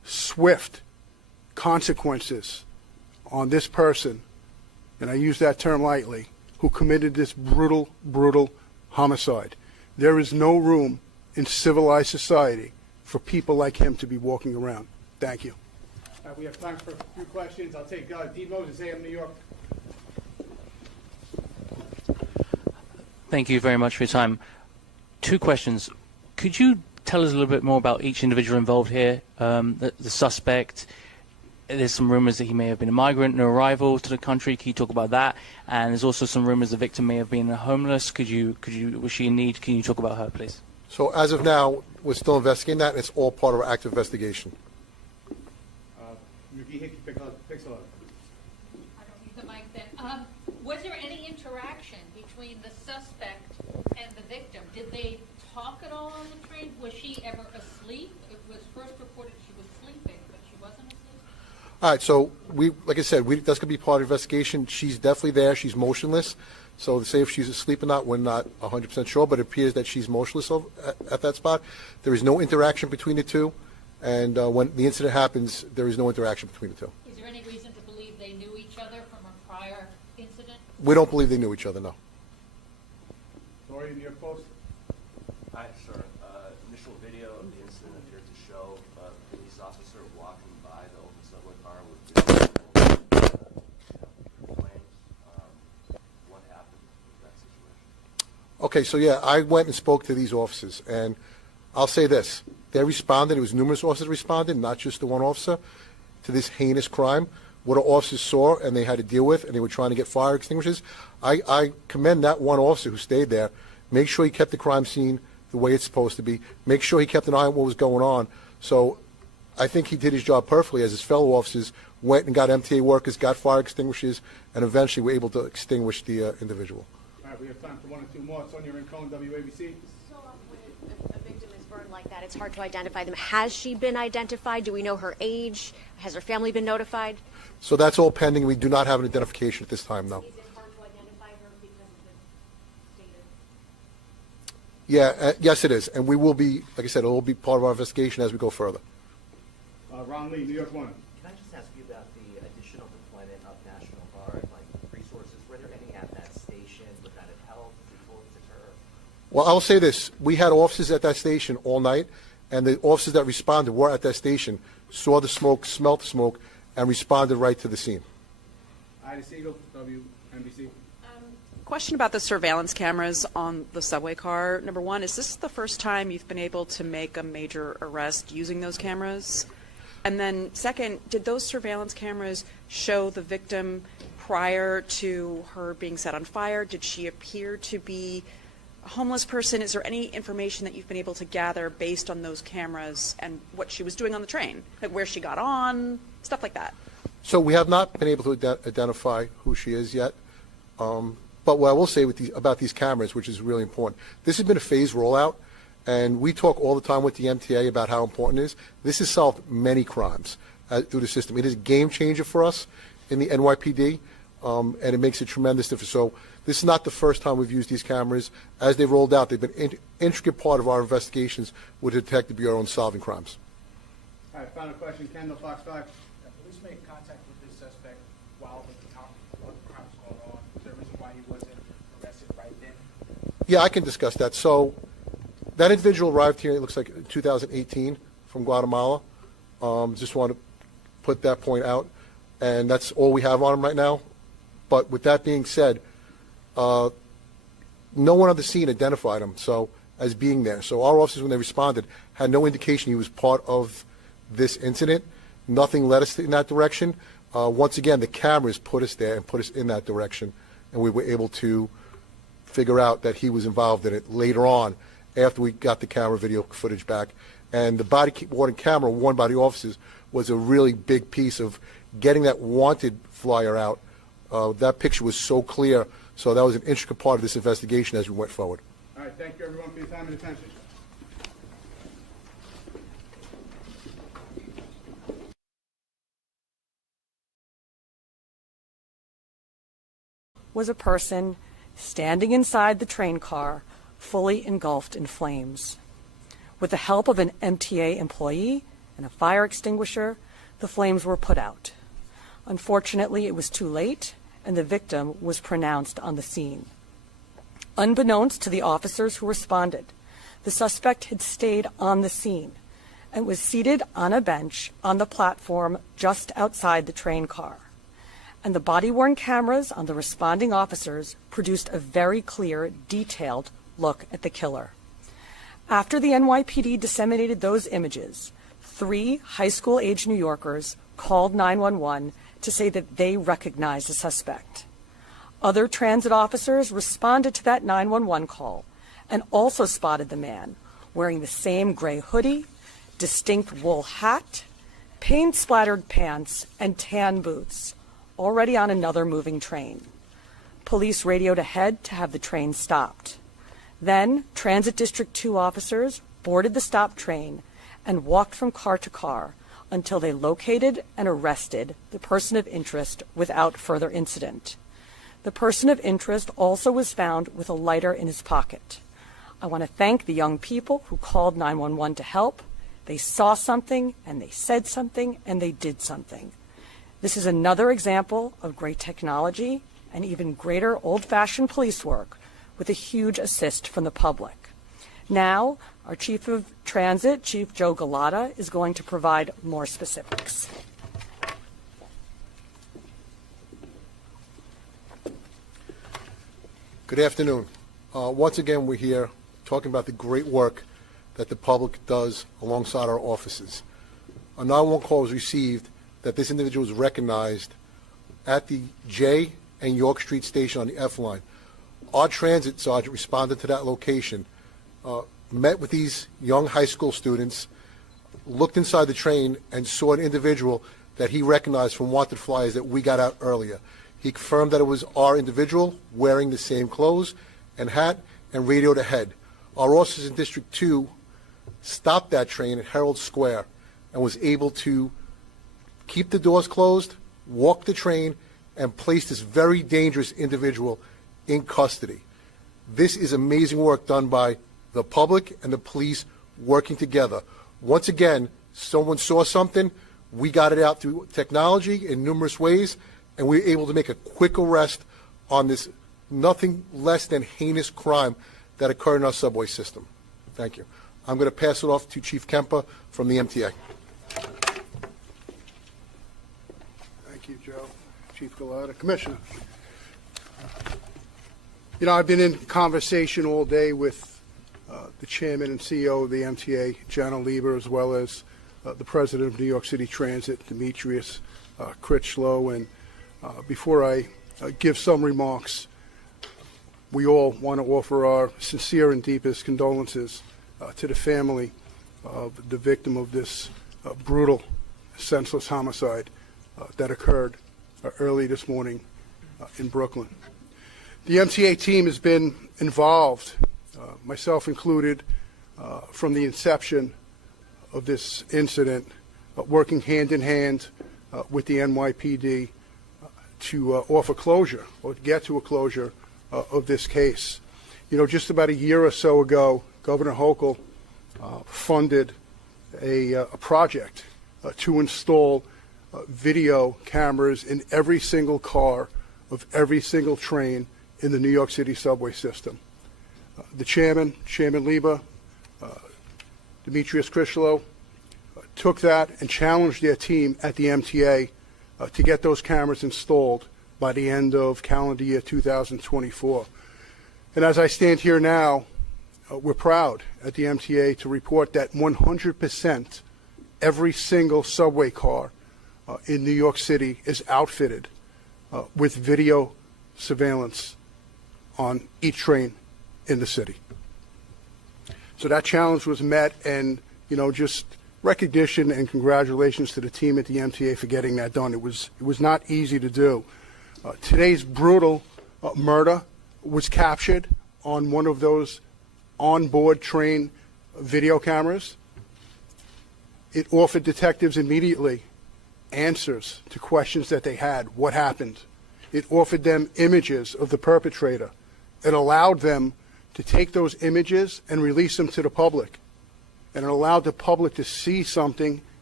swift consequences on this person, and I use that term lightly, who committed this brutal, brutal homicide. There is no room in civilized society for people like him to be walking around. Thank you. We have time for a few questions. I'll take Dean Moses, AM New York. Thank you very much for your time. Two questions. Could you tell us a little bit more about each individual involved here? The suspect, there's some rumors that he may have been a migrant, new arrival to the country. Can you talk about that? And there's also some rumors the victim may have been homeless. Was she in need? Can you talk about her, please? So as of now, we're still investigating that, and it's all part of our active investigation. Yuki Hickey, Pixel. I don't need the mic then. Was there any interaction between the suspect and the victim? Did they talk at all on the train? Was she ever asleep? It was first reported she was sleeping, but she wasn't asleep? All right, so like I said, that's going to be part of the investigation. She's definitely there. She's motionless. So to say if she's asleep or not, we're not 100% sure, but it appears that she's motionless at that spot. There is no interaction between the two, and when the incident happens, there is no interaction between the two. Is there any reason to believe they knew each other from a prior incident? We don't believe they knew each other, no. Lori, New York Post. Hi, sir. Initial video of the incident appeared to show a police officer walking by the open subway car with claims. What happened in that situation? Okay, so yeah, I went and spoke to these officers, and I'll say this. They responded. It was numerous officers responded, not just the one officer, to this heinous crime. What our officers saw and they had to deal with, and they were trying to get fire extinguishers. I commend that one officer who stayed there. Make sure he kept the crime scene the way it's supposed to be. Make sure he kept an eye on what was going on. So I think he did his job perfectly as his fellow officers went and got MTA workers, got fire extinguishers, and eventually were able to extinguish the individual. All right, we have time for one or two more. Sonia Rincon, WABC. So when a victim is burned like that, it's hard to identify them. Has she been identified? Do we know her age? Has her family been notified? So that's all pending. We do not have an identification at this time, no. Is it hard to identify her because of the status? Yeah, yes, it is. And we will be, like I said, it will be part of our investigation as we go further. Ron Lee, New York One. Can I just ask you about the additional deployment of National Guard, like resources? Were there any at that station? Would that have helped? Did it deter? Well, I will say this. We had officers at that station all night, and the officers that responded were at that station, saw the smoke, smelt the smoke, and responded right to the scene. Ida Siegel, WNBC. Question about the surveillance cameras on the subway car. Number one, is this the first time you've been able to make a major arrest using those cameras? And then second, did those surveillance cameras show the victim prior to her being set on fire? Did she appear to be a homeless person? Is there any information that you've been able to gather based on those cameras and what she was doing on the train? Like where she got on, stuff like that? So we have not been able to identify who she is yet. But what I will say about these cameras, which is really important, this has been a phased rollout, and we talk all the time with the MTA about how important it is. This has solved many crimes through the system. It is a game changer for us in the NYPD, and it makes a tremendous difference. So this is not the first time we've used these cameras. As they rolled out, they've been an intricate part of our investigations with the Detective Bureau in solving crimes. All right, final question. Kendall, Fox 5. Police made contact with this suspect while the crime was going on. Is there a reason why he wasn't arrested right then? Yeah, I can discuss that. So that individual arrived here, it looks like 2018 from Guatemala. Just want to put that point out. And that's all we have on him right now. But with that being said, no one on the scene identified him as being there. So our officers, when they responded, had no indication he was part of this incident. Nothing led us in that direction. Once again, the cameras put us there and put us in that direction, and we were able to figure out that he was involved in it later on after we got the camera video footage back. And the body-worn camera worn by the officers was a really big piece of getting that wanted flyer out. That picture was so clear, so that was an intricate part of this investigation as we went forward. All right, thank you everyone for your time and attention. Was a person standing inside the train car, fully engulfed in flames. With the help of an MTA employee and a fire extinguisher, the flames were put out. Unfortunately, it was too late, and the victim was pronounced on the scene. Unbeknownst to the officers who responded, the suspect had stayed on the scene and was seated on a bench on the platform just outside the train car. And the body-worn cameras on the responding officers produced a very clear, detailed look at the killer. After the NYPD disseminated those images, 3 high school-age New Yorkers called 911 to say that they recognized the suspect. Other transit officers responded to that 911 call and also spotted the man wearing the same gray hoodie, distinct wool hat, paint-splattered pants, and tan boots, already on another moving train. Police radioed ahead to have the train stopped. Then, Transit District 2 officers boarded the stopped train and walked from car to car until they located and arrested the person of interest without further incident. The person of interest also was found with a lighter in his pocket. I want to thank the young people who called 911 to help. They saw something, and they said something, and they did something. This is another example of great technology and even greater old-fashioned police work with a huge assist from the public. Now, our Chief of Transit, Chief Joe Gada, is going to provide more specifics. Good afternoon. Once again, we're here talking about the great work that the public does alongside our offices. A 911 call was received that this individual was recognized at the J and York Street station on the F line. Our transit sergeant responded to that location, met with these young high school students, looked inside the train, and saw an individual that he recognized from wanted flyers that we got out earlier. He confirmed that it was our individual wearing the same clothes and hat and radioed ahead. Our officers in District 2 stopped that train at Herald Square and was able to keep the doors closed, walk the train, and place this very dangerous individual in custody. This is amazing work done by the public and the police working together. Once again, someone saw something, we got it out through technology in numerous ways, and we were able to make a quick arrest on this nothing less than heinous crime that occurred in our subway system. Thank you. I'm going to pass it off to Chief Kemper from the MTA. Thank you, Joe. Chief Gada. Commissioner. You know, I've been in conversation all day with the chairman and CEO of the MTA, Jana Lieber, as well as the president of New York City Transit, Demetrius Critchlow. And before I give some remarks, we all want to offer our sincere and deepest condolences to the family of the victim of this brutal, senseless homicide that occurred early this morning in Brooklyn. The MTA team has been involved, myself included, from the inception of this incident, working hand in hand with the NYPD to offer closure or to get to a closure of this case. You know, just about a year or so ago, Governor Hochul funded a project to install video cameras in every single car of every single train in the New York City subway system. The chairman, Chairman Lieber, Demetrius Critchlow, took that and challenged their team at the MTA to get those cameras installed by the end of calendar year 2024. And as I stand here now, we're proud at the MTA to report that 100% every single subway car in New York City is outfitted with video surveillance on each train in the city. So that challenge was met, and you know, just recognition and congratulations to the team at the MTA for getting that done. It was not easy to do. Today's brutal murder was captured on one of those onboard train video cameras. It offered detectives immediately answers to questions that they had. What happened? It offered them images of the perpetrator. It allowed them to take those images and release them to the public. And it allowed the public to see something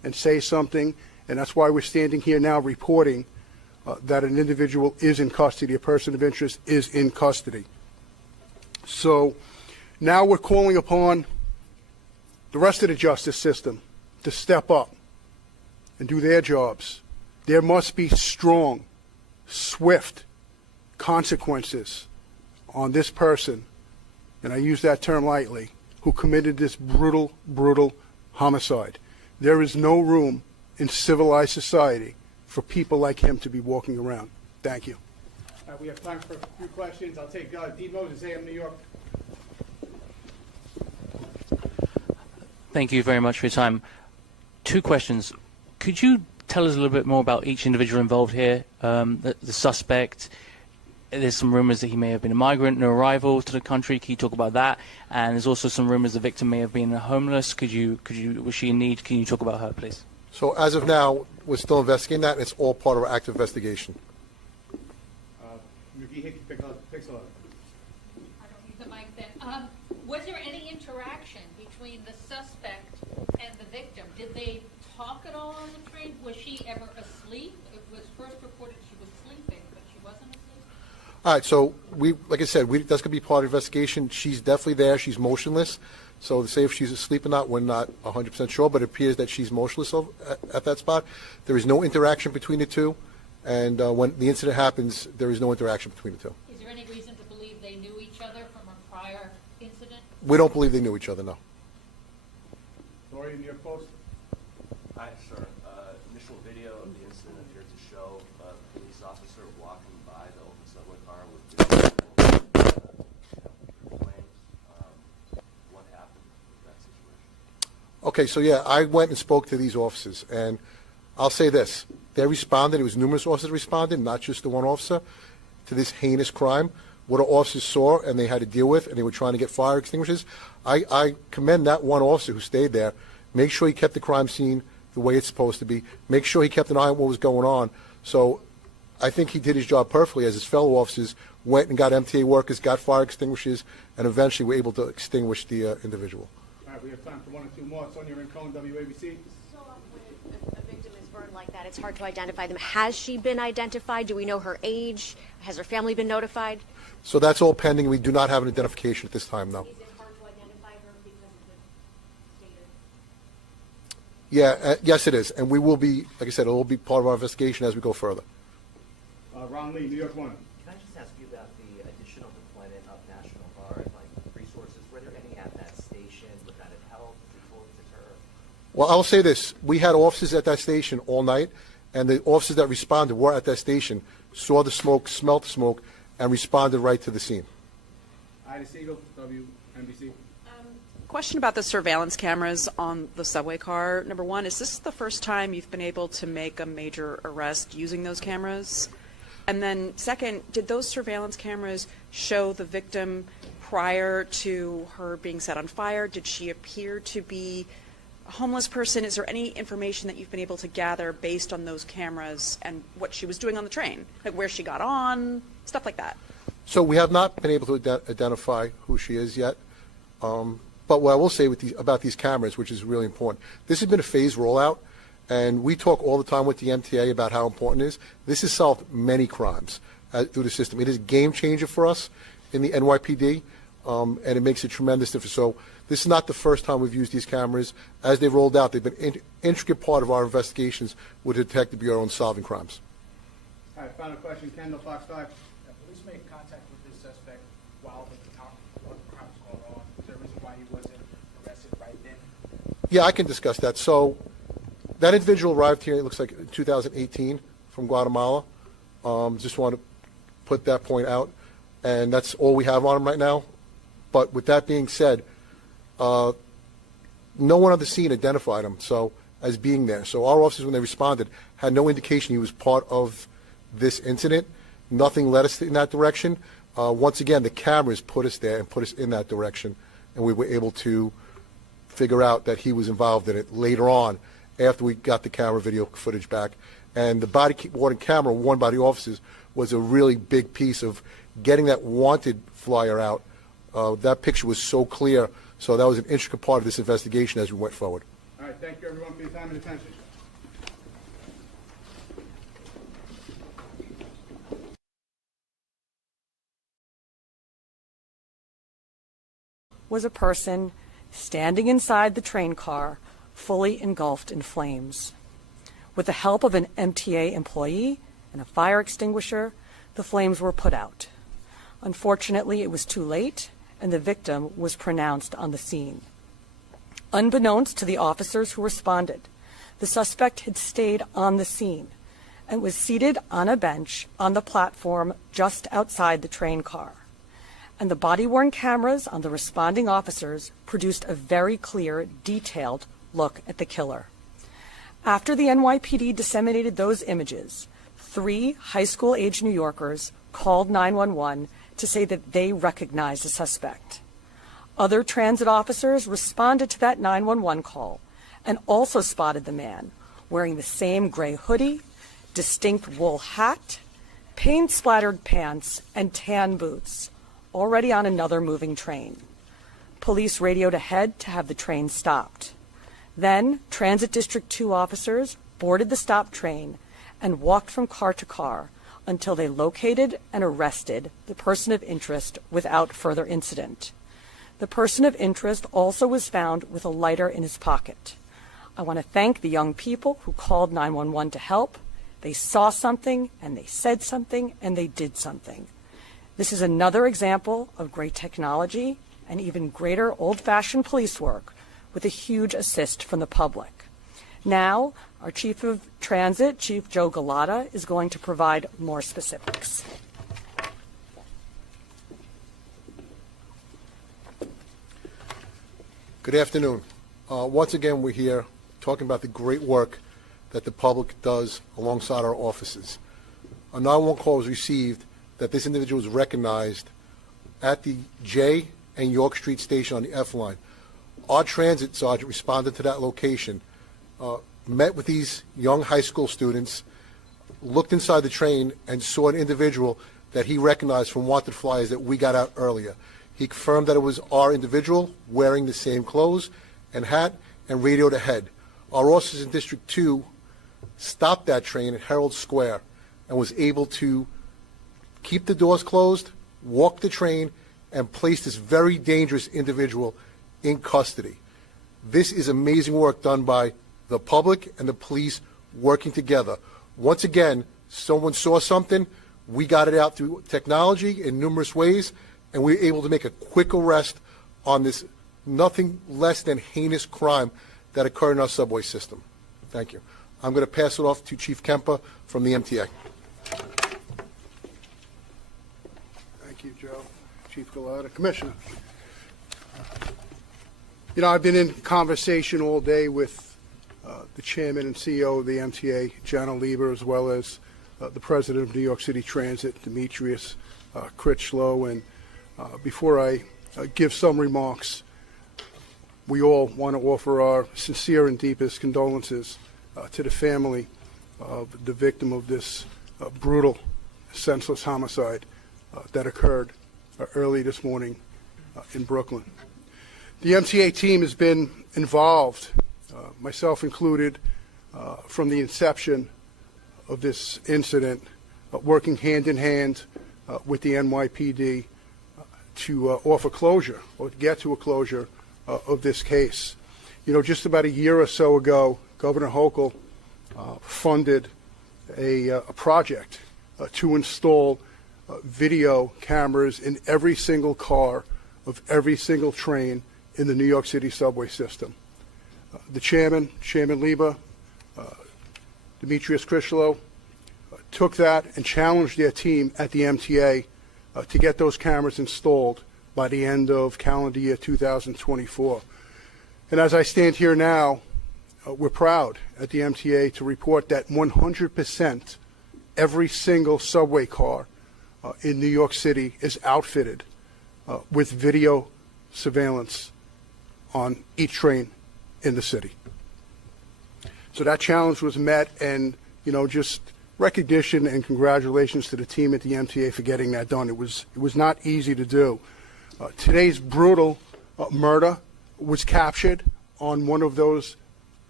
and say something, and that's why we're standing here now reporting that an individual is in custody, a person of interest is in custody. So now we're calling upon the rest of the justice system to step up and do their jobs. There must be strong, swift consequences on this person, and I use that term lightly, who committed this brutal, brutal homicide. There is no room in civilized society for people like him to be walking around. Thank you. We have time for a few questions. I'll take Dean Moses, AM New York. Thank you very much for your time. Two questions. Could you tell us a little bit more about each individual involved here? The suspect, there's some rumors that he may have been a migrant, new arrival to the country. Can you talk about that? And there's also some rumors the victim may have been homeless. Was she in need? Can you talk about her, please? So as of now, we're still investigating that. It's all part of our active investigation. Pixel. I don't need the mic then. Was there any interaction between the suspect and the victim? Did they talk at all on the train? Was she ever asleep? It was first reported she was sleeping, but she wasn't asleep? All right, so like I said, that's going to be part of the investigation. She's definitely there. She's motionless. So to say if she's asleep or not, we're not 100% sure, but it appears that she's motionless at that spot. There is no interaction between the two, and when the incident happens, there is no interaction between the two. Is there any reason to believe they knew each other from a prior incident? We don't believe they knew each other, no. Lori, New York Post. Hi, sir. Initial video of the incident appeared to show a police officer walking by the open subway car with flames. What happened with that situation? Okay, so yeah, I went and spoke to these officers, and I'll say this. They responded. It was numerous officers that responded, not just the one officer, to this heinous crime. What our officers saw and they had to deal with, and they were trying to get fire extinguishers. I commend that one officer who stayed there. Make sure he kept the crime scene the way it's supposed to be. Make sure he kept an eye on what was going on. So I think he did his job perfectly as his fellow officers went and got MTA workers, got fire extinguishers, and eventually were able to extinguish the individual. All right, we have time for one or two more. Sonia Rincon, WABC. So if a victim is burned like that, it's hard to identify them. Has she been identified? Do we know her age? Has her family been notified? So that's all pending. We do not have an identification at this time, no. Is it hard to identify her because of the stated? Yeah, yes it is. And we will be, like I said, it will be part of our investigation as we go further. Ron Lee, New York One. Can I just ask you about the additional deployment of National Guard, like resources? Were there any at that station? Would that have helped to deter? Well, I'll say this. We had officers at that station all night, and the officers that responded were at that station, saw the smoke, smelled the smoke, and responded right to the scene. Ida Siegel, WNBC. Question about the surveillance cameras on the subway car. Number one, is this the first time you've been able to make a major arrest using those cameras? And then second, did those surveillance cameras show the victim prior to her being set on fire? Did she appear to be a homeless person? Is there any information that you've been able to gather based on those cameras and what she was doing on the train? Like where she got on, stuff like that? So we have not been able to identify who she is yet. But what I will say about these cameras, which is really important, this has been a phased rollout, and we talk all the time with the MTA about how important it is. This has solved many crimes through the system. It is a game changer for us in the NYPD, and it makes a tremendous difference. So this is not the first time we've used these cameras. As they've rolled out, they've been an intricate part of our investigations with the Detective Bureau in solving crimes. All right, final question. Kendall, Fox 5. Police made contact with this suspect while the crime was going on. Is there a reason why he wasn't arrested right then? Yeah, I can discuss that. So that individual arrived here, it looks like in 2018 from Guatemala. Just want to put that point out. And that's all we have on him right now. But with that being said, no one on the scene identified him as being there. So our officers, when they responded, had no indication he was part of this incident. Nothing led us in that direction. Once again, the cameras put us there and put us in that direction, and we were able to figure out that he was involved in it later on after we got the camera video footage back. And the body-worn camera worn by the officers was a really big piece of getting that wanted flyer out. That picture was so clear, so that was an intricate part of this investigation as we went forward. All right, right, thank you everyone for your time and attention. Was a person standing inside the train car, fully engulfed in flames. With the help of an MTA employee and a fire extinguisher, the flames were put out. Unfortunately, it was too late, and the victim was pronounced on the scene. Unbeknownst to the officers who responded, the suspect had stayed on the scene and was seated on a bench on the platform just outside the train car. And the body-worn cameras on the responding officers produced a very clear, detailed look at the killer. After the NYPD disseminated those images, 3 high school-age New Yorkers called 911 to say that they recognized the suspect. Other transit officers responded to that 911 call and also spotted the man wearing the same gray hoodie, distinct wool hat, paint-splattered pants, and tan boots, already on another moving train. Police radioed ahead to have the train stopped. Then, Transit District 2 officers boarded the stopped train and walked from car to car until they located and arrested the person of interest without further incident. The person of interest also was found with a lighter in his pocket. I want to thank the young people who called 911 to help. They saw something, and they said something, and they did something. This is another example of great technology and even greater old-fashioned police work with a huge assist from the public. Now, our Chief of Transit, Chief Joe Gada, is going to provide more specifics. Good afternoon. Once again, we're here talking about the great work that the public does alongside our offices. A 911 call was received that this individual was recognized at the J and York Street station on the F line. Our transit sergeant responded to that location, met with these young high school students, looked inside the train, and saw an individual that he recognized from wanted flyers that we got out earlier. He confirmed that it was our individual wearing the same clothes and hat and radioed ahead. Our officers in District 2 stopped that train at Herald Square and was able to keep the doors closed, walk the train, and place this very dangerous individual in custody. This is amazing work done by the public and the police working together. Once again, someone saw something, we got it out through technology in numerous ways, and we were able to make a quick arrest on this nothing less than heinous crime that occurred in our subway system. Thank you. I'm going to pass it off to Chief Kemper from the MTA. Thank you, Joe. Chief Gada. Commissioner. You know, I've been in conversation all day with the chairman and CEO of the MTA, Jana Lieber, as well as the president of New York City Transit, Demetrius Critchlow. And before I give some remarks, we all want to offer our sincere and deepest condolences to the family of the victim of this brutal, senseless homicide that occurred early this morning in Brooklyn. The MTA team has been involved, myself included, from the inception of this incident, working hand in hand with the NYPD to offer closure or to get to a closure of this case. You know, just about a year or so ago, Governor Hochul funded a project to install video cameras in every single car of every single train in the New York City subway system. The chairman, Chairman Lieber, Demetrius Critchlow, took that and challenged their team at the MTA to get those cameras installed by the end of calendar year 2024. And as I stand here now, we're proud at the MTA to report that 100% every single subway car in New York City is outfitted with video surveillance on each train in the city. So that challenge was met, and you know, just recognition and congratulations to the team at the MTA for getting that done. It was not easy to do. Today's brutal murder was captured on one of those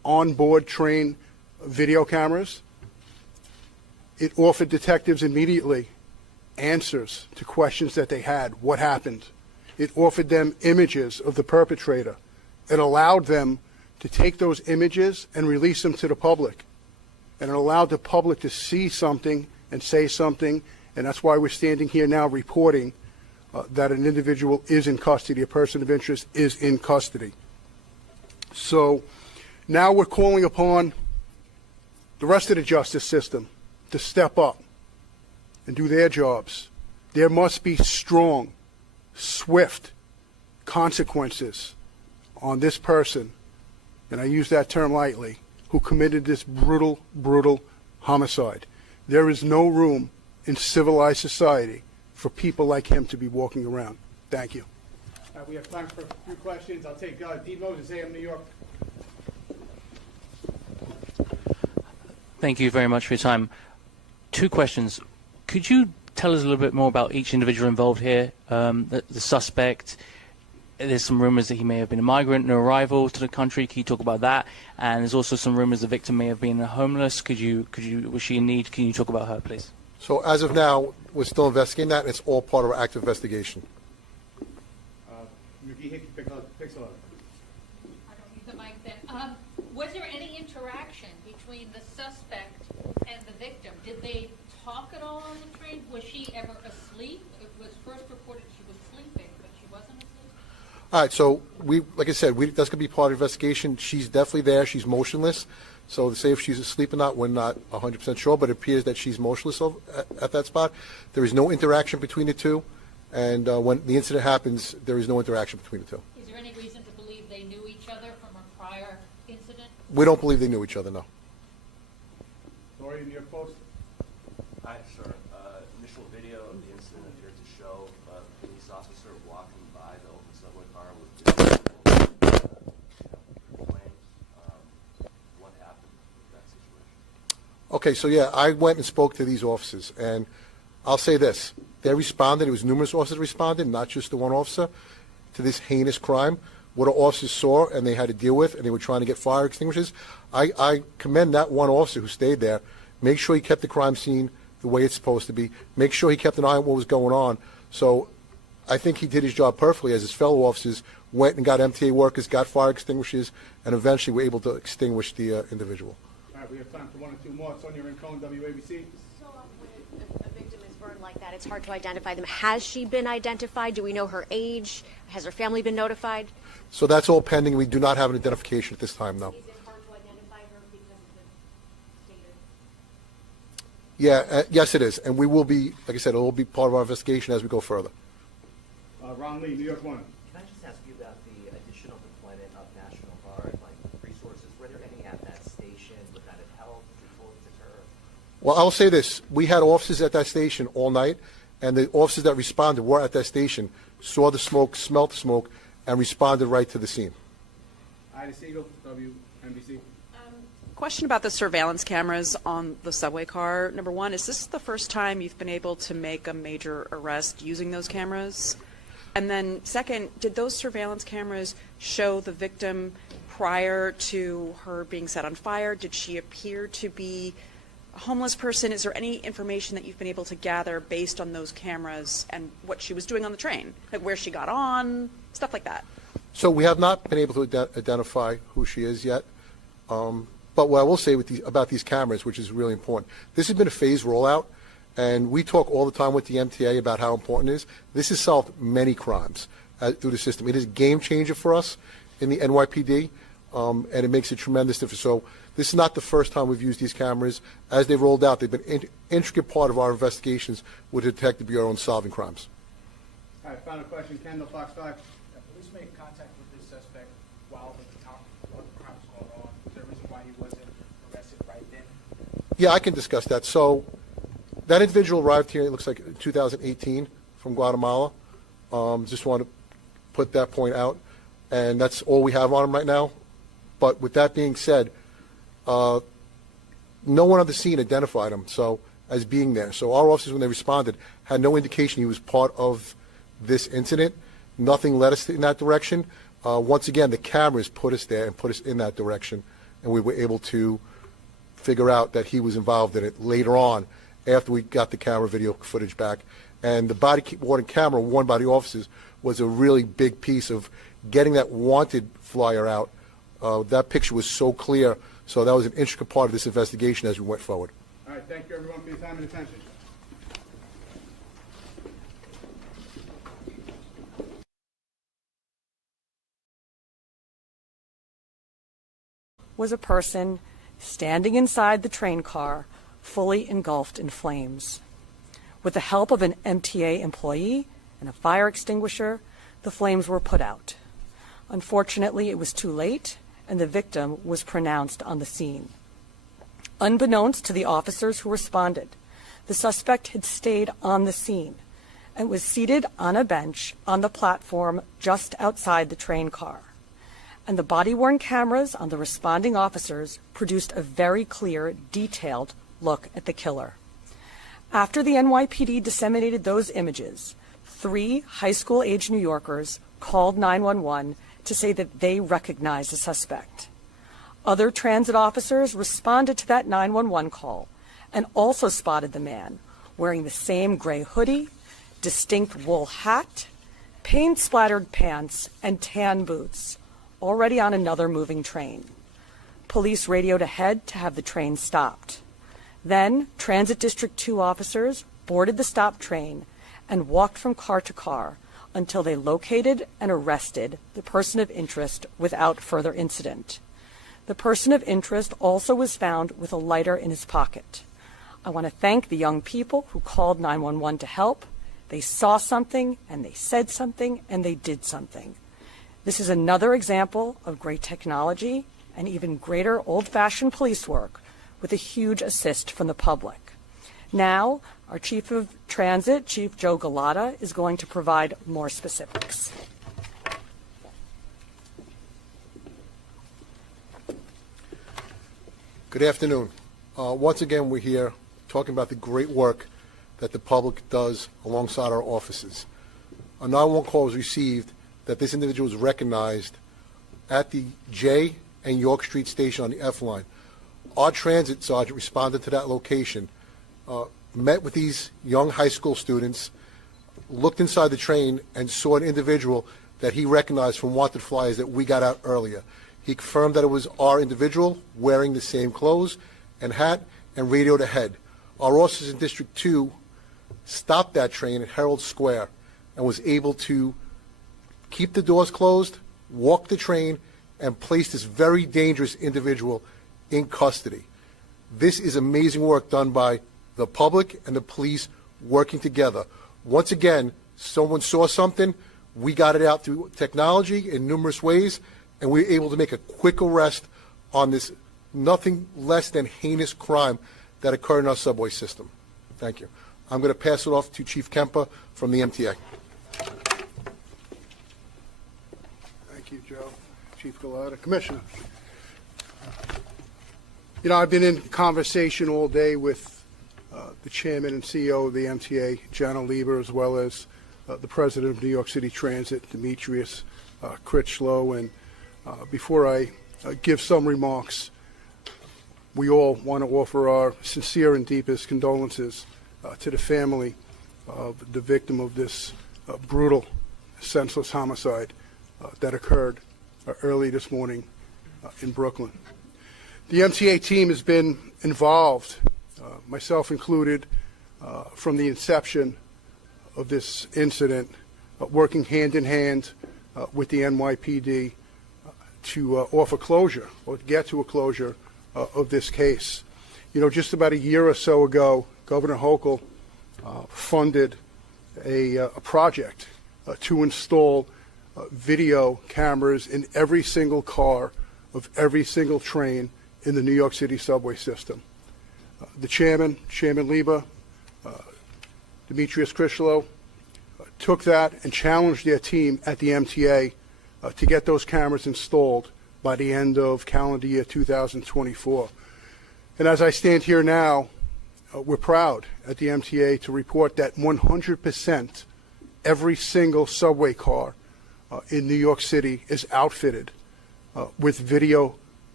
onboard train video cameras. It offered detectives immediately answers to questions that they had. What happened? It offered them images of the perpetrator. It allowed them to take those images and release them to the public. And it allowed the public to see something and say something, and that's why we're standing here now reporting that an individual is in custody, a person of interest is in custody. So now we're calling upon the rest of the justice system to step up and do their jobs. There must be strong, swift consequences on this person, and I use that term lightly, who committed this brutal, brutal homicide. There is no room in civilized society for people like him to be walking around. Thank you. We have time for a few questions. I'll take D. Moses, AM New York. Thank you very much for your time. Two questions. Could you tell us a little bit more about each individual involved here? The suspect, there's some rumors that he may have been a migrant, no arrival to the country. Can you talk about that? And there's also some rumors the victim may have been homeless. Was she in need? Can you talk about her, please? So as of now, we're still investigating that, and it's all part of our active investigation. McGee, Pixel. I don't need the mic then. Was there any interaction between the suspect and the victim? Did they talk at all on the train? Was she ever asleep? It was first reported she was sleeping, but she wasn't asleep? All right, so like I said, that's going to be part of the investigation. She's definitely there. She's motionless. So to say if she's asleep or not, we're not 100% sure, but it appears that she's motionless at that spot. There is no interaction between the two, and when the incident happens, there is no interaction between the two. Is there any reason to believe they knew each other from a prior incident? We don't believe they knew each other, no. Lori, New York Post. Hi, sir. Initial video of the incident appeared to show a police officer walking by the open subway car with what happened with that situation? Okay, so yeah, I went and spoke to these officers, and I'll say this. They responded. It was numerous officers responded, not just the one officer, to this heinous crime. What our officers saw and they had to deal with, and they were trying to get fire extinguishers. I commend that one officer who stayed there. Make sure he kept the crime scene the way it's supposed to be. Make sure he kept an eye on what was going on. So I think he did his job perfectly, as his fellow officers went and got MTA workers, got fire extinguishers, and eventually were able to extinguish the individual. All right, we have time for one or two more. Sonia Rincon, WABC. So when a victim is burned like that, it's hard to identify them. Has she been identified? Do we know her age? Has her family been notified? So that's all pending. We do not have an identification at this time, though. Is it hard to identify her because of the stated? Yeah, yes, it is. And we will be, like I said, it will be part of our investigation as we go further. Ron Lee, New York One. Can I just ask you about the additional deployment of National Guard, like resources? Were there any at that station? Would that have helped before deter? Well, I'll say this. We had officers at that station all night, and the officers that responded were at that station, saw the smoke, smelled the smoke, and responded right to the scene. Ida Siegel, WNBC. Question about the surveillance cameras on the subway car. Number one, is this the first time you've been able to make a major arrest using those cameras? And then second, did those surveillance cameras show the victim prior to her being set on fire? Did she appear to be a homeless person? Is there any information that you've been able to gather based on those cameras and what she was doing on the train? Like where she got on, stuff like that? So we have not been able to identify who she is yet. But what I will say about these cameras, which is really important, this has been a phased rollout, and we talk all the time with the MTA about how important it is. This has solved many crimes through the system. It is a game changer for us in the NYPD, and it makes a tremendous difference. So this is not the first time we've used these cameras. As they've rolled out, they've been an intricate part of our investigations with the Detective Bureau in solving crimes. All right, final question. Kendall, Fox 5. Police made contact with this suspect while the crime was going on. Is there a reason why he wasn't arrested right then? Yeah, I can discuss that. So that individual arrived here, it looks like 2018 from Guatemala. Just want to put that point out. And that's all we have on him right now. But with that being said, no one on the scene identified him as being there. So our officers, when they responded, had no indication he was part of this incident. Nothing led us in that direction. Once again, the cameras put us there and put us in that direction. and we were able to figure out that he was involved in it later on after we got the camera video footage back. And the body-worn camera worn by the officers was a really big piece of getting that wanted flyer out. That picture was so clear, so that was an intricate part of this investigation as we went forward. All right, thank you everyone for your time and attention. Was a person standing inside the train car, fully engulfed in flames. With the help of an MTA employee and a fire extinguisher, the flames were put out. Unfortunately, it was too late, and the victim was pronounced on the scene. Unbeknownst to the officers who responded, the suspect had stayed on the scene and was seated on a bench on the platform just outside the train car. And the body-worn cameras on the responding officers produced a very clear, detailed look at the killer. After the NYPD disseminated those images, 3 high school-age New Yorkers called 911 to say that they recognized the suspect. Other transit officers responded to that 911 call and also spotted the man wearing the same gray hoodie, distinct wool hat, paint-splattered pants, and tan boots, already on another moving train. Police radioed ahead to have the train stopped. Then, Transit District 2 officers boarded the stopped train and walked from car to car until they located and arrested the person of interest without further incident. The person of interest also was found with a lighter in his pocket. I want to thank the young people who called 911 to help. They saw something, and they said something, and they did something. This is another example of great technology and even greater old-fashioned police work with a huge assist from the public. Now, our Chief of Transit, Chief Joe Gada, is going to provide more specifics. Good afternoon. Once again, we're here talking about the great work that the public does alongside our offices. A 911 call was received that this individual was recognized at the J and York Street station on the F line. Our transit sergeant responded to that location, met with these young high school students, looked inside the train, and saw an individual that he recognized from wanted flyers that we got out earlier. He confirmed that it was our individual wearing the same clothes and hat and radioed ahead. Our officers in District 2 stopped that train at Herald Square and was able to keep the doors closed, walk the train, and place this very dangerous individual in custody. This is amazing work done by the public and the police working together. Once again, someone saw something, we got it out through technology in numerous ways, and we were able to make a quick arrest on this nothing less than heinous crime that occurred in our subway system. Thank you. I'm going to pass it off to Chief Kemper from the MTA. Thank you, Joe. Chief Gada. Commissioner. You know, I've been in conversation all day with the chairman and CEO of the MTA, John Lieber, as well as the president of New York City Transit, Demetrius Critchlow. And before I give some remarks, we all want to offer our sincere and deepest condolences to the family of the victim of this brutal, senseless homicide that occurred early this morning in Brooklyn. The MTA team has been involved, myself included, from the inception of this incident, working hand in hand with the NYPD to offer closure or get to a closure of this case. You know, just about a year or so ago, Governor Hochul funded a project to install video cameras in every single car of every single train in the New York City subway system. The chairman, Chairman Lieber, Demetrius Critchlow, took that and challenged their team at the MTA to get those cameras installed by the end of calendar year 2024. And as I stand here now, we're proud at the MTA to report that 100% every single subway car in New York City is outfitted with video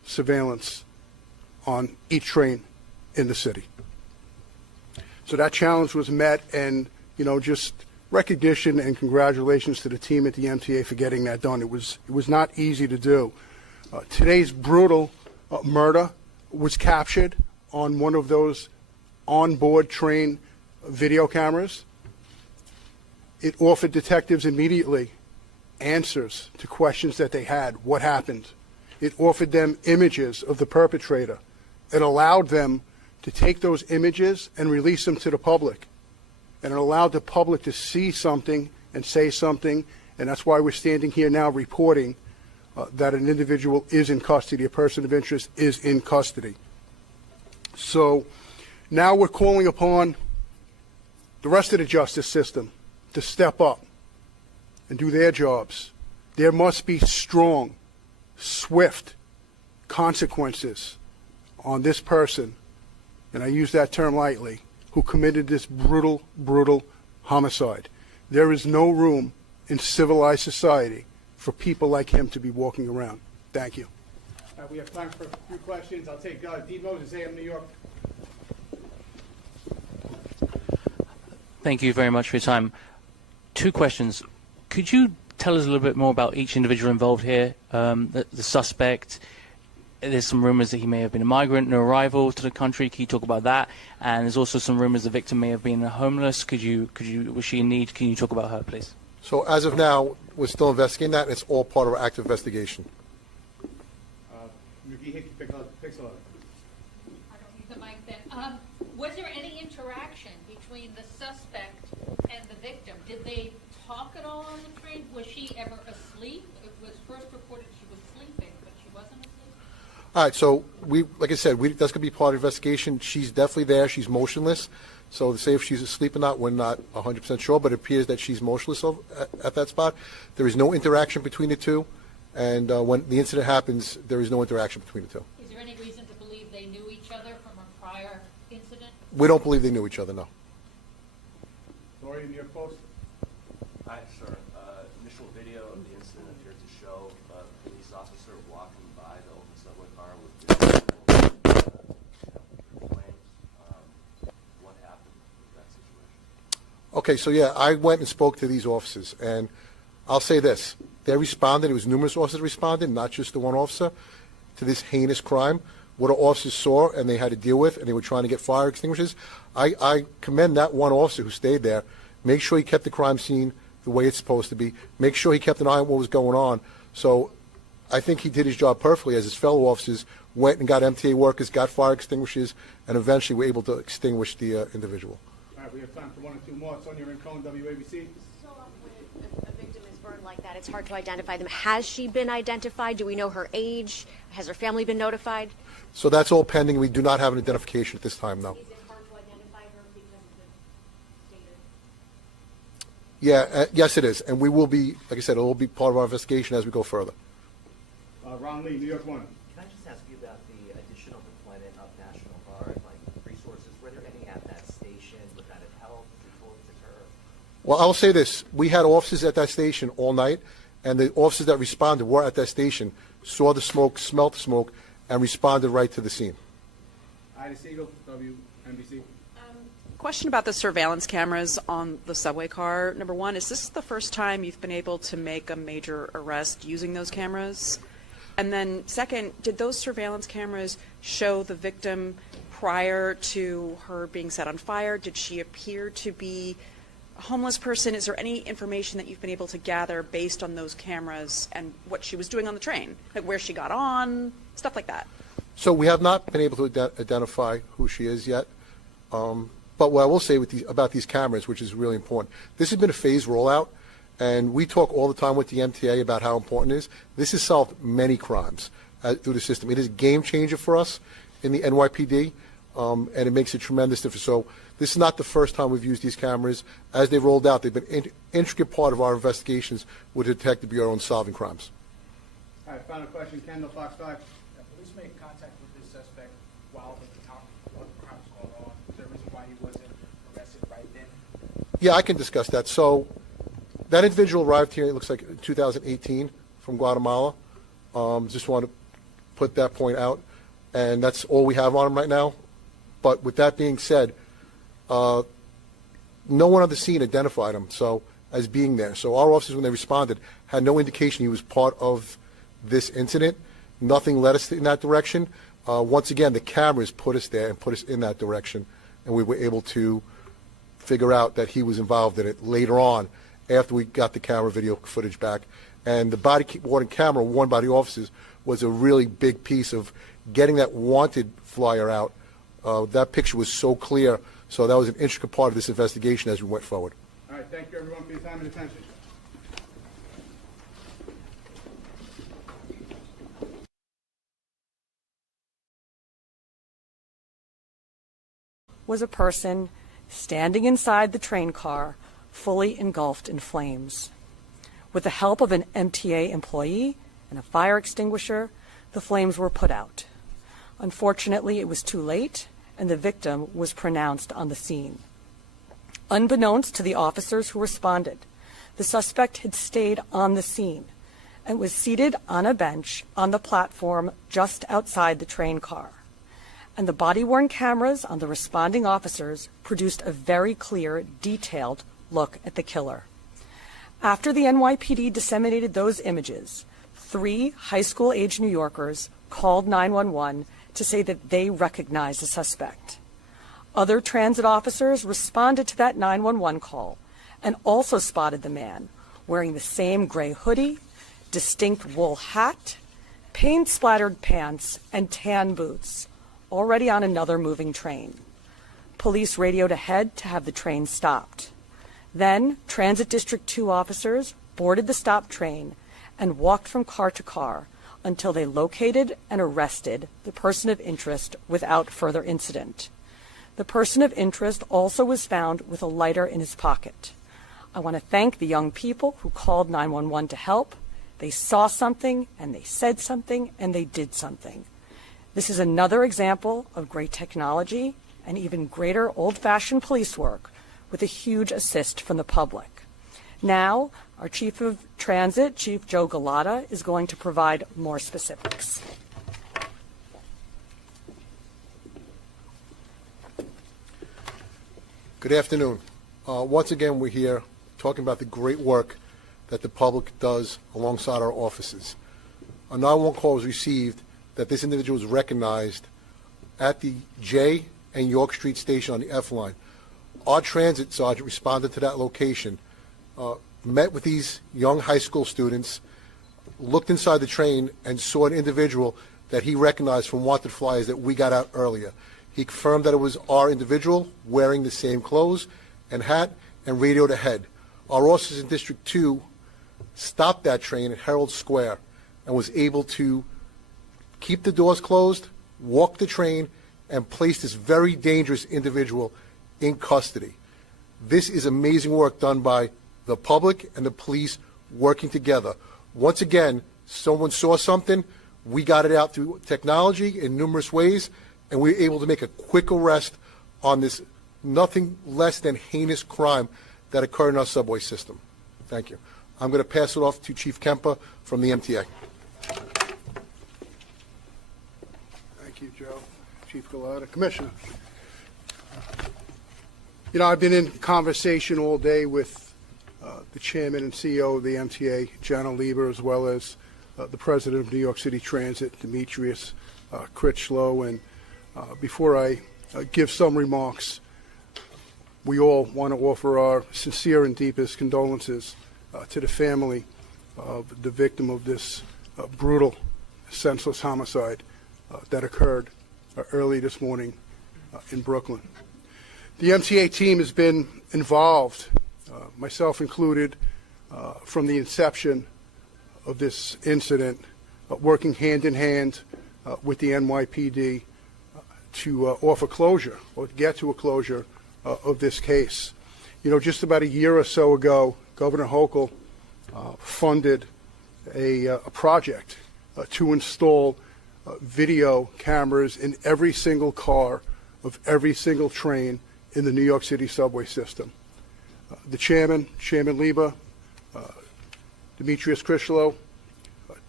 surveillance on each train in the city. So that challenge was met, and just recognition and congratulations to the team at the MTA for getting that done. It was not easy to do. Today's brutal murder was captured on one of those onboard train video cameras. It offered detectives immediately answers to questions that they had. What happened? It offered them images of the perpetrator. It allowed them to take those images and release them to the public. And it allowed the public to see something and say something, and that's why we're standing here now reporting that an individual is in custody, a person of interest is in custody. So now we're calling upon the rest of the justice system to step up and do their jobs. There must be strong, swift consequences on this person, and I use that term lightly, who committed this brutal, brutal homicide. There is no room in civilized society for people like him to be walking around. Thank you. We have time for a few questions. I'll take Dean Moses, AM New York. Thank you very much for your time. Two questions. Could you tell us a little bit more about each individual involved here? The suspect, there's some rumors that he may have been a migrant, new arrival to the country. Can you talk about that? And there's also some rumors the victim may have been homeless. Was she in need? Can you talk about her, please? So as of now, we're still investigating that, and it's all part of our active investigation. Yuki Pixel. I don't need the mic then. Was there any interaction between the suspect and the victim? Did they talk at all on the train? Was she ever asleep? It was first reported she was sleeping, but she wasn't asleep? All right, so like I said, that's going to be part of the investigation. She's definitely there. She's motionless. So to say if she's asleep or not, we're not 100% sure, but it appears that she's motionless at that spot. There is no interaction between the two, and when the incident happens, there is no interaction between the two. Is there any reason to believe they knew each other from a prior incident? We don't believe they knew each other, no. Lori, New York Post. Hi, sir. Initial video of the incident appeared to show a police officer walking by the open subway car with complaints. What happened with that situation? Okay, so yeah, I went and spoke to these officers, and I'll say this. They responded. It was numerous officers responded, not just the one officer, to this heinous crime. What our officers saw and they had to deal with, and they were trying to get fire extinguishers. I commend that one officer who stayed there. Make sure he kept the crime scene the way it's supposed to be. Make sure he kept an eye on what was going on. So I think he did his job perfectly as his fellow officers went and got MTA workers, got fire extinguishers, and eventually were able to extinguish the individual. All right, we have time for one or two more. Sonia Rincon, WABC. So when a victim is burned like that, it's hard to identify them. Has she been identified? Do we know her age? Has her family been notified? So that's all pending. We do not have an identification at this time, no. Is it hard to identify her because of the stated? Yeah, yes, it is. And we will be, like I said, it will be part of our investigation as we go further. Ron Lee, New York One. Can I just ask you about the additional deployment of National Guard, like resources? Were there any at that station? Would that have helped to deter? Well, I will say this. We had officers at that station all night, and the officers that responded were at that station, saw the smoke, smelt the smoke, and responded right to the scene. Ida Siegel, WNBC. Question about the surveillance cameras on the subway car. Number one, is this the first time you've been able to make a major arrest using those cameras? And then second, did those surveillance cameras show the victim prior to her being set on fire? Did she appear to be a homeless person? Is there any information that you've been able to gather based on those cameras and what she was doing on the train? Like where she got on, stuff like that? So we have not been able to identify who she is yet. But what I will say about these cameras, which is really important, this has been a phased rollout, and we talk all the time with the MTA about how important it is. This has solved many crimes through the system. It is a game changer for us in the NYPD, and it makes a tremendous difference. So this is not the first time we've used these cameras. As they rolled out, they've been an intricate part of our investigations with the Detective Bureau in solving crimes. All right, final question. Kendall, Fox 5. Police made contact with this suspect while the crime was going on. Is there a reason why he wasn't arrested right then? Yeah, I can discuss that. So that individual arrived here, it looks like 2018, from Guatemala. Just want to put that point out, and that's all we have on him right now. But with that being said, no one on the scene identified him as being there. So our officers, when they responded, had no indication he was part of this incident. Nothing led us in that direction. Once again, the cameras put us there and put us in that direction, and we were able to figure out that he was involved in it later on after we got the camera video footage back. And the body-worn camera worn by the officers was a really big piece of getting that wanted flyer out. That picture was so clear, so that was an intricate part of this investigation as we went forward. All right, thank you everyone for your time and attention. Was a person standing inside the train car, fully engulfed in flames. With the help of an MTA employee and a fire extinguisher, the flames were put out. Unfortunately, it was too late, and the victim was pronounced on the scene. Unbeknownst to the officers who responded, the suspect had stayed on the scene and was seated on a bench on the platform just outside the train car. And the body-worn cameras on the responding officers produced a very clear, detailed look at the killer. After the NYPD disseminated those images, 3 high school-age New Yorkers called 911 to say that they recognized the suspect. Other transit officers responded to that 911 call and also spotted the man wearing the same gray hoodie, distinct wool hat, paint-splattered pants, and tan boots, already on another moving train. Police radioed ahead to have the train stopped. Then, Transit District 2 officers boarded the stopped train and walked from car to car until they located and arrested the person of interest without further incident. The person of interest also was found with a lighter in his pocket. I want to thank the young people who called 911 to help. They saw something, and they said something, and they did something. This is another example of great technology and even greater old-fashioned police work with a huge assist from the public. Now, our Chief of Transit, Chief Joe Gada, is going to provide more specifics. Good afternoon. Once again, we're here talking about the great work that the public does alongside our offices. A 911 call was received that this individual was recognized at the J and York Street station on the F line. Our transit sergeant responded to that location, met with these young high school students, looked inside the train, and saw an individual that he recognized from wanted flyers that we got out earlier. He confirmed that it was our individual wearing the same clothes and hat and radioed ahead. Our officers in District 2 stopped that train at Herald Square and was able to keep the doors closed, walk the train, and place this very dangerous individual in custody. This is amazing work done by the public and the police working together. Once again, someone saw something, we got it out through technology in numerous ways, and we were able to make a quick arrest on this nothing less than heinous crime that occurred in our subway system. Thank you. I'm going to pass it off to Chief Kemper from the MTA. Thank you, Joe. Chief Gada. Commissioner. You know, I've been in conversation all day with the chairman and CEO of the MTA, Jana Lieber, as well as the president of New York City Transit, Demetrius Critchlow. And before I give some remarks, we all want to offer our sincere and deepest condolences to the family of the victim of this brutal, senseless homicide that occurred early this morning in Brooklyn. The MTA team has been involved, myself included, from the inception of this incident, working hand in hand with the NYPD to offer closure or get to a closure of this case. You know, just about a year or so ago, Governor Hochul funded a project to install video cameras in every single car of every single train in the New York City subway system. The chairman, Chairman Lieber, Demetrius Critchlow,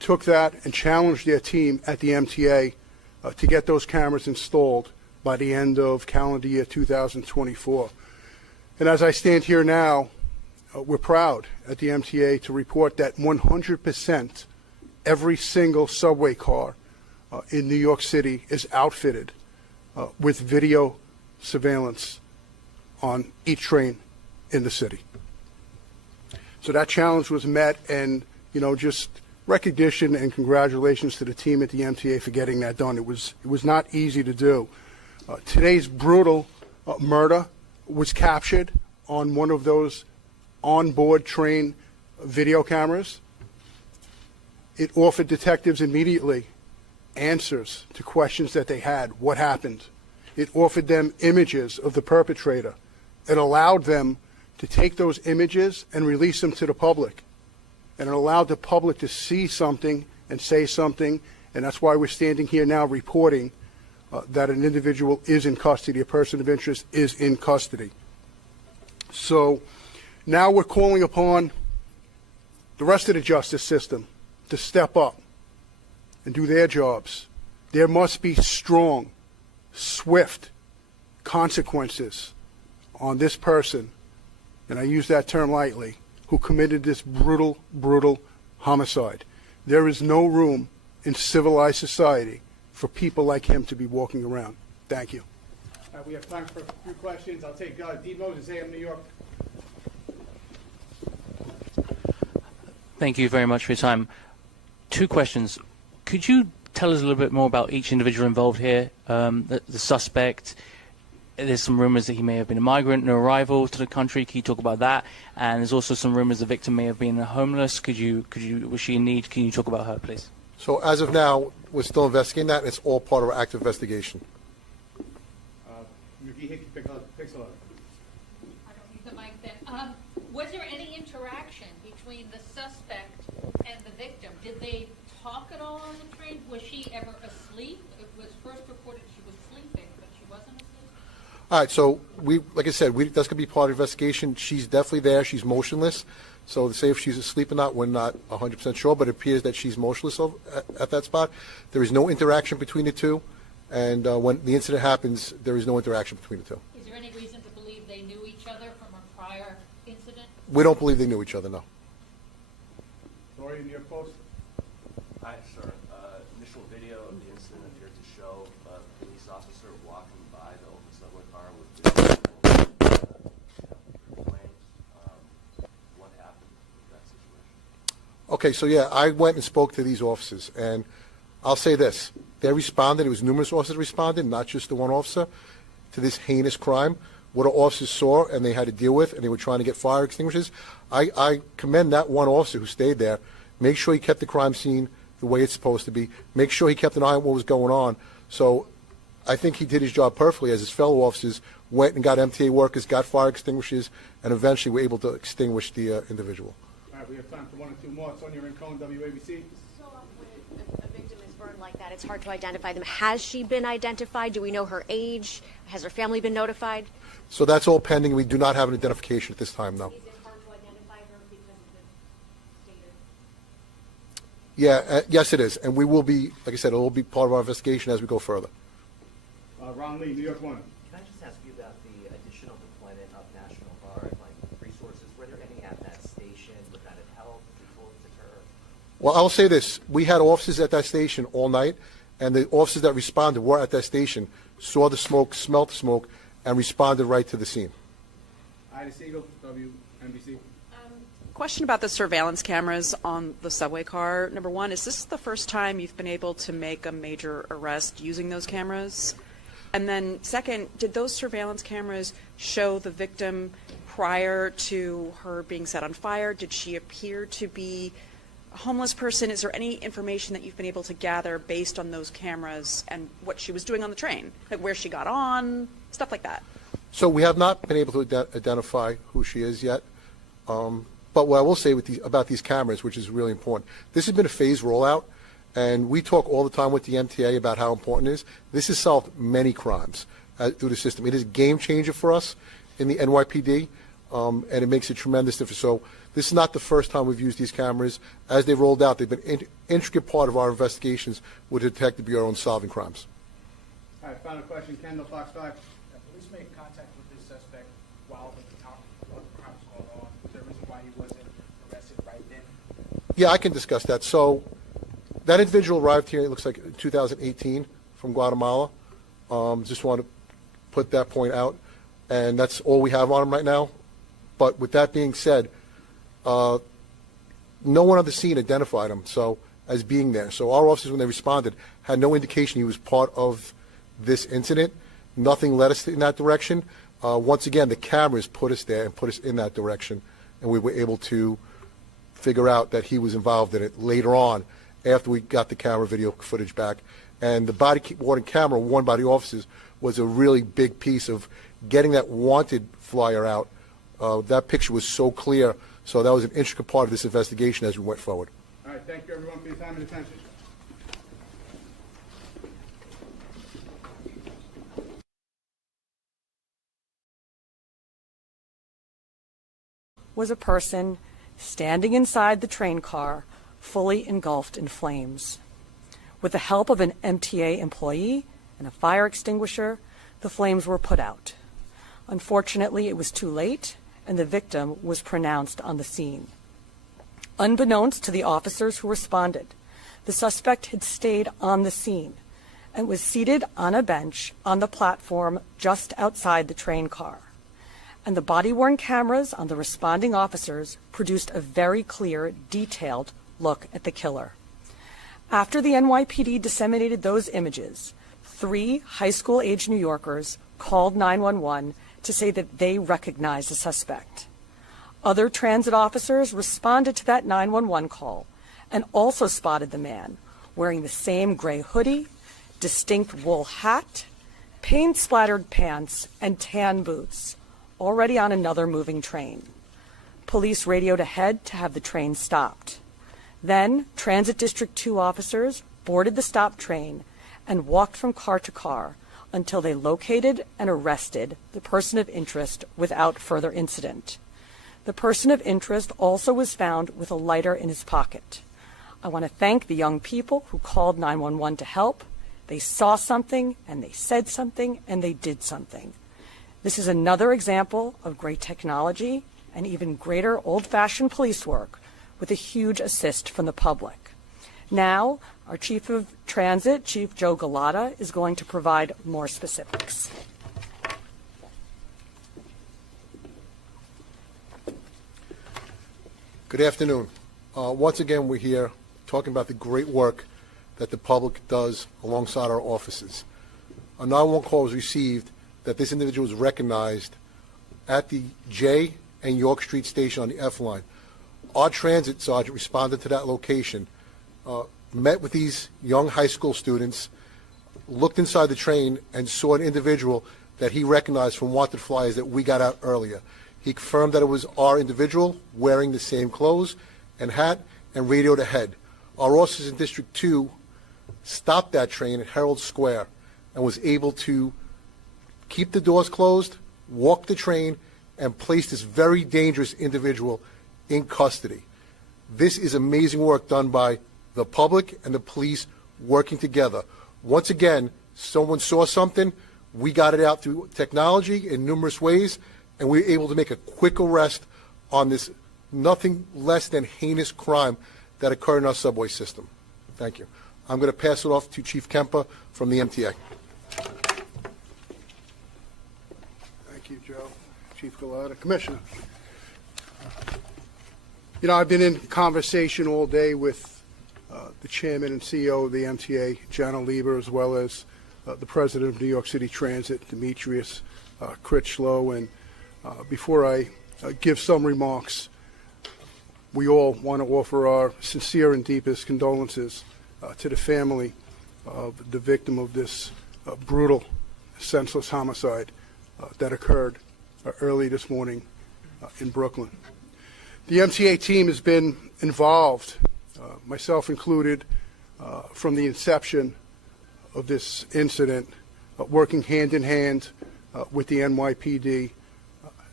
took that and challenged their team at the MTA to get those cameras installed by the end of calendar year 2024. And as I stand here now, we're proud at the MTA to report that 100% every single subway car in New York City is outfitted with video surveillance on each train in the city. So that challenge was met, and just recognition and congratulations to the team at the MTA for getting that done. It was not easy to do. Today's brutal murder was captured on one of those onboard train video cameras. It offered detectives immediately answers to questions that they had. What happened? It offered them images of the perpetrator. It allowed them to take those images and release them to the public. And it allowed the public to see something and say something, and that's why we're standing here now reporting that an individual is in custody, a person of interest is in custody. So now we're calling upon the rest of the justice system to step up and do their jobs. There must be strong, swift consequences on this person, and I use that term lightly, who committed this brutal, brutal homicide. There is no room in civilized society for people like him to be walking around. Thank you. We have time for a few questions. I'll take Dean Moses, AM New York. Thank you very much for your time. Two questions. Could you tell us a little bit more about each individual involved here? The suspect, there's some rumors that he may have been a migrant, no arrival to the country. Can you talk about that? And there's also some rumors the victim may have been homeless. Was she in need? Can you talk about her, please? So as of now, we're still investigating that. It's all part of our active investigation. I don't need the mic then. Was there any interaction between the suspect and the victim? Did they talk at all on the train? Was she ever asleep? It was first reported she was sleeping, but she wasn't asleep? All right, so like I said, that's going to be part of the investigation. She's definitely there. She's motionless. So to say if she's asleep or not, we're not 100% sure, but it appears that she's motionless at that spot. There is no interaction between the two, and when the incident happens, there is no interaction between the two. Is there any reason to believe they knew each other from a prior incident? We don't believe they knew each other, no. Lori, New York Post. Hi, sir. Initial video of the incident appeared to show a police officer walking by the open subway car with claims. What happened with that situation? Okay, so yeah, I went and spoke to these officers, and I'll say this. They responded. It was numerous officers that responded, not just the one officer, to this heinous crime. What our officers saw and they had to deal with, and they were trying to get fire extinguishers. I commend that one officer who stayed there. Make sure he kept the crime scene the way it's supposed to be. Make sure he kept an eye on what was going on. So I think he did his job perfectly as his fellow officers went and got MTA workers, got fire extinguishers, and eventually were able to extinguish the individual. All right, we have time for one or two more. Sonia Rincon, WABC. So when a victim is burned like that, it's hard to identify them. Has she been identified? Do we know her age? Has her family been notified? So that's all pending. We do not have an identification at this time, no. Is it hard to identify her because of the stated? Yeah, yes, it is. And we will be, like I said, it will be part of our investigation as we go further. Ron Lee, New York One. Can I just ask you about the additional deployment of National Guard, resources? Were there any at that station? Would that have helped? Before deter? Well, I'll say this. We had officers at that station all night, and the officers that responded were at that station, saw the smoke, smelled the smoke, and responded right to the scene. Ida Siegel, WNBC. Question about the surveillance cameras on the subway car. Number one, is this the first time you've been able to make a major arrest using those cameras? And then second, did those surveillance cameras show the victim prior to her being set on fire? Did she appear to be a homeless person? Is there any information that you've been able to gather based on those cameras and what she was doing on the train? Like where she got on, stuff like that? So we have not been able to identify who she is yet. But what I will say about these cameras, which is really important, this has been a phased rollout, and we talk all the time with the MTA about how important it is. This has solved many crimes through the system. It is a game changer for us in the NYPD. and it makes a tremendous difference. So this is not the first time we've used these cameras. As they rolled out, they've been an intricate part of our investigations with the Detective Bureau in solving crimes. All right, final question, Kendall, Fox 5. Police made contact with this suspect while the crime was going on. Was there a reason why he wasn't arrested right then? Yeah, I can discuss that. So that individual arrived here, it looks like in 2018 from Guatemala. Just want to put that point out. And that's all we have on him right now. But with that being said, no one on the scene identified him as being there. So our officers, when they responded, had no indication he was part of this incident. Nothing led us in that direction. Once again, the cameras put us there and put us in that direction, and we were able to figure out that he was involved in it later on after we got the camera video footage back. And the body-worn camera worn by the officers was a really big piece of getting that wanted flyer out. That picture was so clear, so that was an intricate part of this investigation as we went forward. All right, thank you everyone for your time and attention. Was a person standing inside the train car, fully engulfed in flames. With the help of an MTA employee and a fire extinguisher, the flames were put out. Unfortunately, it was too late, and the victim was pronounced on the scene. Unbeknownst to the officers who responded, the suspect had stayed on the scene and was seated on a bench on the platform just outside the train car. And the body-worn cameras on the responding officers produced a very clear, detailed look at the killer. After the NYPD disseminated those images, 3 high school-age New Yorkers called 911 to say that they recognized the suspect. Other transit officers responded to that 911 call and also spotted the man wearing the same gray hoodie, distinct wool hat, paint-splattered pants, and tan boots, already on another moving train. Police radioed ahead to have the train stopped. Then, Transit District 2 officers boarded the stopped train and walked from car to car until they located and arrested the person of interest without further incident. The person of interest also was found with a lighter in his pocket. I want to thank the young people who called 911 to help. They saw something, and they said something, and they did something. This is another example of great technology and even greater old-fashioned police work with a huge assist from the public. Now, our Chief of Transit, Chief Joe Gada, is going to provide more specifics. Good afternoon. Once again, we're here talking about the great work that the public does alongside our offices. A 911 call was received that this individual was recognized at the J and York Street station on the F line. Our transit sergeant responded to that location, met with these young high school students, looked inside the train, and saw an individual that he recognized from wanted flyers that we got out earlier. He confirmed that it was our individual wearing the same clothes and hat and radioed ahead. Our officers in District 2 stopped that train at Herald Square and was able to keep the doors closed, walk the train, and place this very dangerous individual in custody. This is amazing work done by the public and the police working together. Once again, someone saw something, we got it out through technology in numerous ways, and we were able to make a quick arrest on this nothing less than heinous crime that occurred in our subway system. Thank you. I'm going to pass it off to Chief Kemper from the MTA. Thank you, Joe. Chief Gada. Commissioner. You know, I've been in conversation all day with the chairman and CEO of the MTA, Jana Lieber, as well as the president of New York City Transit, Demetrius Critchlow. And before I give some remarks, we all want to offer our sincere and deepest condolences to the family of the victim of this brutal, senseless homicide that occurred early this morning in Brooklyn. The MTA team has been involved, myself included, from the inception of this incident, working hand in hand with the NYPD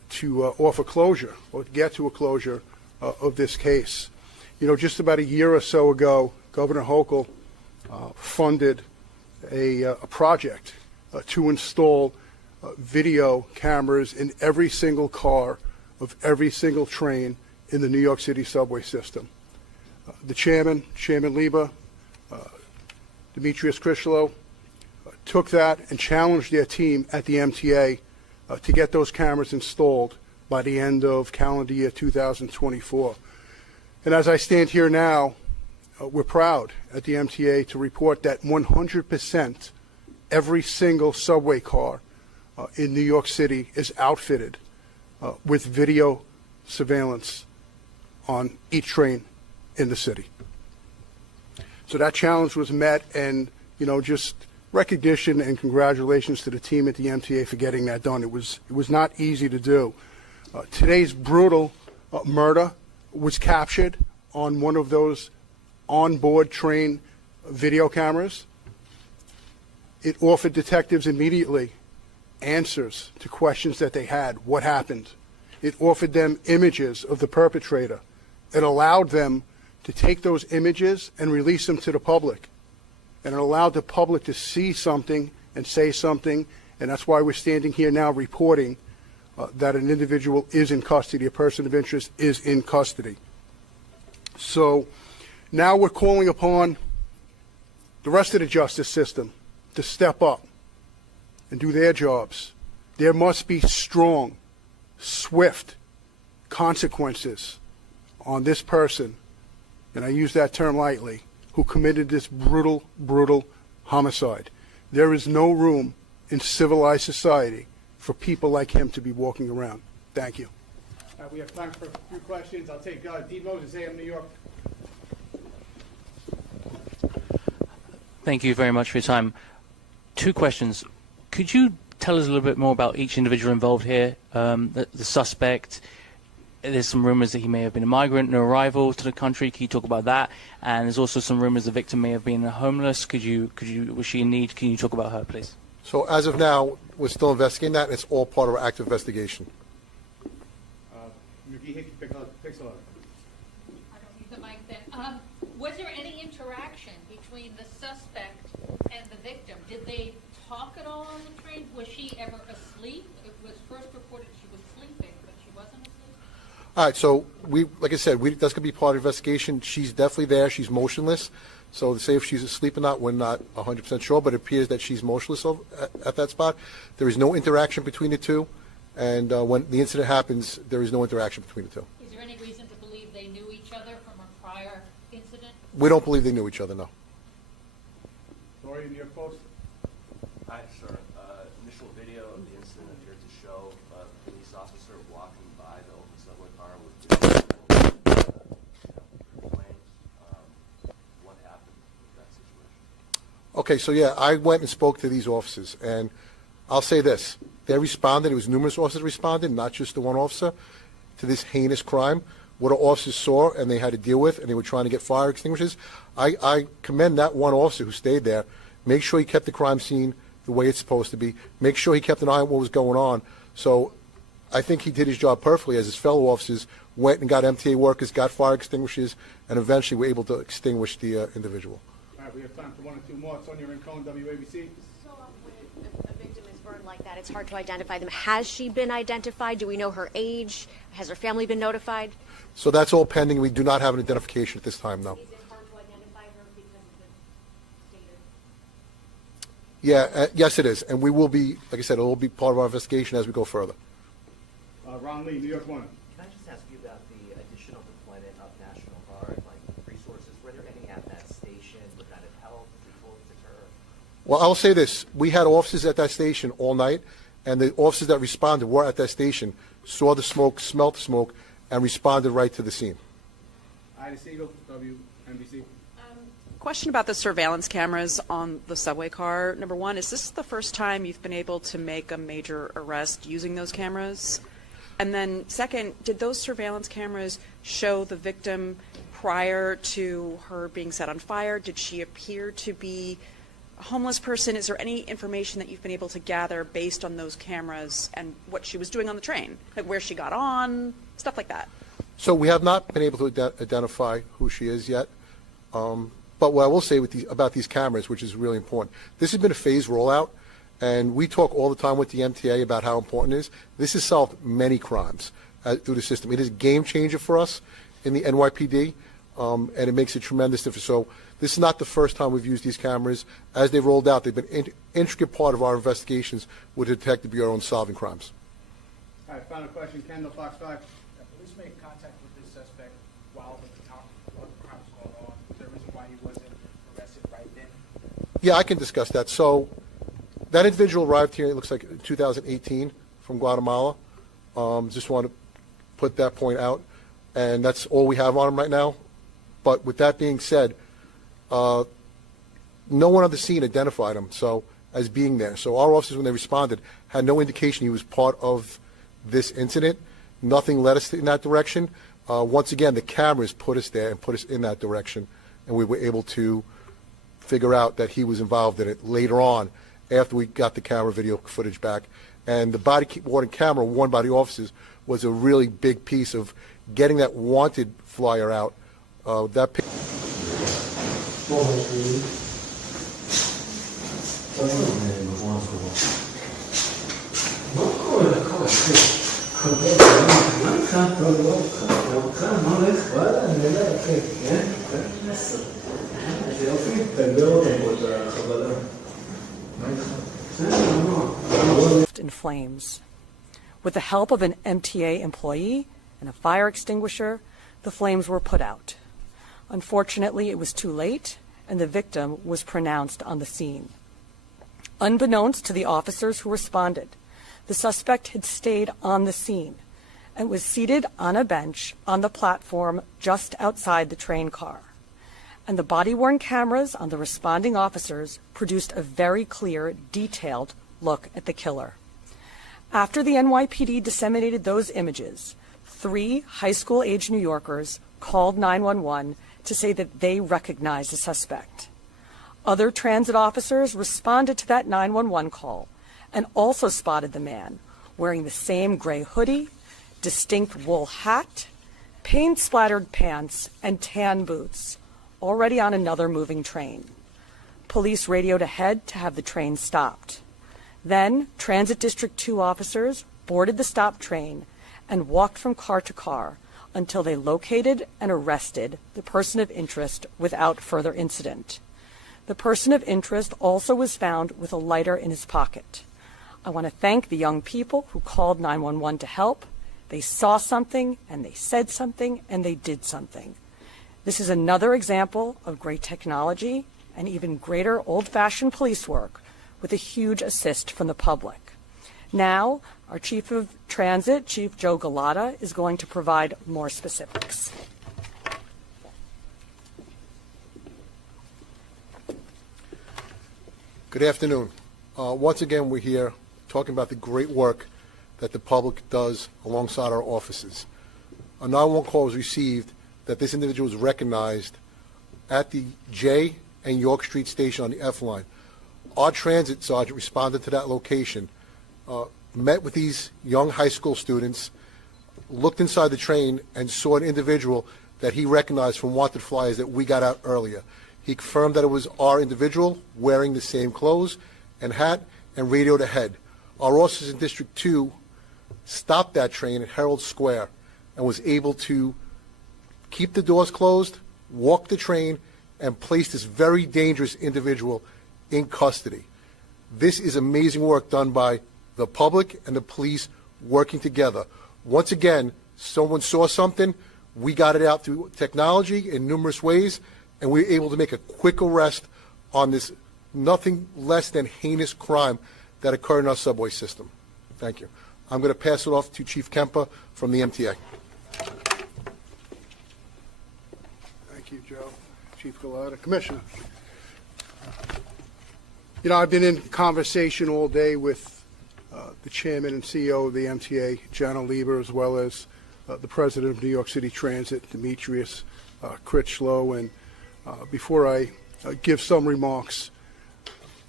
to offer closure or to get to a closure of this case. You know, just about a year or so ago, Governor Hochul funded a project to install video cameras in every single car of every single train in the New York City subway system. The chairman, Chairman Lieber, Demetrius Krishlow, took that and challenged their team at the MTA to get those cameras installed by the end of calendar year 2024. And as I stand here now, we're proud at the MTA to report that 100% every single subway car in New York City is outfitted with video surveillance on each train in the city. So that challenge was met, and just recognition and congratulations to the team at the MTA for getting that done. It was not easy to do. Today's brutal murder was captured on one of those onboard train video cameras. It offered detectives immediately answers to questions that they had. What happened? It offered them images of the perpetrator. It allowed them to take those images and release them to the public. And it allowed the public to see something and say something, and that's why we're standing here now reporting that an individual is in custody, a person of interest is in custody. So now we're calling upon the rest of the justice system to step up and do their jobs. There must be strong, swift consequences on this person, and I use that term lightly, who committed this brutal, brutal homicide. There is no room in civilized society for people like him to be walking around. Thank you. We have time for a few questions. I'll take Dean Moses, AM New York. Thank you very much for your time. Two questions. Could you tell us a little bit more about each individual involved here? The suspect, there's some rumors that he may have been a migrant, an arrival to the country. Can you talk about that? And there's also some rumors the victim may have been homeless. Was she in need? Can you talk about her, please? So as of now, we're still investigating that. It's all part of our active investigation. McGee, picks up. I don't need the mic then. Was there any interaction between the suspect and the victim? Did they talk at all on the train? Was she ever asleep? It was first reported she was sleeping, but she wasn't asleep? All right, so like I said, that's going to be part of the investigation. She's definitely there. She's motionless. So to say if she's asleep or not, we're not 100% sure, but it appears that she's motionless at that spot. There is no interaction between the two, and when the incident happens, there is no interaction between the two. Is there any reason to believe they knew each other from a prior incident? We don't believe they knew each other, no. Lori, New York Post. Hi, sir. Initial video of the incident appeared to show a police officer walking by the open subway car with flames. What happened with that situation? Okay, so yeah, I went and spoke to these officers, and I'll say this. They responded. It was numerous officers responded, not just the one officer, to this heinous crime. What our officers saw and they had to deal with, and they were trying to get fire extinguishers. I commend that one officer who stayed there. Make sure he kept the crime scene the way it's supposed to be. Make sure he kept an eye on what was going on. So I think he did his job perfectly, as his fellow officers went and got MTA workers, got fire extinguishers, and eventually were able to extinguish the individual. All right, we have time for one or two more. Sonia Rincon, WABC. So when a victim is burned like that, it's hard to identify them. Has she been identified? Do we know her age? Has her family been notified? So that's all pending. We do not have an identification at this time, no. Is it hard to identify her because of the stated? Yeah, yes it is. And we will be, like I said, it will be part of our investigation as we go further. Ron Lee, New York One. Can I just ask you about the additional deployment of National Guard, resources? Were there any at that station? Would that have helped before deter? Well, I'll say this. We had officers at that station all night, and the officers that responded were at that station, saw the smoke, smelled the smoke, and responded right to the scene. Ida Siegel, WNBC. Question about the surveillance cameras on the subway car. Number one, is this the first time you've been able to make a major arrest using those cameras? And then second, did those surveillance cameras show the victim prior to her being set on fire? Did she appear to be homeless person. Is there any information that you've been able to gather based on those cameras and what she was doing on the train, like where she got on, stuff like that? So we have not been able to identify who she is yet. But what I will say about these cameras, which is really important, this has been a phased rollout, and we talk all the time with the MTA about how important it is. This has solved many crimes through the system. It is a game changer for us in the NYPD, and it makes a tremendous difference. So this is not the first time we've used these cameras. As they've rolled out, they've been an intricate part of our investigations with the Detective Bureau in solving crimes. All right, final question, Kendall, Fox 5. Police made contact with this suspect while the crime was going on. Is there a reason why he wasn't arrested right then? Yeah, I can discuss that. So that individual arrived here, it looks like in 2018 from Guatemala. Just want to put that point out. And that's all we have on him right now. But with that being said, no one on the scene identified him as being there. So our officers, when they responded, had no indication he was part of this incident. Nothing led us in that direction. Once again, the cameras put us there and put us in that direction, and we were able to figure out that he was involved in it later on after we got the camera video footage back. And the body-worn camera worn by the officers was a really big piece of getting that wanted flyer out. That picture. In flames. With the help of an MTA employee and a fire extinguisher, the flames were put out. Unfortunately, it was too late, and the victim was pronounced on the scene. Unbeknownst to the officers who responded, the suspect had stayed on the scene and was seated on a bench on the platform just outside the train car. And the body-worn cameras on the responding officers produced a very clear, detailed look at the killer. After the NYPD disseminated those images, 3 high school-age New Yorkers called 911 to say that they recognized the suspect. Other transit officers responded to that 911 call and also spotted the man wearing the same gray hoodie, distinct wool hat, paint-splattered pants, and tan boots, already on another moving train. Police radioed ahead to have the train stopped. Then, Transit District 2 officers boarded the stopped train and walked from car to car until they located and arrested the person of interest without further incident. The person of interest also was found with a lighter in his pocket. I want to thank the young people who called 911 to help. They saw something, and they said something, and they did something. This is another example of great technology and even greater old-fashioned police work with a huge assist from the public. Now, our Chief of Transit, Chief Joe Gada, is going to provide more specifics. Good afternoon. Once again, we're here talking about the great work that the public does alongside our offices. A 911 call was received that this individual was recognized at the J and York Street station on the F line. Our transit sergeant responded to that location, met with these young high school students, looked inside the train, and saw an individual that he recognized from wanted flyers that we got out earlier. He confirmed that it was our individual wearing the same clothes and hat and radioed ahead. Our officers in District 2 stopped that train at Herald Square and was able to keep the doors closed, walk the train, and place this very dangerous individual in custody. This is amazing work done by the public and the police working together. Once again, someone saw something, we got it out through technology in numerous ways, and we were able to make a quick arrest on this nothing less than heinous crime that occurred in our subway system. Thank you. I'm going to pass it off to Chief Kemper from the MTA. Thank you, Joe. Chief Gada. Commissioner. You know, I've been in conversation all day with the chairman and CEO of the MTA, Jana Lieber, as well as the president of New York City Transit, Demetrius Critchlow. And before I give some remarks,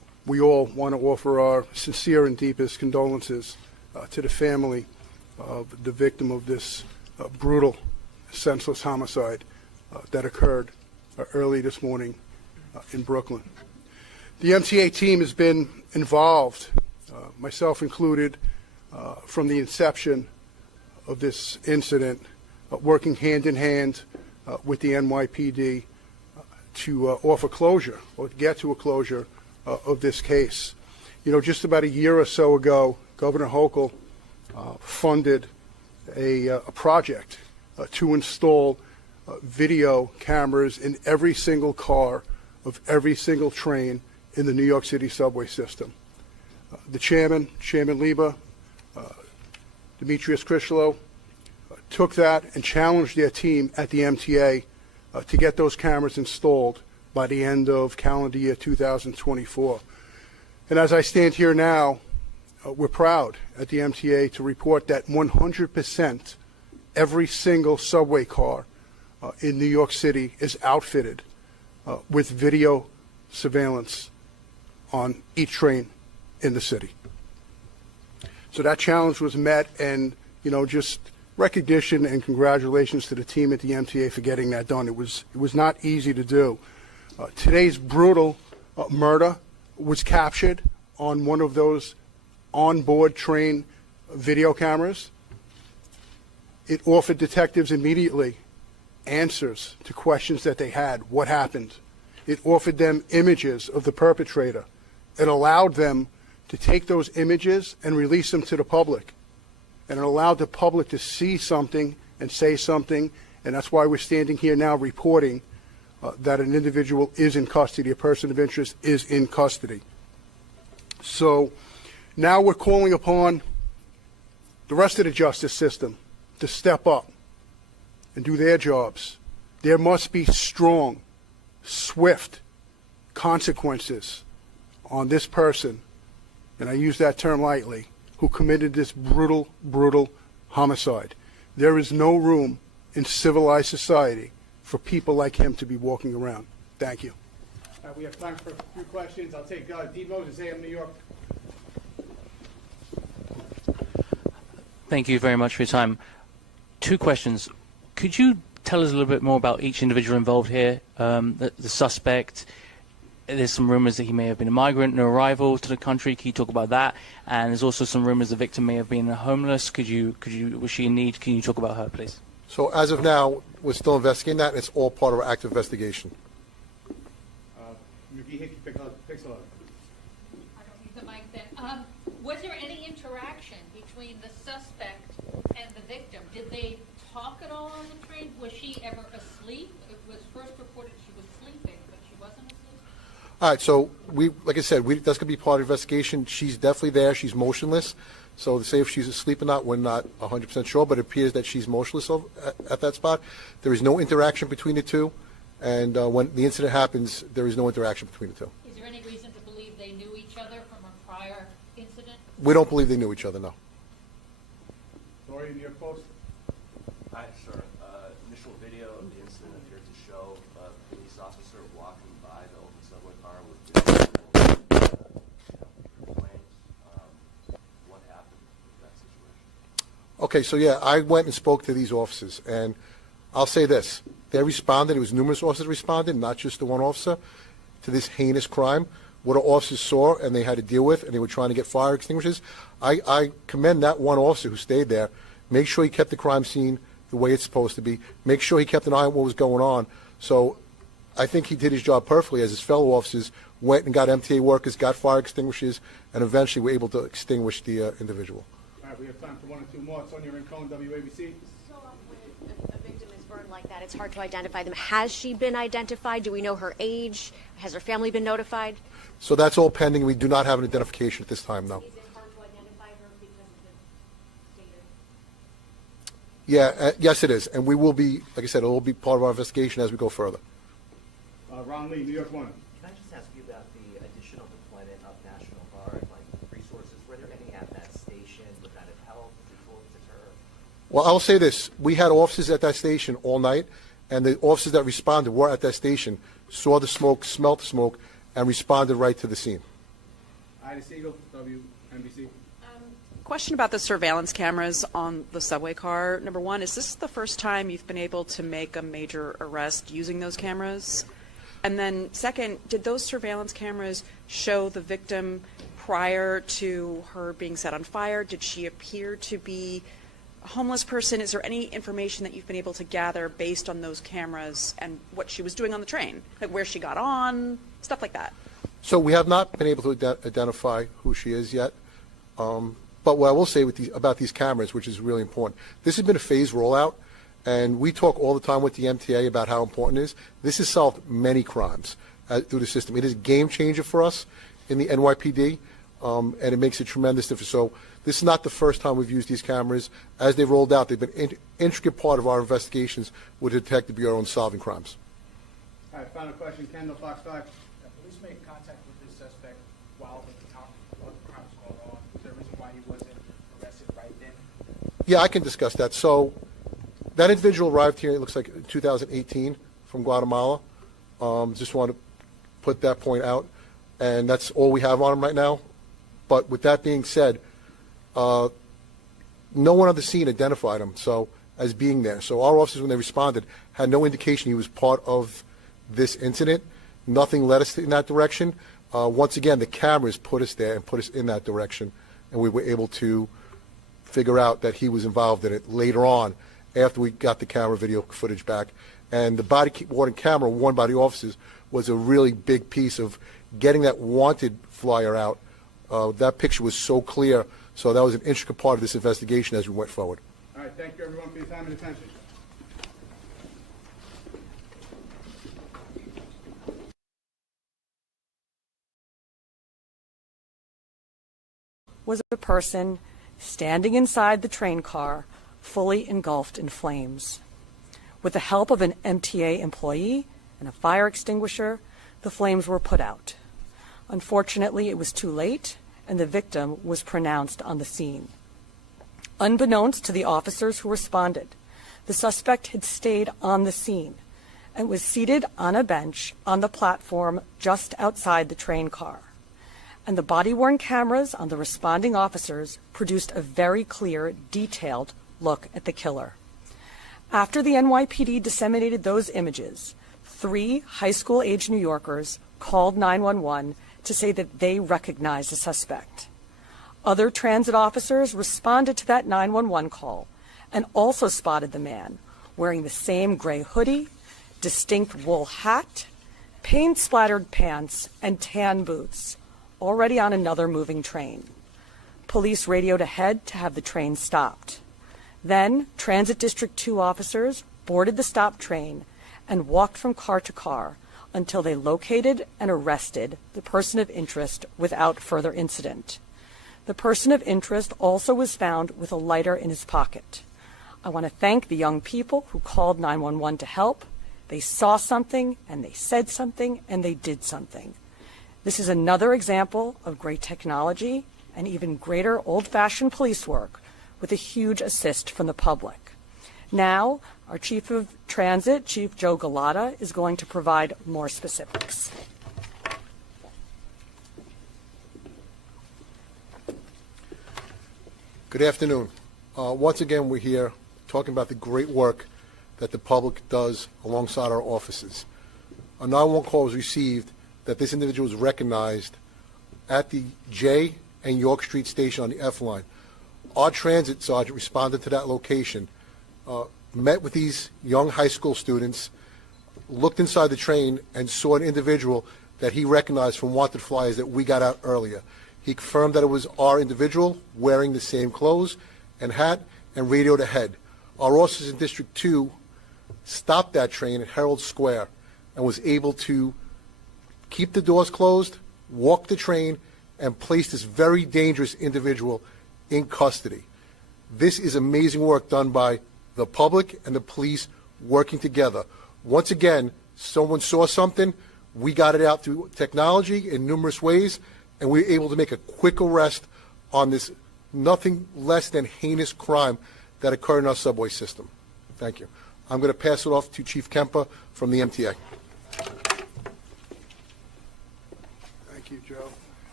we all want to offer our sincere and deepest condolences to the family of the victim of this brutal, senseless homicide that occurred early this morning in Brooklyn. The MTA team has been involved, myself included, from the inception of this incident, working hand in hand with the NYPD to offer closure or get to a closure of this case. You know, just about a year or so ago, Governor Hochul funded a project to install video cameras in every single car of every single train in the New York City subway system. The chairman, Chairman Liba, Demetrius Krishlo, took that and challenged their team at the MTA to get those cameras installed by the end of calendar year 2024. And as I stand here now, we're proud at the MTA to report that 100% every single subway car in New York City is outfitted with video surveillance on each train in the city. So that challenge was met, and just recognition and congratulations to the team at the MTA for getting that done. It was not easy to do. Today's brutal murder was captured on one of those onboard train video cameras. It offered detectives immediately answers to questions that they had. What happened? It offered them images of the perpetrator. It allowed them to take those images and release them to the public. And it allowed the public to see something and say something, and that's why we're standing here now reporting that an individual is in custody, a person of interest is in custody. So now we're calling upon the rest of the justice system to step up and do their jobs. There must be strong, swift consequences on this person, and I use that term lightly, who committed this brutal, brutal homicide. There is no room in civilized society for people like him to be walking around. Thank you. We have time for a few questions. I'll take D. Moses, AM New York. Thank you very much for your time. Two questions. Could you tell us a little bit more about each individual involved here? The suspect, there's some rumors that he may have been a migrant, an arrival to the country. Can you talk about that? And there's also some rumors the victim may have been homeless. Was she in need? Can you talk about her, please? So as of now, we're still investigating that, and it's all part of our active investigation. Pixel. I don't need the mic then. Was there any interaction between the suspect and the victim? Did they talk at all on the train? Was she ever asleep? It was first reported she was sleeping, but she wasn't asleep? All right, so like I said, that's going to be part of the investigation. She's definitely there. She's motionless. So to say if she's asleep or not, we're not 100% sure, but it appears that she's motionless at that spot. There is no interaction between the two, and when the incident happens, there is no interaction between the two. Is there any reason to believe they knew each other from a prior incident? We don't believe they knew each other, no. Lori, New York Post. Hi, sir. Initial video of the incident appeared to show a police officer walking by the open subway car with flames. What happened with that situation? Okay, so yeah, I went and spoke to these officers, and I'll say this. They responded. It was numerous officers responded, not just the one officer, to this heinous crime. What our officers saw and they had to deal with, and they were trying to get fire extinguishers. I commend that one officer who stayed there. Make sure he kept the crime scene the way it's supposed to be. Make sure he kept an eye on what was going on. So I think he did his job perfectly, as his fellow officers went and got MTA workers, got fire extinguishers, and eventually were able to extinguish the individual. All right, we have time for one or two more. Sonia Rincon, WABC. So when a victim is burned like that, it's hard to identify them. Has she been identified? Do we know her age? Has her family been notified? So that's all pending. We do not have an identification at this time, no. Is it hard to identify her because of the stated? Yeah, yes, it is. And we will be, like I said, it will be part of our investigation as we go further. Ron Lee, New York One. Can I just ask you about the additional deployment of National Guard, resources? Were there any at that station? Would that have helped to deter? Well, I'll say this. We had officers at that station all night, and the officers that responded were at that station, saw the smoke, smelt the smoke, and responded right to the scene. Ida Siegel, WNBC. Question about the surveillance cameras on the subway car. Number one, is this the first time you've been able to make a major arrest using those cameras? And then second, did those surveillance cameras show the victim prior to her being set on fire? Did she appear to be a homeless person? Is there any information that you've been able to gather based on those cameras and what she was doing on the train? Like where she got on, stuff like that? So we have not been able to identify who she is yet. But what I will say about these cameras, which is really important, this has been a phased rollout, and we talk all the time with the MTA about how important it is. This has solved many crimes through the system. It is a game changer for us in the NYPD, and it makes a tremendous difference. So this is not the first time we've used these cameras. As they've rolled out, they've been an intricate part of our investigations with the Detective Bureau in solving crimes. All right, final question. Kendall, Fox 5. Police made contact with this suspect while the crime was going on. Is there a reason why he wasn't arrested right then? Yeah, I can discuss that. So that individual arrived here, it looks like 2018, from Guatemala. Just want to put that point out. And that's all we have on him right now. But with that being said, no one on the scene identified him as being there. So our officers, when they responded, had no indication he was part of this incident. Nothing led us in that direction. Once again, the cameras put us there and put us in that direction, and we were able to figure out that he was involved in it later on after we got the camera video footage back. And the body-worn camera worn by the officers was a really big piece of getting that wanted flyer out. That picture was so clear, so that was an intricate part of this investigation as we went forward. All right, thank you everyone for your time and attention. Was a person standing inside the train car, fully engulfed in flames. With the help of an MTA employee and a fire extinguisher, the flames were put out. Unfortunately, it was too late, and the victim was pronounced on the scene. Unbeknownst to the officers who responded, the suspect had stayed on the scene and was seated on a bench on the platform just outside the train car. And the body-worn cameras on the responding officers produced a very clear, detailed look at the killer. After the NYPD disseminated those images, 3 high school-age New Yorkers called 911 to say that they recognized the suspect. Other transit officers responded to that 911 call and also spotted the man wearing the same gray hoodie, distinct wool hat, paint-splattered pants, and tan boots, already on another moving train. Police radioed ahead to have the train stopped. Then, Transit District 2 officers boarded the stopped train and walked from car to car until they located and arrested the person of interest without further incident. The person of interest also was found with a lighter in his pocket. I want to thank the young people who called 911 to help. They saw something, and they said something, and they did something. This is another example of great technology and even greater old-fashioned police work with a huge assist from the public. Now, our Chief of Transit, Chief Joe Gada, is going to provide more specifics. Good afternoon. Once again, we're here talking about the great work that the public does alongside our offices. A 911 call was received that this individual was recognized at the J and York Street station on the F line. Our transit sergeant responded to that location, met with these young high school students, looked inside the train, and saw an individual that he recognized from wanted flyers that we got out earlier. He confirmed that it was our individual wearing the same clothes and hat and radioed ahead. Our officers in District 2 stopped that train at Herald Square and was able to keep the doors closed, walk the train, and place this very dangerous individual in custody. This is amazing work done by the public and the police working together. Once again, someone saw something, we got it out through technology in numerous ways, and we were able to make a quick arrest on this nothing less than heinous crime that occurred in our subway system. Thank you. I'm going to pass it off to Chief Kemper from the MTA. Thank you, Joe.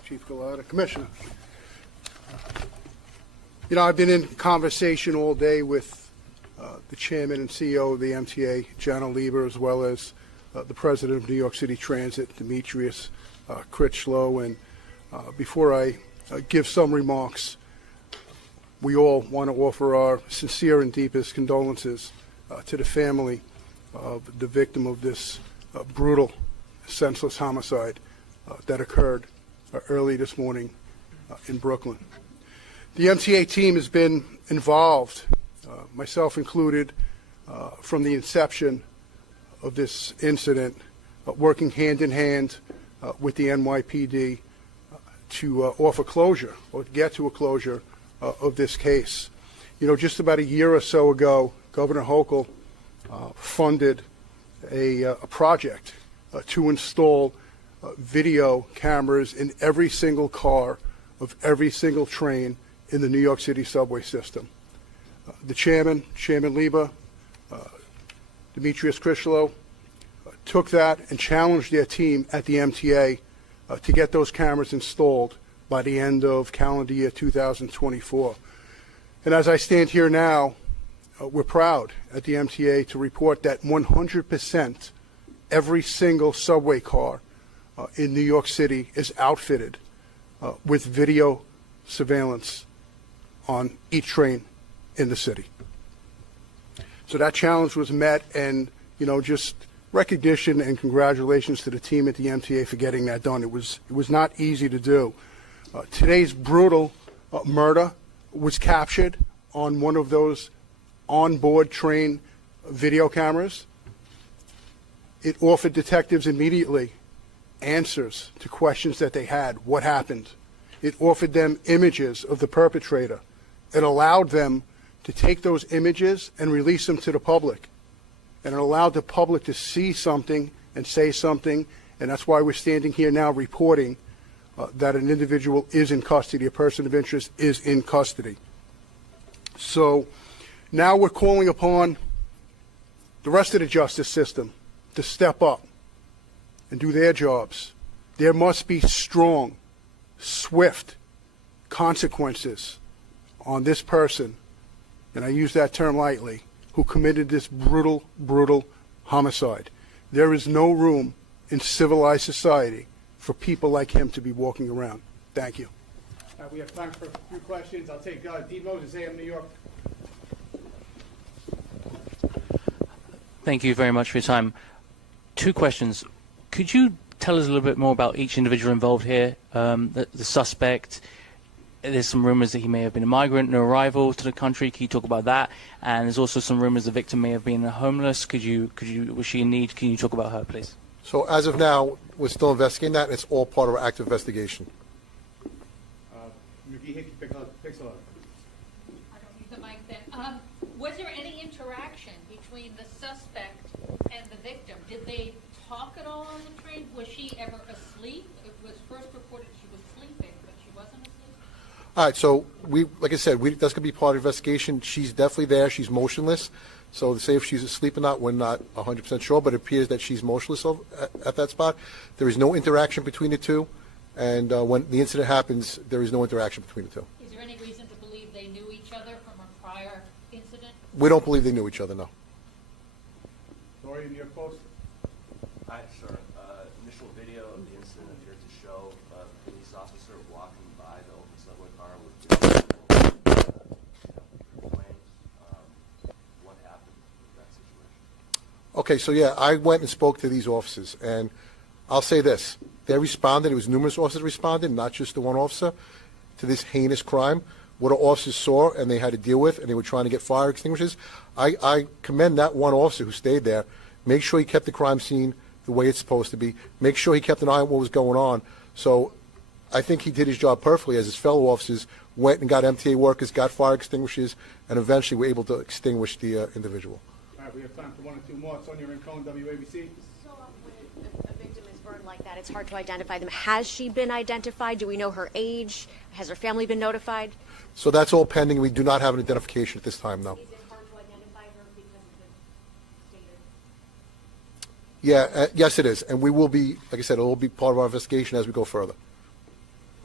Chief Gada, Commissioner. You know, I've been in conversation all day with the Chairman and CEO of the MTA, Jana Lieber, as well as the President of New York City Transit, Demetrius Critchlow. And before I give some remarks, we all want to offer our sincere and deepest condolences to the family of the victim of this brutal, senseless homicide that occurred early this morning in Brooklyn. The MTA team has been involved, myself included, from the inception of this incident, working hand in hand with the NYPD to offer closure or to get to a closure of this case. You know, just about a year or so ago, Governor Hochul funded a project to install video cameras in every single car of every single train in the New York City subway system. The Chairman Lieber, Demetrius Critchlow, took that and challenged their team at the MTA to get those cameras installed by the end of calendar year 2024. And as I stand here now, we're proud at the MTA to report that 100% every single subway car in New York City is outfitted with video surveillance on each train in the city. So that challenge was met, and you know, just recognition and congratulations to the team at the MTA for getting that done. It was not easy to do. Today's brutal murder was captured on one of those onboard train video cameras. It offered detectives immediately answers to questions that they had. What happened? It offered them images of the perpetrator. It allowed them to take those images and release them to the public. And it allowed the public to see something and say something, and that's why we're standing here now reporting that an individual is in custody, a person of interest is in custody. So now we're calling upon the rest of the justice system to step up and do their jobs. There must be strong, swift consequences on this person, and I use that term lightly, who committed this brutal, brutal homicide. There is no room in civilized society for people like him to be walking around. Thank you. We have time for a few questions. I'll take D. Moses, AM New York. Thank you very much for your time. Two questions. Could you tell us a little bit more about each individual involved here? The suspect, there's some rumors that he may have been a migrant, no arrival to the country. Can you talk about that? And there's also some rumors the victim may have been homeless. Was she in need? Can you talk about her, please? So as of now, we're still investigating that. It's all part of our active investigation. McGee, Pixel. I don't need the mic then. Was there any interaction between the suspect and the victim? Did they talk at all on the train? Was she ever asleep? It was first reported she was sleeping, but she wasn't asleep? All right, so like I said, that's going to be part of the investigation. She's definitely there. She's motionless. So to say if she's asleep or not, we're not 100% sure, but it appears that she's motionless at that spot. There is no interaction between the two, and when the incident happens, there is no interaction between the two. Is there any reason to believe they knew each other from a prior incident? We don't believe they knew each other, no. Lori, New York Post. Hi, sir. Initial video of the incident appeared to show a police officer walking by the open subway car with what happened in that situation? Okay, so yeah, I went and spoke to these officers, and I'll say this. They responded. It was numerous officers responded, not just the one officer, to this heinous crime. What our officers saw and they had to deal with, and they were trying to get fire extinguishers. I commend that one officer who stayed there. Make sure he kept the crime scene the way it's supposed to be. Make sure he kept an eye on what was going on. So I think he did his job perfectly as his fellow officers went and got MTA workers, got fire extinguishers, and eventually were able to extinguish the individual. All right, we have time for one or two more. Sonia Rincon, WABC. So when a victim is burned like that, it's hard to identify them. Has she been identified? Do we know her age? Has her family been notified? So that's all pending. We do not have an identification at this time, no. Is it hard to identify her because of the stated? Yeah, yes it is. And we will be, like I said, it will be part of our investigation as we go further.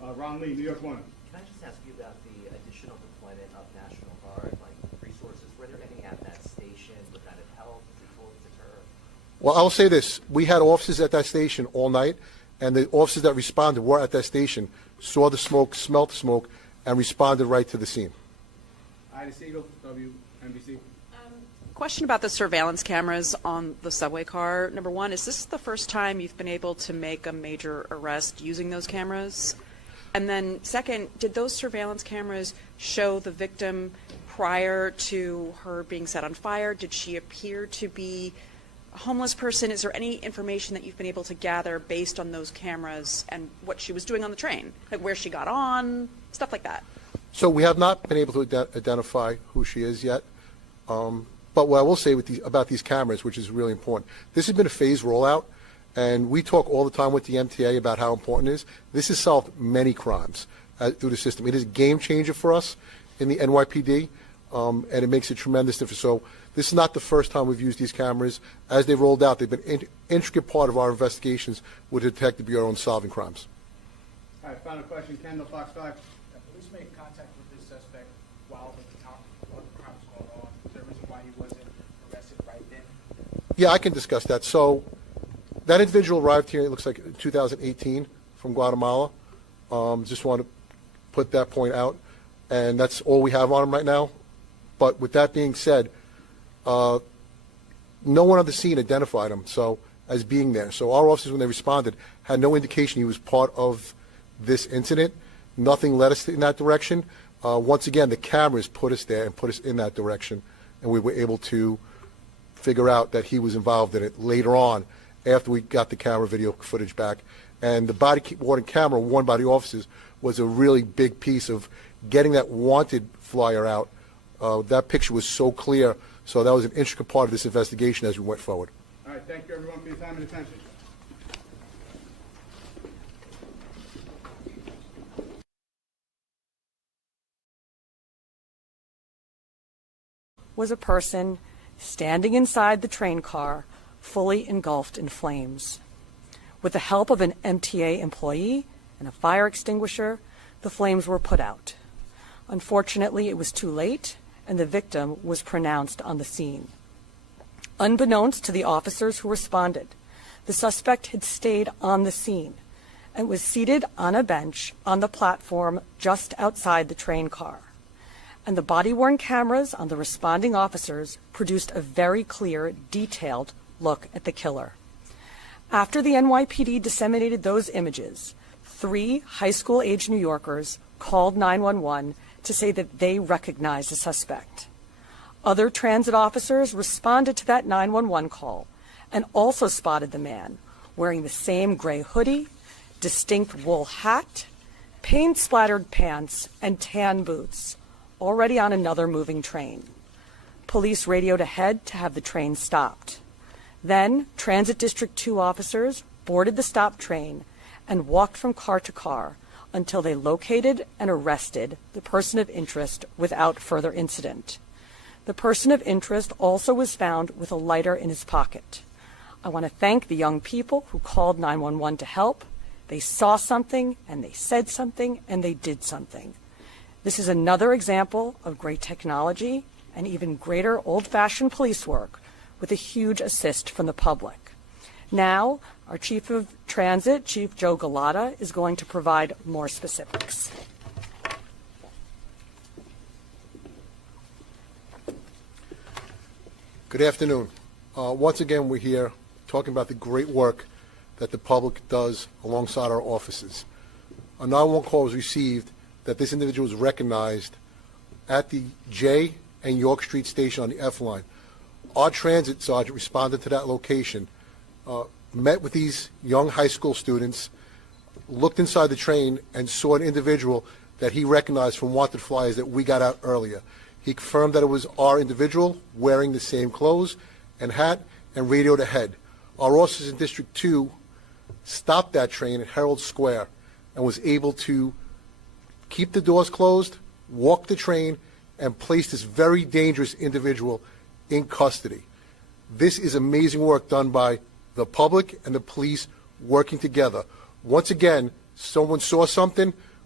Ron Lee, New York 1. Can I just ask you about the additional deployment of National Guard, like resources? Were there any at that station? Would that have helped? Did it deter? Well, I will say this. We had officers at that station all night, and the officers that responded were at that station, saw the smoke, smelt the smoke, and responded right to the scene. Ida Siegel, WNBC. Question about the surveillance cameras on the subway car. Number one, is this the first time you've been able to make a major arrest using those cameras? And then second, did those surveillance cameras show the victim prior to her being set on fire? Did she appear to be a homeless person? Is there any information that you've been able to gather based on those cameras and what she was doing on the train? Like where she got on, stuff like that? So we have not been able to identify who she is yet. But what I will say about these cameras, which is really important, this has been a phased rollout, and we talk all the time with the MTA about how important it is. This has solved many crimes through the system. It is a game changer for us in the NYPD, and it makes a tremendous difference. So this is not the first time we've used these cameras. As they've rolled out, they've been an intricate part of our investigations with the Detective Bureau in solving crimes. All right, final question, Kendall, Fox 5. Police made contact with this suspect while the crime was going on. Is there a reason why he wasn't arrested right then? Yeah, I can discuss that. So that individual arrived here, it looks like in 2018 from Guatemala. Just want to put that point out. And that's all we have on him right now. But with that being said, no one on the scene identified him as being there. So our officers, when they responded, had no indication he was part of this incident. Nothing led us in that direction. Once again, the cameras put us there and put us in that direction, and we were able to figure out that he was involved in it later on after we got the camera video footage back. And the body-worn camera worn by the officers was a really big piece of getting that wanted flyer out. That picture was so clear, so that was an intricate part of this investigation as we went forward. All right, thank you everyone for your time and attention. Was a person standing inside the train car, fully engulfed in flames. With the help of an MTA employee and a fire extinguisher, the flames were put out. Unfortunately, it was too late, and the victim was pronounced on the scene. Unbeknownst to the officers who responded, the suspect had stayed on the scene and was seated on a bench on the platform just outside the train car. And the body-worn cameras on the responding officers produced a very clear, detailed look at the killer. After the NYPD disseminated those images, 3 high school-aged New Yorkers called 911 to say that they recognized the suspect. Other transit officers responded to that 911 call and also spotted the man wearing the same gray hoodie, distinct wool hat, paint-splattered pants, and tan boots, already on another moving train. Police radioed ahead to have the train stopped. Then, Transit District 2 officers boarded the stopped train and walked from car to car until they located and arrested the person of interest without further incident. The person of interest also was found with a lighter in his pocket. I want to thank the young people who called 911 to help. They saw something, and they said something, and they did something. This is another example of great technology and even greater old-fashioned police work with a huge assist from the public. Now, our Chief of Transit, Chief Joe Gada, is going to provide more specifics. Good afternoon. Once again, we're here talking about the great work that the public does alongside our offices. A 911 call was received that this individual was recognized at the J and York Street station on the F line. Our transit sergeant responded to that location, met with these young high school students, looked inside the train, and saw an individual that he recognized from wanted flyers that we got out earlier. He confirmed that it was our individual wearing the same clothes and hat and radioed ahead. Our officers in District 2 stopped that train at Herald Square and was able to keep the doors closed, walk the train, and place this very dangerous individual in custody. This is amazing work done by the public and the police working together. Once again, someone saw something,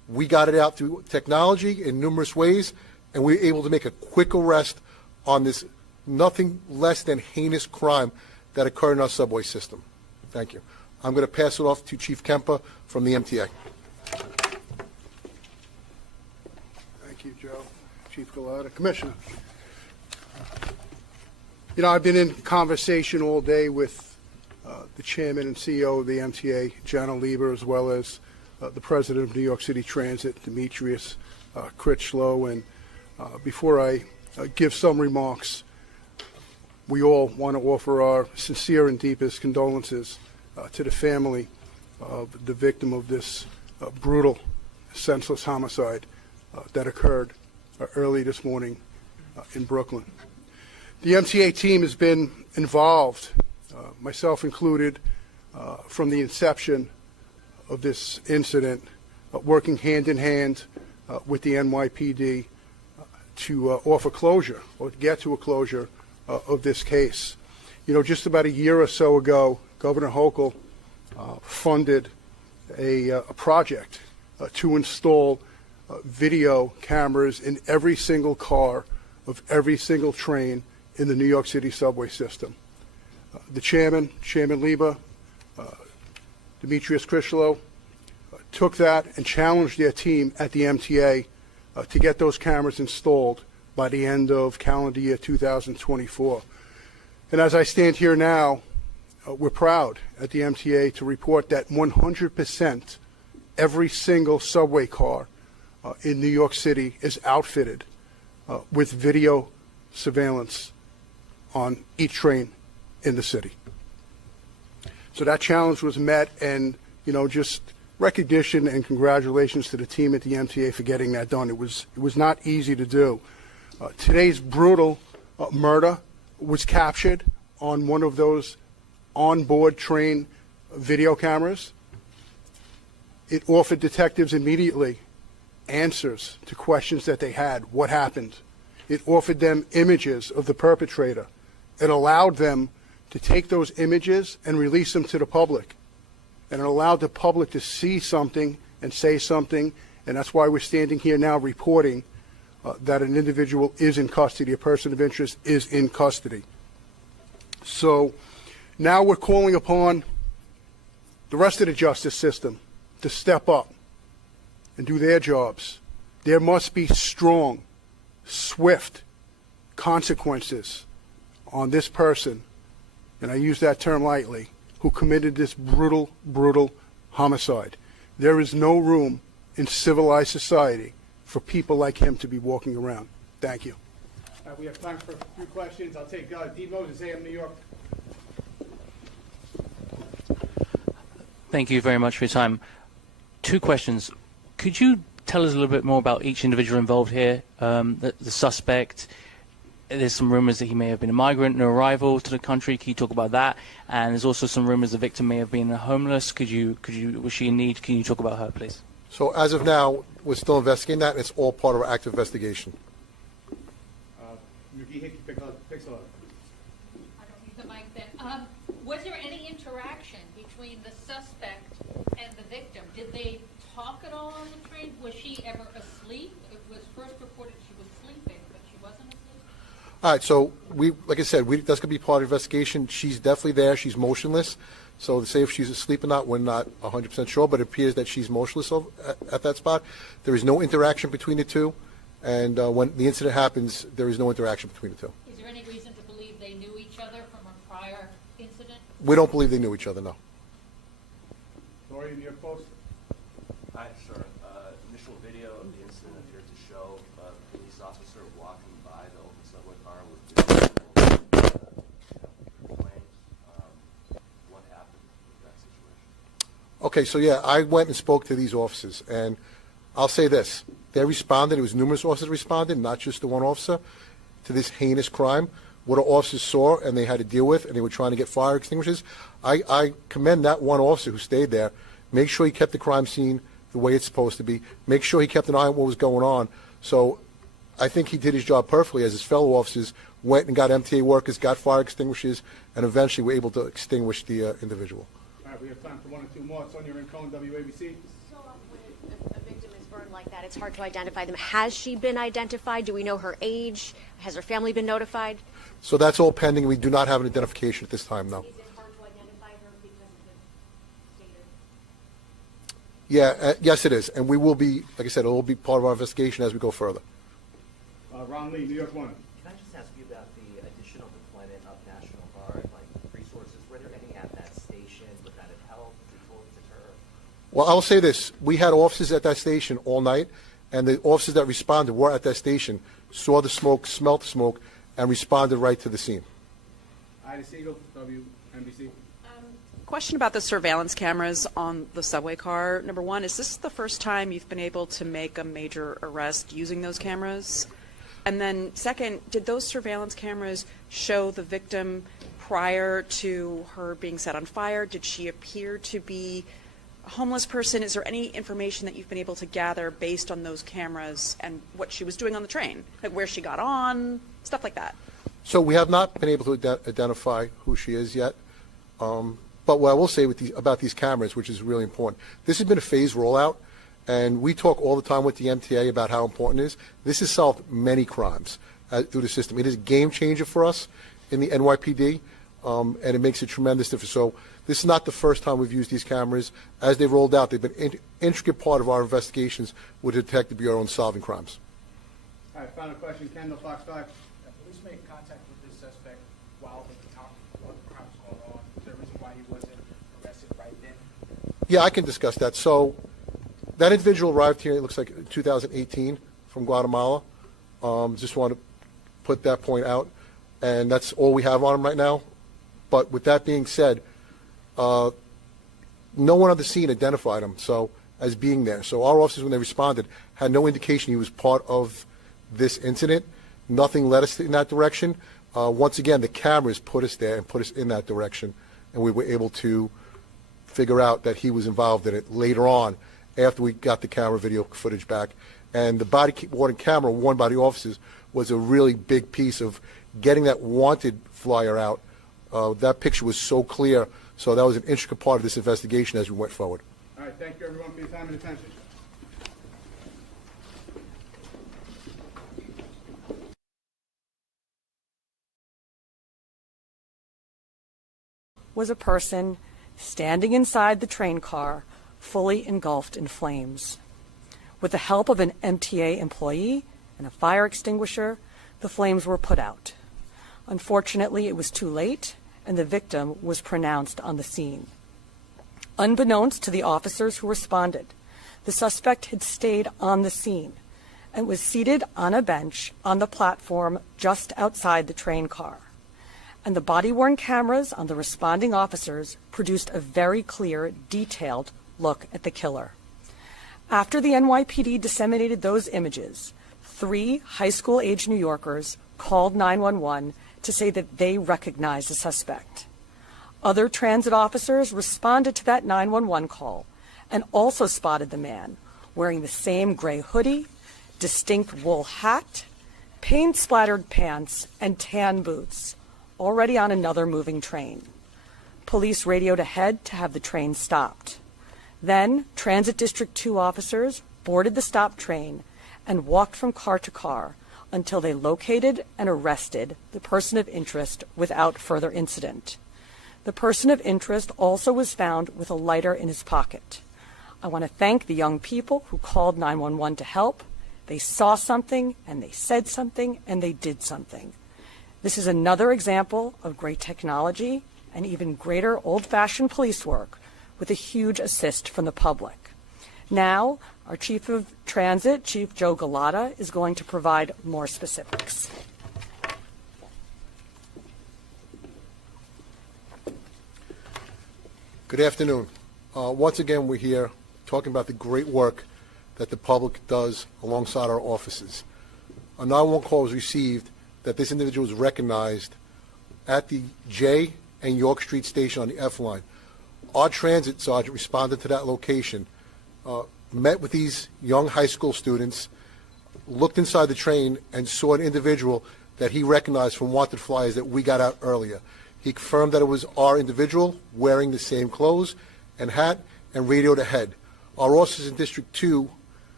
We got it out through technology in numerous ways, and we were able to make a quick arrest on this nothing less than heinous crime that occurred in our subway system. Thank you. I'm going to pass it off to Chief Kempa from the MTA. Thank you, Joe. Chief Gada. Commissioner. You know, I've been in conversation all day with the chairman and CEO of the MTA, John Lieber, as well as the president of New York City Transit, Demetrius Critchlow. And before I give some remarks, we all want to offer our sincere and deepest condolences to the family of the victim of this brutal, senseless homicide that occurred early this morning in Brooklyn. The MTA team has been involved, myself included, from the inception of this incident, working hand in hand with the NYPD to offer closure or to get to a closure of this case. You know, just about a year or so ago, Governor Hochul funded a project to install video cameras in every single car of every single train in the New York City subway system. The Chairman Lieber, Demetrius Critchlow, took that and challenged their team at the MTA to get those cameras installed by the end of calendar year 2024. And as I stand here now, we're proud at the MTA to report that 100% every single subway car in New York City is outfitted with video surveillance on each train in the city. So that challenge was met, and just recognition and congratulations to the team at the MTA for getting that done. It was not easy to do. Today's brutal murder was captured on one of those onboard train video cameras. It offered detectives immediately answers to questions that they had. What happened? It offered them images of the perpetrator. It allowed them to take those images and release them to the public. And it allowed the public to see something and say something, and that's why we're standing here now reporting that an individual is in custody, a person of interest is in custody. So now we're calling upon the rest of the justice system to step up and do their jobs. There must be strong, swift consequences on this person, and I use that term lightly, who committed this brutal, brutal homicide. There is no room in civilized society for people like him to be walking around. Thank you. We have time for a few questions. I'll take D. Moses, AM New York. Thank you very much for your time. Two questions. Could you tell us a little bit more about each individual involved here? The suspect, there's some rumors that he may have been a migrant, an arrival to the country. Can you talk about that? And there's also some rumors the victim may have been homeless. Was she in need? Can you talk about her, please? So as of now, we're still investigating that, and it's all part of our active investigation. Pixel. I don't need the mic then. Was there any interaction between the suspect and the victim? Did they talk at all on the train? Was she ever asleep? It was first reported she was sleeping, but she wasn't asleep? All right, so like I said, that's going to be part of the investigation. She's definitely there. She's motionless. So to say if she's asleep or not, we're not 100% sure, but it appears that she's motionless at that spot. There is no interaction between the two, and when the incident happens, there is no interaction between the two. Is there any reason to believe they knew each other from a prior incident? We don't believe they knew each other, no. Lori, New York Post. Hi, sir. Initial video of the incident appeared to show a police officer walking by the open subway car with flames. What happened with that situation? Okay, so yeah, I went and spoke to these officers, and I'll say this. They responded. It was numerous officers responded, not just the one officer, to this heinous crime. What our officers saw and they had to deal with, and they were trying to get fire extinguishers. I commend that one officer who stayed there. Make sure he kept the crime scene the way it's supposed to be. Make sure he kept an eye on what was going on. So I think he did his job perfectly, as his fellow officers went and got MTA workers, got fire extinguishers, and eventually were able to extinguish the individual. All right, we have time for one or two more. Sonia Rincon, WABC. So when a victim is burned like that, it's hard to identify them. Has she been identified? Do we know her age? Has her family been notified? So that's all pending. We do not have an identification at this time, no. Is it hard to identify her because of the state of... Yeah, yes, it is. And we will be, like I said, it will be part of our investigation as we go further. Ron Lee, New York One. Can I just ask you about the additional deployment of National Guard, like resources? Were there any at that station? Would that have helped to deter? Well, I will say this. We had officers at that station all night, and the officers that responded were at that station, saw the smoke, smelled the smoke, and responded right to the scene. Ida Siegel, WNBC. Question about the surveillance cameras on the subway car. Number one, is this the first time you've been able to make a major arrest using those cameras? And then second, did those surveillance cameras show the victim prior to her being set on fire? Did she appear to be a homeless person? Is there any information that you've been able to gather based on those cameras and what she was doing on the train? Like where she got on, stuff like that? So we have not been able to identify who she is yet. But what I will say about these cameras, which is really important, this has been a phased rollout. And we talk all the time with the MTA about how important it is. This has solved many crimes through the system. It is a game changer for us in the NYPD, and it makes a tremendous difference. So this is not the first time we've used these cameras. As they've rolled out, they've been an intricate part of our investigations with the Detective Bureau in solving crimes. All right, final question, Kendall, Fox 5. Police made contact with this suspect while the crime was going on. Is there a reason why he wasn't arrested right then? Yeah, I can discuss that. So that individual arrived here, it looks like 2018 from Guatemala. Just want to put that point out. And that's all we have on him right now. But with that being said, no one on the scene identified him as being there. So our officers, when they responded, had no indication he was part of this incident. Nothing led us in that direction. Once again, the cameras put us there and put us in that direction. And we were able to figure out that he was involved in it later on, after we got the camera video footage back. And the body-worn camera worn by the officers was a really big piece of getting that wanted flyer out. That picture was so clear, so that was an intricate part of this investigation as we went forward. All right, thank you everyone for your time and attention. Was a person standing inside the train car, fully engulfed in flames. With the help of an MTA employee and a fire extinguisher, the flames were put out. Unfortunately, it was too late, and the victim was pronounced on the scene. Unbeknownst to the officers who responded, the suspect had stayed on the scene and was seated on a bench on the platform just outside the train car. And the body-worn cameras on the responding officers produced a very clear, detailed look at the killer. After the NYPD disseminated those images, 3 high school-age New Yorkers called 911 to say that they recognized the suspect. Other transit officers responded to that 911 call and also spotted the man wearing the same gray hoodie, distinct wool hat, paint-splattered pants, and tan boots, already on another moving train. Police radioed ahead to have the train stopped. Then, Transit District 2 officers boarded the stopped train and walked from car to car until they located and arrested the person of interest without further incident. The person of interest also was found with a lighter in his pocket. I want to thank the young people who called 911 to help. They saw something, and they said something, and they did something. This is another example of great technology and even greater old-fashioned police work with a huge assist from the public. Now, our Chief of Transit, Chief Joe Gada, is going to provide more specifics. Good afternoon. Once again, we're here talking about the great work that the public does alongside our offices. A 911 call was received that this individual was recognized at the J and York Street station on the F line. Our transit sergeant responded to that location, met with these young high school students, looked inside the train, and saw an individual that he recognized from wanted flyers that we got out earlier. He confirmed that it was our individual wearing the same clothes and hat and radioed ahead. Our officers in District 2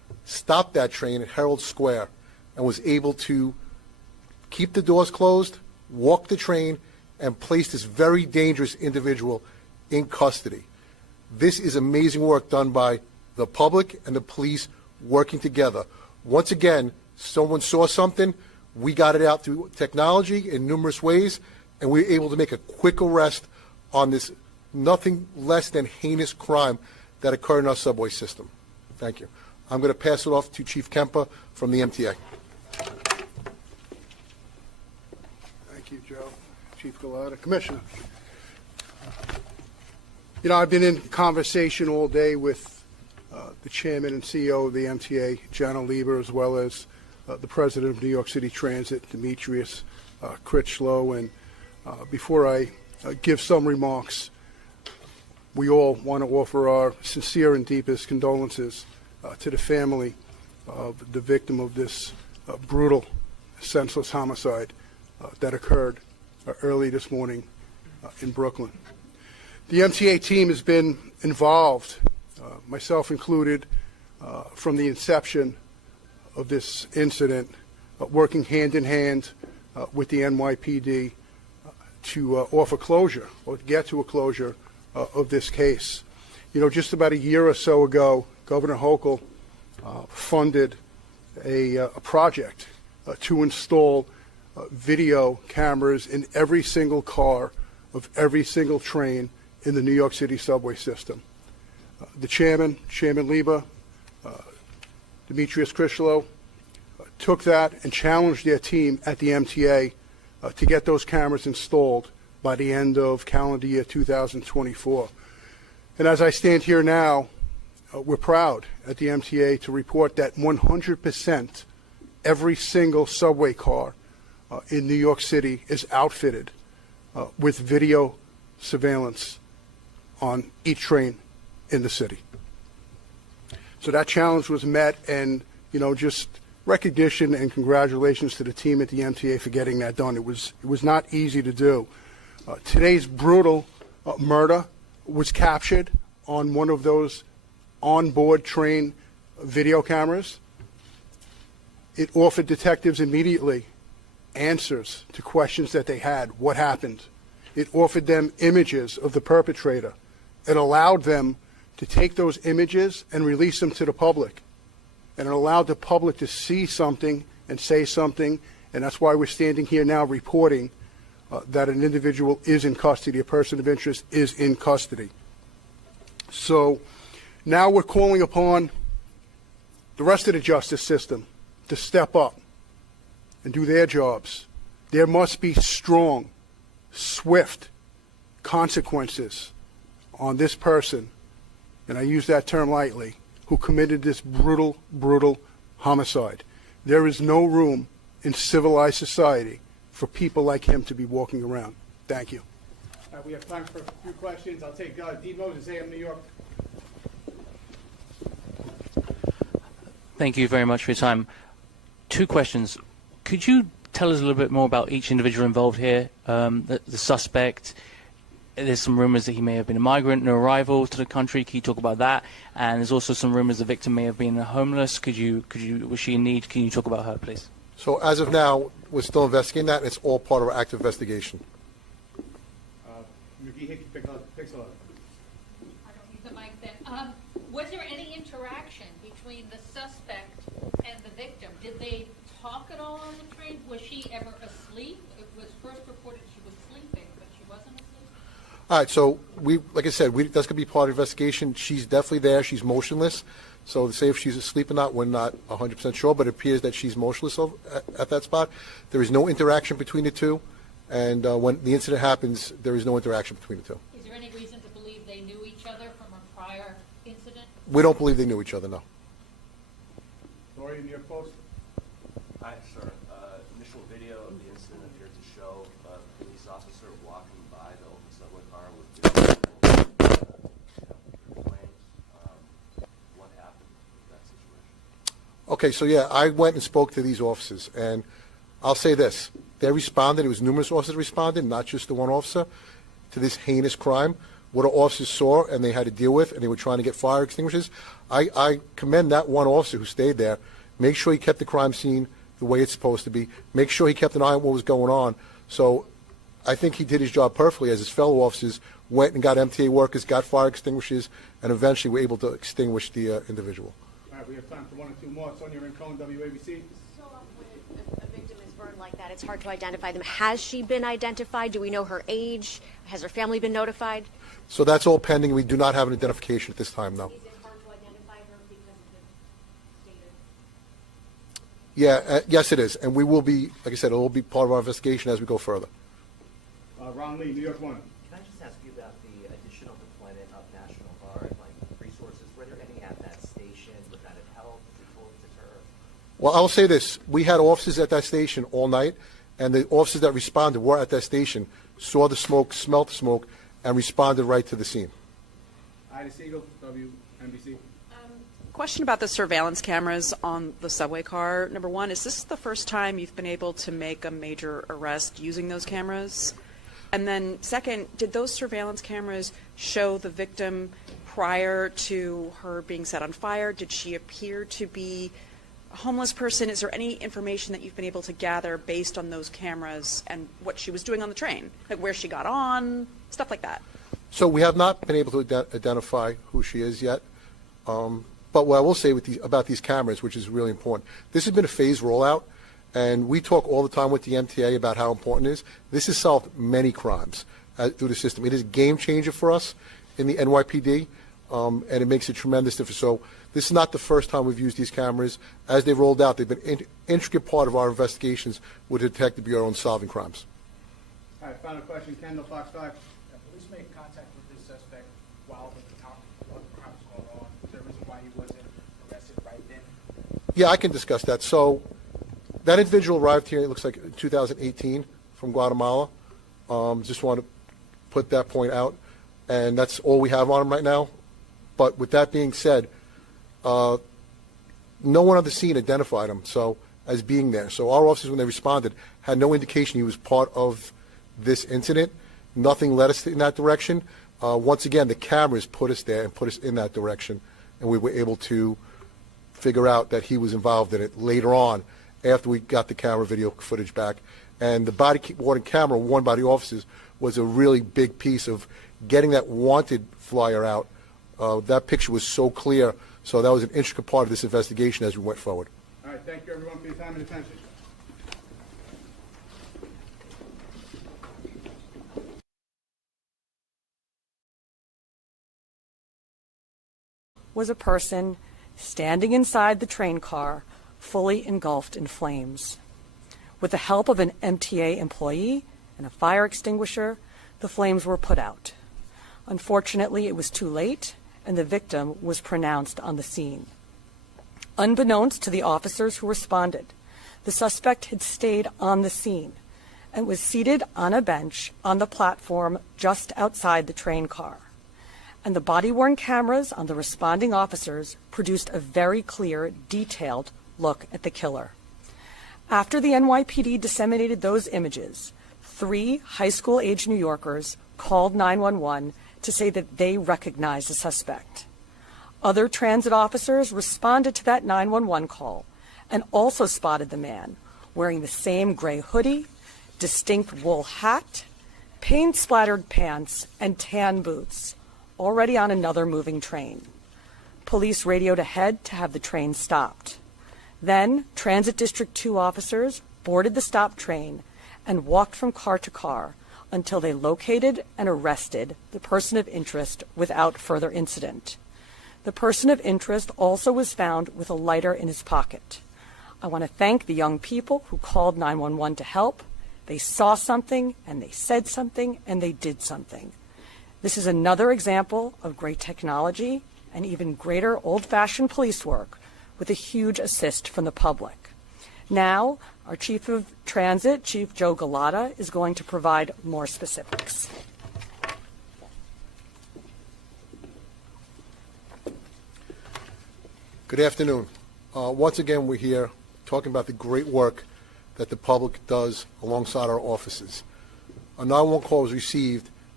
stopped that train at Herald Square and was able to keep the doors closed, walk the train, and place this very dangerous individual in custody. This is amazing work done by the public and the police working together. Once again, someone saw something, we got it out through technology in numerous ways, and we were able to make a quick arrest on this nothing less than heinous crime that occurred in our subway system. Thank you. I'm going to pass it off to Chief Kemper from the MTA. Thank you, Joe. Chief Gada. Commissioner. You know, I've been in conversation all day with the chairman and CEO of the MTA, Jana Lieber, as well as the president of New York City Transit, Demetrius Critchlow. And before I give some remarks, we all want to offer our sincere and deepest condolences to the family of the victim of this brutal, senseless homicide that occurred early this morning in Brooklyn. The MTA team has been involved, myself included, from the inception of this incident, working hand in hand with the NYPD to offer closure, or get to a closure of this case. You know, just about a year or so ago, Governor Hochul funded a project to install video cameras in every single car of every single train in the New York City subway system. The chairman, Chairman Lieber, Demetrius Critchlow, took that and challenged their team at the MTA to get those cameras installed by the end of calendar year 2024. And as I stand here now, we're proud at the MTA to report that 100% every single subway car in New York City is outfitted with video surveillance on each train in the city. So that challenge was met, and you know, just recognition and congratulations to the team at the MTA for getting that done. It was not easy to do. Today's brutal murder was captured on one of those onboard train video cameras. It offered detectives immediately answers to questions that they had. What happened? It offered them images of the perpetrator. It allowed them to take those images and release them to the public. And it allowed the public to see something and say something, and that's why we're standing here now reporting that an individual is in custody, a person of interest is in custody. So now we're calling upon the rest of the justice system to step up and do their jobs. There must be strong, swift consequences on this person, and I use that term lightly, who committed this brutal, brutal homicide. There is no room in civilized society for people like him to be walking around. Thank you. We have time for a few questions. I'll take D. Moses, AM New York. Thank you very much for your time. Two questions. Could you tell us a little bit more about each individual involved here? The suspect, there's some rumors that he may have been a migrant, an arrival to the country. Can you talk about that? And there's also some rumors the victim may have been homeless. Was she in need? Can you talk about her, please? So as of now, we're still investigating that, and it's all part of our active investigation. McGee Hickey, Pixel. I don't need the mic then. Was there any interaction between the suspect and the victim? Did they talk at all on the train? Was she ever asleep? It was first reported she was sleeping, but she wasn't asleep. All right, so like I said, that's going to be part of the investigation. She's definitely there. She's motionless. So to say if she's asleep or not, we're not 100% sure, but it appears that she's motionless at that spot. There is no interaction between the two, and when the incident happens, there is no interaction between the two. Is there any reason to believe they knew each other from a prior incident? We don't believe they knew each other, no. Laurie, New York Post. Hi, sir. Initial video of the incident appeared to show a police officer walking by the open subway car with flames. What happened with that situation? Okay, so yeah, I went and spoke to these officers, and I'll say this. They responded. It was numerous officers responded, not just the one officer, to this heinous crime. what our officers saw and they had to deal with, and they were trying to get fire extinguishers. I commend that one officer who stayed there. Make sure he kept the crime scene the way it's supposed to be. Make sure he kept an eye on what was going on. So I think he did his job perfectly, as his fellow officers went and got MTA workers, got fire extinguishers, and eventually were able to extinguish the individual. All right, we have time for one or two more. Sonia Rincon, WABC. So when a victim is burned like that, it's hard to identify them. Has she been identified? Do we know her age? Has her family been notified? So that's all pending. We do not have an identification at this time, no. Is it hard to identify her because of the state of... Yeah, yes, it is. And we will be, like I said, it will be part of our investigation as we go further. Ron Lee, New York 1. Can I just ask you about the additional deployment of National Guard, like resources? Were there any at that station? Would that have helped to deter? Well, I'll say this. We had officers at that station all night, and the officers that responded were at that station, saw the smoke, smelled the smoke, and responded right to the scene. Ida Siegel, WNBC. Question about the surveillance cameras on the subway car. Number one, is this the first time you've been able to make a major arrest using those cameras? And then second, did those surveillance cameras show the victim prior to her being set on fire? Did she appear to be a homeless person? Is there any information that you've been able to gather based on those cameras and what she was doing on the train? Like where she got on, stuff like that? So we have not been able to identify who she is yet. But what I will say about these cameras, which is really important, this has been a phased rollout. And we talk all the time with the MTA about how important it is. This has solved many crimes through the system. It is a game changer for us in the NYPD, and it makes a tremendous difference. So this is not the first time we've used these cameras. As they rolled out, they've been an intricate part of our investigations with the Detective Bureau in solving crimes. All right, final question. Kendall, Fox 5. Police made contact with this suspect while the crime was going on. Is there a reason why he wasn't arrested right then? Yeah, I can discuss that. So that individual arrived here, it looks like 2018, from Guatemala. Just want to put that point out. And that's all we have on him right now. But with that being said, no one on the scene identified him as being there. So our officers, when they responded, had no indication he was part of this incident. Nothing led us in that direction. Once again, the cameras put us there and put us in that direction. And we were able to figure out that he was involved in it later on, after we got the camera video footage back. And the body-worn camera worn by the officers was a really big piece of getting that wanted flyer out. That picture was so clear, so that was an intricate part of this investigation as we went forward. All right, thank you everyone for your time and attention. Was a person standing inside the train car, fully engulfed in flames. With the help of an MTA employee and a fire extinguisher, the flames were put out. Unfortunately, it was too late, and the victim was pronounced on the scene. Unbeknownst to the officers who responded, the suspect had stayed on the scene and was seated on a bench on the platform just outside the train car. And the body-worn cameras on the responding officers produced a very clear, detailed look at the killer. After the NYPD disseminated those images, 3 high school-age New Yorkers called 911 to say that they recognized the suspect. Other transit officers responded to that 911 call and also spotted the man wearing the same gray hoodie, distinct wool hat, paint-splattered pants, and tan boots, already on another moving train. Police radioed ahead to have the train stopped. Then, Transit District 2 officers boarded the stopped train and walked from car to car until they located and arrested the person of interest without further incident. The person of interest also was found with a lighter in his pocket. I want to thank the young people who called 911 to help. They saw something, and they said something, and they did something. This is another example of great technology and even greater old-fashioned police work with a huge assist from the public. Now, our Chief of Transit, Chief Joe Gada, is going to provide more specifics. Good afternoon. Once again, we're here talking about the great work that the public does alongside our offices. A 911 call was received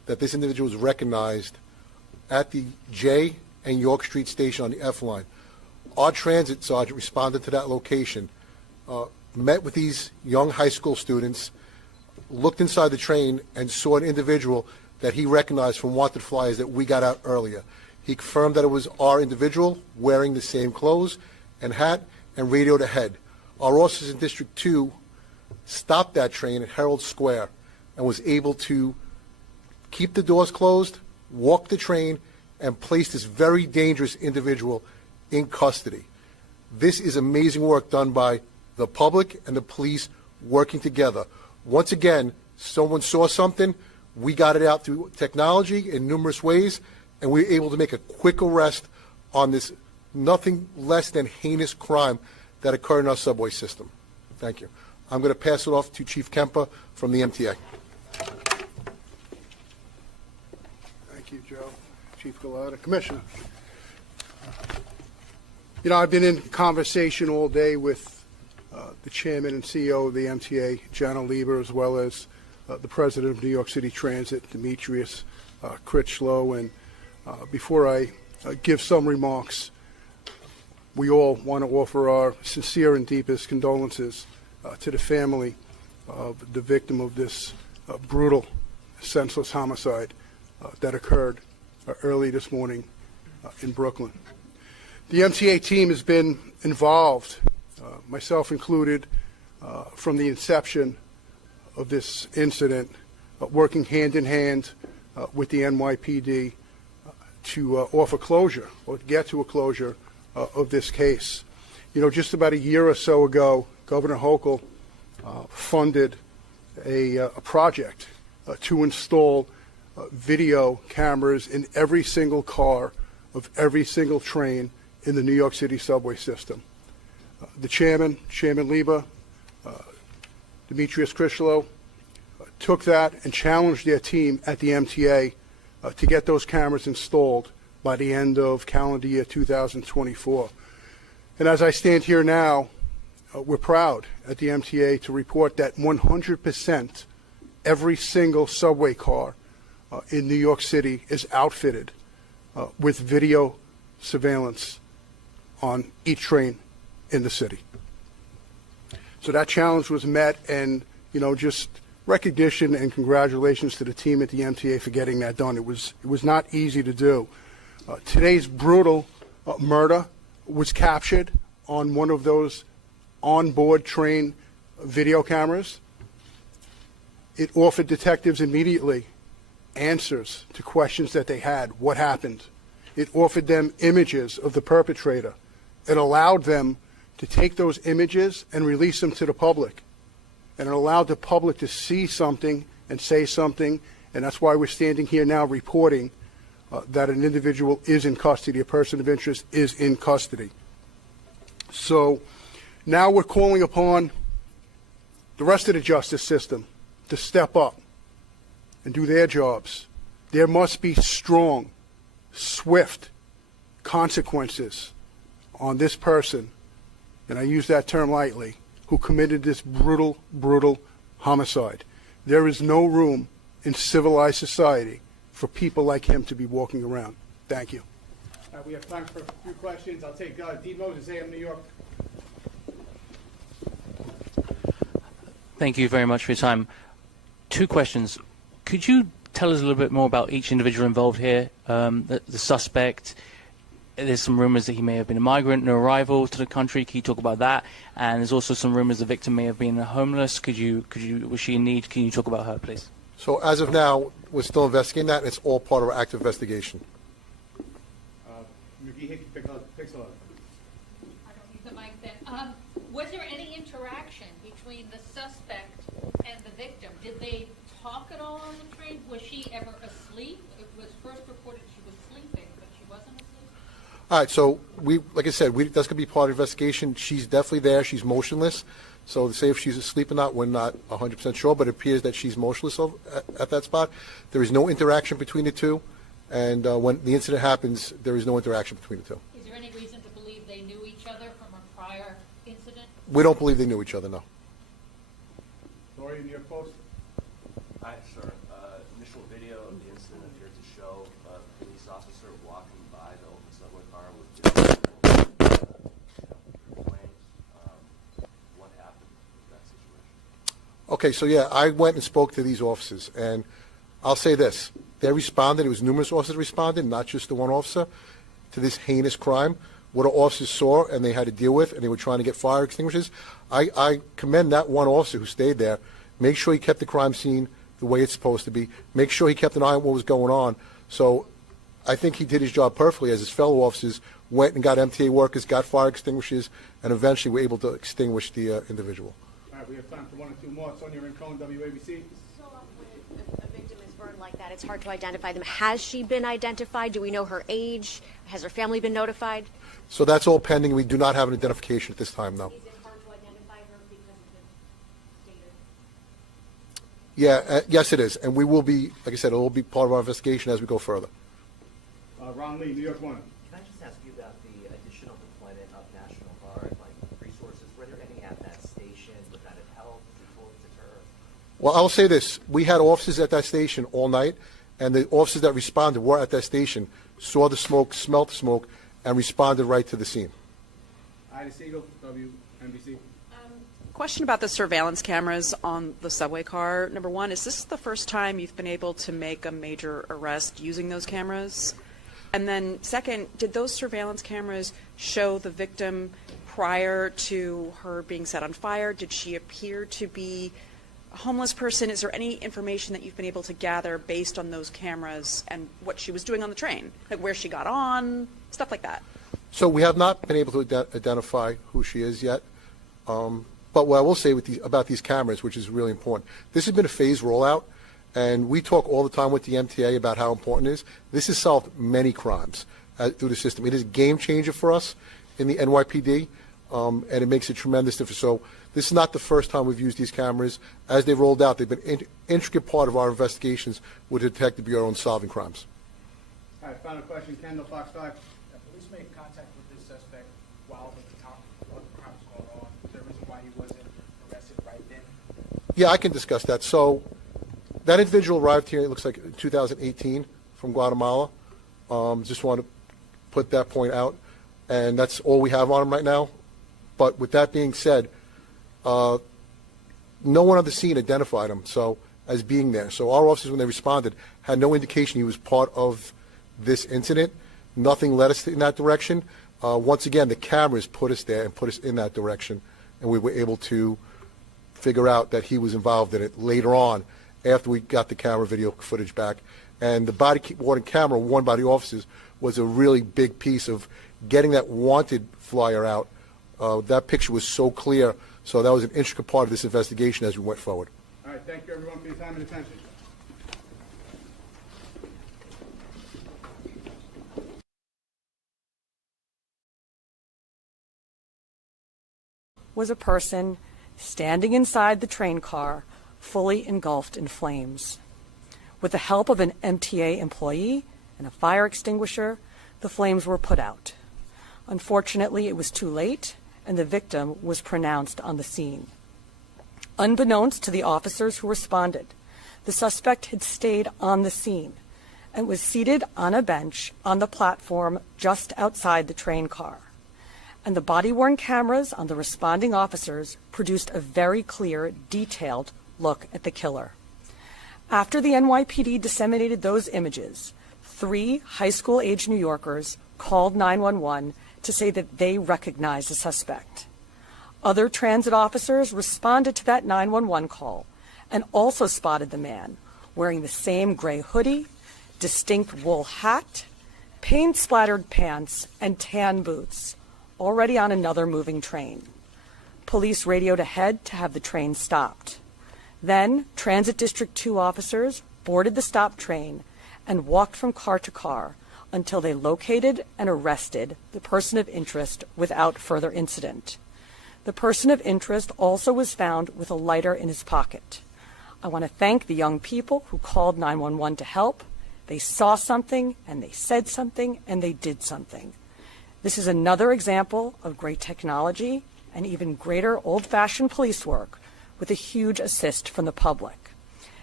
that this individual was recognized at the J and York Street station on the F line. Our transit sergeant responded to that location, met with these young high school students, looked inside the train, and saw an individual that he recognized from wanted flyers that we got out earlier. He confirmed that it was our individual wearing the same clothes and hat and radioed ahead. Our officers in District 2 stopped that train at Herald Square and was able to keep the doors closed, walk the train, and place this very dangerous individual in custody. This is amazing work done by the public and the police working together. Once again, someone saw something, we got it out through technology in numerous ways, and we were able to make a quick arrest on this nothing less than heinous crime that occurred in our subway system. Thank you. I'm going to pass it off to Chief Kemper from the MTA. Thank you, Joe. Chief Gada. Commissioner. You know, I've been in conversation all day with the chairman and CEO of the MTA, Jana Lieber, as well as the president of New York City Transit, Demetrius Critchlow. And before I give some remarks, we all want to offer our sincere and deepest condolences to the family of the victim of this brutal, senseless homicide that occurred early this morning in Brooklyn. The MTA team has been involved, myself included, from the inception of this incident, working hand in hand with the NYPD to offer closure or to get to a closure of this case. You know, just about a year or so ago, Governor Hochul funded a project to install video cameras in every single car of every single train in the New York City subway system. The chairman, Chairman Lieber, Demetrius Critchlow, took that and challenged their team at the MTA to get those cameras installed by the end of calendar year 2024. And as I stand here now, we're proud at the MTA to report that 100% every single subway car in New York City is outfitted with video surveillance on each train in the city. So that challenge was met, and you know, just recognition and congratulations to the team at the MTA for getting that done. It was not easy to do. Today's brutal murder was captured on one of those onboard train video cameras. It offered detectives immediately answers to questions that they had. What happened? It offered them images of the perpetrator. It allowed them to take those images and release them to the public. And it allowed the public to see something and say something, and that's why we're standing here now reporting that an individual is in custody, a person of interest is in custody. So now we're calling upon the rest of the justice system to step up and do their jobs. There must be strong, swift consequences on this person, and I use that term lightly, who committed this brutal, brutal homicide. There is no room in civilized society for people like him to be walking around. Thank you. We have time for a few questions. I'll take D. Moses, AM New York. Thank you very much for your time. Two questions. Could you tell us a little bit more about each individual involved here? The suspect, there's some rumors that he may have been a migrant, no arrival to the country. Can you talk about that? And there's also some rumors the victim may have been homeless. Was she in need? Can you talk about her, please? So as of now, we're still investigating that, and it's all part of our active investigation. McGee, Pixel. I don't need the mic then. Was there any interaction between the suspect and the victim? Did they talk at all on the train? Was she ever asleep? It was first reported she was sleeping, but she wasn't asleep? All right, so like I said, that's going to be part of the investigation. She's definitely there. She's motionless. So to say if she's asleep or not, we're not 100% sure, but it appears that she's motionless at that spot. There is no interaction between the two, and when the incident happens, there is no interaction between the two. Is there any reason to believe they knew each other from a prior incident? We don't believe they knew each other, no. Lori, New York Post. Hi, sir. Initial initial video of the incident appeared to show a police officer walking by the open subway car with flames. What happened in that situation? Okay, so yeah, I went and spoke to these officers, and I'll say this. They responded. It was numerous officers responded, not just the one officer, to this heinous crime. What our officers saw and they had to deal with, and they were trying to get fire extinguishers. I commend that one officer who stayed there. Make sure he kept the crime scene the way it's supposed to be. Make sure he kept an eye on what was going on. So I think he did his job perfectly as his fellow officers went and got MTA workers, got fire extinguishers, and eventually were able to extinguish the individual. All right, we have time for one or two more. Sonia Rincon, WABC. So if a victim is burned like that, it's hard to identify them. Has she been identified? Do we know her age? Has her family been notified? So that's all pending. We do not have an identification at this time, though. Is it hard to identify her because of the stated? Yeah, yes, it is. And we will be, like I said, it will be part of our investigation as we go further. Ron Lee, New York One. Can I just ask you about the additional deployment of National Guard, like resources? Were there any at that station? Would that have helped? Did it deter? Well, I'll say this. We had officers at that station all night, and the officers that responded were at that station, saw the smoke, smelled the smoke, and responded right to the scene. Ida Siegel, WNBC. Question about the surveillance cameras on the subway car. Number one, is this the first time you've been able to make a major arrest using those cameras? And then second, did those surveillance cameras show the victim prior to her being set on fire? Did she appear to be a homeless person? Is there any information that you've been able to gather based on those cameras and what she was doing on the train? Like where she got on, stuff like that? So we have not been able to identify who she is yet. But what I will say about these cameras, which is really important, this has been a phased rollout, and we talk all the time with the MTA about how important it is. This has solved many crimes through the system. It is a game changer for us in the NYPD, and it makes a tremendous difference. So this is not the first time we've used these cameras. As they've rolled out, they've been an intricate part of our investigations with the Detective Bureau in solving crimes. All right, final question. Kendall, Fox 5. Police made contact with this suspect while the crime was going on. Is there a reason why he wasn't arrested right then? Yeah, I can discuss that. So that individual arrived here, it looks like in 2018 from Guatemala. Just want to put that point out. And that's all we have on him right now. But with that being said, no one on the scene identified him as being there. So our officers, when they responded, had no indication he was part of this incident. Nothing led us in that direction. Once again, the cameras put us there and put us in that direction, and we were able to figure out that he was involved in it later on after we got the camera video footage back. And the body-worn camera worn by the officers was a really big piece of getting that wanted flyer out. That picture was so clear, so that was an intricate part of this investigation as we went forward. All right, thank you everyone for your time and attention. Was a person standing inside the train car, fully engulfed in flames. With the help of an MTA employee and a fire extinguisher, the flames were put out. Unfortunately, it was too late, and the victim was pronounced on the scene. Unbeknownst to the officers who responded, the suspect had stayed on the scene and was seated on a bench on the platform just outside the train car. And the body-worn cameras on the responding officers produced a very clear, detailed look at the killer. After the NYPD disseminated those images, 3 high school-age New Yorkers called 911 to say that they recognized the suspect. Other transit officers responded to that 911 call and also spotted the man wearing the same gray hoodie, distinct wool hat, paint-splattered pants, and tan boots, already on another moving train. Police radioed ahead to have the train stopped. Then, Transit District 2 officers boarded the stopped train and walked from car to car until they located and arrested the person of interest without further incident. The person of interest also was found with a lighter in his pocket. I want to thank the young people who called 911 to help. They saw something, and they said something, and they did something. This is another example of great technology and even greater old-fashioned police work with a huge assist from the public.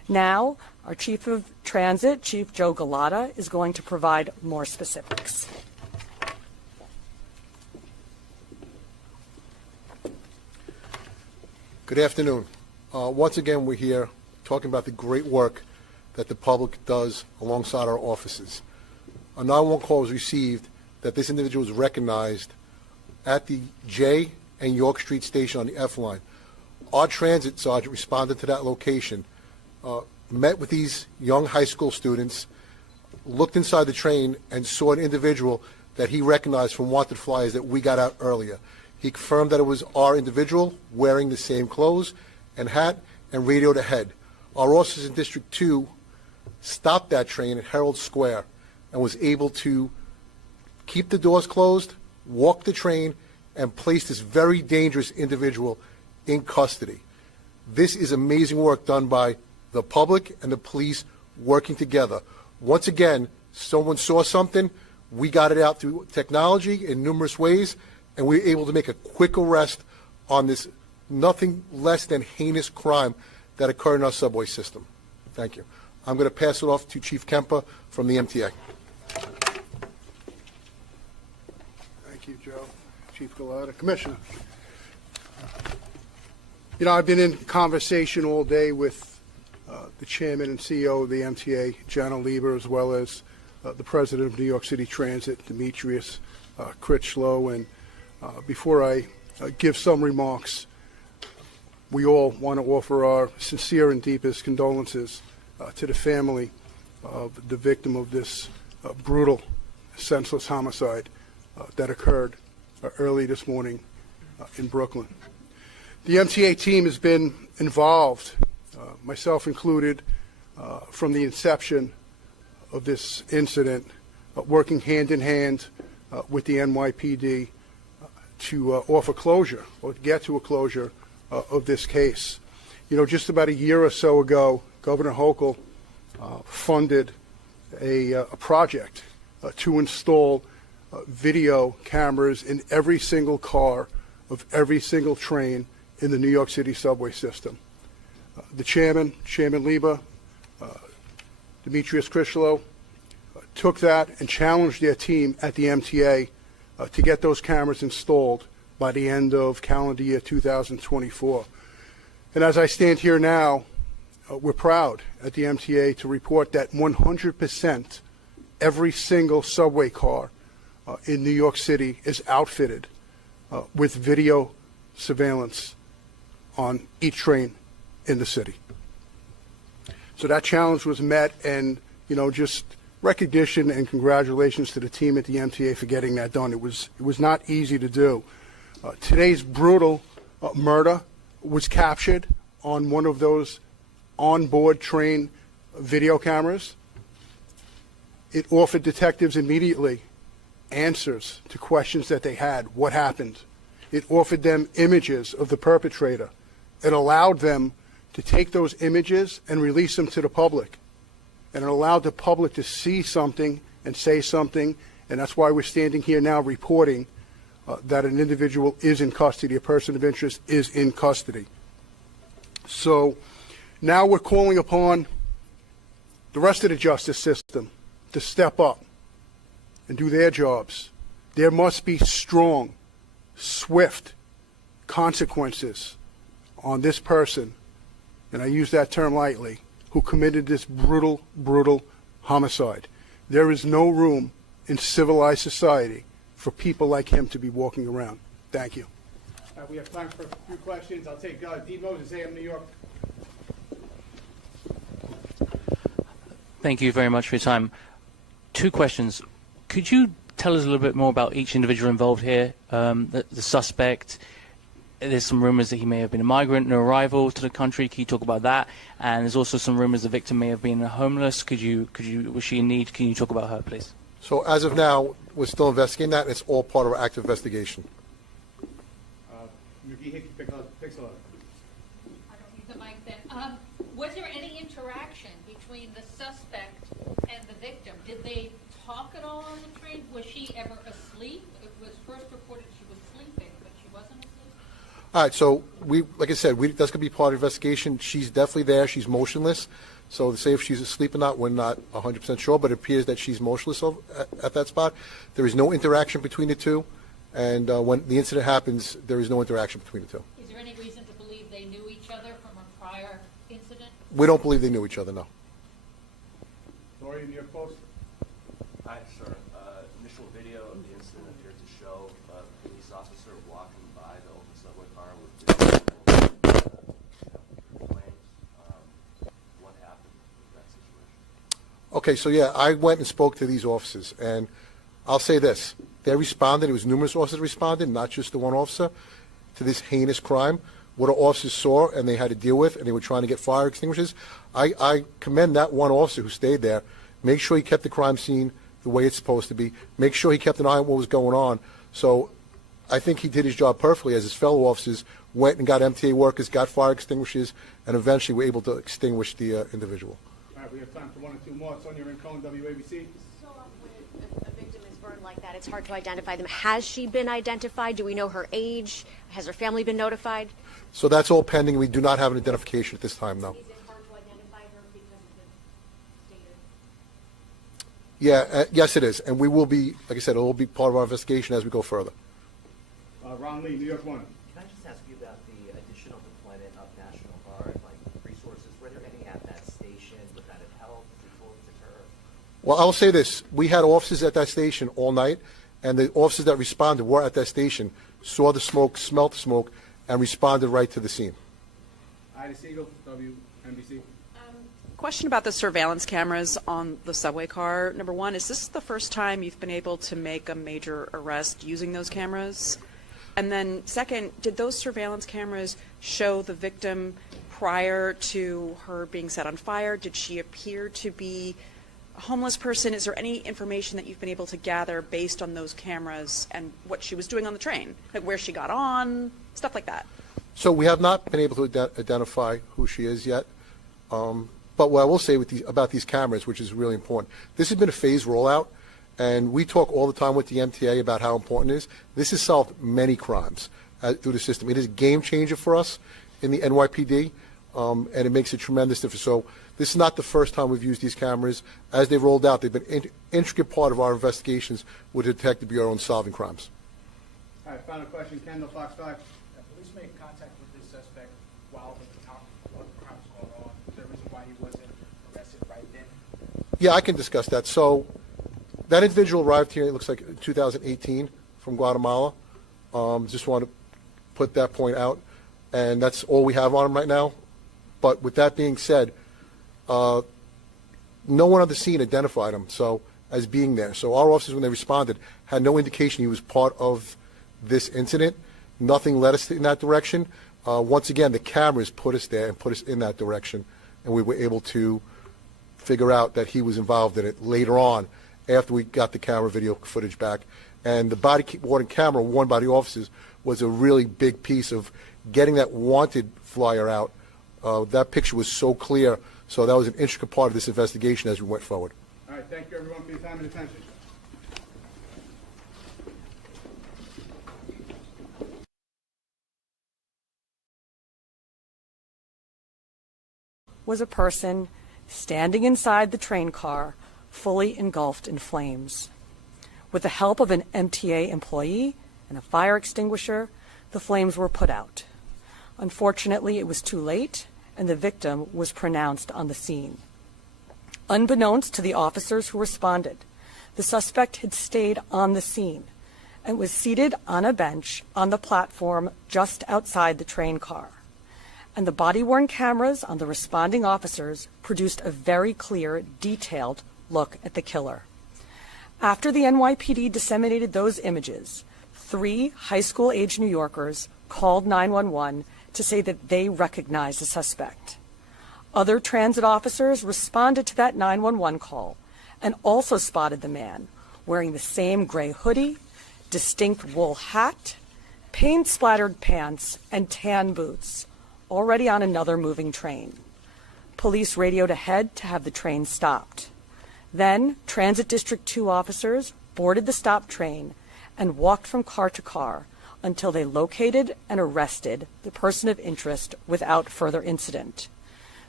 Now, our Chief of Transit, Chief Joe Gada, is going to provide more specifics. Good afternoon. Once again, we're here talking about the great work that the public does alongside our offices. A 911 call was received that this individual was recognized at the J and York Street station on the F line. Our transit sergeant responded to that location, met with these young high school students, looked inside the train, and saw an individual that he recognized from wanted flyers that we got out earlier. He confirmed that it was our individual wearing the same clothes and hat and radioed ahead. Our officers in District 2 stopped that train at Herald Square and was able to keep the doors closed, walk the train, and place this very dangerous individual in custody. This is amazing work done by the public and the police working together. Once again, someone saw something, we got it out through technology in numerous ways, and we were able to make a quick arrest on this nothing less than heinous crime that occurred in our subway system. Thank you. I'm going to pass it off to Chief Kemper from the MTA. Thank you, Joe. Chief Gada. Commissioner. You know, I've been in conversation all day with the chairman and CEO of the MTA, John Lieber, as well as the president of New York City Transit, Demetrius Critchlow. And before I give some remarks, we all want to offer our sincere and deepest condolences to the family of the victim of this brutal, senseless homicide that occurred early this morning in Brooklyn. The MTA team has been involved, myself included, from the inception of this incident, working hand in hand with the NYPD to offer closure or get to a closure of this case. You know, just about a year or so ago, Governor Hochul funded a project to install video cameras in every single car of every single train in the New York City subway system. The Chairman Lieber, Demetrius Critchlow, took that and challenged their team at the MTA to get those cameras installed by the end of calendar year 2024. And as I stand here now, we're proud at the MTA to report that 100% every single subway car in New York City is outfitted with video surveillance on each train in the city. So that challenge was met, and you know, just recognition and congratulations to the team at the MTA for getting that done. It was not easy to do. Today's brutal murder was captured on one of those onboard train video cameras. It offered detectives immediately answers to questions that they had. What happened? It offered them images of the perpetrator. It allowed them to take those images and release them to the public. And it allowed the public to see something and say something, and that's why we're standing here now reporting that an individual is in custody, a person of interest is in custody. So now we're calling upon the rest of the justice system to step up and do their jobs. There must be strong, swift consequences on this person, and I use that term lightly, who committed this brutal, brutal homicide. There is no room in civilized society for people like him to be walking around. Thank you. We have time for a few questions. I'll take D. Moses, AM New York. Thank you very much for your time. Two questions. Could you tell us a little bit more about each individual involved here? The suspect, there's some rumors that he may have been a migrant, an arrival to the country. Can you talk about that? And there's also some rumors the victim may have been homeless. Was she in need? Can you talk about her, please? So as of now, we're still investigating that, and it's all part of our active investigation. Yuki Pixel. I don't need the mic then. Was there any interaction between the suspect and the victim? Did they talk at all on the train? Was she ever asleep? It was first reported she was sleeping, but she wasn't asleep? All right, so like I said, that's going to be part of the investigation. She's definitely there. She's motionless. So to say if she's asleep or not, we're not 100% sure, but it appears that she's motionless at that spot. There is no interaction between the two, and when the incident happens, there is no interaction between the two. Is there any reason to believe they knew each other from a prior incident? We don't believe they knew each other, no. Lori, in your post? Hi, sir. Initial video of the incident appeared to show a police officer walking by the open subway car with flames. What happened in that situation? Okay, so yeah, I went and spoke to these officers, and I'll say this. They responded, it was numerous officers responded, not just the one officer, to this heinous crime. What our officers saw and they had to deal with, and they were trying to get fire extinguishers. I commend that one officer who stayed there. Make sure he kept the crime scene the way it's supposed to be. Make sure he kept an eye on what was going on. So I think he did his job perfectly as his fellow officers went and got MTA workers, got fire extinguishers, and eventually were able to extinguish the individual. All right, we have time for one or two more. Sonia Rincon, WABC. So when a victim is burned like that, it's hard to identify them. Has she been identified? Do we know her age? Has her family been notified? So that's all pending. We do not have an identification at this time, no. Is it hard to identify her because of the stated? Yeah, yes it is. And we will be, like I said, it will be part of our investigation as we go further. Ron Lee, New York One. Can I just ask you about the additional deployment of National Guard, like resources? Were there any at that station? Would that have helped deter? Well, I'll say this. We had officers at that station all night, and the officers that responded were at that station, saw the smoke, smelt the smoke, and responded right to the scene. Ida Siegel, WNBC. Question about the surveillance cameras on the subway car. Number one, is this the first time you've been able to make a major arrest using those cameras? And then second, did those surveillance cameras show the victim prior to her being set on fire? Did she appear to be a homeless person? Is there any information that you've been able to gather based on those cameras and what she was doing on the train? Like where she got on, stuff like that? So we have not been able to identify who she is yet. But what I will say about these cameras, which is really important, this has been a phased rollout, and we talk all the time with the MTA about how important it is. This has solved many crimes through the system. It is a game changer for us in the NYPD, and it makes a tremendous difference. So this is not the first time we've used these cameras. As they rolled out, they've been an intricate part of our investigations with the Detective Bureau in solving crimes. All right, final question. Kendall, Fox 5. Police made contact with this suspect while the crime was going on. Is there a reason why he wasn't arrested right then? Yeah, I can discuss that. So that individual arrived here, it looks like in 2018 from Guatemala. Just want to put that point out. And that's all we have on him right now. But with that being said, no one on the scene identified him as being there. So our officers, when they responded, had no indication he was part of this incident. Nothing led us in that direction. Once again, the cameras put us there and put us in that direction, and we were able to figure out that he was involved in it later on after we got the camera video footage back. And the body-worn camera worn by the officers was a really big piece of getting that wanted flyer out. That picture was so clear, so that was an intricate part of this investigation as we went forward. All right, thank you everyone for your time and attention. Was a person standing inside the train car, fully engulfed in flames. With the help of an MTA employee and a fire extinguisher, the flames were put out. Unfortunately, it was too late, and the victim was pronounced on the scene. Unbeknownst to the officers who responded, the suspect had stayed on the scene and was seated on a bench on the platform just outside the train car. And the body-worn cameras on the responding officers produced a very clear, detailed look at the killer. After the NYPD disseminated those images, 3 high school-age New Yorkers called 911 to say that they recognized the suspect. Other transit officers responded to that 911 call and also spotted the man wearing the same gray hoodie, distinct wool hat, paint-splattered pants, and tan boots, already on another moving train. Police radioed ahead to have the train stopped. Then, Transit District 2 officers boarded the stopped train and walked from car to car until they located and arrested the person of interest without further incident.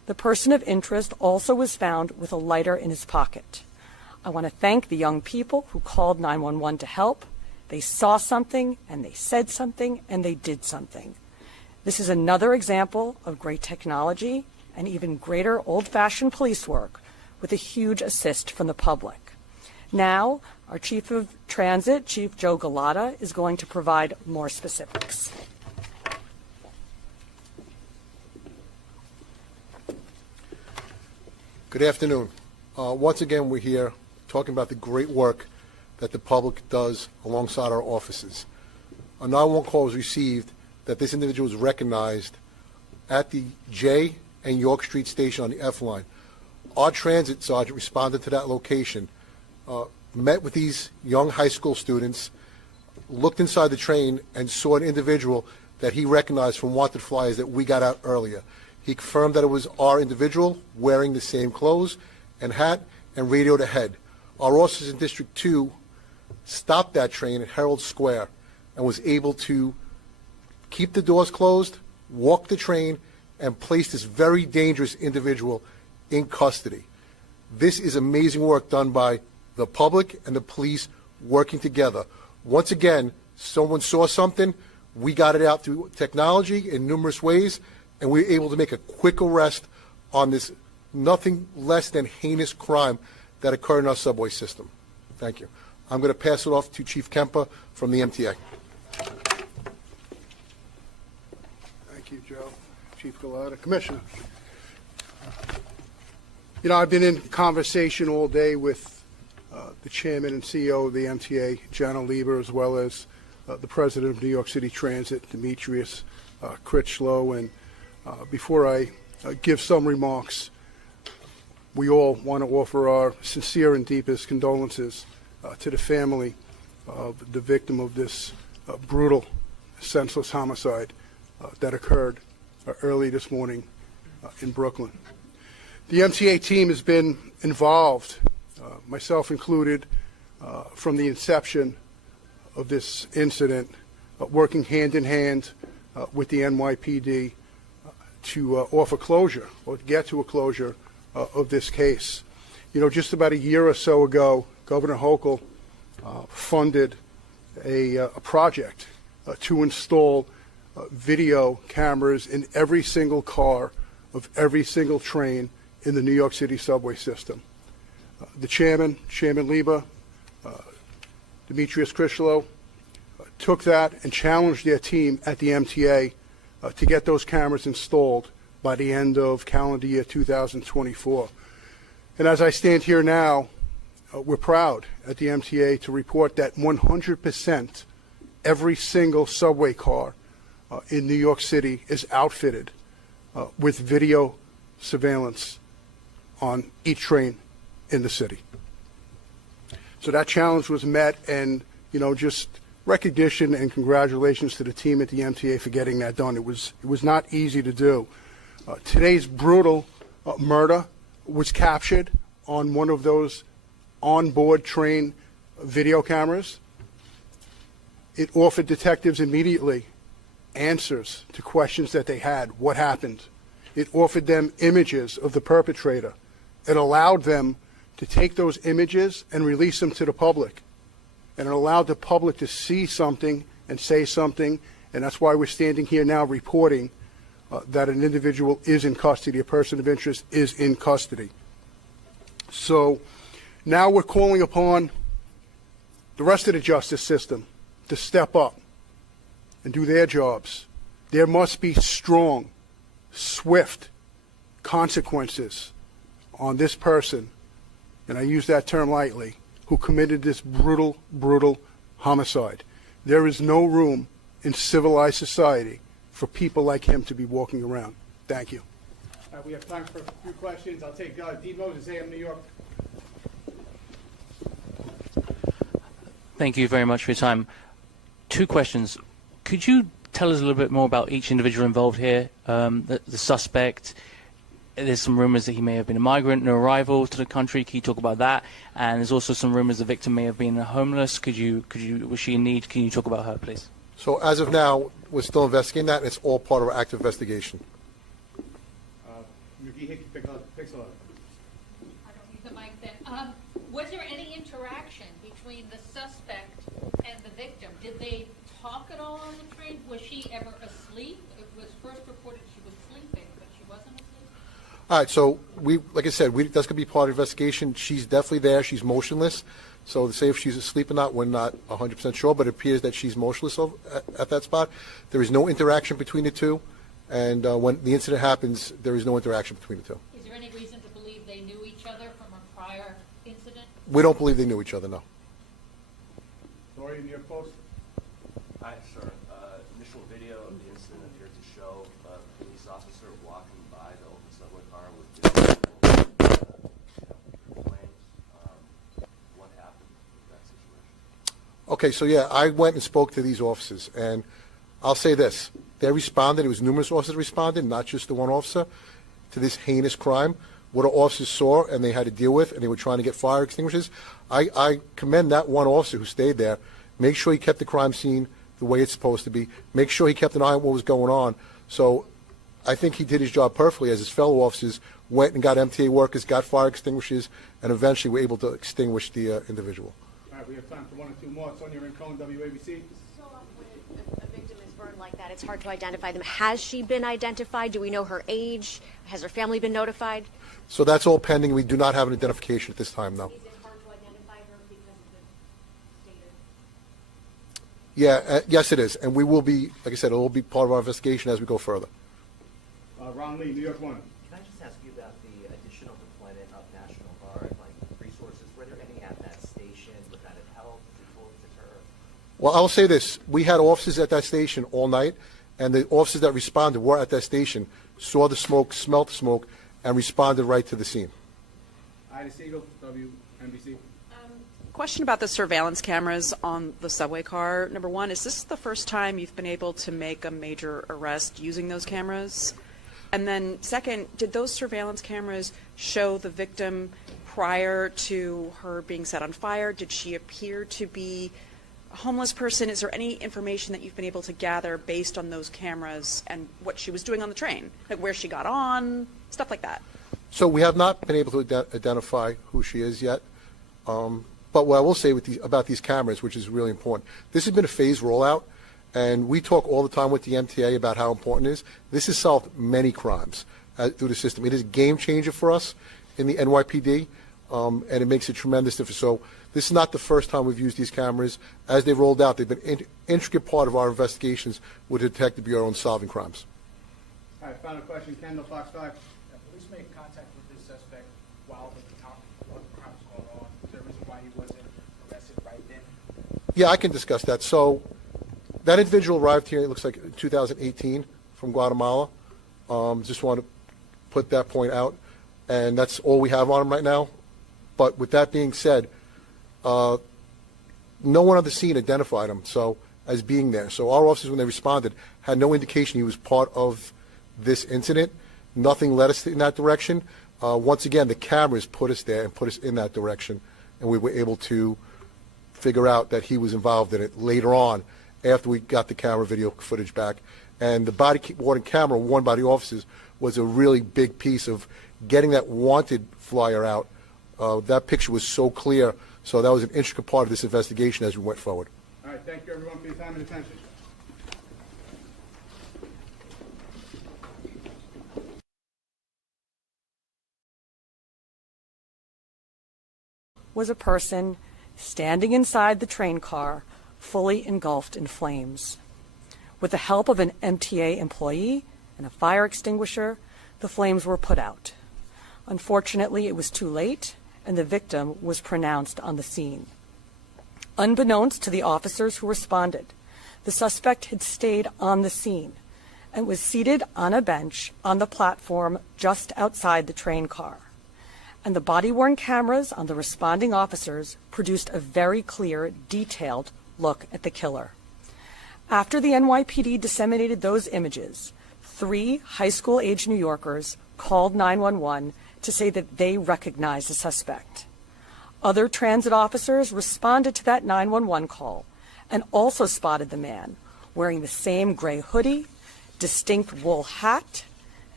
The person of interest also was found with a lighter in his pocket. I want to thank the young people who called 911 to help. They saw something, and they said something, and they did something. This is another example of great technology and even greater old-fashioned police work with a huge assist from the public. Now, our Chief of Transit, Chief Joe Gada, is going to provide more specifics. Good afternoon. Once again, we're here talking about the great work that the public does alongside our offices. A 911 call was received that this individual was recognized at the J and York Street station on the F line. Our transit sergeant responded to that location, met with these young high school students, looked inside the train, and saw an individual that he recognized from wanted flyers that we got out earlier. He confirmed that it was our individual wearing the same clothes and hat and radioed ahead. Our officers in District 2 stopped that train at Herald Square and was able to keep the doors closed, walk the train, and place this very dangerous individual in custody. This is amazing work done by the public and the police working together. Once again, someone saw something, we got it out through technology in numerous ways, and we were able to make a quick arrest on this nothing less than heinous crime that occurred in our subway system. Thank you. I'm going to pass it off to Chief Kemper from the MTA. Thank you, Joe. Chief Gada. Commissioner. You know, I've been in conversation all day with the chairman and CEO of the MTA, Jana Lieber, as well as the president of New York City Transit, Demetrius Critchlow. And before I give some remarks, we all want to offer our sincere and deepest condolences to the family of the victim of this brutal, senseless homicide that occurred early this morning in Brooklyn. The MTA team has been involved, myself included, from the inception of this incident, working hand in hand with the NYPD to offer closure or to get to a closure of this case. You know, just about a year or so ago, Governor Hochul funded a project to install video cameras in every single car of every single train in the New York City subway system. The chairman, Chairman Lieber, Demetrius Critchlow, took that and challenged their team at the MTA to get those cameras installed by the end of calendar year 2024. And as I stand here now, we're proud at the MTA to report that 100% every single subway car in New York City is outfitted with video surveillance on each train in the city. So that challenge was met, and you know, just recognition and congratulations to the team at the MTA for getting that done. It was not easy to do. Today's brutal murder was captured on one of those onboard train video cameras. It offered detectives immediately answers to questions that they had. What happened? It offered them images of the perpetrator. It allowed them to take those images and release them to the public. And it allowed the public to see something and say something, and that's why we're standing here now reporting that an individual is in custody, a person of interest is in custody. So now we're calling upon the rest of the justice system to step up and do their jobs. There must be strong, swift consequences on this person, and I use that term lightly, who committed this brutal, brutal homicide. There is no room in civilized society for people like him to be walking around. Thank you. We have time for a few questions. I'll take D. Moses, AM New York. Thank you very much for your time. Two questions. Could you tell us a little bit more about each individual involved here? The suspect, there's some rumors that he may have been a migrant, new arrival to the country. Can you talk about that? And there's also some rumors the victim may have been homeless. Was she in need? Can you talk about her, please? So as of now, we're still investigating that, and it's all part of our active investigation. Pixel. I don't need the mic then. Was there any interaction between the suspect and the victim? Did they talk at all on the train? Was she ever asleep? It was first reported she was sleeping, but she wasn't asleep? All right, so like I said, that's going to be part of the investigation. She's definitely there. She's motionless. So to say if she's asleep or not, we're not 100% sure, but it appears that she's motionless at that spot. There is no interaction between the two, and when the incident happens, there is no interaction between the two. Is there any reason to believe they knew each other from a prior incident? We don't believe they knew each other, no. Lori, New York Post. Hi, sir. Initial video of the incident appeared to show a police officer walking by the open subway car with flames. What happened in that situation? Okay, so yeah, I went and spoke to these officers, and I'll say this. They responded. It was numerous officers that responded, not just the one officer, to this heinous crime. What our officers saw and they had to deal with, and they were trying to get fire extinguishers. I commend that one officer who stayed there. Make sure he kept the crime scene the way it's supposed to be. Make sure he kept an eye on what was going on. So I think he did his job perfectly as his fellow officers went and got MTA workers, got fire extinguishers, and eventually were able to extinguish the individual. All right, we have time for one or two more. Sonia Rincon, WABC. So when a victim is burned like that, it's hard to identify them. Has she been identified? Do we know her age? Has her family been notified? So that's all pending. We do not have an identification at this time, though. Is it hard to identify her because of the stated? Yeah, yes, it is. And we will be, like I said, it will be part of our investigation as we go further. Ron Lee, New York One. Can I just ask you about the additional deployment of National Guard, like resources? Were there any at that station? Would that have helped to deter? Well, I will say this. We had officers at that station all night, and the officers that responded were at that station, saw the smoke, smelled the smoke, and responded right to the scene. Ida Siegel, WNBC. Question about the surveillance cameras on the subway car. Number one, is this the first time you've been able to make a major arrest using those cameras? And then second, did those surveillance cameras show the victim prior to her being set on fire? Did she appear to be a homeless person? Is there any information that you've been able to gather based on those cameras and what she was doing on the train? Like where she got on, stuff like that? So we have not been able to identify who she is yet. But what I will say about these cameras, which is really important, this has been a phased rollout, and we talk all the time with the MTA about how important it is. This has solved many crimes through the system. It is a game changer for us in the NYPD, and it makes a tremendous difference. So this is not the first time we've used these cameras. As they've rolled out, they've been an intricate part of our investigations with the Detective Bureau in solving crimes. All right, final question. Kendall, Fox 5. Police made contact with this suspect while the crime was going on. Is there a reason why he wasn't arrested right then? Yeah, I can discuss that. So that individual arrived here, it looks like in 2018 from Guatemala. Just want to put that point out. And that's all we have on him right now. But with that being said, no one on the scene identified him as being there. So our officers, when they responded, had no indication he was part of this incident. Nothing led us in that direction. Once again, the cameras put us there and put us in that direction, and we were able to figure out that he was involved in it later on after we got the camera video footage back. And the body-worn camera worn by the officers was a really big piece of getting that wanted flyer out. That picture was so clear, so that was an intricate part of this investigation as we went forward. All right, thank you everyone for your time and attention. Was a person standing inside the train car, fully engulfed in flames. With the help of an MTA employee and a fire extinguisher, the flames were put out. Unfortunately, it was too late, and the victim was pronounced on the scene. Unbeknownst to the officers who responded, the suspect had stayed on the scene and was seated on a bench on the platform just outside the train car. And the body-worn cameras on the responding officers produced a very clear, detailed look at the killer. After the NYPD disseminated those images, 3 high school-age New Yorkers called 911 to say that they recognized the suspect. Other transit officers responded to that 911 call and also spotted the man wearing the same gray hoodie, distinct wool hat,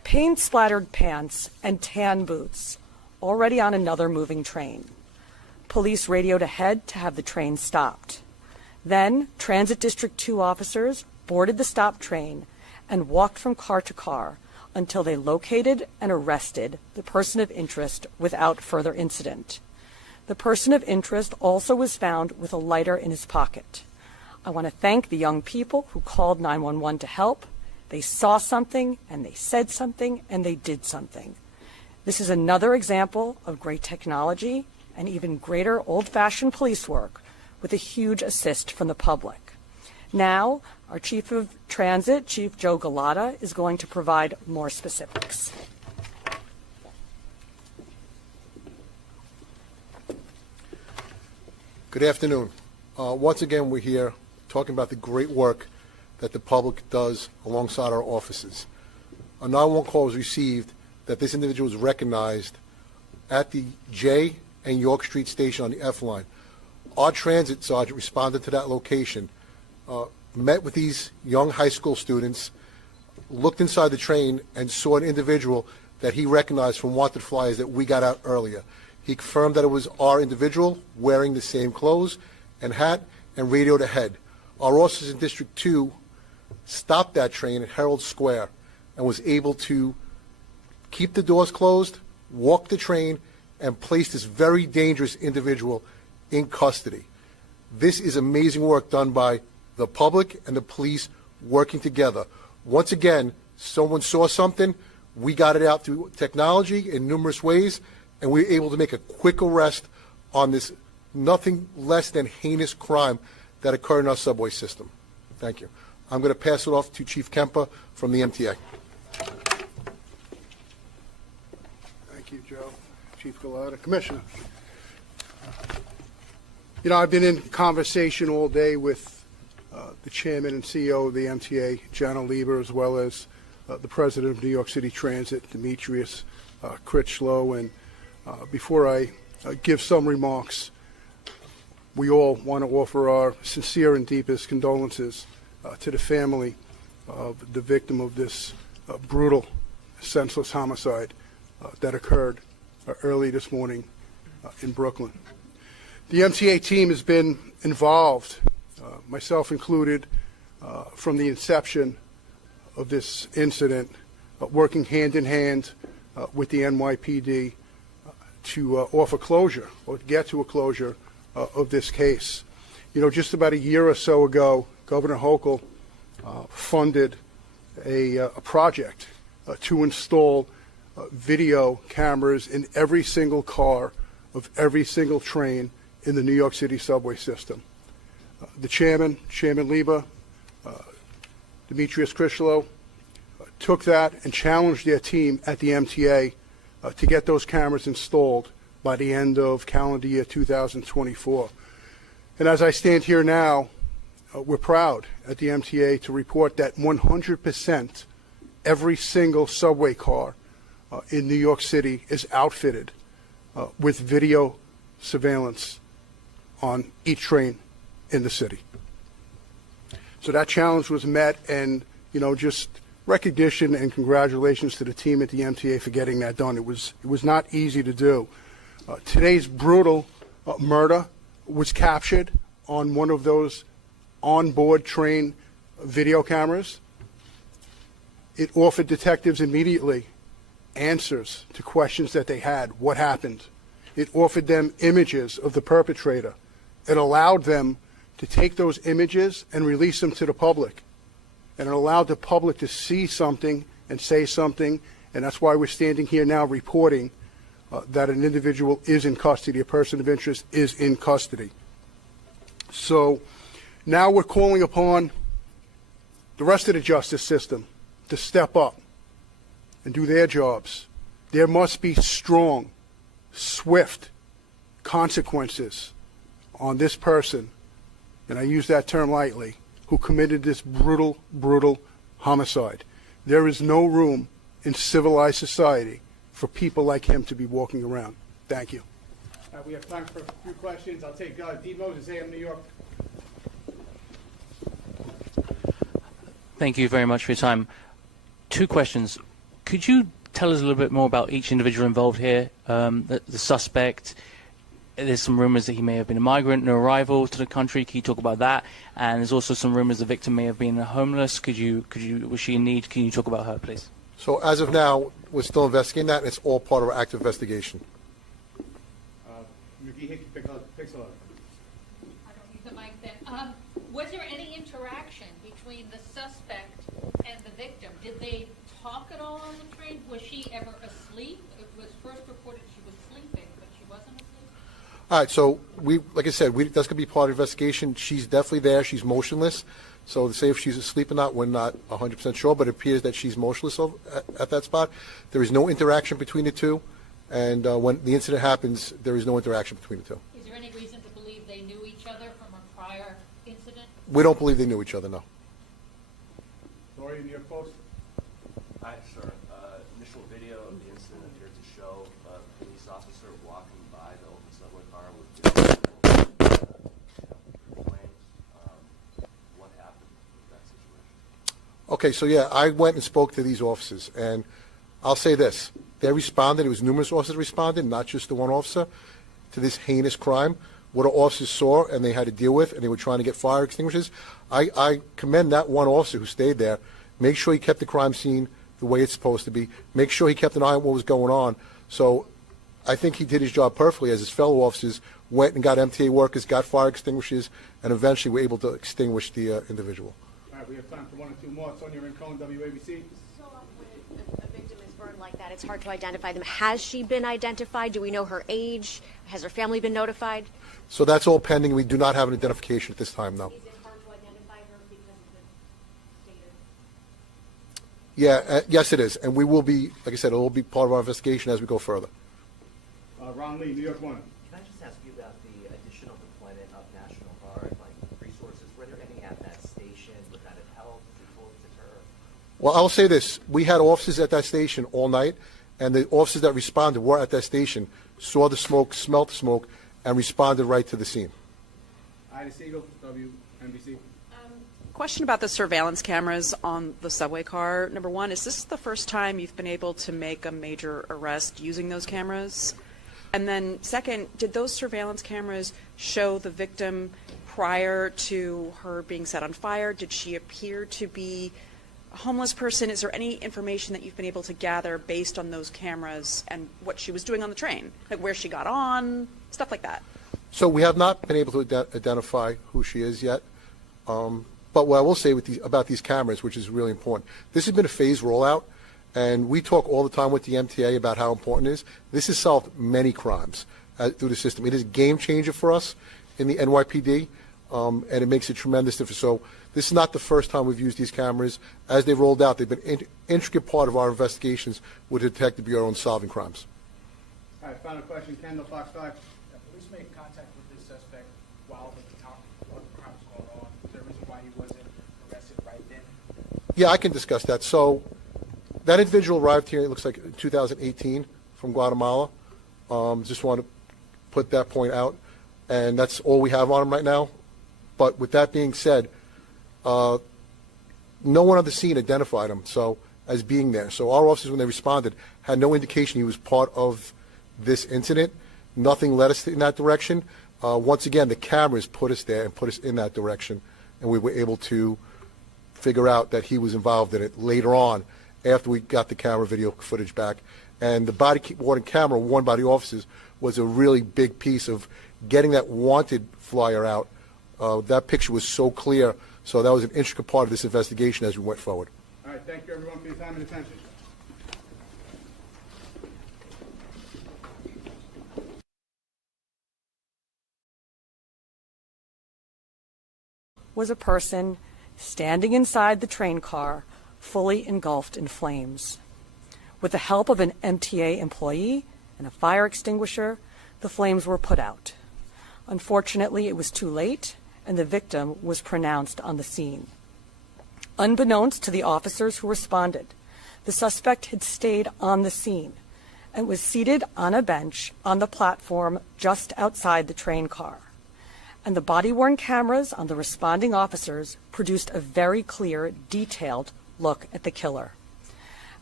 paint-splattered pants, and tan boots, already on another moving train. Police radioed ahead to have the train stopped. Then, Transit District 2 officers boarded the stopped train and walked from car to car until they located and arrested the person of interest without further incident. The person of interest also was found with a lighter in his pocket. I want to thank the young people who called 911 to help. They saw something, and they said something, and they did something. This is another example of great technology and even greater old-fashioned police work with a huge assist from the public. Now, our Chief of Transit, Chief Joe Gada, is going to provide more specifics. Good afternoon. Once again, we're here talking about the great work that the public does alongside our offices. A 911 call was received that this individual was recognized at the J and York Street station on the F line. Our transit sergeant responded to that location, met with these young high school students, looked inside the train, and saw an individual that he recognized from wanted flyers that we got out earlier. He confirmed that it was our individual wearing the same clothes and hat and radioed ahead. Our officers in District 2 stopped that train at Herald Square and was able to keep the doors closed, walk the train, and place this very dangerous individual in custody. This is amazing work done by the public and the police working together. Once again, someone saw something, we got it out through technology in numerous ways, and we were able to make a quick arrest on this nothing less than heinous crime that occurred in our subway system. Thank you. I'm going to pass it off to Chief Kemper from the MTA. Thank you, Joe. Chief Gada. Commissioner. You know, I've been in conversation all day with the chairman and CEO of the MTA, John Lieber, as well as the president of New York City Transit, Demetrius Critchlow. And before I give some remarks, we all want to offer our sincere and deepest condolences to the family of the victim of this brutal, senseless homicide that occurred early this morning in Brooklyn. The MTA team has been involved, myself included, from the inception of this incident, working hand in hand with the NYPD to offer closure or to get to a closure of this case. You know, just about a year or so ago, Governor Hochul funded a project to install video cameras in every single car of every single train in the New York City subway system. The chairman, Chairman Lieber, Demetrius Critchlow, took that and challenged their team at the MTA to get those cameras installed by the end of calendar year 2024. And as I stand here now, we're proud at the MTA to report that 100% every single subway car in New York City is outfitted with video surveillance on each train in the city. So that challenge was met, and you know, just recognition and congratulations to the team at the MTA for getting that done. It was not easy to do. Today's brutal murder was captured on one of those onboard train video cameras. It offered detectives immediately answers to questions that they had. What happened? It offered them images of the perpetrator. It allowed them to take those images and release them to the public. And it allowed the public to see something and say something, and that's why we're standing here now reporting that an individual is in custody, a person of interest is in custody. So now we're calling upon the rest of the justice system to step up and do their jobs. There must be strong, swift consequences on this person, and I use that term lightly, who committed this brutal, brutal homicide. There is no room in civilized society for people like him to be walking around. Thank you. We have time for a few questions. I'll take D. Moses, AM New York. Thank you very much for your time. Two questions. Could you tell us a little bit more about each individual involved here? The suspect, there's some rumors that he may have been a migrant, an arrival to the country. Can you talk about that? And there's also some rumors the victim may have been homeless. Was she in need? Can you talk about her, please? So as of now, we're still investigating that, and it's all part of our active investigation. McGee, Pixel. I don't need the mic then. Was there any interaction between the suspect and the victim? Did they talk at all on the train? Was she ever asleep? It was first reported she was sleeping, but she wasn't asleep? All right, so like I said, that's going to be part of the investigation. She's definitely there. She's motionless. So to say if she's asleep or not, we're not 100% sure, but it appears that she's motionless at that spot. There is no interaction between the two, and when the incident happens, there is no interaction between the two. Is there any reason to believe they knew each other from a prior incident? We don't believe they knew each other, no. Lori, New York Post. Hi, sir. Initial video of the incident appeared to show a police officer walking by the open subway car with flames. What happened with that situation? Okay, so yeah, I went and spoke to these officers, and I'll say this. They responded. It was numerous officers responded, not just the one officer, to this heinous crime. What our officers saw and they had to deal with, and they were trying to get fire extinguishers. I commend that one officer who stayed there. Make sure he kept the crime scene the way it's supposed to be. Make sure he kept an eye on what was going on. So I think he did his job perfectly, as his fellow officers went and got MTA workers, got fire extinguishers, and eventually were able to extinguish the individual. All right, we have time for one or two more. Sonia Rincon, WABC. So when a victim is burned like that, it's hard to identify them. Has she been identified? Do we know her age? Has her family been notified? So that's all pending. We do not have an identification at this time, though. Is it hard to identify her because of the status? Yeah, yes it is. And we will be, like I said, it will be part of our investigation as we go further. Ron Lee, New York One. Can I just ask you about the additional deployment of National Guard, like resources? Were there any at that station? Would that have helped? Before deter? Well, I'll say this. We had officers at that station all night, and the officers that responded were at that station, saw the smoke, smelled the smoke, and responded right to the scene. Ida Siegel, WNBC. Question about the surveillance cameras on the subway car. Number one, is this the first time you've been able to make a major arrest using those cameras? And then second, did those surveillance cameras show the victim prior to her being set on fire? Did she appear to be a homeless person? Is there any information that you've been able to gather based on those cameras and what she was doing on the train? Like where she got on, stuff like that? So we have not been able to identify who she is yet. But what I will say about these cameras, which is really important, this has been a phased rollout, and we talk all the time with the MTA about how important it is. This has solved many crimes through the system. It is a game changer for us in the NYPD, and it makes a tremendous difference. So this is not the first time we've used these cameras. As they've rolled out, they've been an intricate part of our investigations with the Detective Bureau in solving crimes. All right, final question. Kendall, Fox 5. Police made contact with this suspect while the crime was going on. Is there a reason why he wasn't arrested right then? Yeah, I can discuss that. So that individual arrived here, it looks like in 2018 from Guatemala. Just want to put that point out. And that's all we have on him right now. But with that being said, no one on the scene identified him as being there. So our officers, when they responded, had no indication he was part of this incident. Nothing led us in that direction. Once again, the cameras put us there and put us in that direction, and we were able to figure out that he was involved in it later on after we got the camera video footage back. And the body-worn camera worn by the officers was a really big piece of getting that wanted flyer out. That picture was so clear, so that was an intricate part of this investigation as we went forward. All right, thank you everyone for your time and attention. Was a person standing inside the train car, fully engulfed in flames. With the help of an MTA employee and a fire extinguisher, the flames were put out. Unfortunately, it was too late, and the victim was pronounced on the scene. Unbeknownst to the officers who responded, the suspect had stayed on the scene and was seated on a bench on the platform just outside the train car. And the body-worn cameras on the responding officers produced a very clear, detailed look at the killer.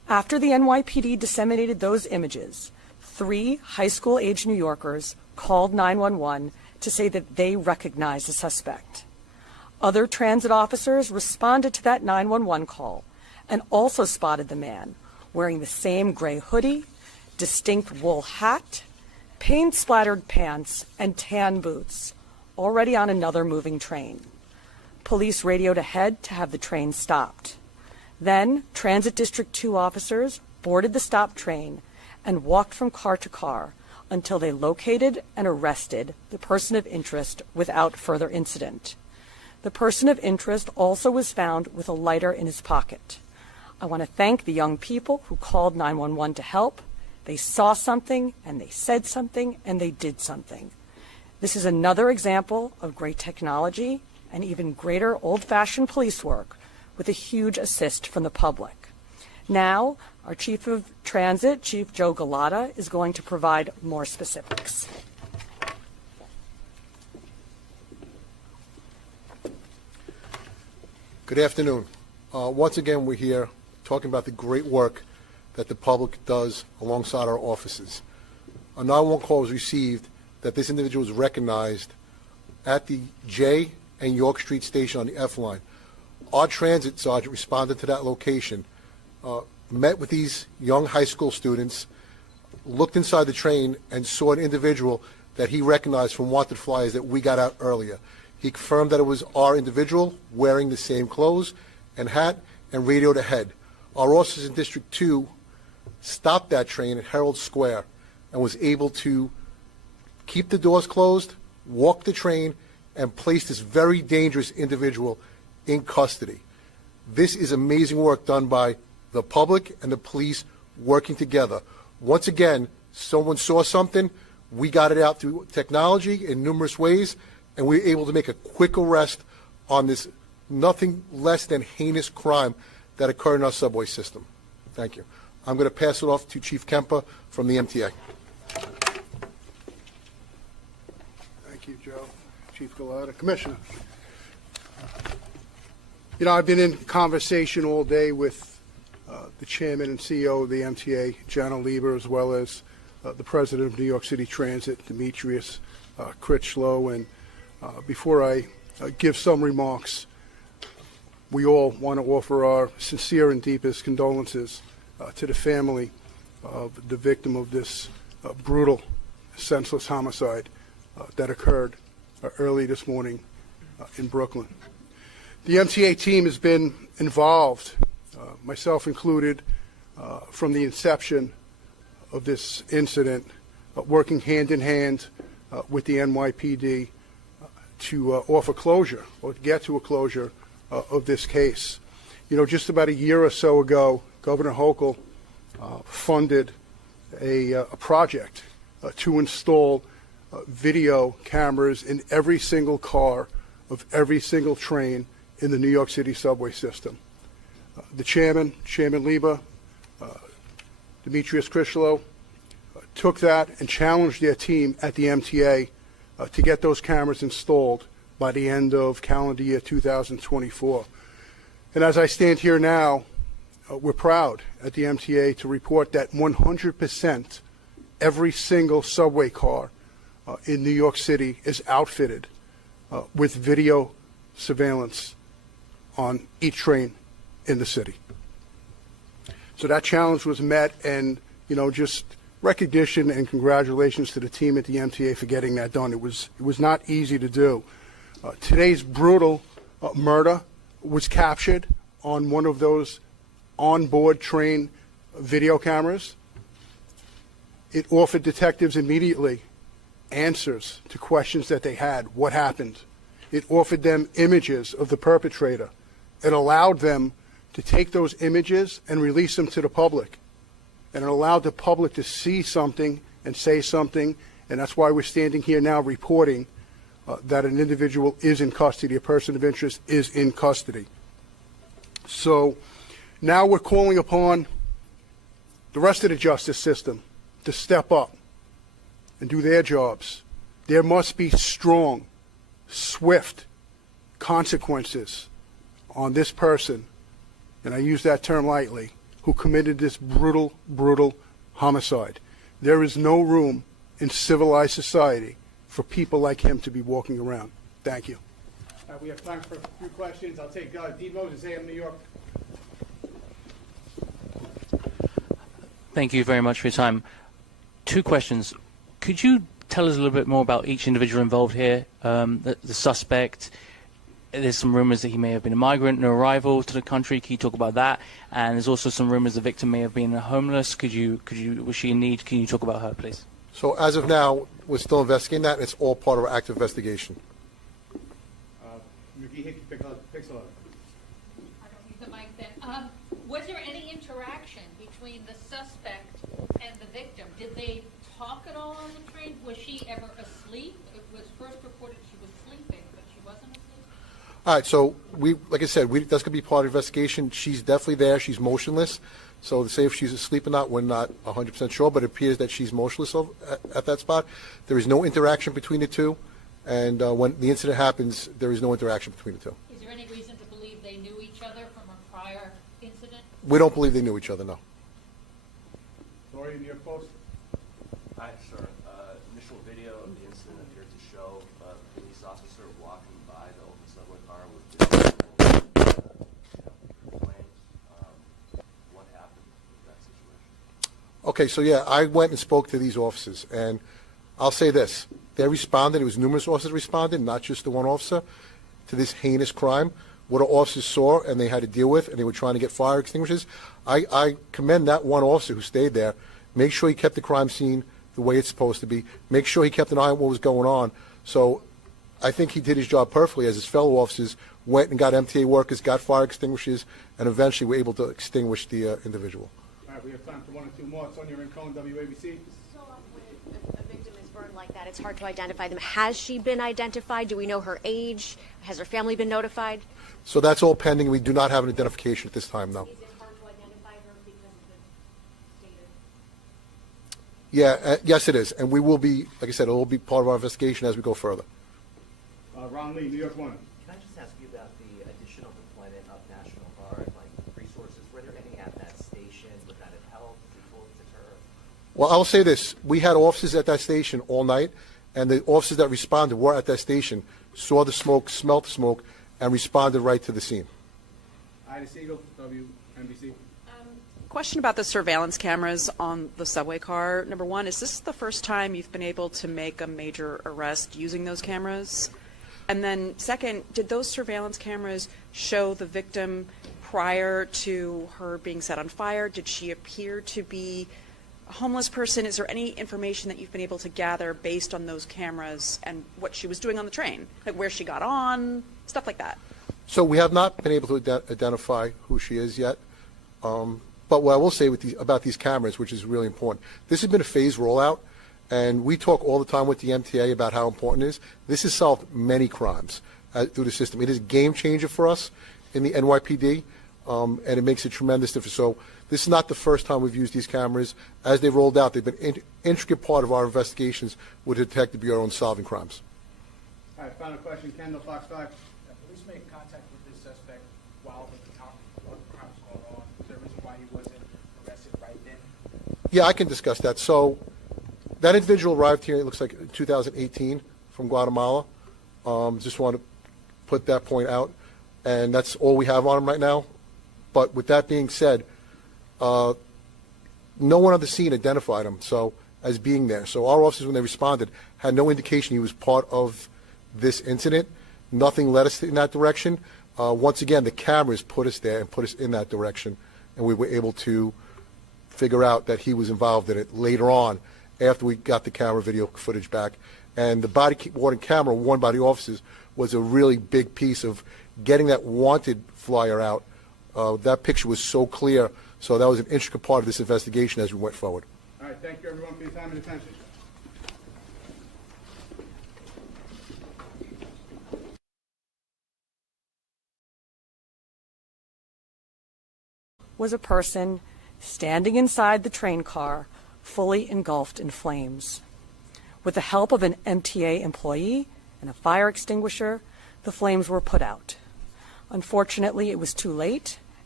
After the NYPD disseminated those images, 3 high school-aged New Yorkers called 911 to say that they recognized the suspect. Other transit officers responded to that 911 call and also spotted the man wearing the same gray hoodie, distinct wool hat, paint-splattered pants, and tan boots, already on another moving train. Police radioed ahead to have the train stopped. Then, Transit District 2 officers boarded the stopped train and walked from car to car until they located and arrested the person of interest without further incident. The person of interest also was found with a lighter in his pocket. I want to thank the young people who called 911 to help. They saw something, and they said something, and they did something. This is another example of great technology and even greater old-fashioned police work with a huge assist from the public. Now, our Chief of Transit, Chief Joe Gada, is going to provide more specifics. Good afternoon. Once again, we're here talking about the great work that the public does alongside our offices. A 911 call was received that this individual was recognized at the J and York Street station on the F line. Our transit sergeant responded to that location, met with these young high school students, looked inside the train, and saw an individual that he recognized from wanted flyers that we got out earlier. He confirmed that it was our individual wearing the same clothes and hat and radioed ahead. Our officers in District 2 stopped that train at Herald Square and was able to keep the doors closed, walk the train, and place this very dangerous individual in custody. This is amazing work done by the public and the police working together. Once again, someone saw something, we got it out through technology in numerous ways, and we were able to make a quick arrest on this nothing less than heinous crime that occurred in our subway system. Thank you. I'm going to pass it off to Chief Kemper from the MTA. Thank you, Joe. Chief Gada. Commissioner. You know, I've been in conversation all day with the chairman and CEO of the MTA, John Lieber, as well as the president of New York City Transit, Demetrius Critchlow. And before I give some remarks, we all want to offer our sincere and deepest condolences to the family of the victim of this brutal, senseless homicide that occurred early this morning in Brooklyn. The MTA team has been involved, myself included, from the inception of this incident, working hand in hand with the NYPD to offer closure or get to a closure of this case. You know, just about a year or so ago, Governor Hochul funded a project to install video cameras in every single car of every single train in the New York City subway system. The chairman, Chairman Lieber, Demetrius Critchlow, took that and challenged their team at the MTA to get those cameras installed by the end of calendar year 2024. And as I stand here now, we're proud at the MTA to report that 100% every single subway car in New York City is outfitted with video surveillance on each train in the city. So that challenge was met, and just recognition and congratulations to the team at the MTA for getting that done. It was not easy to do. Today's brutal murder was captured on one of those onboard train video cameras. It offered detectives immediately answers to questions that they had. What happened? It offered them images of the perpetrator. It allowed them to take those images and release them to the public. And it allowed the public to see something and say something, and that's why we're standing here now reporting that an individual is in custody, a person of interest is in custody. So now we're calling upon the rest of the justice system to step up and do their jobs. There must be strong, swift consequences on this person, and I use that term lightly, who committed this brutal, brutal homicide. There is no room in civilized society for people like him to be walking around. Thank you. We have time for a few questions. I'll take Dean Moses, AM New York. Thank you very much for your time. Two questions. Could you tell us a little bit more about each individual involved here? The suspect, there's some rumors that he may have been a migrant, an arrival to the country. Can you talk about that? And there's also some rumors the victim may have been homeless. Was she in need? Can you talk about her, please? So as of now, we're still investigating that, and it's all part of our active investigation. Pixel. I don't need the mic then. Was there any interaction between the suspect and the victim? Did they talk at all on the train? Was she ever asleep? It was first reported she was sleeping, but she wasn't asleep? All right, so like I said, that's going to be part of the investigation. She's definitely there. She's motionless. So to say if she's asleep or not, we're not 100% sure, but it appears that she's motionless at that spot. There is no interaction between the two, and when the incident happens, there is no interaction between the two. Is there any reason to believe they knew each other from a prior incident? We don't believe they knew each other, no. Lori, New York Post. Hi, sir. Initial video of the incident appeared to show a police officer walking by the open subway car with claims. What happened in that situation? Okay, so yeah, I went and spoke to these officers, and I'll say this. They responded. It was numerous officers responded, not just the one officer, to this heinous crime. What our officers saw and they had to deal with, and they were trying to get fire extinguishers. I commend that one officer who stayed there. Make sure he kept the crime scene the way it's supposed to be. Make sure he kept an eye on what was going on. So I think he did his job perfectly as his fellow officers went and got MTA workers, got fire extinguishers, and eventually were able to extinguish the individual. All right, we have time for one or two more. Sonia Rincon, WABC. So when a victim is burned like that, it's hard to identify them. Has she been identified? Do we know her age? Has her family been notified? So that's all pending. We do not have an identification at this time, no. Is it hard to identify her because of the status? Yeah, yes it is. And we will be, like I said, it will be part of our investigation as we go further. Ron Lee, New York One. Can I just ask you about the additional deployment of National Guard, like resources? Were there any at that station? Would that have helped people deter? Well, I will say this. We had officers at that station all night, and the officers that responded were at that station, saw the smoke, smelt the smoke, and responded right to the scene. Ida Siegel, WNBC. Question about the surveillance cameras on the subway car. Number one, is this the first time you've been able to make a major arrest using those cameras? And then second, did those surveillance cameras show the victim prior to her being set on fire? Did she appear to be a homeless person? Is there any information that you've been able to gather based on those cameras and what she was doing on the train? Like where she got on, stuff like that? So we have not been able to identify who she is yet. But what I will say about these cameras, which is really important, this has been a phased rollout, and we talk all the time with the MTA about how important it is. This has solved many crimes through the system. It is a game changer for us in the NYPD, and it makes a tremendous difference. So this is not the first time we've used these cameras. As they rolled out, they've been an intricate part of our investigations with the Detective Bureau in solving crimes. All right, final question. Kendall, Fox 5. Police made contact with this suspect while the crime was going on. Is there a reason why he wasn't arrested right then? Yeah, I can discuss that. So that individual arrived here, it looks like in 2018 from Guatemala. Just want to put that point out. And that's all we have on him right now. But with that being said, no one on the scene identified him as being there. So our officers, when they responded, had no indication he was part of this incident. Nothing led us in that direction. Once again, the cameras put us there and put us in that direction, and we were able to figure out that he was involved in it later on after we got the camera video footage back. And the body-worn camera worn by the officers was a really big piece of getting that wanted flyer out. That picture was so clear, so that was an intricate part of this investigation as we went forward. All right, thank you everyone for your time and attention. Was a person standing inside the train car, fully engulfed in flames. With the help of an MTA employee and a fire extinguisher, the flames were put out. Unfortunately, it was too late,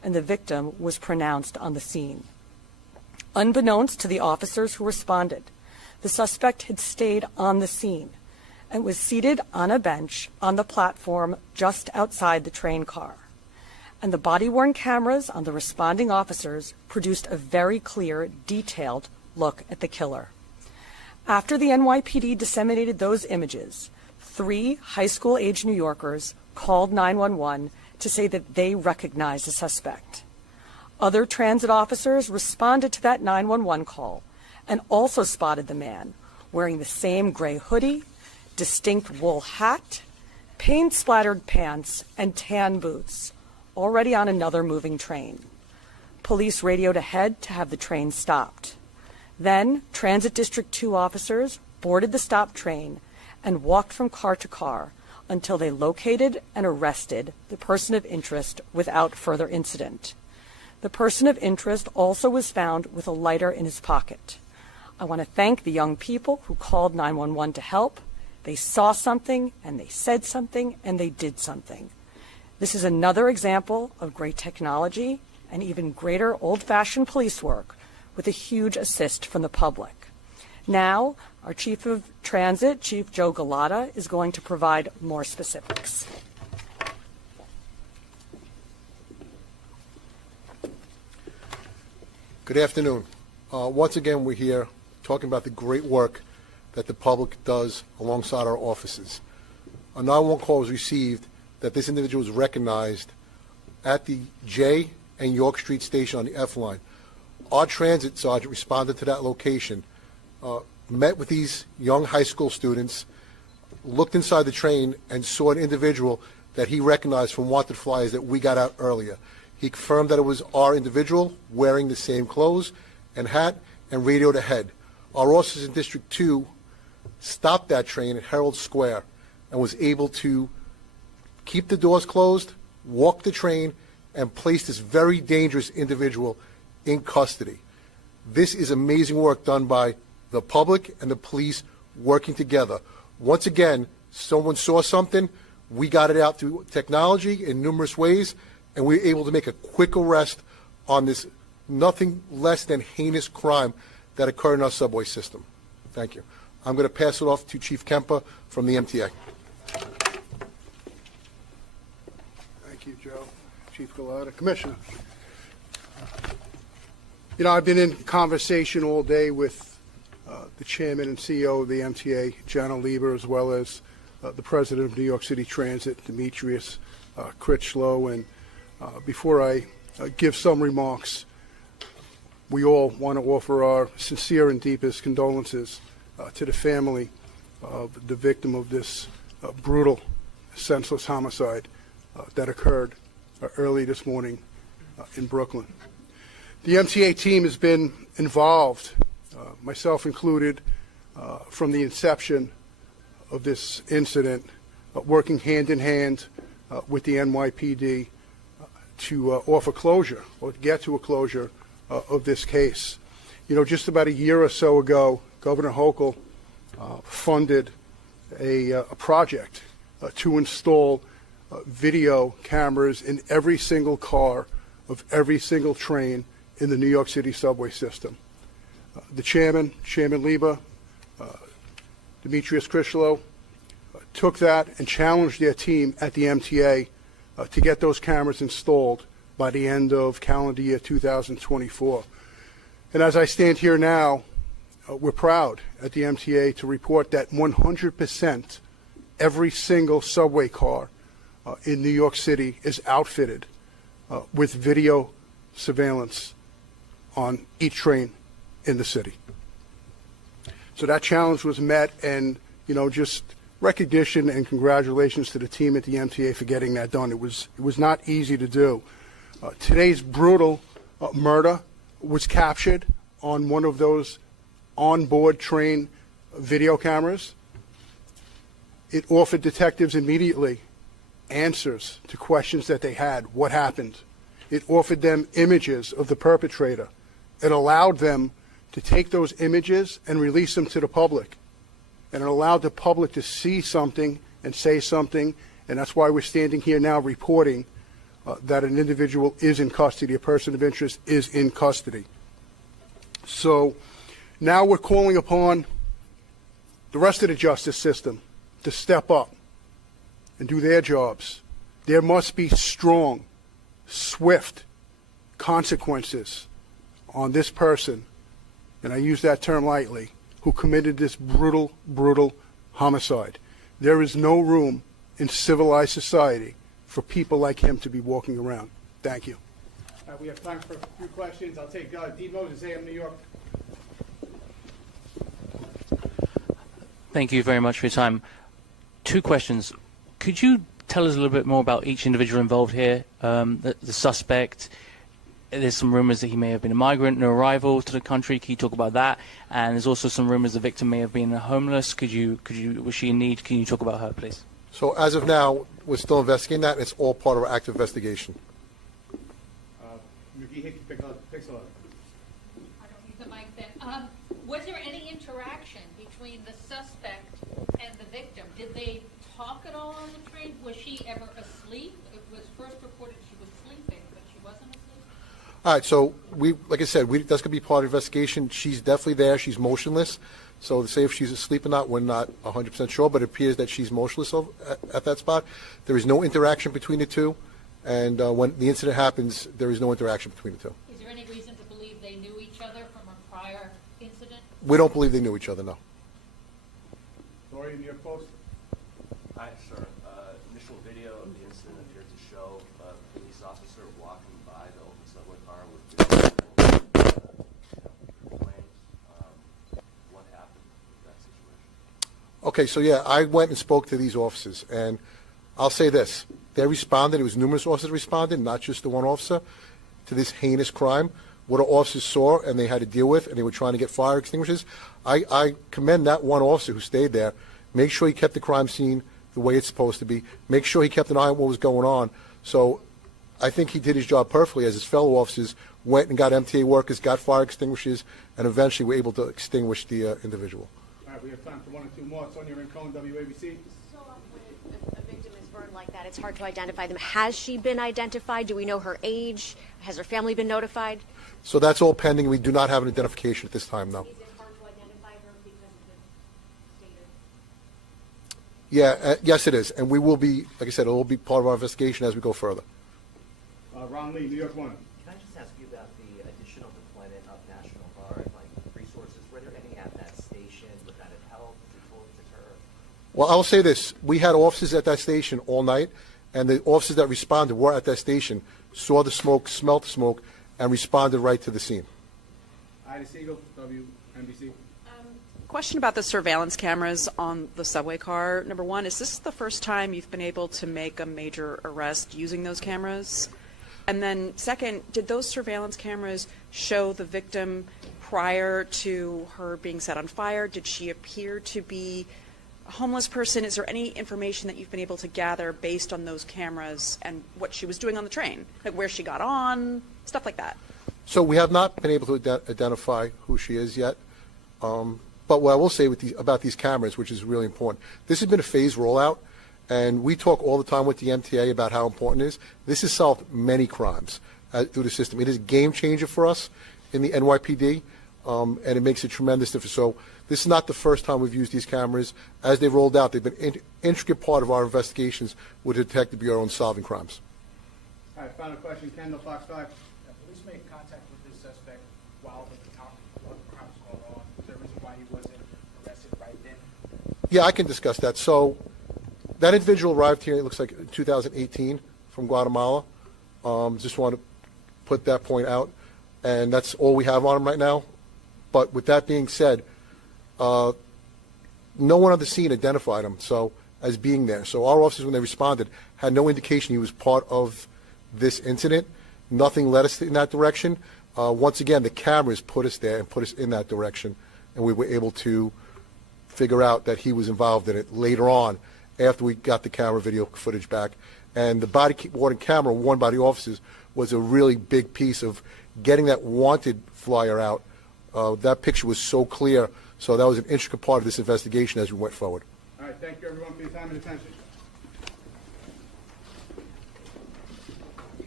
and the victim was pronounced on the scene. Unbeknownst to the officers who responded, the suspect had stayed on the scene and was seated on a bench on the platform just outside the train car. And the body-worn cameras on the responding officers produced a very clear, detailed look at the killer. After the NYPD disseminated those images, 3 high school-age New Yorkers called 911 to say that they recognized the suspect. Other transit officers responded to that 911 call and also spotted the man wearing the same gray hoodie, distinct wool hat, paint-splattered pants, and tan boots, already on another moving train. Police radioed ahead to have the train stopped. Then, Transit District 2 officers boarded the stopped train and walked from car to car until they located and arrested the person of interest without further incident. The person of interest also was found with a lighter in his pocket. I want to thank the young people who called 911 to help. They saw something, and they said something, and they did something. This is another example of great technology and even greater old-fashioned police work with a huge assist from the public. Now, our Chief of Transit, Chief Joe Gada, is going to provide more specifics. Good afternoon. Once again, we're here talking about the great work that the public does alongside our offices. A 911 call was received that this individual was recognized at the J and York Street station on the F line. Our transit sergeant responded to that location, met with these young high school students, looked inside the train, and saw an individual that he recognized from wanted flyers that we got out earlier. He confirmed that it was our individual wearing the same clothes and hat and radioed ahead. Our officers in District 2 stopped that train at Herald Square and was able to keep the doors closed, walk the train, and place this very dangerous individual in custody. This is amazing work done by the public and the police working together. Once again, someone saw something, we got it out through technology in numerous ways, and we were able to make a quick arrest on this nothing less than heinous crime that occurred in our subway system. Thank you. I'm going to pass it off to Chief Kemper from the MTA. Thank you, Joe. Chief Gada. Commissioner. You know, I've been in conversation all day with the chairman and CEO of the MTA, Jana Lieber, as well as the president of New York City Transit, Demetrius Critchlow. And before I give some remarks, we all want to offer our sincere and deepest condolences to the family of the victim of this brutal, senseless homicide that occurred early this morning in Brooklyn. The MTA team has been involved, myself included, from the inception of this incident, working hand in hand with the NYPD to offer closure or to get to a closure of this case. You know, just about a year or so ago, Governor Hochul funded a project to install video cameras in every single car of every single train in the New York City subway system. The chairman, Chairman Lieber, Demetrius Critchlow, took that and challenged their team at the MTA to get those cameras installed by the end of calendar year 2024. And as I stand here now, we're proud at the MTA to report that 100% every single subway car in New York City is outfitted with video surveillance on each train in the city. So that challenge was met, and you know, just recognition and congratulations to the team at the MTA for getting that done. It was not easy to do. Today's brutal murder was captured on one of those onboard train video cameras. It offered detectives immediately answers to questions that they had. What happened? It offered them images of the perpetrator. It allowed them to take those images and release them to the public. And it allowed the public to see something and say something, and that's why we're standing here now reporting that an individual is in custody, a person of interest is in custody. So now we're calling upon the rest of the justice system to step up and do their jobs. There must be strong, swift consequences on this person, and I use that term lightly, who committed this brutal, brutal homicide. There is no room in civilized society for people like him to be walking around. Thank you. We have time for a few questions. I'll take D. Moses, AM New York. Thank you very much for your time. Two questions. Could you tell us a little bit more about each individual involved here? The suspect, there's some rumors that he may have been a migrant, no arrival to the country. Can you talk about that? And there's also some rumors the victim may have been homeless. Was she in need? Can you talk about her, please? So as of now, we're still investigating that. It's all part of our active investigation. McGee, Pixel. I don't need the mic then. Was there any interaction between the suspect and the victim? Did they talk at all on the train? Was she ever asleep? It was first reported she was sleeping, but she wasn't asleep? All right, so like I said, that's going to be part of the investigation. She's definitely there. She's motionless. So to say if she's asleep or not, we're not 100% sure, but it appears that she's motionless at that spot. There is no interaction between the two, and when the incident happens, there is no interaction between the two. Is there any reason to believe they knew each other from a prior incident? We don't believe they knew each other, no. Lori, New York Post. Hi, sir. Initial video of the incident appeared to show a police officer walking by the open subway car with flames. What happened in that situation? Okay, so yeah, I went and spoke to these officers, and I'll say this. They responded. It was numerous officers responded, not just the one officer, to this heinous crime. What our officers saw and they had to deal with, and they were trying to get fire extinguishers. I commend that one officer who stayed there. Make sure he kept the crime scene the way it's supposed to be. Make sure he kept an eye on what was going on. So I think he did his job perfectly as his fellow officers went and got MTA workers, got fire extinguishers, and eventually were able to extinguish the individual. All right, we have time for one or two more. Sonia Rincon, WABC. So when a victim is burned like that, it's hard to identify them. Has she been identified? Do we know her age? Has her family been notified? So that's all pending. We do not have an identification at this time, no. Is it hard to identify her because of the stated? Yeah, yes, it is. And we will be, like I said, it will be part of our investigation as we go further. Ron Lee, New York One. Can I just ask you about the additional deployment of National Guard, like resources? Were there any at that station? Would that have helped to deter? Well, I will say this. We had officers at that station all night, and the officers that responded were at that station, saw the smoke, smelled the smoke, and responded right to the scene. Ida Siegel, WNBC. Question about the surveillance cameras on the subway car. Number one, is this the first time you've been able to make a major arrest using those cameras? And then second, did those surveillance cameras show the victim prior to her being set on fire? Did she appear to be a homeless person? Is there any information that you've been able to gather based on those cameras and what she was doing on the train? Like where she got on, stuff like that? So we have not been able to identify who she is yet. But what I will say about these cameras, which is really important, this has been a phased rollout, and we talk all the time with the MTA about how important it is. This has solved many crimes through the system. It is a game changer for us in the NYPD, and it makes a tremendous difference. So this is not the first time we've used these cameras. As they've rolled out, they've been an intricate part of our investigations with the Detective Bureau in solving crimes. All right, final question. Kendall, Fox 5. Police made contact with this suspect while the crime was going on. Is there a reason why he wasn't arrested right then? Yeah, I can discuss that. So that individual arrived here, it looks like in 2018 from Guatemala. Just want to put that point out. And that's all we have on him right now. But with that being said, no one on the scene identified him as being there. So our officers, when they responded, had no indication he was part of this incident. Nothing led us in that direction. Once again, the cameras put us there and put us in that direction, and we were able to figure out that he was involved in it later on after we got the camera video footage back. And the body-worn camera worn by the officers was a really big piece of getting that wanted flyer out. That picture was so clear, so that was an intricate part of this investigation as we went forward. All right, thank you everyone for your time and attention.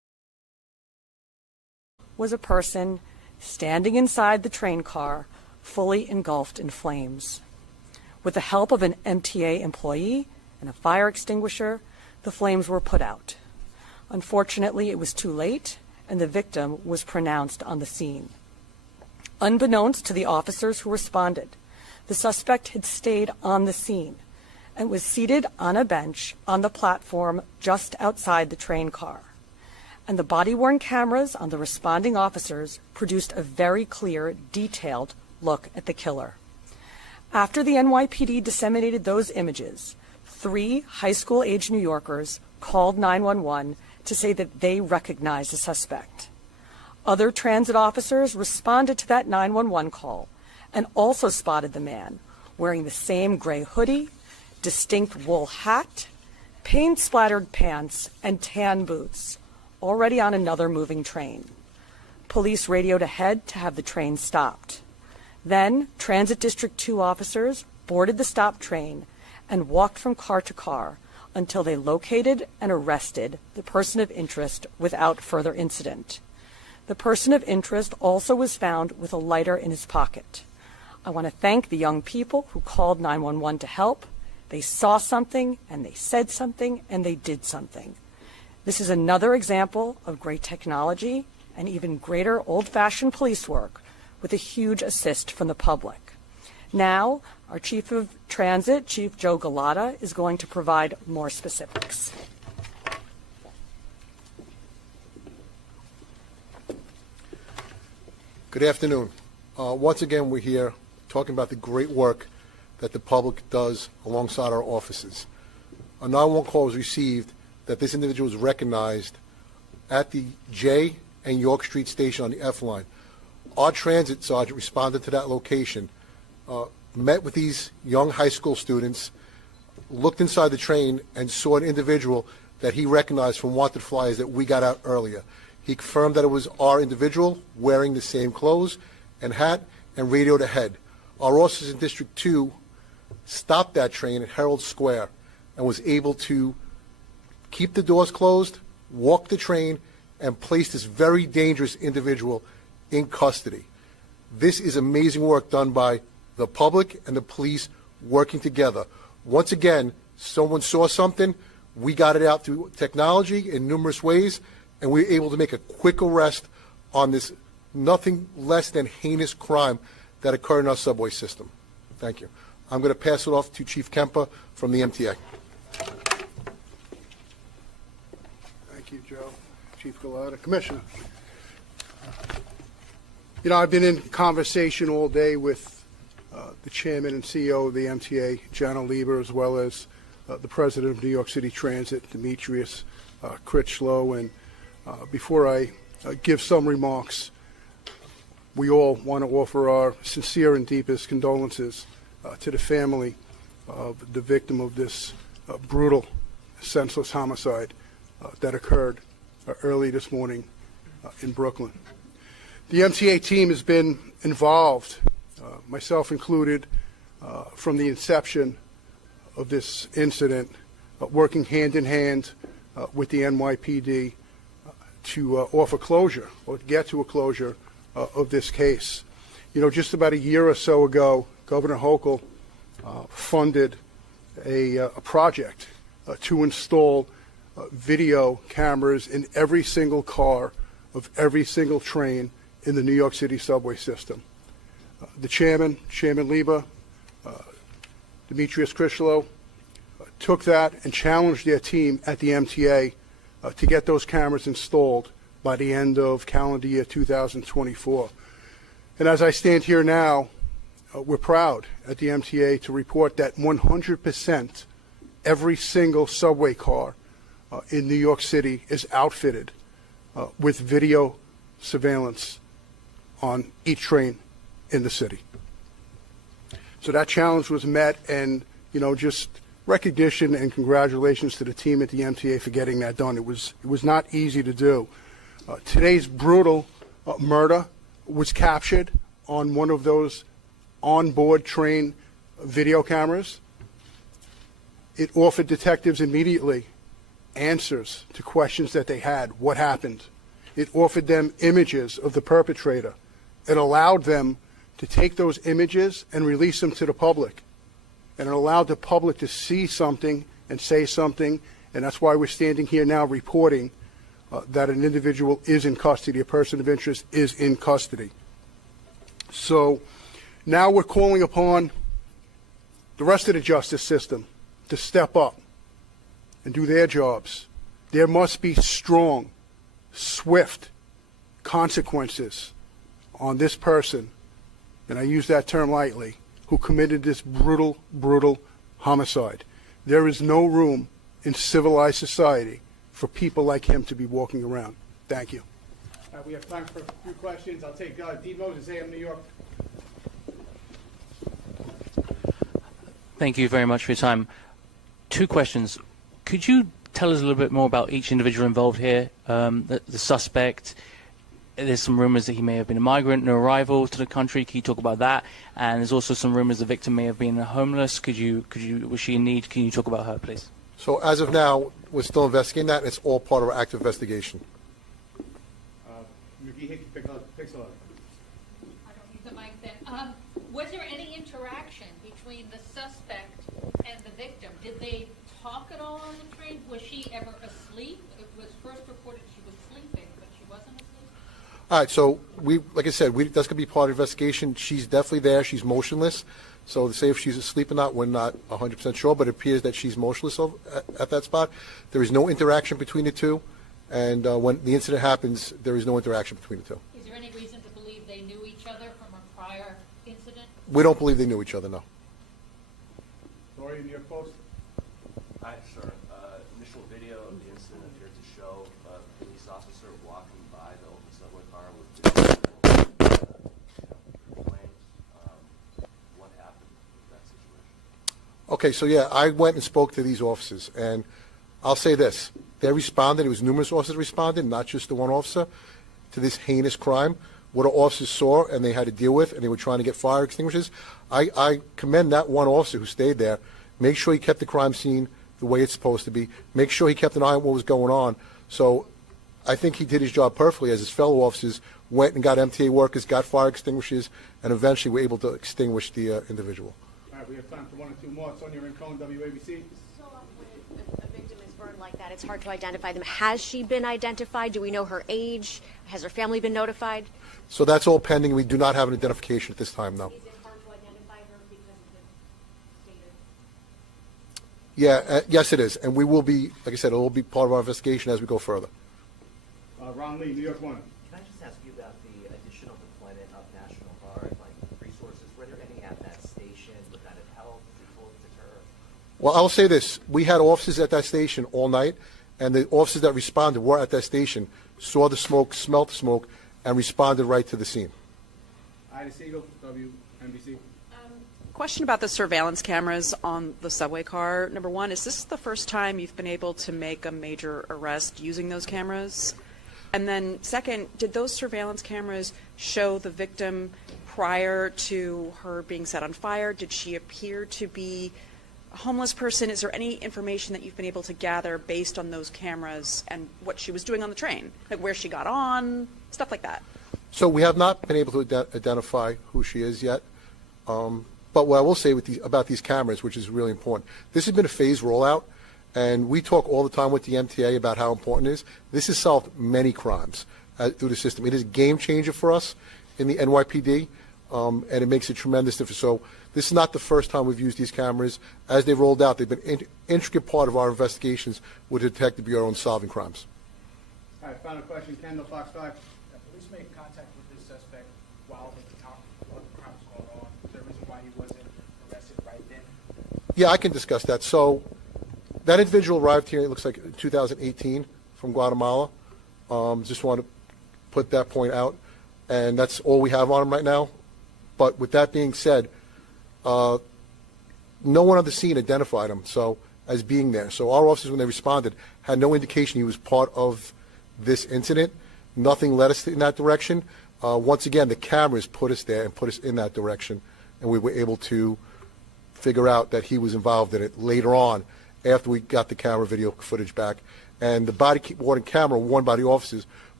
was a person standing inside the train car, fully engulfed in flames. With the help of an MTA employee and a fire extinguisher, the flames were put out. Unfortunately, it was too late, and the victim was pronounced on the scene. Unbeknownst to the officers who responded, the suspect had stayed on the scene and was seated on a bench on the platform just outside the train car. And the body-worn cameras on the responding officers produced a very clear, detailed look at the killer. After the NYPD disseminated those images, 3 high school-age New Yorkers called 911 to say that they recognized the suspect. Other transit officers responded to that 911 call and also spotted the man wearing the same gray hoodie, distinct wool hat, paint-splattered pants, and tan boots, already on another moving train. Police radioed ahead to have the train stopped. Then, Transit District 2 officers boarded the stopped train and walked from car to car until they located and arrested the person of interest without further incident. The person of interest also was found with a lighter in his pocket. I want to thank the young people who called 911 to help. They saw something, and they said something, and they did something. This is another example of great technology and even greater old-fashioned police work with a huge assist from the public. Now, our Chief of Transit, Chief Joe Gada, is going to provide more specifics. Good afternoon. Once again, we're here talking about the great work that the public does alongside our offices. A 911 call was received that this individual was recognized at the J and York Street station on the F line. Our transit sergeant responded to that location, met with these young high school students, looked inside the train, and saw an individual that he recognized from wanted flyers that we got out earlier. He confirmed that it was our individual wearing the same clothes and hat and radioed ahead. Our officers in District 2 stopped that train at Herald Square and was able to keep the doors closed, walk the train, and place this very dangerous individual in custody. This is amazing work done by the public and the police working together. Once again, someone saw something, we got it out through technology in numerous ways, and we were able to make a quick arrest on this nothing less than heinous crime that occurred in our subway system. Thank you. I'm going to pass it off to Chief Kemper from the MTA. Thank you, Joe. Chief Gada. Commissioner. You know, I've been in conversation all day with the chairman and CEO of the MTA, John Lieber, as well as the president of New York City Transit, Demetrius Critchlow. And before I give some remarks, we all want to offer our sincere and deepest condolences to the family of the victim of this brutal, senseless homicide that occurred early this morning in Brooklyn. The MTA team has been involved, myself included, from the inception of this incident, working hand in hand with the NYPD to offer closure or get to a closure of this case. You know, just about a year or so ago, Governor Hochul funded a project to install video cameras in every single car of every single train in the New York City subway system. The chairman, Chairman Lieber, Demetrius Critchlow, took that and challenged their team at the MTA to get those cameras installed by the end of calendar year 2024. And as I stand here now, we're proud at the MTA to report that 100% every single subway car in New York City is outfitted with video surveillance on each train in the city. So that challenge was met, and you know, just recognition and congratulations to the team at the MTA for getting that done. It was not easy to do. Today's brutal murder was captured on one of those on-board train video cameras. It offered detectives immediately answers to questions that they had. What happened? It offered them images of the perpetrator. It allowed them to take those images and release them to the public. And it allowed the public to see something and say something, and that's why we're standing here now reporting that an individual is in custody, a person of interest is in custody. So now we're calling upon the rest of the justice system to step up and do their jobs. There must be strong, swift consequences on this person, and I use that term lightly, who committed this brutal, brutal homicide. There is no room in civilized society for people like him to be walking around. Thank you. We have time for a few questions. I'll take D. Moses, AM New York. Thank you very much for your time. Two questions. Could you tell us a little bit more about each individual involved here? The suspect, there's some rumors that he may have been a migrant, no arrival to the country. Can you talk about that? And there's also some rumors the victim may have been homeless. Was she in need? Can you talk about her, please? So as of now, we're still investigating that. It's all part of our active investigation. McGee, Pixel. I don't need the mic then. Was there any interaction between the suspect and the victim? Did they talk at all on the train? Was she ever asleep? It was first reported she was sleeping, but she wasn't asleep? All right, so like I said, that's going to be part of the investigation. She's definitely there. She's motionless. So to say if she's asleep or not, we're not 100% sure, but it appears that she's motionless at that spot. There is no interaction between the two, and when the incident happens, there is no interaction between the two. Is there any reason to believe they knew each other from a prior incident? We don't believe they knew each other, no. Lori, New York Post. Hi, sir. Initial video of the incident appeared to show a police officer walking by the open subway car with flames. What happened in that situation? Okay, so yeah, I went and spoke to these officers, and I'll say this. They responded. It was numerous officers responded, not just the one officer, to this heinous crime. What our officers saw and they had to deal with, and they were trying to get fire extinguishers. I commend that one officer who stayed there. Make sure he kept the crime scene the way it's supposed to be. Make sure he kept an eye on what was going on. So I think he did his job perfectly as his fellow officers went and got MTA workers, got fire extinguishers, and eventually were able to extinguish the individual. All right, we have time for one or two more. Sonia Rincon, WABC. So when a victim is burned like that, it's hard to identify them. Has she been identified? Do we know her age? Has her family been notified? So that's all pending. We do not have an identification at this time, no. Is it hard to identify her because of the status? Yeah, yes it is. And we will be, like I said, it will be part of our investigation as we go further. Ron Lee, New York One. Can I just ask you about the additional deployment of National Guard, like resources? Were there any at that station? Would that have helped deter? Well, I'll say this. We had officers at that station all night, and the officers that responded were at that station, saw the smoke, smelled the smoke, and responded right to the scene. Ida Siegel, WNBC. Question about the surveillance cameras on the subway car. Number one, is this the first time you've been able to make a major arrest using those cameras? And then second, did those surveillance cameras show the victim prior to her being set on fire? Did she appear to be a homeless person? Is there any information that you've been able to gather based on those cameras and what she was doing on the train? Like where she got on, stuff like that? So we have not been able to identify who she is yet. But what I will say about these cameras, which is really important, this has been a phased rollout, and we talk all the time with the MTA about how important it is. This has solved many crimes through the system. It is a game changer for us in the NYPD, and it makes a tremendous difference. So this is not the first time we've used these cameras. As they've rolled out, they've been an intricate part of our investigations with the Detective Bureau in solving crimes. All right, final question. Kendall, Fox 5. Police made contact with this suspect while the crime was going on. Is there a reason why he wasn't arrested right then? Yeah, I can discuss that. So that individual arrived here, it looks like 2018 from Guatemala. Just want to put that point out. And that's all we have on him right now. But with that being said, no one on the scene identified him as being there. So our officers, when they responded, had no indication he was part of this incident. Nothing led us in that direction. Once again, the cameras put us there and put us in that direction, and we were able to figure out that he was involved in it later on after we got the camera video footage back. And the body-worn camera worn by the officers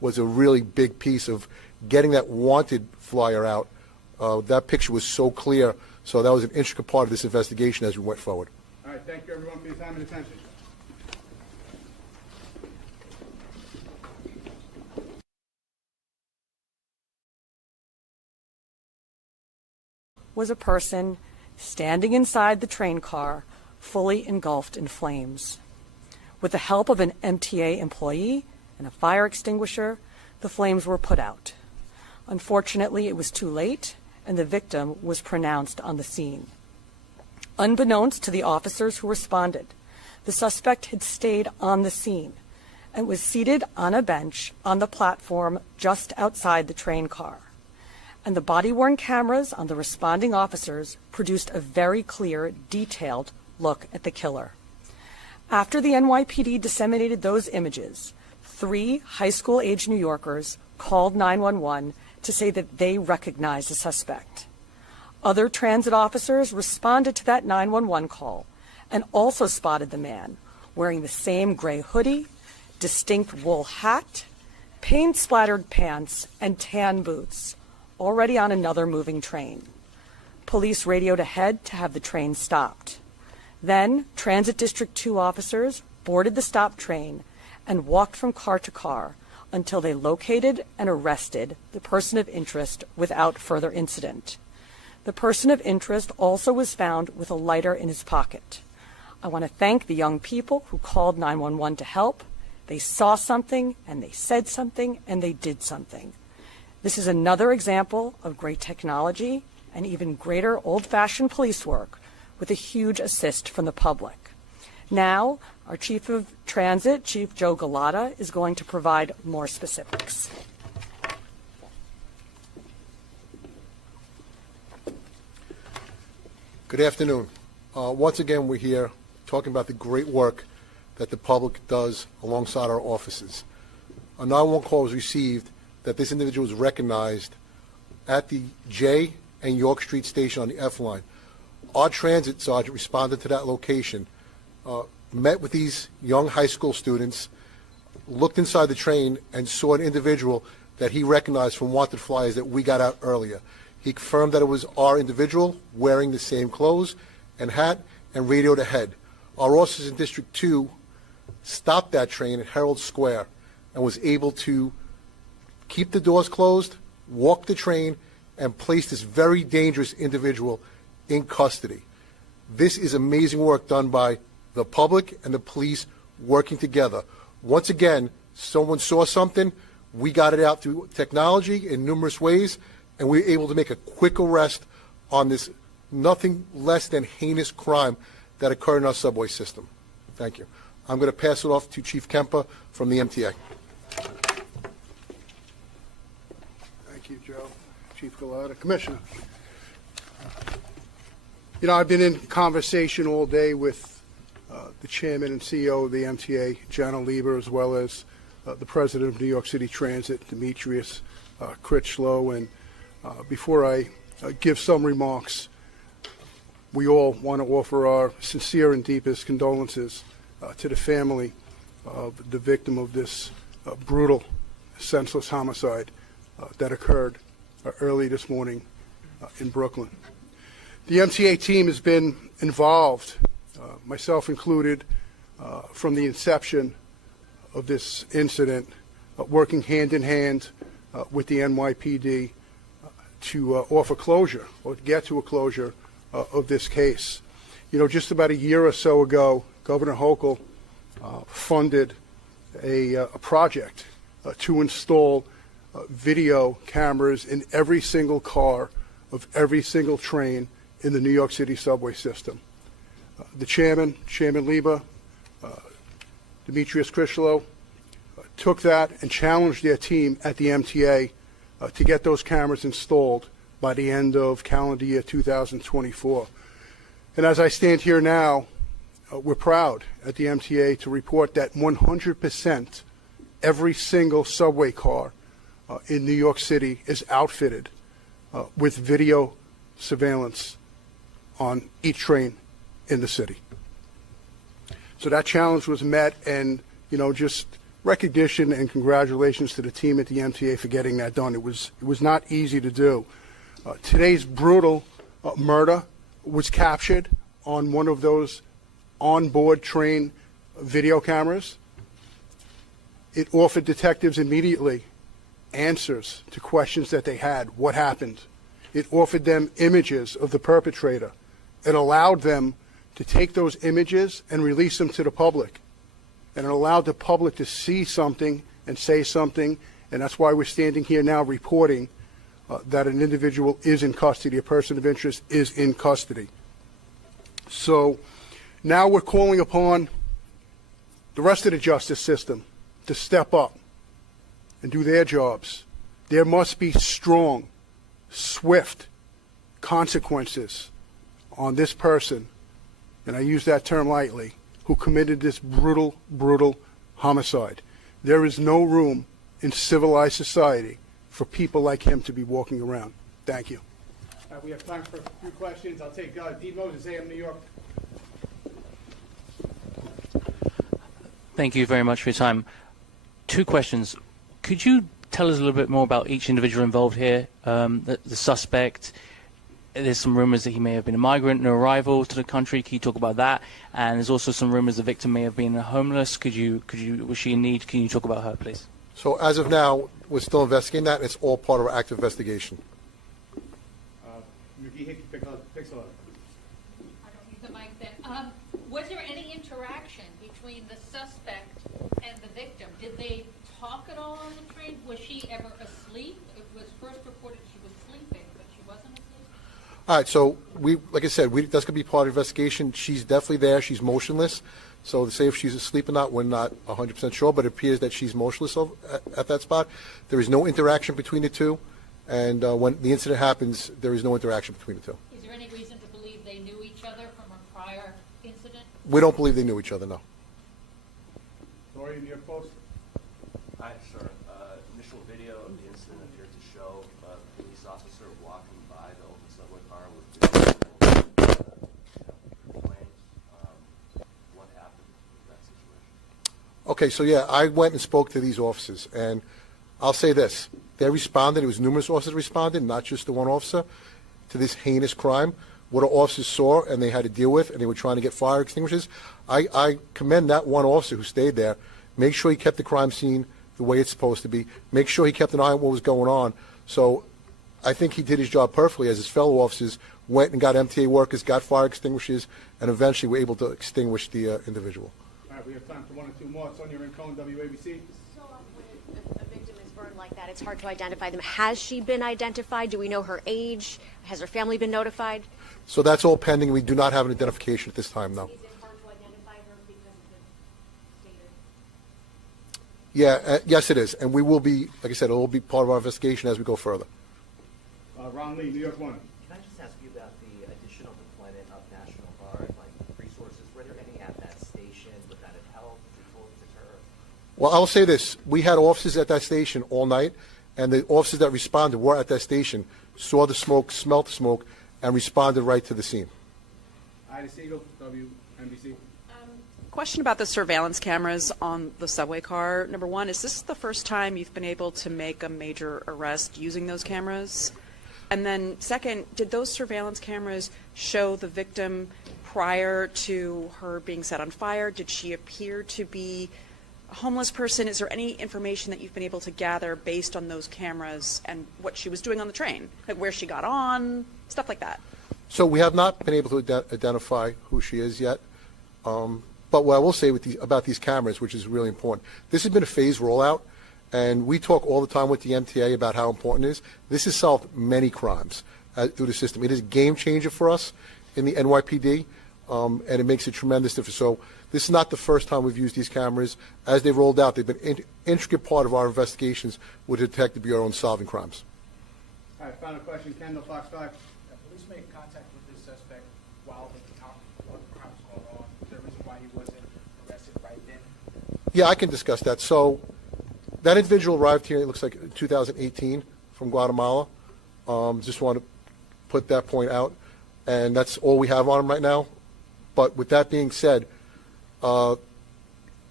was a really big piece of getting that wanted flyer out. That picture was so clear, so that was an intricate part of this investigation as we went forward. All right, thank you everyone for your time and attention. Was a person standing inside the train car, fully engulfed in flames. With the help of an MTA employee and a fire extinguisher, the flames were put out. Unfortunately, it was too late, and the victim was pronounced on the scene. Unbeknownst to the officers who responded, the suspect had stayed on the scene and was seated on a bench on the platform just outside the train car. And the body-worn cameras on the responding officers produced a very clear, detailed look at the killer. After the NYPD disseminated those images, 3 high school-age New Yorkers called 911 to say that they recognized the suspect. Other transit officers responded to that 911 call and also spotted the man wearing the same gray hoodie, distinct wool hat, paint-splattered pants, and tan boots, already on another moving train. Police radioed ahead to have the train stopped. Then, Transit District 2 officers boarded the stopped train and walked from car to car until they located and arrested the person of interest without further incident. The person of interest also was found with a lighter in his pocket. I want to thank the young people who called 911 to help. They saw something, and they said something, and they did something. This is another example of great technology and even greater old-fashioned police work with a huge assist from the public. Now, our Chief of Transit, Chief Joe Gada, is going to provide more specifics. Good afternoon. Once again, we're here talking about the great work that the public does alongside our offices. A 911 call was received that this individual was recognized at the J and York Street station on the F line. Our transit sergeant responded to that location, met with these young high school students, looked inside the train, and saw an individual that he recognized from wanted flyers that we got out earlier. He confirmed that it was our individual wearing the same clothes and hat and radioed ahead. Our officers in District 2 stopped that train at Herald Square and was able to keep the doors closed, walk the train, and place this very dangerous individual in custody. This is amazing work done by the public and the police working together. Once again, someone saw something, we got it out through technology in numerous ways, and we were able to make a quick arrest on this nothing less than heinous crime that occurred in our subway system. Thank you. I'm going to pass it off to Chief Kemper from the MTA. Thank you, Joe. Chief Gada. Commissioner. You know, I've been in conversation all day with the chairman and CEO of the MTA, John Lieber, as well as the president of New York City Transit, Demetrius Critchlow. And before I give some remarks, we all want to offer our sincere and deepest condolences to the family of the victim of this brutal, senseless homicide that occurred early this morning in Brooklyn. The MTA team has been involved, myself included, from the inception of this incident, working hand in hand with the NYPD to offer closure or get to a closure of this case. You know, just about a year or so ago, Governor Hochul funded a project to install video cameras in every single car of every single train in the New York City subway system. The chairman, Chairman Lieber, Demetrius Critchlow, took that and challenged their team at the MTA to get those cameras installed by the end of calendar year 2024. And as I stand here now, we're proud at the MTA to report that 100% every single subway car in New York City is outfitted with video surveillance on each train in the city. So that challenge was met, and you know, just recognition and congratulations to the team at the MTA for getting that done. It was not easy to do. Today's brutal murder was captured on one of those onboard train video cameras. It offered detectives immediately answers to questions that they had. What happened? It offered them images of the perpetrator. It allowed them to take those images and release them to the public. And it allowed the public to see something and say something, and that's why we're standing here now reporting that an individual is in custody, a person of interest is in custody. So now we're calling upon the rest of the justice system to step up and do their jobs. There must be strong, swift consequences on this person, and I use that term lightly, who committed this brutal, brutal homicide. There is no room in civilized society for people like him to be walking around. Thank you. We have time for a few questions. I'll take Dean Moses, AM New York. Thank you very much for your time. Two questions. Could you tell us a little bit more about each individual involved here? The suspect, there's some rumors that he may have been a migrant, an arrival to the country. Can you talk about that? And there's also some rumors the victim may have been homeless. Was she in need? Can you talk about her, please? So as of now, we're still investigating that, and it's all part of our active investigation. Yuki Hickey, Pixel. I don't need the mic then. Was there any interaction between the suspect and the victim? Did they talk at all on the train? Was she ever asleep? It was first reported she was sleeping, but she wasn't asleep? All right, so like I said, that's going to be part of the investigation. She's definitely there. She's motionless. So to say if she's asleep or not, we're not 100% sure, but it appears that she's motionless at that spot. There is no interaction between the two, and when the incident happens, there is no interaction between the two. Is there any reason to believe they knew each other from a prior incident? We don't believe they knew each other, no. Lori, New York Post. Hi, sir. Initial video of the incident appeared to show a police officer walking by the open subway car with complaints. What happened in that situation? Okay, so yeah, I went and spoke to these officers, and I'll say this. They responded. It was numerous officers responded, not just the one officer, to this heinous crime. What our officers saw and they had to deal with, and they were trying to get fire extinguishers. I commend that one officer who stayed there. Make sure he kept the crime scene the way it's supposed to be. Make sure he kept an eye on what was going on. So I think he did his job perfectly as his fellow officers went and got MTA workers, got fire extinguishers, and eventually were able to extinguish the individual. All right, we have time for one or two more. Sonia Rincon, WABC. So when a victim is burned like that, it's hard to identify them. Has she been identified? Do we know her age? Has her family been notified? So that's all pending. We do not have an identification at this time, no. Is it hard to identify her because of the status? Yeah, yes, it is. And we will be, like I said, it will be part of our investigation as we go further. Ron Lee, New York One. Can I just ask you about the additional deployment of National Guard, like resources? Were there any at that station? Would that have helped to deter? Well, I will say this. We had officers at that station all night, and the officers that responded were at that station, saw the smoke, smelt the smoke, and responded right to the scene. Ida Siegel, WNBC. Question about the surveillance cameras on the subway car. Number one, is this the first time you've been able to make a major arrest using those cameras? And then second, did those surveillance cameras show the victim prior to her being set on fire? Did she appear to be a homeless person? Is there any information that you've been able to gather based on those cameras and what she was doing on the train? Like where she got on, stuff like that? So we have not been able to identify who she is yet. But what I will say about these cameras, which is really important, this has been a phased rollout, and we talk all the time with the MTA about how important it is. This has solved many crimes through the system. It is a game changer for us in the NYPD, and it makes a tremendous difference. So this is not the first time we've used these cameras. As they rolled out, they've been an intricate part of our investigations with the Detective Bureau in solving crimes. All right, final question. Kendall, Fox 5. Police made contact with this suspect while the crime was going on. Is there a reason why he wasn't arrested right then? Yeah, I can discuss that. So that individual arrived here, it looks like in 2018 from Guatemala. Just want to put that point out. And that's all we have on him right now. But with that being said,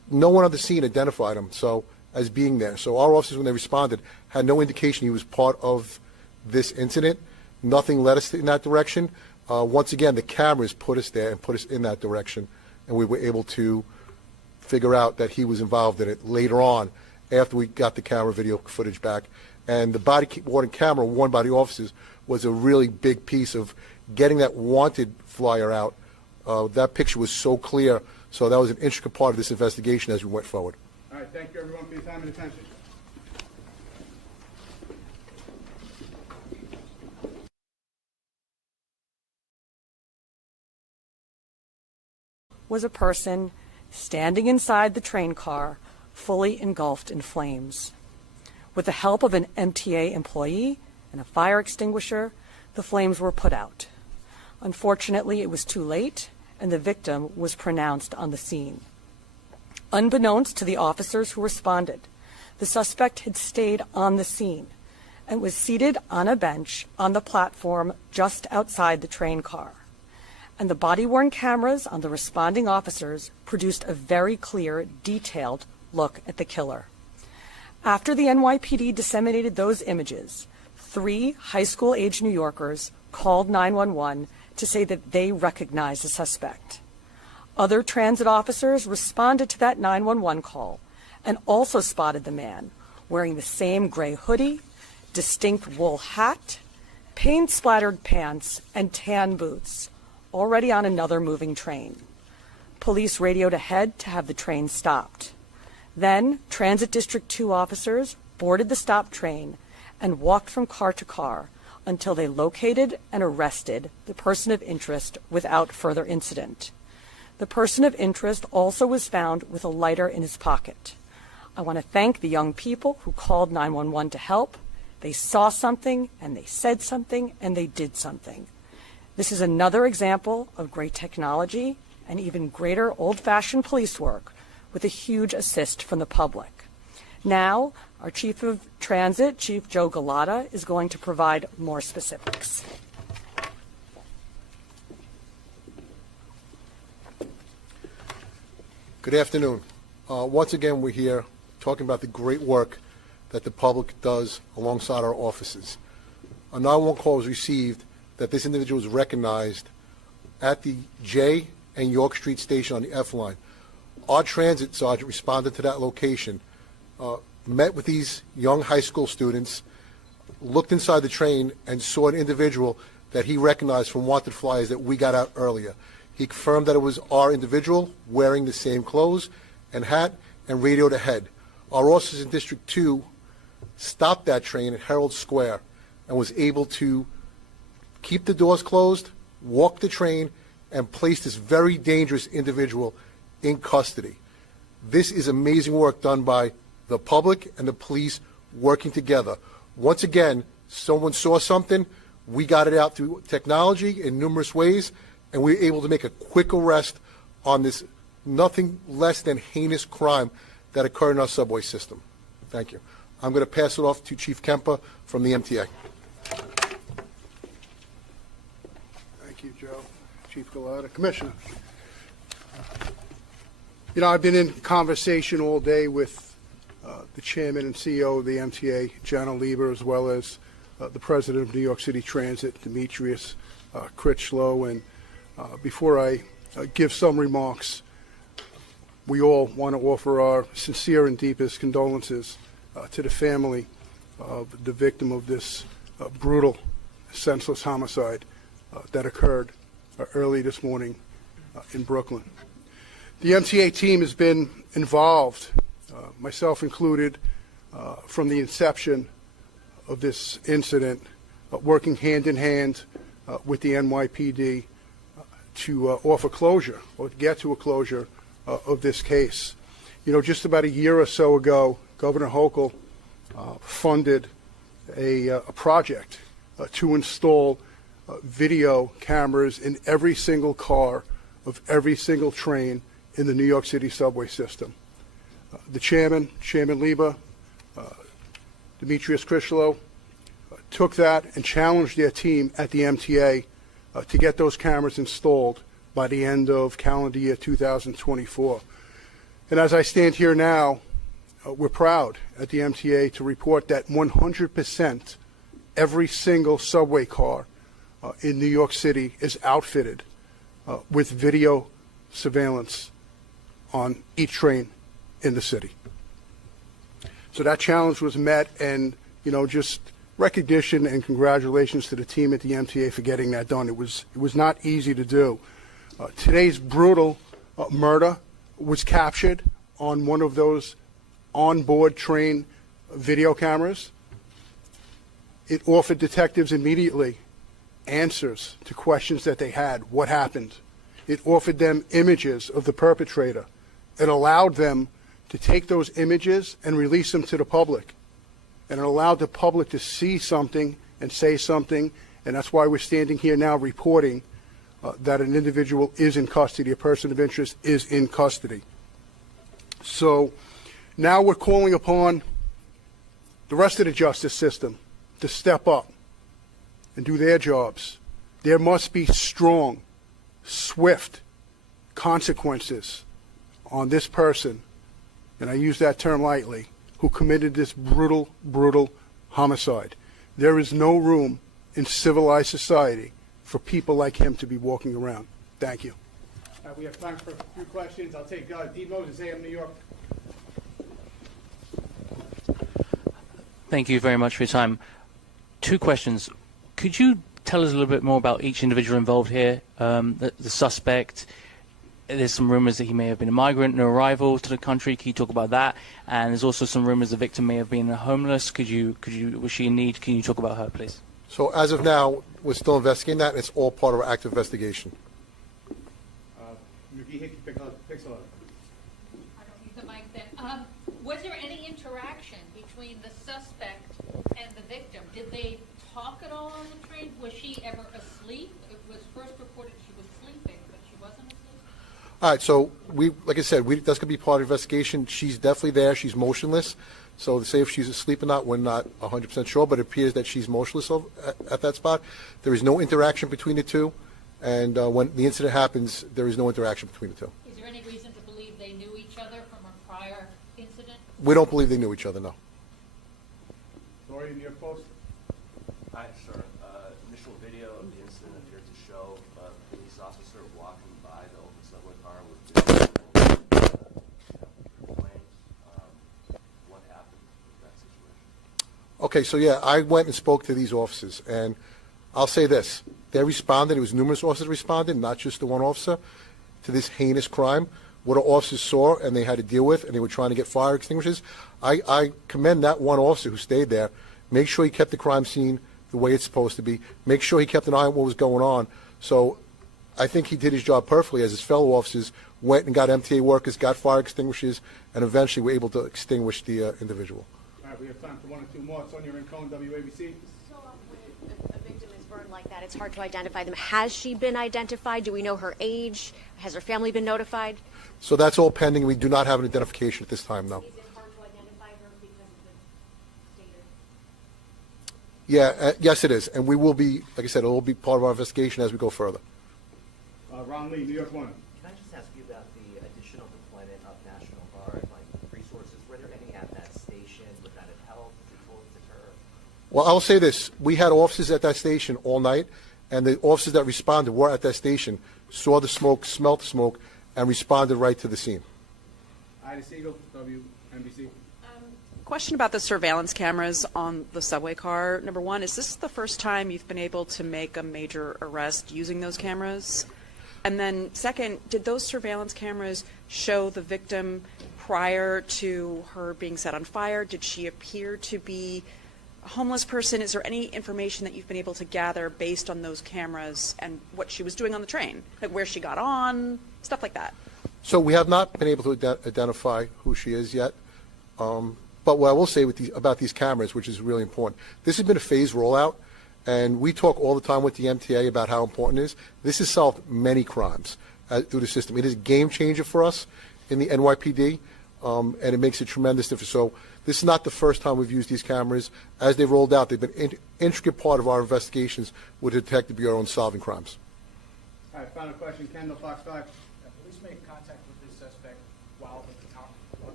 no one on the scene identified him as being there. So our officers, when they responded, had no indication he was part of this incident. Nothing led us in that direction. Once again, the cameras put us there and put us in that direction, and we were able to figure out that he was involved in it later on after we got the camera video footage back. And the body-worn camera worn by the officers was a really big piece of getting that wanted flyer out. That picture was so clear, so that was an intricate part of this investigation as we went forward. All right, thank you everyone for your time and attention. Was a person standing inside the train car, fully engulfed in flames. With the help of an MTA employee and a fire extinguisher, the flames were put out. Unfortunately, it was too late, and the victim was pronounced on the scene. Unbeknownst to the officers who responded, the suspect had stayed on the scene and was seated on a bench on the platform just outside the train car. And the body-worn cameras on the responding officers produced a very clear, detailed look at the killer. After the NYPD disseminated those images, 3 high school-age New Yorkers called 911 to say that they recognized the suspect. Other transit officers responded to that 911 call and also spotted the man wearing the same gray hoodie, distinct wool hat, paint-splattered pants, and tan boots, already on another moving train. Police radioed ahead to have the train stopped. Then, Transit District 2 officers boarded the stopped train and walked from car to car until they located and arrested the person of interest without further incident. The person of interest also was found with a lighter in his pocket. I want to thank the young people who called 911 to help. They saw something, and they said something, and they did something. This is another example of great technology and even greater old-fashioned police work with a huge assist from the public. Now, our Chief of Transit, Chief Joe Gada, is going to provide more specifics. Good afternoon. Once again, we're here talking about the great work that the public does alongside our offices. A 911 call was received that this individual was recognized at the J and York Street station on the F line. Our transit sergeant responded to that location, met with these young high school students, looked inside the train, and saw an individual that he recognized from wanted flyers that we got out earlier. He confirmed that it was our individual wearing the same clothes and hat and radioed ahead. Our officers in District 2 stopped that train at Herald Square and was able to keep the doors closed, walk the train, and place this very dangerous individual in custody. This is amazing work done by the public and the police working together. Once again, someone saw something, we got it out through technology in numerous ways, and we were able to make a quick arrest on this nothing less than heinous crime that occurred in our subway system. Thank you. I'm going to pass it off to Chief Kemper from the MTA. Thank you, Joe. Chief Gada. Commissioner. You know, I've been in conversation all day with the chairman and CEO of the MTA, Jana Lieber, as well as the president of New York City Transit, Demetrius Critchlow. And before I give some remarks, we all want to offer our sincere and deepest condolences to the family of the victim of this brutal, senseless homicide that occurred early this morning in Brooklyn. The MTA team has been involved, myself included, from the inception of this incident, working hand in hand with the NYPD to offer closure or to get to a closure of this case. You know, just about a year or so ago, Governor Hochul funded a project to install video cameras in every single car of every single train in the New York City subway system. The chairman, Chairman Lieber, Demetrius Critchlow, took that and challenged their team at the MTA to get those cameras installed by the end of calendar year 2024. And as I stand here now, we're proud at the MTA to report that 100% every single subway car in New York City is outfitted with video surveillance on each train in the city. So that challenge was met, and just recognition and congratulations to the team at the MTA for getting that done. It was not easy to do. Today's brutal murder was captured on one of those onboard train video cameras. It offered detectives immediately answers to questions that they had. What happened? It offered them images of the perpetrator. It allowed them to take those images and release them to the public. And it allowed the public to see something and say something, and that's why we're standing here now reporting that an individual is in custody, a person of interest is in custody. So now we're calling upon the rest of the justice system to step up and do their jobs. There must be strong, swift consequences on this person, and I use that term lightly, who committed this brutal, brutal homicide. There is no room in civilized society for people like him to be walking around. Thank you. We have time for a few questions. I'll take Dean Moses, AM New York. Thank you very much for your time. Two questions. Could you tell us a little bit more about each individual involved here? The suspect, there's some rumors that he may have been a migrant, no arrival to the country. Can you talk about that? And there's also some rumors the victim may have been homeless. Was she in need? Can you talk about her, please? So as of now, we're still investigating that. It's all part of our active investigation. I don't need the mic then. Was there any interaction between the suspect and the victim? Did they talk at all on the train? Was she ever asleep? It was first reported she was sleeping, but she wasn't asleep? All right, so like I said, that's going to be part of the investigation. She's definitely there. She's motionless. So to say if she's asleep or not, we're not 100% sure, but it appears that she's motionless at that spot. There is no interaction between the two, and when the incident happens, there is no interaction between the two. Is there any reason to believe they knew each other from a prior incident? We don't believe they knew each other, no. Lori, New York Post. Hi, sir. Initial video of the incident appeared to show a police officer walking by the open subway car with flames. What happened in that situation? Okay, so yeah, I went and spoke to these officers, and I'll say this. They responded. It was numerous officers responded, not just the one officer, to this heinous crime. What our officers saw and they had to deal with, and they were trying to get fire extinguishers. I commend that one officer who stayed there. Make sure he kept the crime scene the way it's supposed to be. Make sure he kept an eye on what was going on. So I think he did his job perfectly as his fellow officers went and got MTA workers, got fire extinguishers, and eventually were able to extinguish the individual. All right, we have time for one or two more. Sonia Rincon, WABC. So when a victim is burned like that, it's hard to identify them. Has she been identified? Do we know her age? Has her family been notified? So that's all pending. We do not have an identification at this time, no. Is it hard to identify her because of the Yeah, yes, it is. And we will be, like I said, it will be part of our investigation as we go further. Ron Lee, New York One. Can I just ask you about the additional deployment of National Guard, resources? Were there any at that station? Would that have helped? Did it deter? Well, I will say this. We had officers at that station all night, and the officers that responded were at that station, saw the smoke, smelled the smoke, and responded right to the scene. Ida Siegel, WNBC. Question about the surveillance cameras on the subway car. Number one, is this the first time you've been able to make a major arrest using those cameras? And then second, did those surveillance cameras show the victim prior to her being set on fire? Did she appear to be a homeless person? Is there any information that you've been able to gather based on those cameras and what she was doing on the train? Like where she got on, stuff like that? So we have not been able to identify who she is yet. But what I will say about these cameras, which is really important, this has been a phased rollout, and we talk all the time with the MTA about how important it is. This has solved many crimes through the system. It is a game changer for us in the NYPD, and it makes a tremendous difference. So this is not the first time we've used these cameras. As they've rolled out, they've been an intricate part of our investigations with the Detective Bureau in solving crimes. All right, final question, Kendall, Fox 5. Police made contact with this suspect while the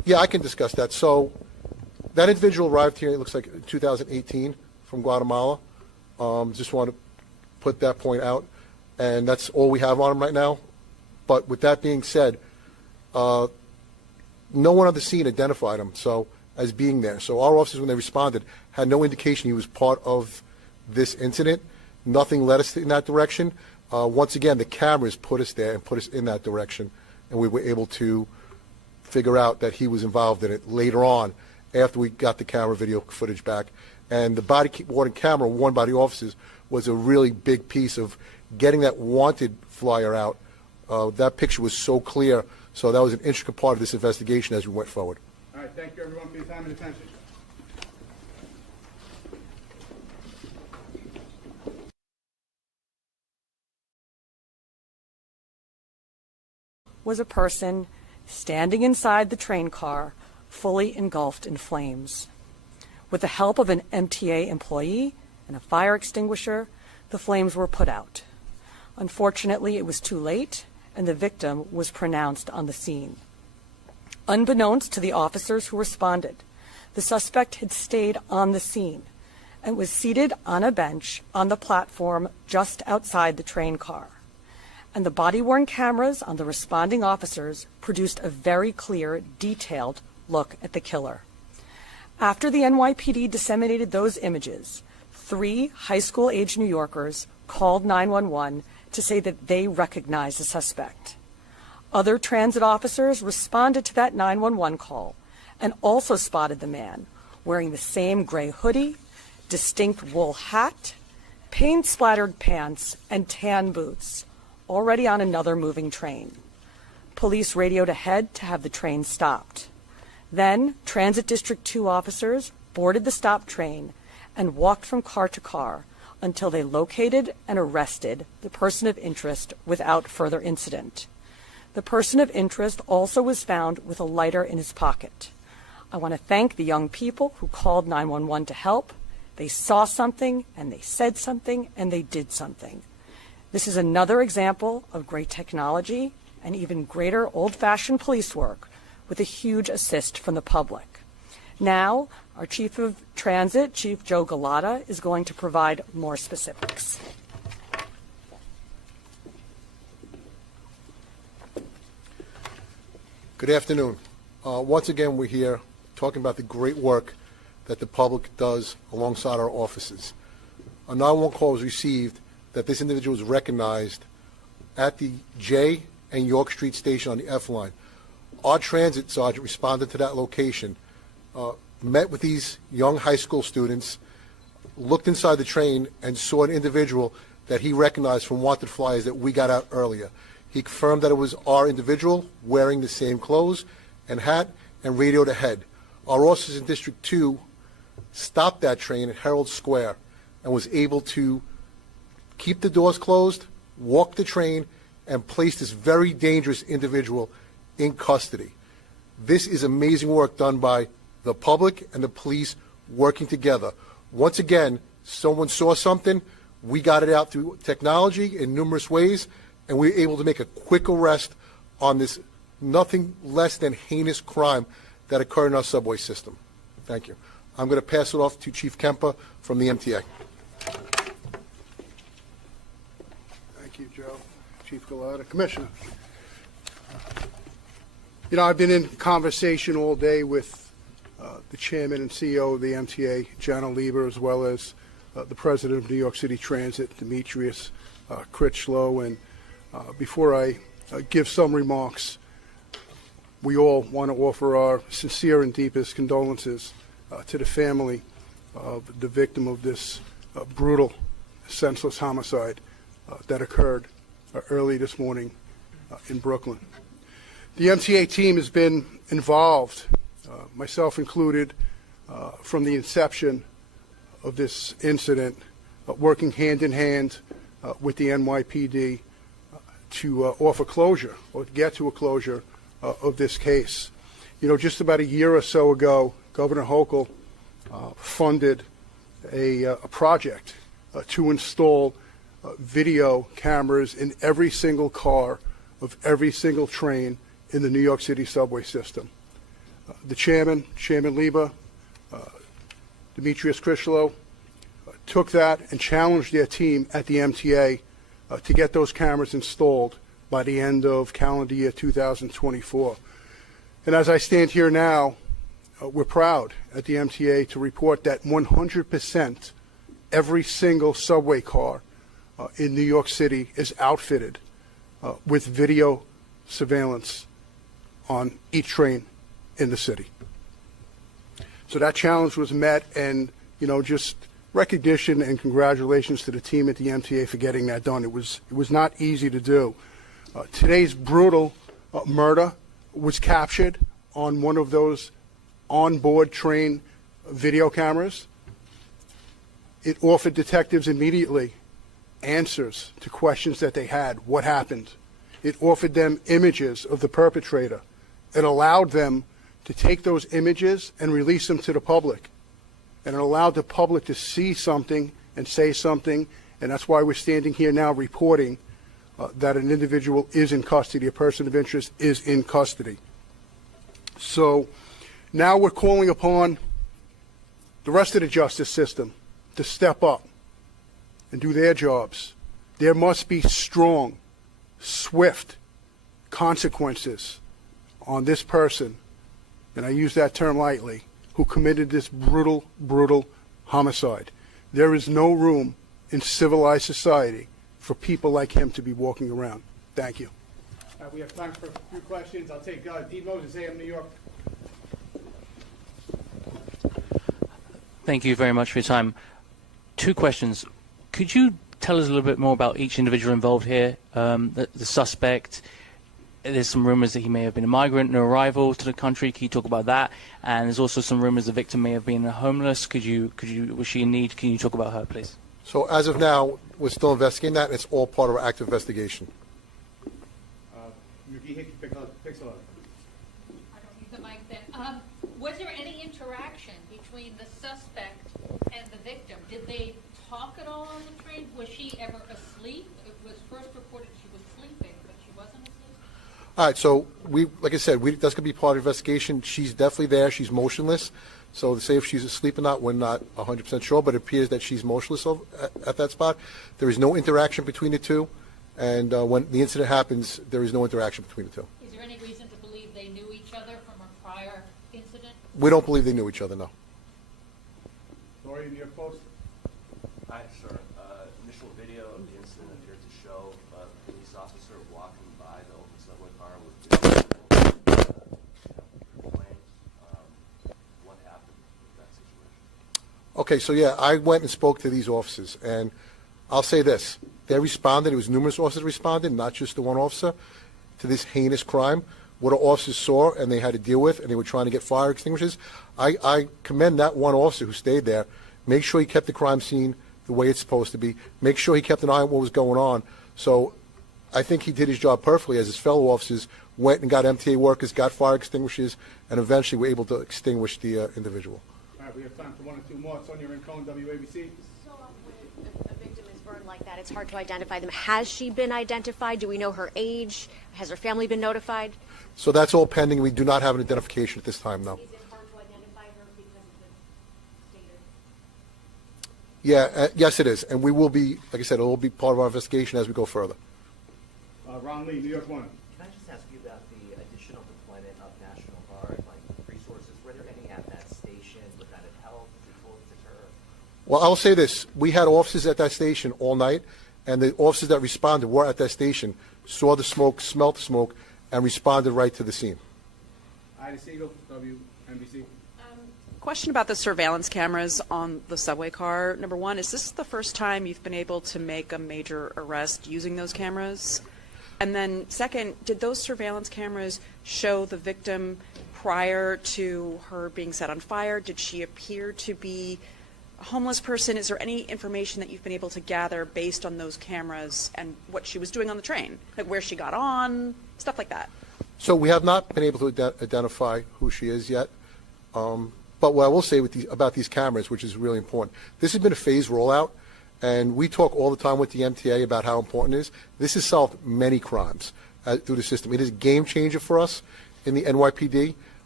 Yeah, I can discuss that. So that individual arrived here, it looks like in 2018 from Guatemala. Just want to put that point out. And that's all we have on him right now. But with that being said, no one on the scene identified him as being there. So our officers, when they responded, had no indication he was part of this incident. Nothing led us in that direction. Once again, the cameras put us there and put us in that direction, and we were able to figure out that he was involved in it later on after we got the camera video footage back. And the body-worn camera worn by the officers was a really big piece of getting that wanted flyer out. That picture was so clear, so that was an intricate part of this investigation as we went forward. All right, thank you everyone for your time and attention. Was a person standing inside the train car, fully engulfed in flames. With the help of an MTA employee and a fire extinguisher, the flames were put out. Unfortunately, it was too late, and the victim was pronounced on the scene. Unbeknownst to the officers who responded, the suspect had stayed on the scene and was seated on a bench on the platform just outside the train car. And the body-worn cameras on the responding officers produced a very clear, detailed look at the killer. After the NYPD disseminated those images, 3 high school-age New Yorkers called 911 to say that they recognized the suspect. Other transit officers responded to that 911 call and also spotted the man wearing the same gray hoodie, distinct wool hat, paint-splattered pants, and tan boots, already on another moving train. Police radioed ahead to have the train stopped. Then, Transit District 2 officers boarded the stopped train and walked from car to car until they located and arrested the person of interest without further incident. The person of interest also was found with a lighter in his pocket. I want to thank the young people who called 911 to help. They saw something, and they said something, and they did something. This is another example of great technology and even greater old-fashioned police work with a huge assist from the public. Now, our Chief of Transit, Chief Joe Gada, is going to provide more specifics. Good afternoon. Once again, we're here talking about the great work that the public does alongside our offices. A 911 call was received that this individual was recognized at the J and York Street station on the F line. Our transit sergeant responded to that location, met with these young high school students, looked inside the train, and saw an individual that he recognized from wanted flyers that we got out earlier. He confirmed that it was our individual wearing the same clothes and hat and radioed ahead. Our officers in District 2 stopped that train at Herald Square and was able to keep the doors closed, walk the train, and place this very dangerous individual in custody. This is amazing work done by the public and the police working together. Once again, someone saw something, we got it out through technology in numerous ways, and we were able to make a quick arrest on this nothing less than heinous crime that occurred in our subway system. Thank you. I'm going to pass it off to Chief Kemper from the MTA. Thank you, Joe. Chief Gada. Commissioner. You know, I've been in conversation all day with the chairman and CEO of the MTA, Jana Lieber, as well as the president of New York City Transit, Demetrius Critchlow. And before I give some remarks, we all want to offer our sincere and deepest condolences to the family of the victim of this brutal, senseless homicide that occurred early this morning in Brooklyn. The MTA team has been involved, myself included, from the inception of this incident, working hand in hand with the NYPD to offer closure or get to a closure of this case. You know, just about a year or so ago, Governor Hochul funded a project to install video cameras in every single car of every single train in the New York City subway system. the chairman, Chairman Liba, Demetrius Krishlo, took that and challenged their team at the MTA to get those cameras installed by the end of calendar year 2024. And as I stand here now, we're proud at the MTA to report that 100% every single subway car in New York City is outfitted with video surveillance on each train in the city. So that challenge was met, and just recognition and congratulations to the team at the MTA for getting that done. It was not easy to do. Today's brutal murder was captured on one of those onboard train video cameras. It offered detectives immediately answers to questions that they had. What happened? It offered them images of the perpetrator. It allowed them to take those images and release them to the public. And it allowed the public to see something and say something, and that's why we're standing here now reporting that an individual is in custody, a person of interest is in custody. So now we're calling upon the rest of the justice system to step up and do their jobs. There must be strong, swift consequences on this person, and I use that term lightly, who committed this brutal, brutal homicide. There is no room in civilized society for people like him to be walking around. Thank you. We have time for a few questions. I'll take Dean Moses, AM New York. Thank you very much for your time. Two questions. Could you tell us a little bit more about each individual involved here? The suspect, there's some rumors that he may have been a migrant, an arrival to the country. Can you talk about that? And there's also some rumors the victim may have been homeless. Was she in need? Can you talk about her, please? So as of now, we're still investigating that, and it's all part of our active investigation. McGee, Pixel. I don't need the mic then. Was there any interaction between the suspect and the victim? Did they talk at all on the train? Was she ever asleep? It was first reported she was sleeping, but she wasn't asleep? All right, so like I said, that's going to be part of the investigation. She's definitely there. She's motionless. So to say if she's asleep or not, we're not 100% sure, but it appears that she's motionless at that spot. There is no interaction between the two, and when the incident happens, there is no interaction between the two. Is there any reason to believe they knew each other from a prior incident? We don't believe they knew each other, no. Lori, New York Post. Hi, sir. Initial video of the incident appeared to show a police officer walking by the open subway car with what happened with that situation? Okay, so yeah, I went and spoke to these officers, and I'll say this. They responded. It was numerous officers responded, not just the one officer, to this heinous crime. What our officers saw and they had to deal with, and they were trying to get fire extinguishers. I commend that one officer who stayed there. Make sure he kept the crime scene the way it's supposed to be. Make sure he kept an eye on what was going on. So I think he did his job perfectly, as his fellow officers went and got MTA workers, got fire extinguishers, and eventually were able to extinguish the individual. All right, we have time for one or two more. Sonia Rincon, WABC. So when a victim is burned like that, it's hard to identify them. Has she been identified? Do we know her age? Has her family been notified? So that's all pending. We do not have an identification at this time, no. Is it hard to identify her because of the status? Yeah, yes it is. And we will be, like I said, it will be part of our investigation as we go further. Ron Lee, New York One. Can I just ask you about the additional deployment of National Guard, resources? Were there any at that station? Would that have helped? Did it deter? Well, I will say this. We had officers at that station all night, and the officers that responded were at that station, saw the smoke, smelled the smoke, and responded right to the scene. Ida Siegel, WNBC. Question about the surveillance cameras on the subway car. Number one, is this the first time you've been able to make a major arrest using those cameras? And then second, did those surveillance cameras show the victim prior to her being set on fire? Did she appear to be a homeless person? Is there any information that you've been able to gather based on those cameras and what she was doing on the train? Like where she got on, stuff like that? So we have not been able to identify who she is yet. But what I will say about these cameras, which is really important, this has been a phased rollout, and we talk all the time with the MTA about how important it is. This has solved many crimes through the system. It is a game changer for us in the NYPD.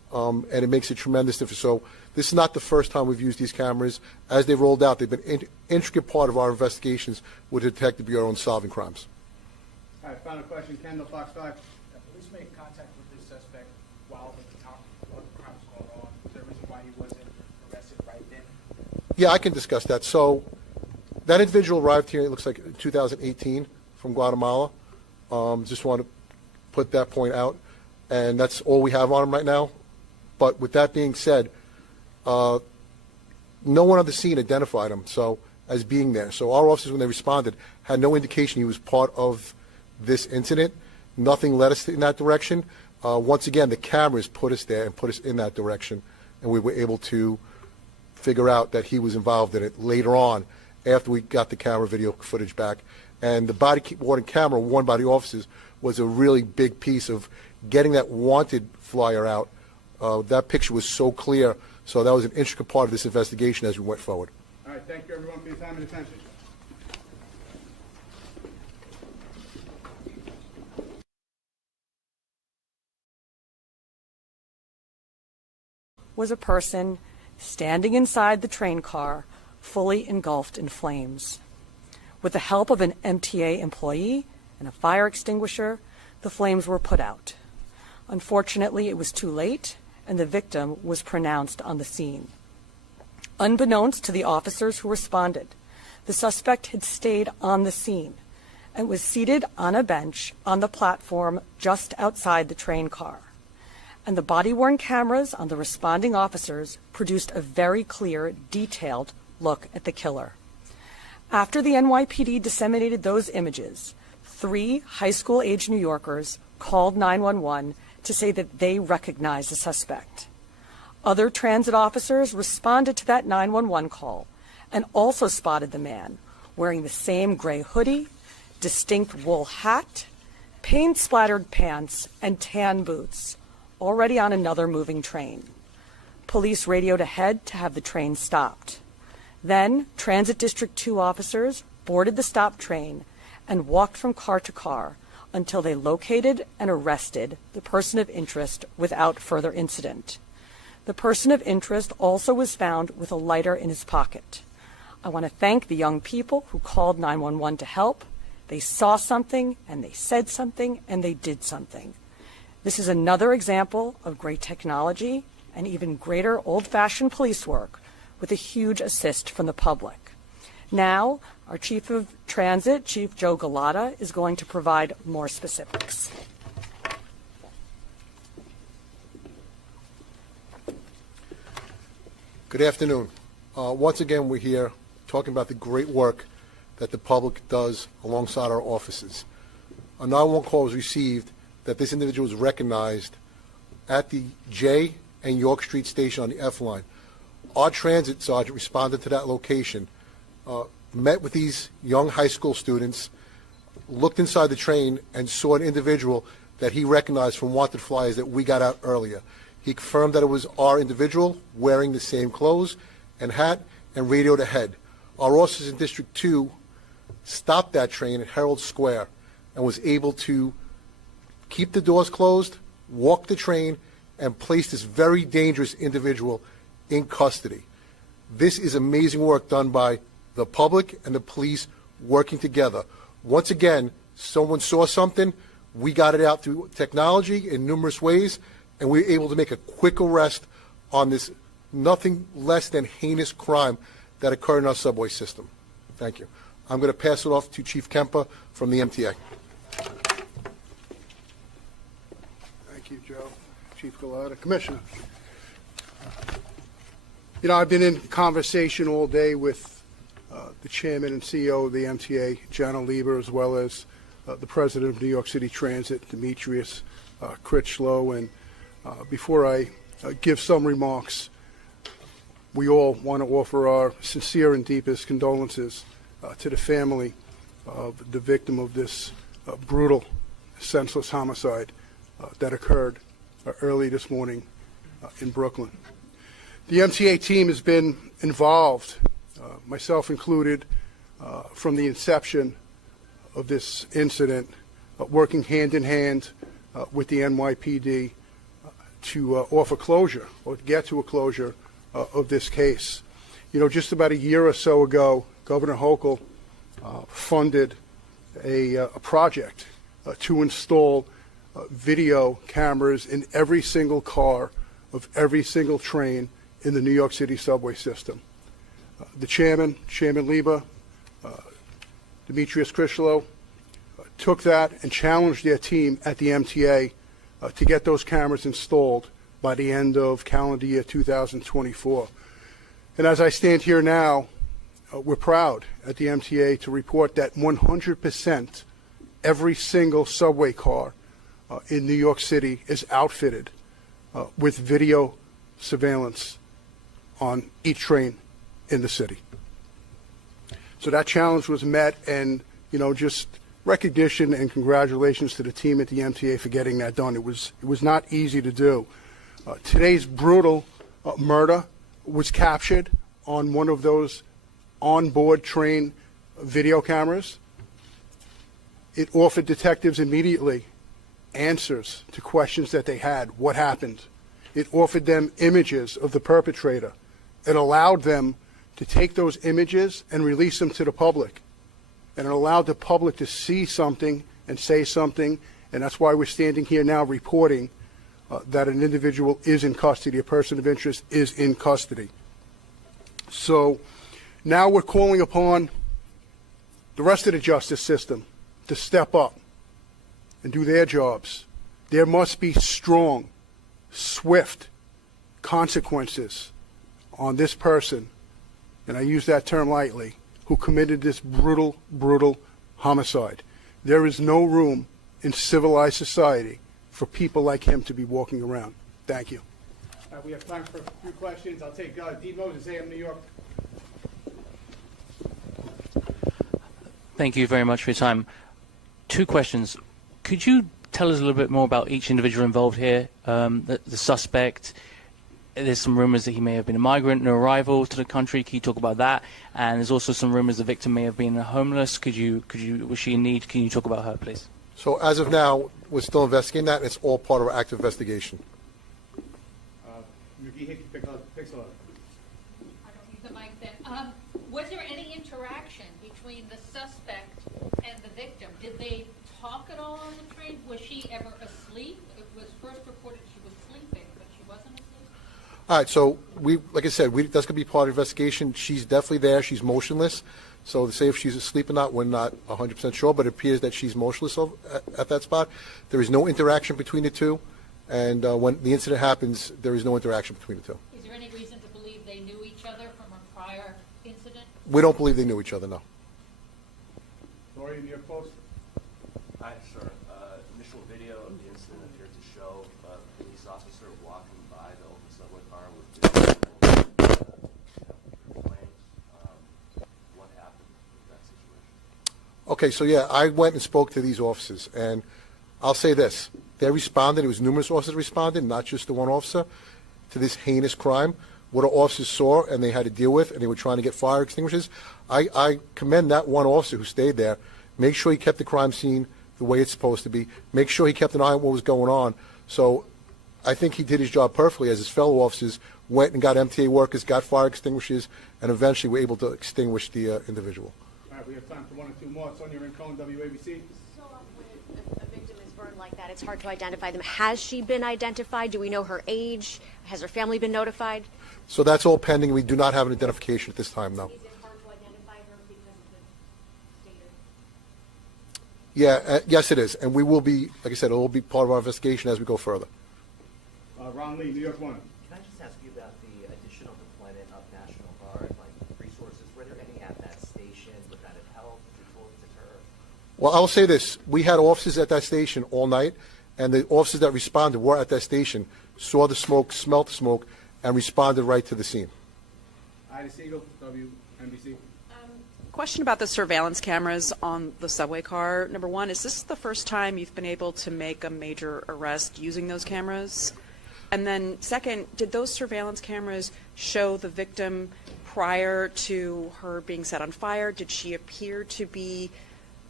and it makes a tremendous difference. So this is not the first time we've used these cameras. As they've rolled out, they've been an intricate part of our investigations with the Detective Bureau in solving crimes. All right, final question, Kendall, Fox 5. Police made contact with this suspect while the crime was going on. Is there a reason why he wasn't arrested right then? Yeah, I can discuss that. So that individual arrived here, it looks like 2018 from Guatemala. Just want to put that point out. And that's all we have on him right now. But with that being said, no one on the scene identified him as being there. So our officers, when they responded, had no indication he was part of this incident. Nothing led us in that direction. Once again, the cameras put us there and put us in that direction, and we were able to figure out that he was involved in it later on after we got the camera video footage back. And the body-worn camera worn by the officers was a really big piece of getting that wanted flyer out. That picture was so clear, so that was an intricate part of this investigation as we went forward. All right, thank you everyone for your time and attention. Was a person standing inside the train car, fully engulfed in flames. With the help of an MTA employee and a fire extinguisher, the flames were put out. Unfortunately, it was too late, and the victim was pronounced on the scene. Unbeknownst to the officers who responded, the suspect had stayed on the scene and was seated on a bench on the platform just outside the train car. And the body-worn cameras on the responding officers produced a very clear, detailed look at the killer. After the NYPD disseminated those images, 3 high school-age New Yorkers called 911 to say that they recognized the suspect. Other transit officers responded to that 911 call and also spotted the man wearing the same gray hoodie, distinct wool hat, paint-splattered pants, and tan boots, already on another moving train. Police radioed ahead to have the train stopped. Then, Transit District 2 officers boarded the stopped train and walked from car to car until they located and arrested the person of interest without further incident. The person of interest also was found with a lighter in his pocket. I want to thank the young people who called 911 to help. They saw something, and they said something, and they did something. This is another example of great technology and even greater old-fashioned police work with a huge assist from the public. Now, our Chief of Transit, Chief Joe Gada, is going to provide more specifics. Good afternoon. Once again, we're here talking about the great work that the public does alongside our offices. A 911 call was received that this individual was recognized at the J and York Street station on the F line. Our transit sergeant responded to that location, met with these young high school students, looked inside the train, and saw an individual that he recognized from wanted flyers that we got out earlier. He confirmed that it was our individual wearing the same clothes and hat and radioed ahead. Our officers in District 2 stopped that train at Herald Square and was able to keep the doors closed, walk the train, and place this very dangerous individual in custody. This is amazing work done by the public and the police working together. Once again, someone saw something, we got it out through technology in numerous ways, and we were able to make a quick arrest on this nothing less than heinous crime that occurred in our subway system. Thank you. I'm going to pass it off to Chief Kemper from the MTA. Thank you, Joe. Chief Gada. Commissioner. You know, I've been in conversation all day with the chairman and CEO of the MTA, John Lieber, as well as the president of New York City Transit, Demetrius Critchlow. And before I give some remarks, we all want to offer our sincere and deepest condolences to the family of the victim of this brutal, senseless homicide that occurred early this morning in Brooklyn. The MTA team has been involved, myself included, from the inception of this incident, working hand in hand with the NYPD to offer closure or to get to a closure of this case. You know, just about a year or so ago, Governor Hochul funded a project to install video cameras in every single car of every single train in the New York City subway system. The chairman, Chairman Liba, Demetrius Krishlow, took that and challenged their team at the MTA to get those cameras installed by the end of calendar year 2024. And as I stand here now, we're proud at the MTA to report that 100% every single subway car in New York City is outfitted with video surveillance on each train in the city. So that challenge was met, and just recognition and congratulations to the team at the MTA for getting that done. It was not easy to do. Today's brutal murder was captured on one of those onboard train video cameras. It offered detectives immediately answers to questions that they had. What happened? It offered them images of the perpetrator. It allowed them to take those images and release them to the public. And it allowed the public to see something and say something, and that's why we're standing here now reporting that an individual is in custody, a person of interest is in custody. So now we're calling upon the rest of the justice system to step up and do their jobs. There must be strong, swift consequences on this person, and I use that term lightly, who committed this brutal, brutal homicide. There is no room in civilized society for people like him to be walking around. Thank you. We have time for a few questions. I'll take D. Moses, AM New York. Thank you very much for your time. Two questions. Could you tell us a little bit more about each individual involved here? The suspect, there's some rumors that he may have been a migrant, an arrival to the country. Can you talk about that? And there's also some rumors the victim may have been homeless. Was she in need? Can you talk about her, please? So as of now, we're still investigating that, and it's all part of our active investigation. Yuki Hickey, Pixel. I don't need the mic then. Was there any interaction between the suspect and the victim? Did they talk at all on the train? Was she ever asleep? It was first reported she was sleeping, but she wasn't asleep? All right, so like I said, that's going to be part of the investigation. She's definitely there. She's motionless. So to say if she's asleep or not, we're not 100% sure, but it appears that she's motionless at that spot. There is no interaction between the two, and when the incident happens, there is no interaction between the two. Is there any reason to believe they knew each other from a prior incident? We don't believe they knew each other, no. Lori, New York Post. Hi, sir. Initial video of the incident appeared to show a police officer walking by the open subway car with complaints. What happened in that situation? Okay, so yeah, I went and spoke to these officers, and I'll say this. They responded. It was numerous officers responded, not just the one officer, to this heinous crime. What our officers saw and they had to deal with, and they were trying to get fire extinguishers. I commend that one officer who stayed there. Make sure he kept the crime scene the way it's supposed to be. Make sure he kept an eye on what was going on. So I think he did his job perfectly as his fellow officers went and got MTA workers, got fire extinguishers, and eventually were able to extinguish the individual. All right, we have time for one or two more. Sonia Rincon, WABC. So when a victim is burned like that, it's hard to identify them. Has she been identified? Do we know her age? Has her family been notified? So that's all pending. We do not have an identification at this time, no. Is it hard to identify her because of the status? Yeah, yes, it is. And we will be, like I said, it will be part of our investigation as we go further. Ron Lee, New York One. Can I just ask you about the additional deployment of National Guard, like resources? Were there any at that station? Would that have helped to deter? Well, I will say this. We had officers at that station all night, and the officers that responded were at that station, saw the smoke, smelt the smoke, and responded right to the scene. Ida Siegel, WNBC. Question about the surveillance cameras on the subway car. Number one, is this the first time you've been able to make a major arrest using those cameras? And then second, did those surveillance cameras show the victim prior to her being set on fire? Did she appear to be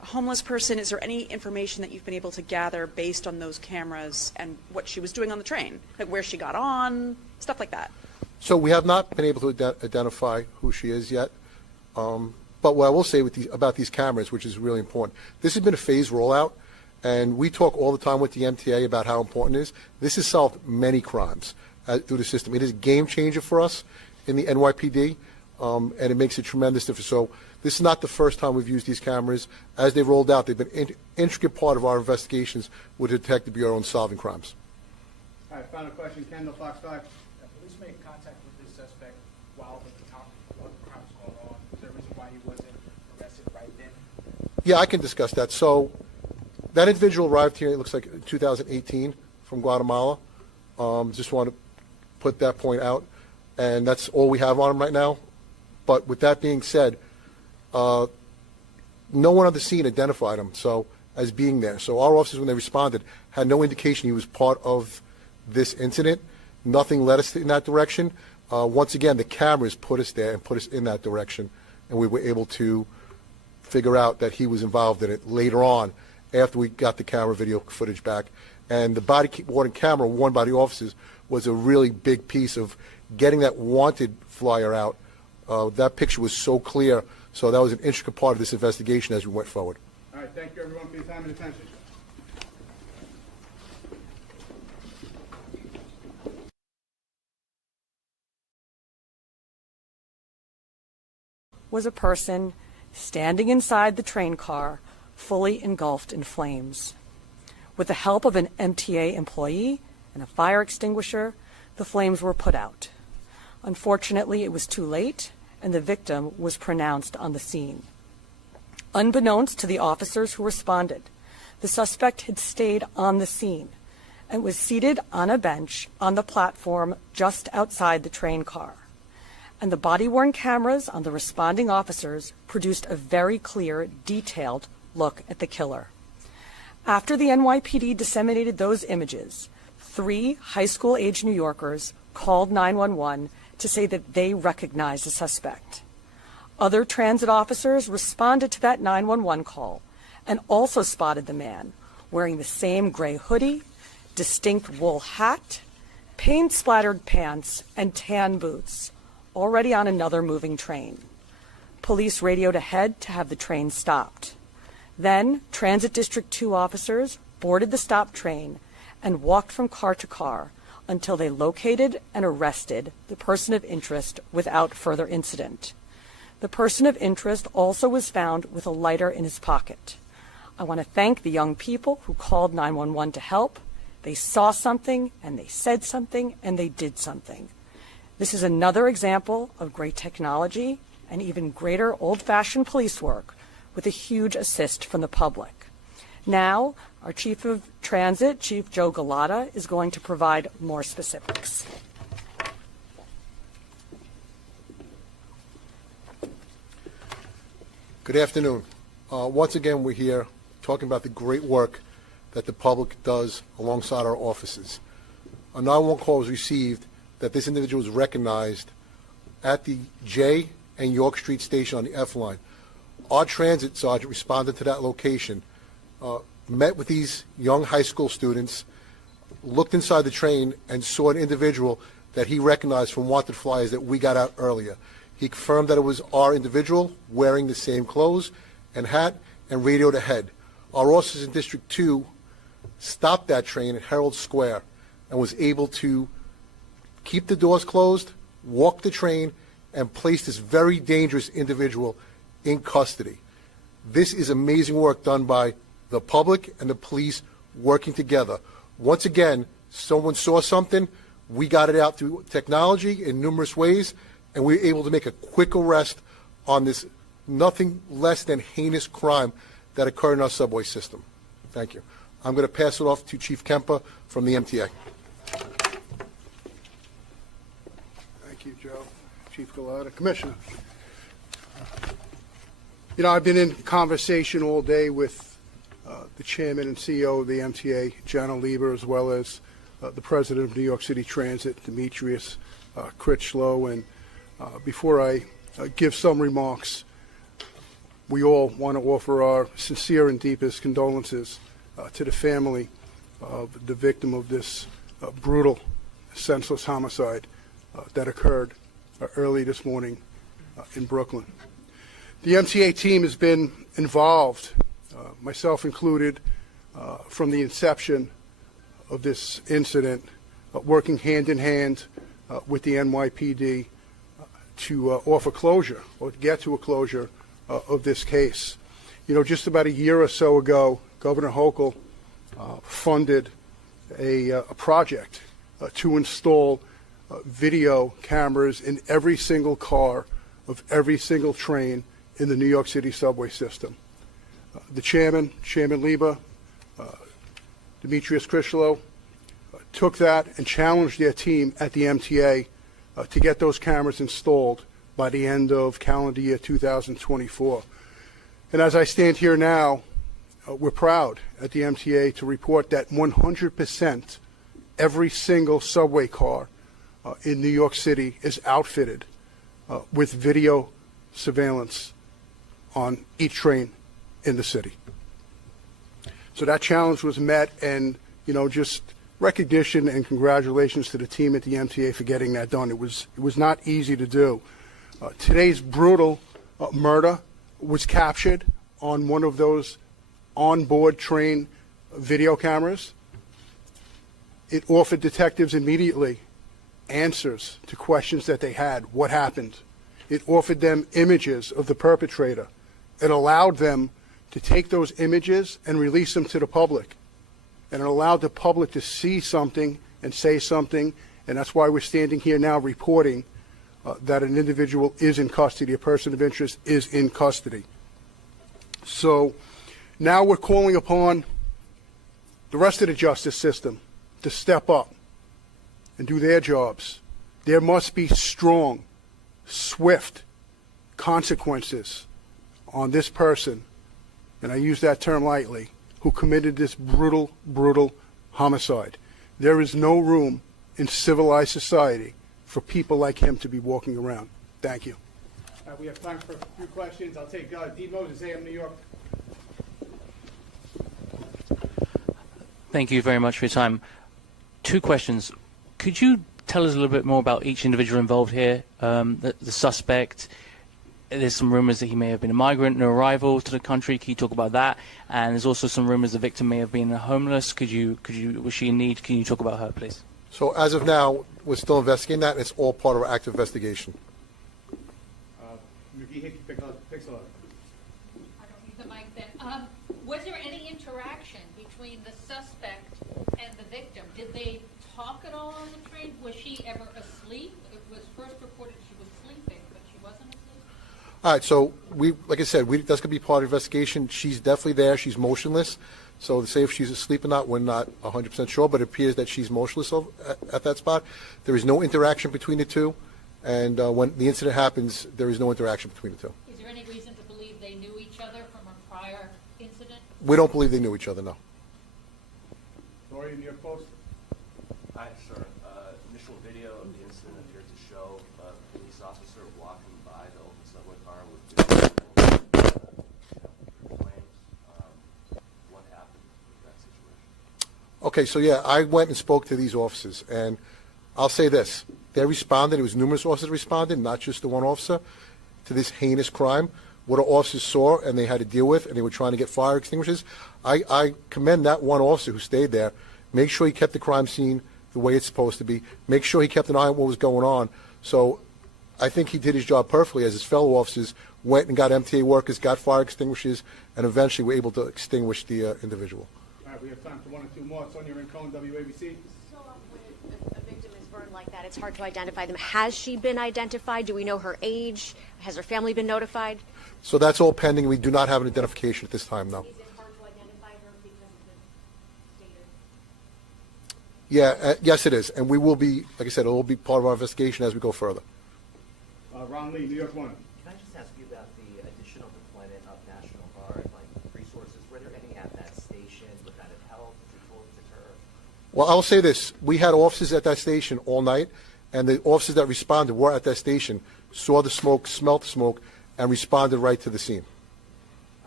homeless person? Is there any information that you've been able to gather based on those cameras and what she was doing on the train, like where she got on, stuff like that? So we have not been able to identify who she is yet. But what I will say about these cameras, which is really important, this has been a phased rollout, and we talk all the time with the MTA about how important it is. This has solved many crimes through the system. It is a game changer for us in the NYPD, and it makes a tremendous difference. So this is not the first time we've used these cameras. As they rolled out, they've been an intricate part of our investigations with the Detective Bureau in solving crimes. All right, final question, Kendall, Fox 5. Police made contact with this suspect while the crime was going on. Is there a reason why he wasn't arrested right then? Yeah, I can discuss that. So that individual arrived here, it looks like in 2018 from Guatemala. Just want to put that point out. And that's all we have on him right now. But with that being said, no one on the scene identified him as being there. So our officers, when they responded, had no indication he was part of this incident. Nothing led us in that direction. Once again, the cameras put us there and put us in that direction, and we were able to figure out that he was involved in it later on after we got the camera video footage back. And the body-worn camera worn by the officers was a really big piece of getting that wanted flyer out. That picture was so clear, so that was an intricate part of this investigation as we went forward. All right, thank you everyone for your time and attention. Was a person standing inside the train car, fully engulfed in flames. With the help of an MTA employee and a fire extinguisher, the flames were put out. Unfortunately, it was too late, and the victim was pronounced on the scene. Unbeknownst to the officers who responded, the suspect had stayed on the scene and was seated on a bench on the platform just outside the train car. And the body-worn cameras on the responding officers produced a very clear, detailed look at the killer. After the NYPD disseminated those images, 3 high school-age New Yorkers called 911 to say that they recognized the suspect. Other transit officers responded to that 911 call and also spotted the man wearing the same gray hoodie, distinct wool hat, paint-splattered pants, and tan boots, already on another moving train. Police radioed ahead to have the train stopped. Then, Transit District 2 officers boarded the stopped train and walked from car to car until they located and arrested the person of interest without further incident. The person of interest also was found with a lighter in his pocket. I want to thank the young people who called 911 to help. They saw something, and they said something, and they did something. This is another example of great technology and even greater old-fashioned police work with a huge assist from the public. Now, our Chief of Transit, Chief Joe Gada, is going to provide more specifics. Good afternoon. Once again, we're here talking about the great work that the public does alongside our offices. A 911 call was received that this individual was recognized at the J and York Street station on the F line. Our transit sergeant responded to that location, met with these young high school students, looked inside the train, and saw an individual that he recognized from wanted flyers that we got out earlier. He confirmed that it was our individual wearing the same clothes and hat and radioed ahead. Our officers in District 2 stopped that train at Herald Square and was able to keep the doors closed, walk the train, and place this very dangerous individual in custody. This is amazing work done by the public and the police working together. Once again, someone saw something, we got it out through technology in numerous ways, and we were able to make a quick arrest on this nothing less than heinous crime that occurred in our subway system. Thank you. I'm going to pass it off to Chief Kemper from the MTA. Thank you, Joe. Chief Gada. Commissioner. You know, I've been in conversation all day with the chairman and CEO of the MTA, Jana Lieber, as well as the president of New York City Transit, Demetrius Critchlow. And before I give some remarks, we all want to offer our sincere and deepest condolences to the family of the victim of this brutal, senseless homicide that occurred early this morning in Brooklyn. The MTA team has been involved, myself included, from the inception of this incident, working hand in hand with the NYPD to offer closure or to get to a closure of this case. You know, just about a year or so ago, Governor Hochul funded a project to install video cameras in every single car of every single train in the New York City subway system. The chairman, Chairman Liba, Demetrius Krishlow, took that and challenged their team at the MTA to get those cameras installed by the end of calendar year 2024. And as I stand here now, we're proud at the MTA to report that 100% every single subway car in New York City is outfitted with video surveillance on each train in the city. So that challenge was met, and just recognition and congratulations to the team at the MTA for getting that done. It was not easy to do. Today's brutal murder was captured on one of those onboard train video cameras. It offered detectives immediately answers to questions that they had. What happened? It offered them images of the perpetrator. It allowed them to take those images and release them to the public. And it allowed the public to see something and say something, and that's why we're standing here now reporting that an individual is in custody, a person of interest is in custody. So now we're calling upon the rest of the justice system to step up and do their jobs. There must be strong, swift consequences on this person, and I use that term lightly, who committed this brutal, brutal homicide. There is no room in civilized society for people like him to be walking around. Thank you. We have time for a few questions. I'll take D. Moses, AM New York. Thank you very much for your time. Two questions. Could you tell us a little bit more about each individual involved here? The suspect, there's some rumors that he may have been a migrant, new arrival to the country. Can you talk about that? And there's also some rumors the victim may have been homeless. Was she in need? Can you talk about her, please? So as of now, we're still investigating that. It's all part of our active investigation. McGee, picks up. I don't need the mic then. Was there any interaction between the suspect and the victim? Did they talk at all on the train? Was she ever asleep? It was first reported she was sleeping, but she wasn't asleep? All right, so like I said, that's going to be part of the investigation. She's definitely there. She's motionless. So to say if she's asleep or not, we're not 100% sure, but it appears that she's motionless at that spot. There is no interaction between the two, and when the incident happens, there is no interaction between the two. Is there any reason to believe they knew each other from a prior incident? We don't believe they knew each other, no. Lori, New York Post. Hi, sir. Initial video of the incident appeared to show a police officer walking by the open subway car with flames. What happened with that situation? Okay, so yeah, I went and spoke to these officers, and I'll say this. They responded. It was numerous officers responded, not just the one officer, to this heinous crime. What our officers saw and they had to deal with, and they were trying to get fire extinguishers. I commend that one officer who stayed there. Make sure he kept the crime scene the way it's supposed to be. Make sure he kept an eye on what was going on. So I think he did his job perfectly as his fellow officers went and got MTA workers, got fire extinguishers, and eventually were able to extinguish the individual. All right, we have time for one or two more. Sonia Rincon, WABC. So when a victim is burned like that, it's hard to identify them. Has she been identified? Do we know her age? Has her family been notified? So that's all pending. We do not have an identification at this time, no. Is it hard to identify her because of the stated? Yeah, yes, it is. And we will be, like I said, it will be part of our investigation as we go further. Ron Lee, New York One. Can I just ask you about the additional deployment of National Guard, resources? Were there any at that station? Would that have helped? Would it deter? Well, I'll say this. We had officers at that station all night, and the officers that responded were at that station, saw the smoke, smelt the smoke, and responded right to the scene.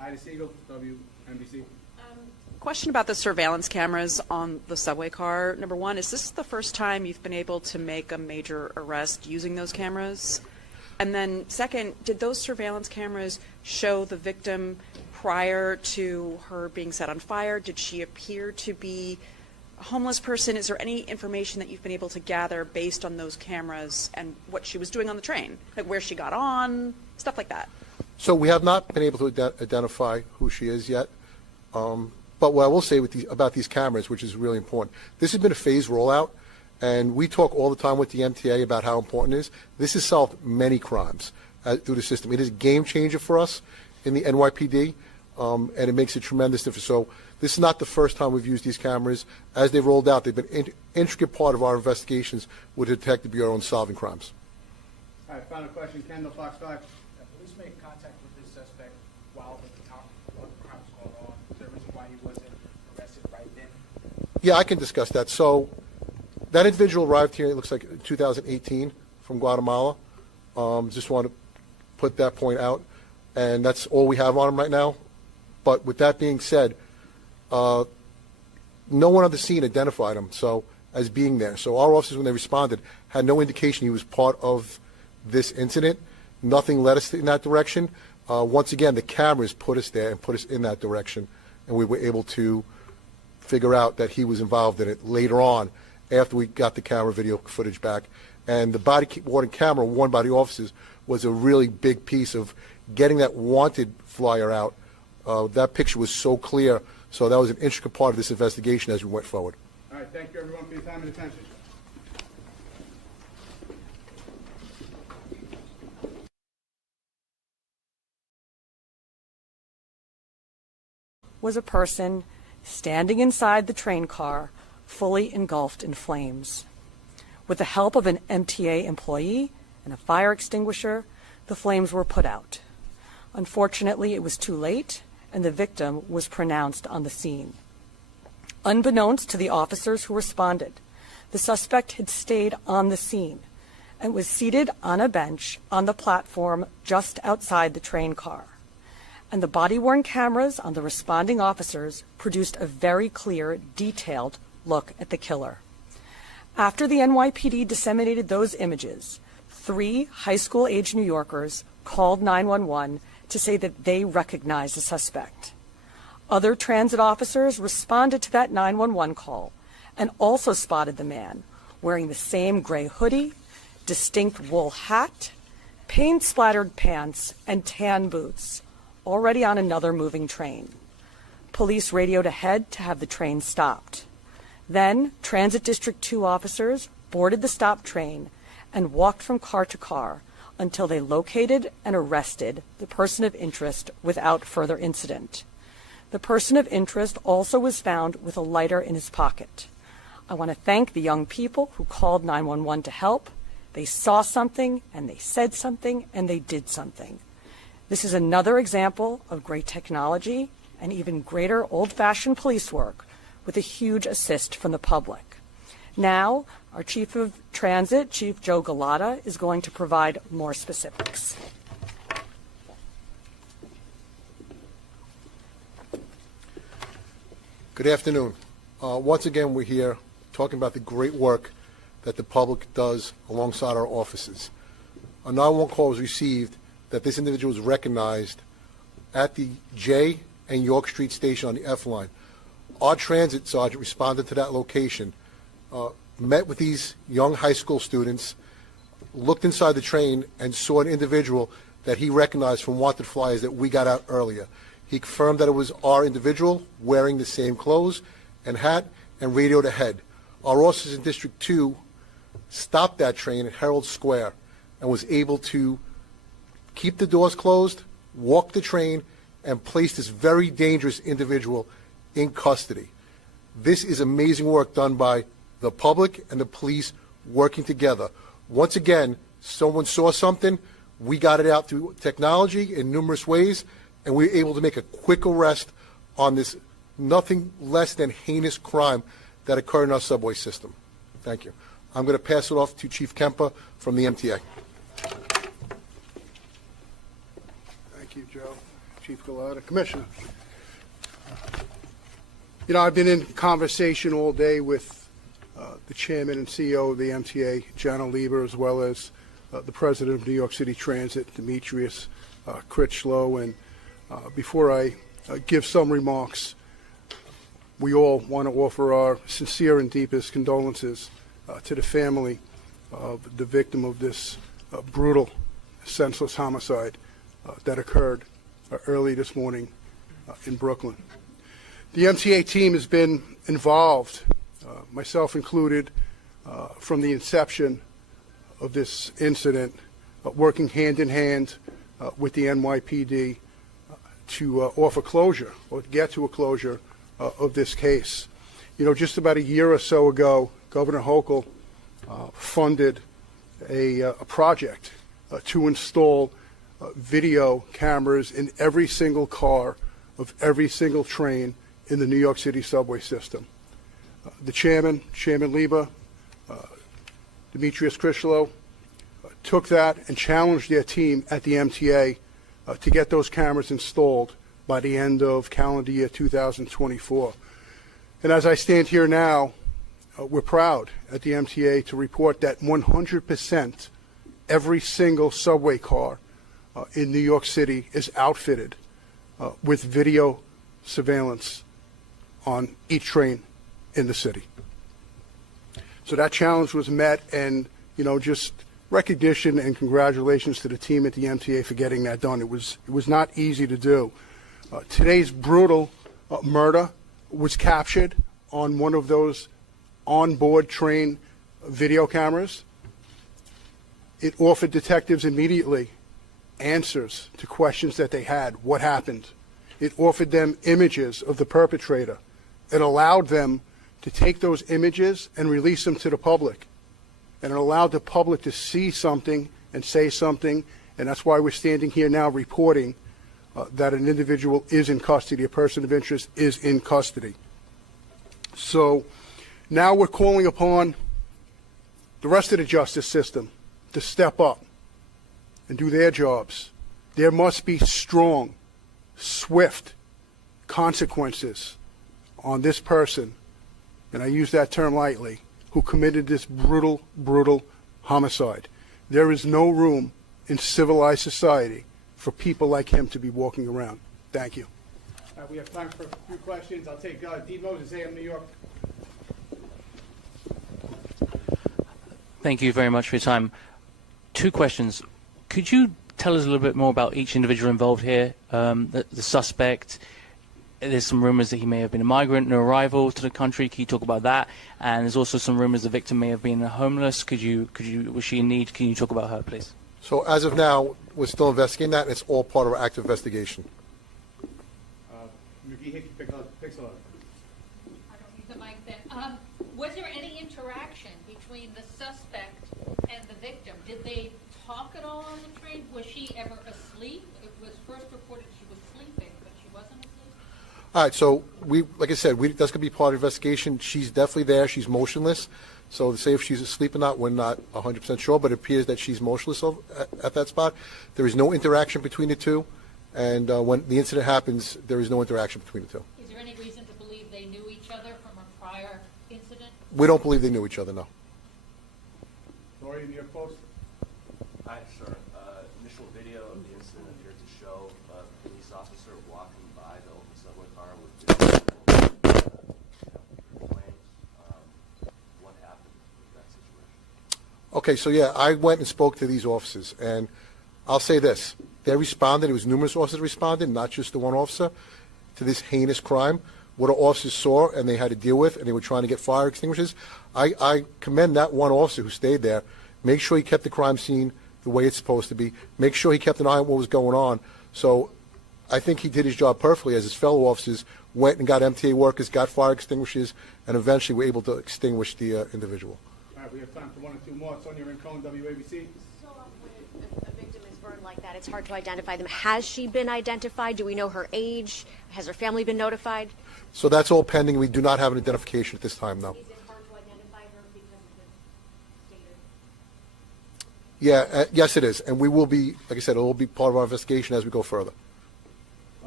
Ida Siegel, WNBC. Question about the surveillance cameras on the subway car. Number one, is this the first time you've been able to make a major arrest using those cameras? And then second, did those surveillance cameras show the victim prior to her being set on fire? Did she appear to be a homeless person? Is there any information that you've been able to gather based on those cameras and what she was doing on the train? Like where she got on, stuff like that? So we have not been able to identify who she is yet. But what I will say about these cameras, which is really important, this has been a phased rollout, and we talk all the time with the MTA about how important it is. This has solved many crimes through the system. It is a game changer for us in the NYPD, and it makes a tremendous difference. So this is not the first time we've used these cameras. As they've rolled out, they've been an intricate part of our investigations with the Detective Bureau in solving crimes. All right, final question, Kendall, Fox 5. Police made contact with this suspect while the crime was going on. Is there a reason why he wasn't arrested right then? Yeah, I can discuss that. So that individual arrived here, it looks like in 2018 from Guatemala. Just want to put that point out. And that's all we have on him right now. But with that being said, no one on the scene identified him as being there. So our officers, when they responded, had no indication he was part of this incident. Nothing led us in that direction. Once again, the cameras put us there and put us in that direction, and we were able to figure out that he was involved in it later on after we got the camera video footage back. And the body-worn camera worn by the officers was a really big piece of getting that wanted flyer out. That picture was so clear, so that was an intricate part of this investigation as we went forward. All right, thank you everyone for your time and attention. Was a person standing inside the train car, fully engulfed in flames. With the help of an MTA employee and a fire extinguisher, the flames were put out. Unfortunately, it was too late, and the victim was pronounced on the scene. Unbeknownst to the officers who responded, the suspect had stayed on the scene and was seated on a bench on the platform just outside the train car. And the body-worn cameras on the responding officers produced a very clear, detailed look at the killer. After the NYPD disseminated those images, 3 high school-age New Yorkers called 911 to say that they recognized the suspect. Other transit officers responded to that 911 call and also spotted the man wearing the same gray hoodie, distinct wool hat, paint-splattered pants, and tan boots, already on another moving train. Police radioed ahead to have the train stopped. Then, Transit District 2 officers boarded the stopped train and walked from car to car until they located and arrested the person of interest without further incident. The person of interest also was found with a lighter in his pocket. I want to thank the young people who called 911 to help. They saw something, and they said something, and they did something. This is another example of great technology and even greater old-fashioned police work with a huge assist from the public. Now, our Chief of Transit, Chief Joe Gada, is going to provide more specifics. Good afternoon. Once again, we're here talking about the great work that the public does alongside our offices. A 911 call was received that this individual was recognized at the J and York Street station on the F line. Our transit sergeant responded to that location, met with these young high school students, looked inside the train, and saw an individual that he recognized from wanted flyers that we got out earlier. He confirmed that it was our individual wearing the same clothes and hat and radioed ahead. Our officers in District 2 stopped that train at Herald Square and was able to keep the doors closed, walk the train, and place this very dangerous individual in custody. This is amazing work done by the public and the police working together. Once again, someone saw something, we got it out through technology in numerous ways, and we were able to make a quick arrest on this nothing less than heinous crime that occurred in our subway system. Thank you. I'm going to pass it off to Chief Kemper from the MTA. Thank you, Joe. Chief Gada, Commissioner. You know, I've been in conversation all day with the Chairman and CEO of the MTA, John Lieber, as well as the President of New York City Transit, Demetrius Critchlow. And before I give some remarks, we all want to offer our sincere and deepest condolences to the family of the victim of this brutal, senseless homicide that occurred early this morning in Brooklyn. The MTA team has been involved, myself included, from the inception of this incident, working hand in hand with the NYPD to offer closure or get to a closure of this case. You know, just about a year or so ago, Governor Hochul funded a project to install video cameras in every single car of every single train in the New York City subway system. The Chairman Lieber, Demetrius Critchlow, took that and challenged their team at the MTA to get those cameras installed by the end of calendar year 2024. And as I stand here now, we're proud at the MTA to report that 100% every single subway car in New York City is outfitted with video surveillance on each train in the city. So that challenge was met, and you know, just recognition and congratulations to the team at the MTA for getting that done. It was not easy to do. Today's brutal murder was captured on one of those onboard train video cameras. It offered detectives immediately answers to questions that they had. What happened? It offered them images of the perpetrator. It allowed them to take those images and release them to the public. And it allowed the public to see something and say something, and that's why we're standing here now reporting that an individual is in custody, a person of interest is in custody. So now we're calling upon the rest of the justice system to step up and do their jobs. There must be strong, swift consequences on this person, and I use that term lightly, who committed this brutal, brutal homicide. There is no room in civilized society for people like him to be walking around. Thank you. We have time for a few questions. I'll take D. Moses, AM New York. Thank you very much for your time. Two questions. Could you tell us a little bit more about each individual involved here? The suspect, there's some rumors that he may have been a migrant, an arrival to the country. Can you talk about that? And there's also some rumors the victim may have been homeless. Was she in need? Can you talk about her, please? So as of now, we're still investigating that, and it's all part of our active investigation. McGee, Hickey, Pixel. I don't need the mic then. Was there any interaction between the suspect and the victim? Did they talk at all on the train? Was she ever asleep? It was first reported she was sleeping, but she wasn't asleep? All right, so like I said, that's going to be part of the investigation. She's definitely there. She's motionless. So to say if she's asleep or not, we're not 100% sure, but it appears that she's motionless at that spot. There is no interaction between the two, and when the incident happens, there is no interaction between the two. Is there any reason to believe they knew each other from a prior incident? We don't believe they knew each other, no. Lori, New York Post. Hi, sir. Initial video of the incident appeared to show a police officer walking by the open subway car with flames. What happened with that situation? Okay, so yeah, I went and spoke to these officers, and I'll say this. They responded. It was numerous officers responded, not just the one officer, to this heinous crime. What our officers saw and they had to deal with, and they were trying to get fire extinguishers. I commend that one officer who stayed there. Make sure he kept the crime scene the way it's supposed to be. Make sure he kept an eye on what was going on. So I think he did his job perfectly, as his fellow officers went and got MTA workers, got fire extinguishers, and eventually were able to extinguish the individual. All right, we have time for one or two more. Sonia Rincon, WABC. So when a victim is burned like that, it's hard to identify them. Has she been identified? Do we know her age? Has her family been notified? So that's all pending. We do not have an identification at this time, though. Is it hard to identify her because of the stated? Yeah, yes, it is. And we will be, like I said, it will be part of our investigation as we go further.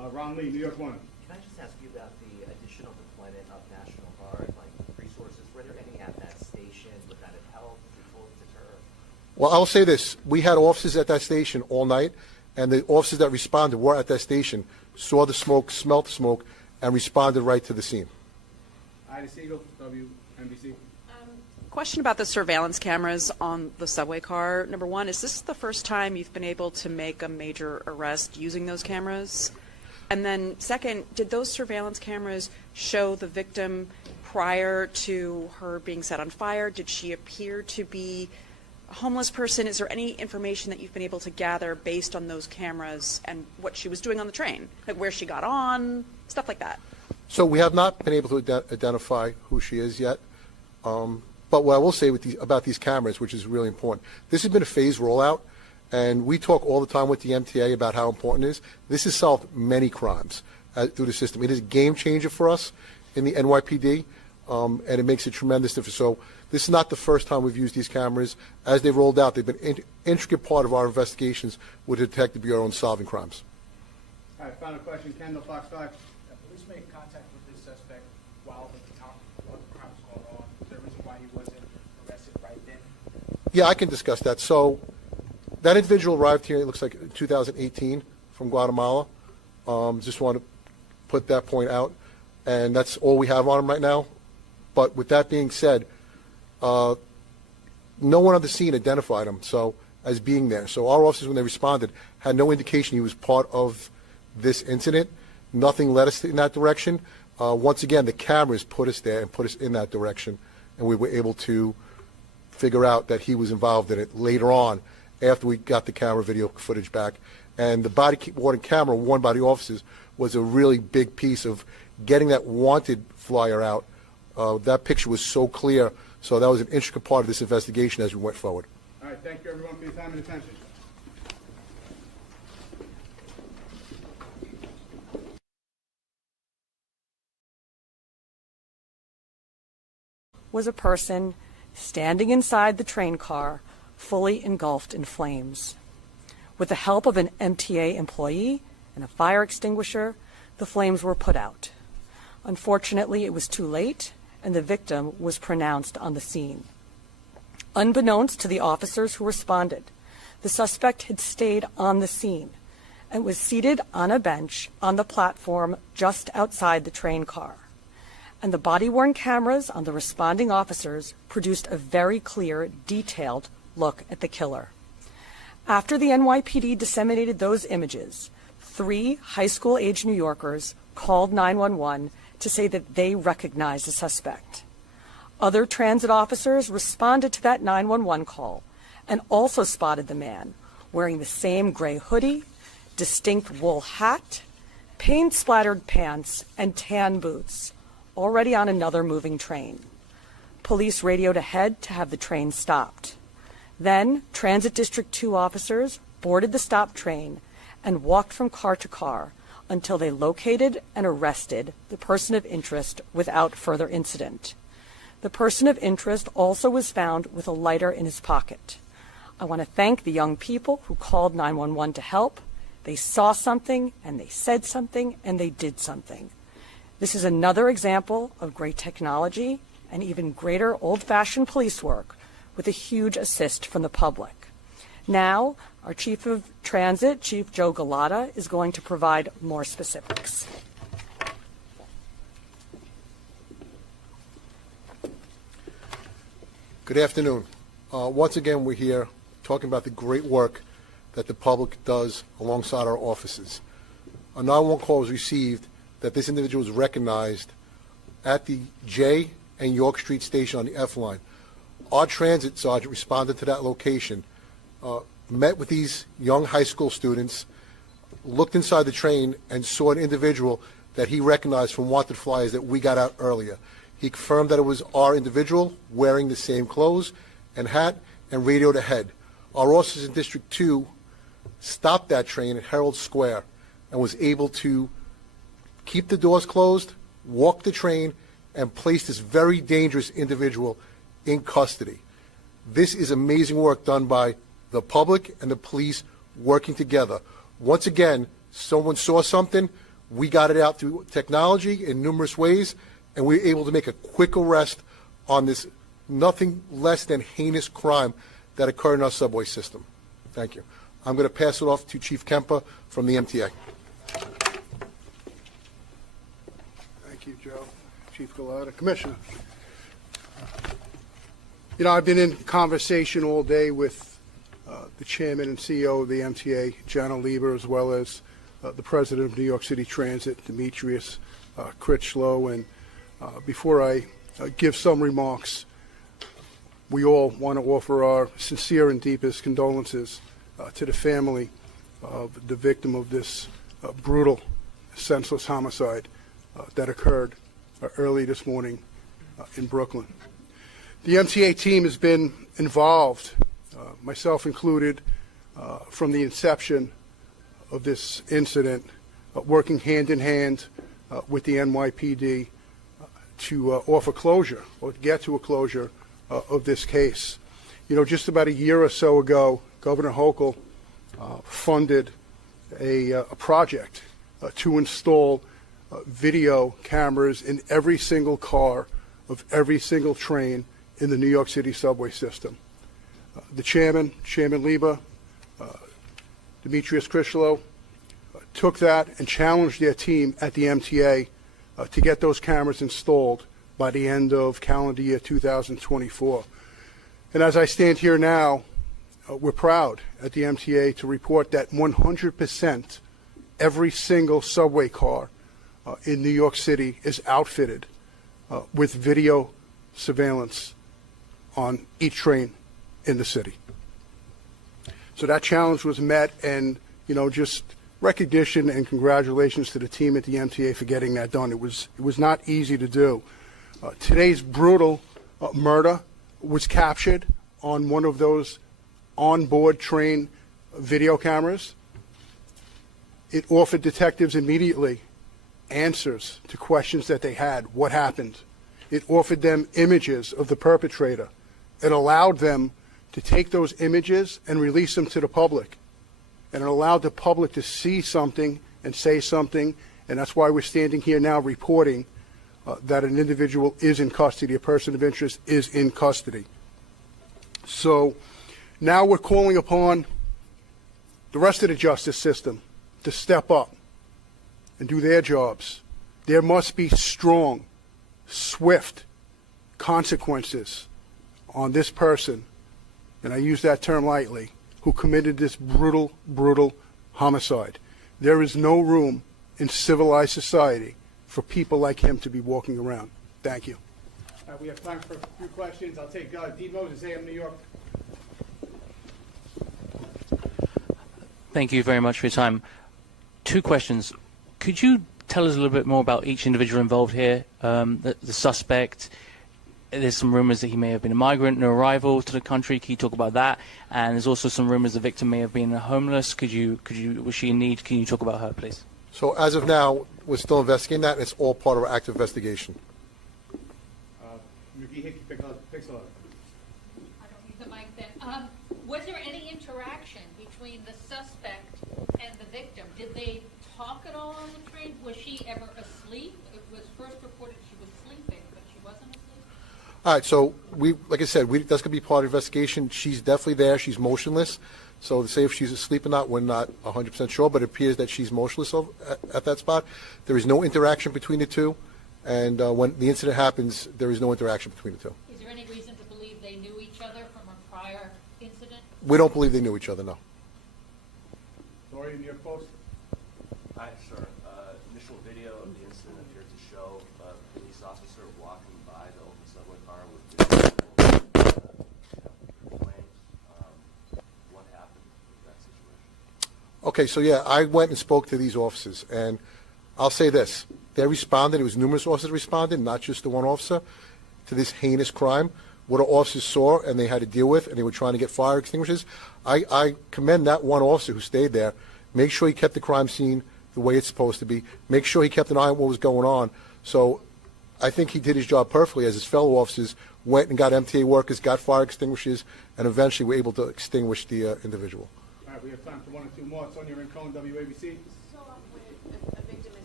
Ron Lee, New York 1. Can I just ask you about the additional deployment of National Guard, like resources? Were there any at that station? Would that have helped deter? Well, I'll say this. We had officers at that station all night, and the officers that responded were at that station, saw the smoke, smelled the smoke, and responded right to the scene. Ida Siegel, WNBC. Question about the surveillance cameras on the subway car. Number one, is this the first time you've been able to make a major arrest using those cameras? And then second, did those surveillance cameras show the victim prior to her being set on fire? Did she appear to be a homeless person? Is there any information that you've been able to gather based on those cameras and what she was doing on the train? Like where she got on, stuff like that? So we have not been able to identify who she is yet. But what I will say about these cameras, which is really important, this has been a phased rollout, and we talk all the time with the MTA about how important it is. This has solved many crimes through the system. It is a game changer for us in the NYPD, and it makes a tremendous difference. So this is not the first time we've used these cameras. As they've rolled out, they've been an intricate part of our investigations with the Detective Bureau in solving crimes. All right, final question. Kendall, Fox 5. Police made contact with this suspect while the crime was going on. Is there a reason why he wasn't arrested right then? Yeah, I can discuss that. So that individual arrived here, it looks like 2018 from Guatemala. Just want to put that point out. And that's all we have on him right now. But with that being said, no one on the scene identified him as being there. So our officers, when they responded, had no indication he was part of this incident. Nothing led us in that direction. Once again, the cameras put us there and put us in that direction, and we were able to figure out that he was involved in it later on after we got the camera video footage back. And the body-worn camera worn by the officers was a really big piece of getting that wanted flyer out. That picture was so clear, so that was an intricate part of this investigation as we went forward. All right, thank you everyone for your time and attention. Was a person standing inside the train car, fully engulfed in flames. With the help of an MTA employee and a fire extinguisher, the flames were put out. Unfortunately, it was too late, and the victim was pronounced on the scene. Unbeknownst to the officers who responded, the suspect had stayed on the scene and was seated on a bench on the platform just outside the train car. And the body-worn cameras on the responding officers produced a very clear, detailed look at the killer. After the NYPD disseminated those images, 3 high school-age New Yorkers called 911 to say that they recognized the suspect. Other transit officers responded to that 911 call and also spotted the man wearing the same gray hoodie, distinct wool hat, paint-splattered pants, and tan boots, already on another moving train. Police radioed ahead to have the train stopped. Then, Transit District 2 officers boarded the stopped train and walked from car to car until they located and arrested the person of interest without further incident. The person of interest also was found with a lighter in his pocket. I want to thank the young people who called 911 to help. They saw something, and they said something, and they did something. This is another example of great technology and even greater old-fashioned police work with a huge assist from the public. Now, our Chief of Transit, Chief Joe Gada, is going to provide more specifics. Good afternoon. Once again, we're here talking about the great work that the public does alongside our offices. A 911 call was received that this individual was recognized at the J and York Street station on the F line. Our transit sergeant responded to that location, met with these young high school students, looked inside the train, and saw an individual that he recognized from wanted flyers that we got out earlier. He confirmed that it was our individual wearing the same clothes and hat and radioed ahead. Our officers in District 2 stopped that train at Herald Square and was able to keep the doors closed, walk the train, and place this very dangerous individual in custody. This is amazing work done by the public and the police working together. Once again, someone saw something, We got it out through technology in numerous ways, and we were able to make a quick arrest on this nothing less than heinous crime that occurred in our subway system. Thank you. I'm going to pass it off to Chief Kempa from the MTA. Thank you, Joe. Chief Gada. Commissioner. You know, I've been in conversation all day with the chairman and CEO of the MTA, John Lieber, as well as the president of New York City Transit, Demetrius Critchlow. And before I give some remarks, we all want to offer our sincere and deepest condolences to the family of the victim of this brutal, senseless homicide that occurred early this morning in Brooklyn. The MTA team has been involved, myself included, from the inception of this incident, working hand in hand with the NYPD to offer closure or get to a closure of this case. You know, just about a year or so ago, Governor Hochul funded a project to install video cameras in every single car of every single train in the New York City subway system. The chairman, Chairman Lieber, Demetrius Critchlow, took that and challenged their team at the MTA to get those cameras installed by the end of calendar year 2024. And as I stand here now, we're proud at the MTA to report that 100% every single subway car in New York City is outfitted with video surveillance on each train in the city. So that challenge was met, and you know, just recognition and congratulations to the team at the MTA for getting that done. It was not easy to do. Today's brutal murder was captured on one of those onboard train video cameras. It offered detectives immediately answers to questions that they had. What happened? It offered them images of the perpetrator. It allowed them to take those images and release them to the public. And it allowed the public to see something and say something, and that's why we're standing here now reporting that an individual is in custody, a person of interest is in custody. So now we're calling upon the rest of the justice system to step up and do their jobs. There must be strong, swift consequences on this person, and I use that term lightly, who committed this brutal, brutal homicide. There is no room in civilized society for people like him to be walking around. Thank you. We have time for a few questions. I'll take D. Moses, AM New York. Thank you very much for your time. Two questions. Could you tell us a little bit more about each individual involved here? The suspect, there's some rumors that he may have been a migrant, new arrival to the country. Can you talk about that? And there's also some rumors the victim may have been homeless. Was she in need? Can you talk about her, please? So as of now, we're still investigating that, and it's all part of our active investigation. Yuki Hickey, Pixel. I don't need the mic then. Was there any interaction between the suspect and the victim? Did they talk at all on the train? Was she ever asleep? It was first reported she was sleeping, but she wasn't asleep? All right, so like I said, that's going to be part of the investigation. She's definitely there. She's motionless. So to say if she's asleep or not, we're not 100% sure, but it appears that she's motionless at that spot. There is no interaction between the two, and when the incident happens, there is no interaction between the two. Is there any reason to believe they knew each other from a prior incident? We don't believe they knew each other, no. Lori, New York Post. Hi, sir. Initial video of the incident appeared to show a police officer walking by the open subway car with claims. What happened with that situation? Okay, so yeah, I went and spoke to these officers, and I'll say this. They responded. It was numerous officers responded, not just the one officer, to this heinous crime. What the officers saw and they had to deal with, and they were trying to get fire extinguishers. I commend that one officer who stayed there. Make sure he kept the crime scene the way it's supposed to be. Make sure he kept an eye on what was going on. So I think he did his job perfectly as his fellow officers went and got MTA workers, got fire extinguishers, and eventually were able to extinguish the individual. All right, we have time for one or two more. Sonia Rincon, WABC. So when a victim is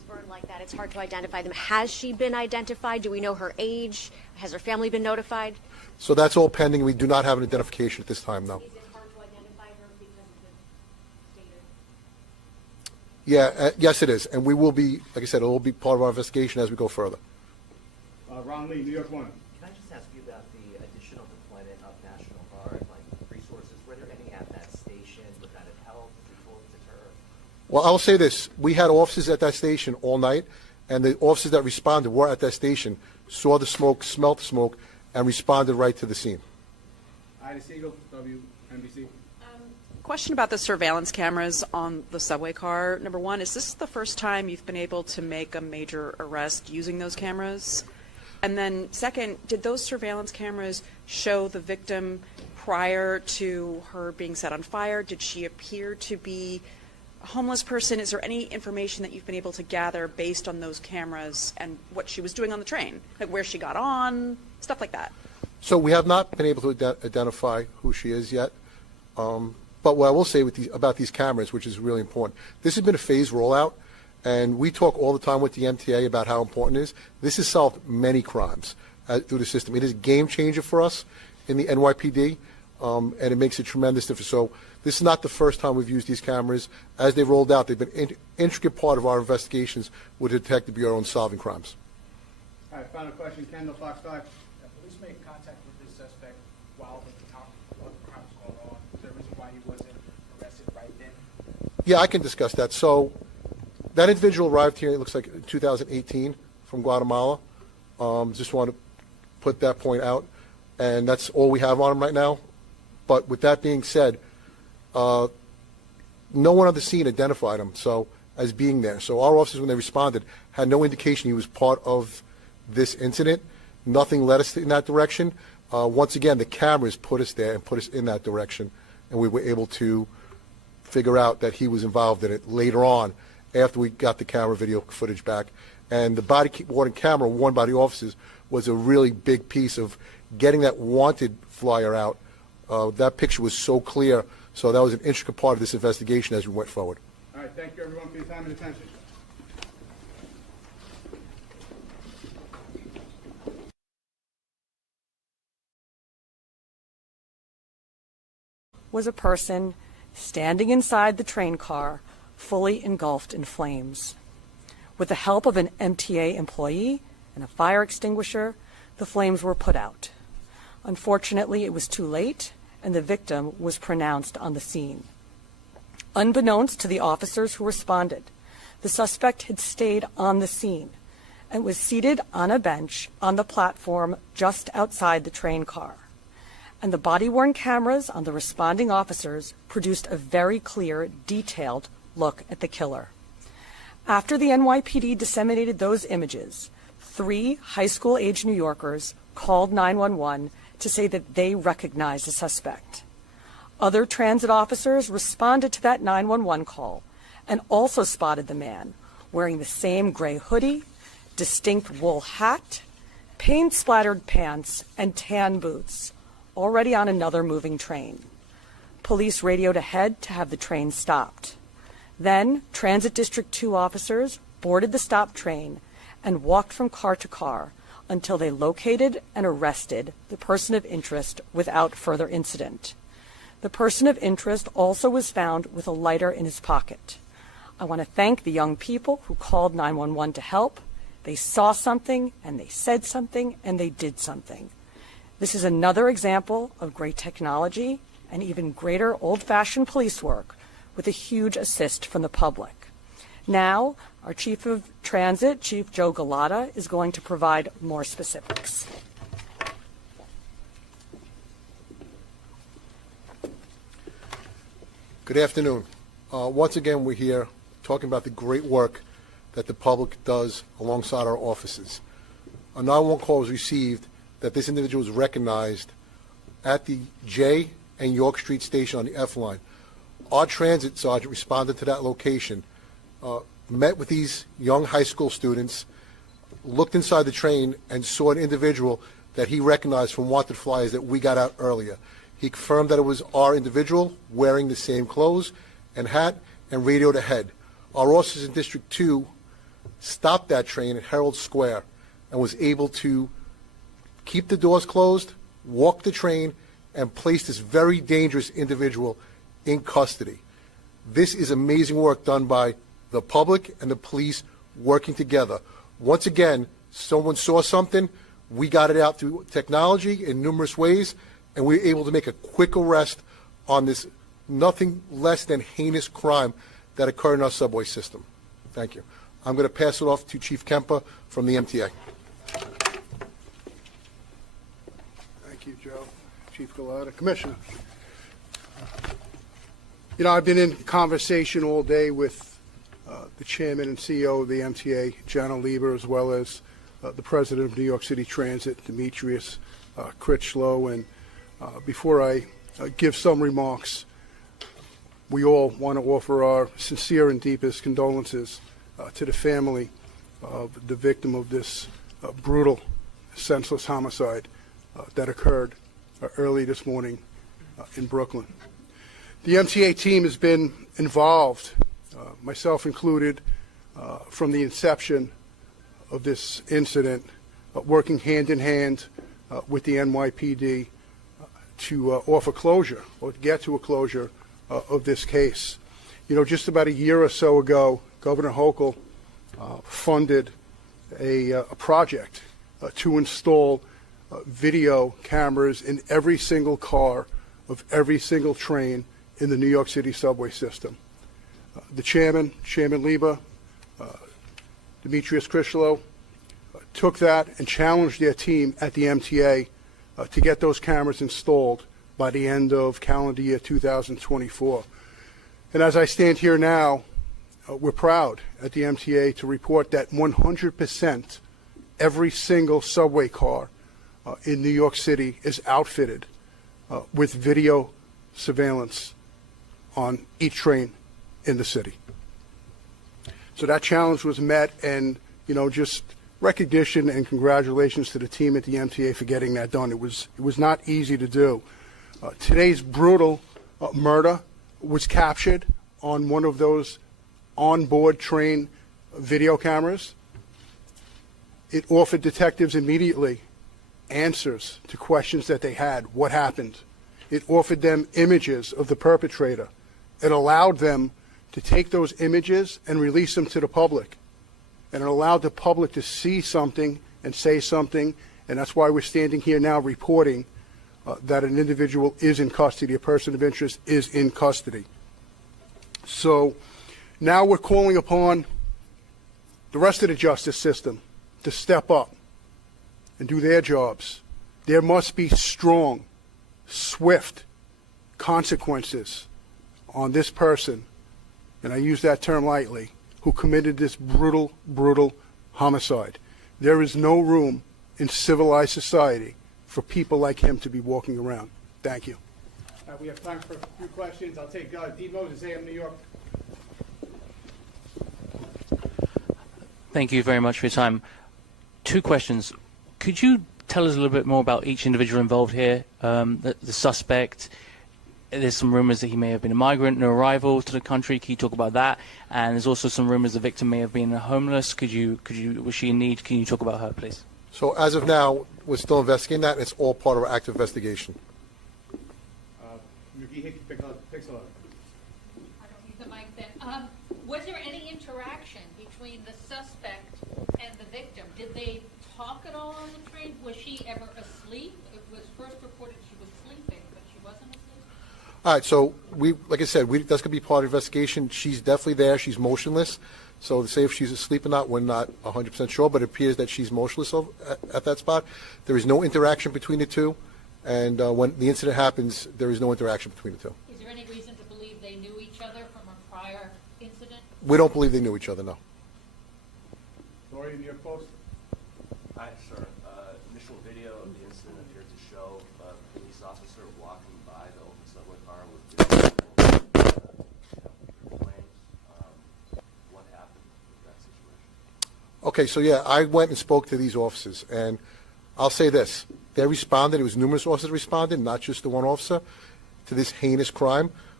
burned like that, it's hard to identify them. Has she been identified? Do we know her age? Has her family been notified? So that's all pending. We do not have an identification at this time, no. Is it hard to identify her because of the stated? Yeah, yes, it is. And we will be, like I said, it will be part of our investigation as we go further. Ron Lee, New York 1. Can I just ask you about the additional deployment of National Guard, like resources? Were there any at that station? Would that have helped people deter? Well, I will say this. We had officers at that station all night, and the officers that responded were at that station, saw the smoke, smelled the smoke, and responded right to the scene. Ida Siegel, WNBC. Question about the surveillance cameras on the subway car. Number one, is this the first time you've been able to make a major arrest using those cameras? And then second, did those surveillance cameras show the victim prior to her being set on fire? Did she appear to be a homeless person? Is there any information that you've been able to gather based on those cameras and what she was doing on the train? Like where she got on, stuff like that? So we have not been able to identify who she is yet. But what I will say about these cameras, which is really important, this has been a phased rollout, and we talk all the time with the MTA about how important it is. This has solved many crimes through the system. It is a game changer for us in the NYPD, and it makes a tremendous difference. So this is not the first time we've used these cameras. As they rolled out, they've been an intricate part of our investigations with the Detective Bureau in solving crimes. All right, final question, Kendall, Fox 5. Police made contact with this suspect while the crime was going on. Is there a reason why he wasn't arrested right then? Yeah, I can discuss that. So that individual arrived here, it looks like in 2018 from Guatemala. Just want to put that point out. And that's all we have on him right now. But with that being said, no one on the scene identified him as being there. So our officers, when they responded, had no indication he was part of this incident. Nothing led us in that direction. Once again, the cameras put us there and put us in that direction, and we were able to figure out that he was involved in it later on after we got the camera video footage back. And the body-worn camera worn by the officers was a really big piece of getting that wanted flyer out. That picture was so clear, so that was an intricate part of this investigation as we went forward. All right, thank you everyone for your time and attention. Was a person standing inside the train car, fully engulfed in flames. With the help of an MTA employee and a fire extinguisher, the flames were put out. Unfortunately, it was too late, and the victim was pronounced on the scene. Unbeknownst to the officers who responded, the suspect had stayed on the scene and was seated on a bench on the platform just outside the train car. And the body-worn cameras on the responding officers produced a very clear, detailed look at the killer. After the NYPD disseminated those images, 3 high school-age New Yorkers called 911 to say that they recognized the suspect. Other transit officers responded to that 911 call and also spotted the man wearing the same gray hoodie, distinct wool hat, paint-splattered pants, and tan boots, already on another moving train. Police radioed ahead to have the train stopped. Then, Transit District 2 officers boarded the stopped train and walked from car to car until they located and arrested the person of interest without further incident. The person of interest also was found with a lighter in his pocket. I want to thank the young people who called 911 to help. They saw something, and they said something, and they did something. This is another example of great technology and even greater old-fashioned police work with a huge assist from the public. Now, our Chief of Transit, Chief Joe Gada, is going to provide more specifics. Good afternoon. Once again, we're here talking about the great work that the public does alongside our offices. A 911 call was received that this individual was recognized at the J and York Street station on the F line. Our transit sergeant responded to that location, met with these young high school students, looked inside the train, and saw an individual that he recognized from wanted flyers that we got out earlier. He confirmed that it was our individual wearing the same clothes and hat and radioed ahead. Our officers in District 2 stopped that train at Herald Square and was able to keep the doors closed, walk the train, and place this very dangerous individual in custody. This is amazing work done by the public and the police working together. Once again, someone saw something, we got it out through technology in numerous ways, and we were able to make a quick arrest on this nothing less than heinous crime that occurred in our subway system. Thank you. I'm going to pass it off to Chief Kemper from the MTA. Thank you, Joe. Chief Gada. Commissioner. You know, I've been in conversation all day with the chairman and CEO of the MTA, Jana Lieber, as well as the president of New York City Transit, Demetrius Critchlow. And before I give some remarks, we all want to offer our sincere and deepest condolences to the family of the victim of this brutal, senseless homicide that occurred early this morning in Brooklyn. The MTA team has been involved, myself included, from the inception of this incident, working hand in hand with the NYPD to offer closure or to get to a closure of this case. You know, just about a year or so ago, Governor Hochul funded a project to install video cameras in every single car of every single train in the New York City subway system. The chairman, Chairman Lieber, Demetrius Critchlow, took that and challenged their team at the MTA to get those cameras installed by the end of calendar year 2024. And as I stand here now, we're proud at the MTA to report that 100% every single subway car in New York City is outfitted with video surveillance on each train in the city. So that challenge was met, and you know, just recognition and congratulations to the team at the MTA for getting that done. It was not easy to do. Today's brutal murder was captured on one of those onboard train video cameras. It offered detectives immediately answers to questions that they had. What happened? It offered them images of the perpetrator. It allowed them to take those images and release them to the public. And it allowed the public to see something and say something, and that's why we're standing here now reporting that an individual is in custody, a person of interest is in custody. So now we're calling upon the rest of the justice system to step up and do their jobs. There must be strong, swift consequences on this person, and I use that term lightly, who committed this brutal, brutal homicide. There is no room in civilized society for people like him to be walking around. Thank you. We have time for a few questions. I'll take Dean Moses, AM New York. Thank you very much for your time. Two questions. Could you tell us a little bit more about each individual involved here? The suspect, there's some rumors that he may have been a migrant, new arrival to the country. Can you talk about that? And there's also some rumors the victim may have been homeless. Was she in need? Can you talk about her, please? So as of now, we're still investigating that. It's all part of our active investigation. I don't need the mic then. Was there any interaction between the suspect and the victim? Did they talk at all on the train? Was she ever asleep? It was first reported she was sleeping, but she wasn't asleep? All right, so like I said, that's going to be part of the investigation. She's definitely there. She's motionless. So to say if she's asleep or not, we're not 100% sure, but it appears that she's motionless at that spot. There is no interaction between the two, and when the incident happens, there is no interaction between the two. Is there any reason to believe they knew each other from a prior incident? We don't believe they knew each other, no. Lori, New York Post. Hi, sir. Initial video of the incident appeared to show a police officer walking by the open subway car with flames. What happened with that situation? Okay, so yeah, I went and spoke to these officers, and I'll say this. They responded. It was numerous officers responded, not just the one officer, to this heinous crime.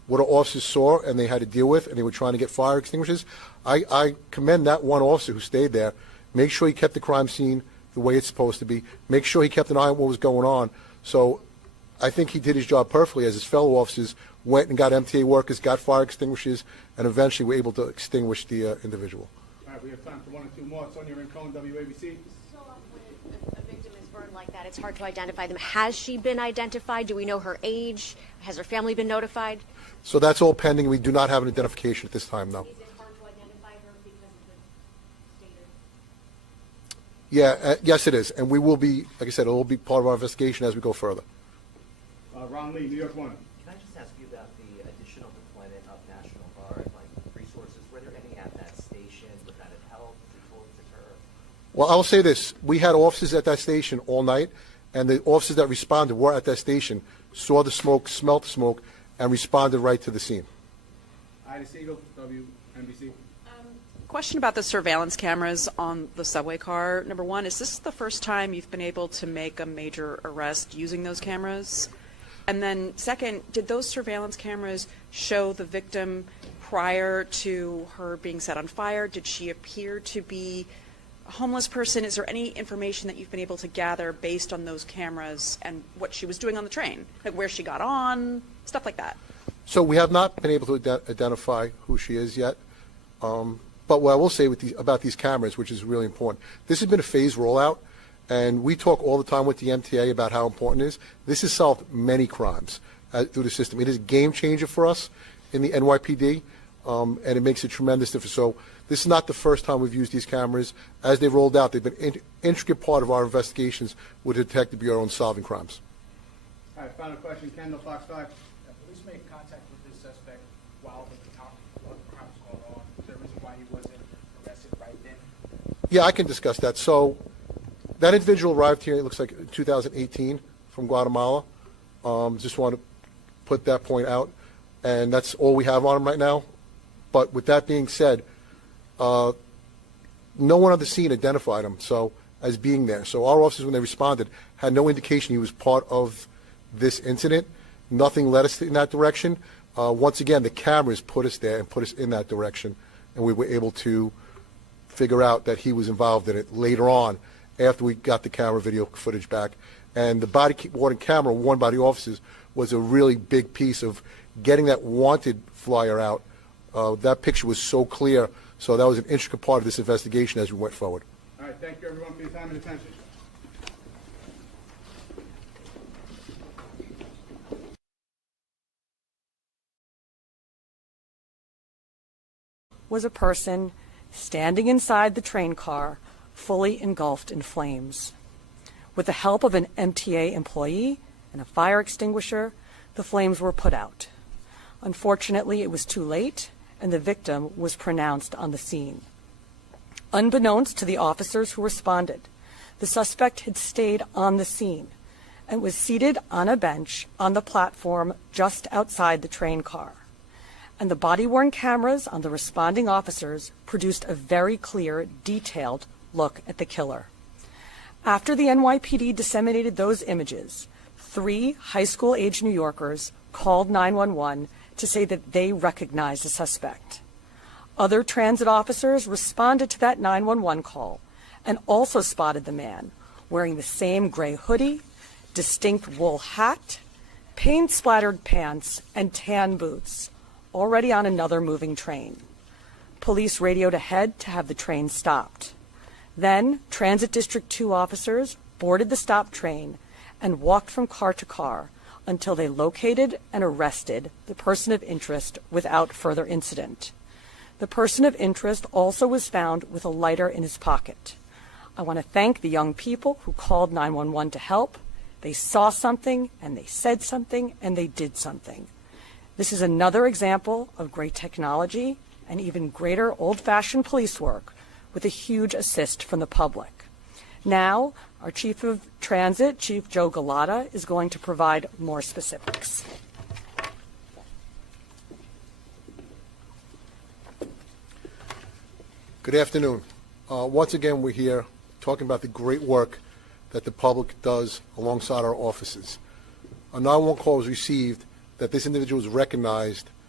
what our officers saw and they had to deal with, and they were trying to get fire extinguishers. I commend that one officer who stayed there. Make sure he kept the crime scene the way it's supposed to be. Make sure he kept an eye on what was going on. So I think he did his job perfectly as his fellow officers went and got MTA workers, got fire extinguishers, and eventually were able to extinguish the individual. All right, we have time for one or two more. Sonia Rincon, WABC. So when a victim is burned like that, it's hard to identify them. Has she been identified? Do we know her age? Has her family been notified? So that's all pending. We do not have an identification at this time, though. Is it hard to identify her because of the stated? Yeah, yes, it is. And we will be, like I said, it will be part of our investigation as we go further. Ron Lee, New York One. Can I just ask you about the additional deployment of National Guard, like resources? Were there any at that station? Would that have helped to deter? Well, I will say this. We had officers at that station all night, and the officers that responded were at that station, saw the smoke, smelt the smoke, and responded right to the scene. Ida Siegel, WNBC. Question about the surveillance cameras on the subway car. Number one, is this the first time you've been able to make a major arrest using those cameras? And then second, did those surveillance cameras show the victim prior to her being set on fire? Did she appear to be a homeless person? Is there any information that you've been able to gather based on those cameras and what she was doing on the train? Like where she got on, stuff like that? So we have not been able to identify who she is yet. But what I will say about these cameras, which is really important, this has been a phased rollout, and we talk all the time with the MTA about how important it is. This has solved many crimes through the system. It is a game changer for us in the NYPD, and it makes a tremendous difference. So this is not the first time we've used these cameras. As they've rolled out, they've been an intricate part of our investigations with the Detective Bureau in solving crimes. All right, final question, Kendall, Fox 5. Police made contact with this suspect while the crime was going on. Is there a reason why he wasn't arrested right then? Yeah, I can discuss that. So that individual arrived here, it looks like in 2018 from Guatemala. Just want to put that point out. And that's all we have on him right now. But with that being said, no one on the scene identified him as being there. So our officers, when they responded, had no indication he was part of this incident. Nothing led us in that direction. Once again, the cameras put us there and put us in that direction, and we were able to figure out that he was involved in it later on after we got the camera video footage back. And the body-worn camera worn by the officers was a really big piece of getting that wanted flyer out. That picture was so clear, so that was an intricate part of this investigation as we went forward. All right, thank you everyone for your time and attention. Was a person standing inside the train car, fully engulfed in flames. With the help of an MTA employee and a fire extinguisher, the flames were put out. Unfortunately, it was too late, and the victim was pronounced on the scene. Unbeknownst to the officers who responded, the suspect had stayed on the scene and was seated on a bench on the platform just outside the train car. And the body-worn cameras on the responding officers produced a very clear, detailed look at the killer. After the NYPD disseminated those images, 3 high school-age New Yorkers called 911 to say that they recognized the suspect. Other transit officers responded to that 911 call and also spotted the man wearing the same gray hoodie, distinct wool hat, paint-splattered pants, and tan boots, already on another moving train. Police radioed ahead to have the train stopped. Then, Transit District 2 officers boarded the stopped train and walked from car to car until they located and arrested the person of interest without further incident. The person of interest also was found with a lighter in his pocket. I want to thank the young people who called 911 to help. They saw something, and they said something, and they did something. This is another example of great technology and even greater old-fashioned police work with a huge assist from the public. Now, our Chief of Transit, Chief Joe Gada, is going to provide more specifics. Good afternoon. Once again, we're here talking about the great work that the public does alongside our offices. A 911 call was received that this individual was recognized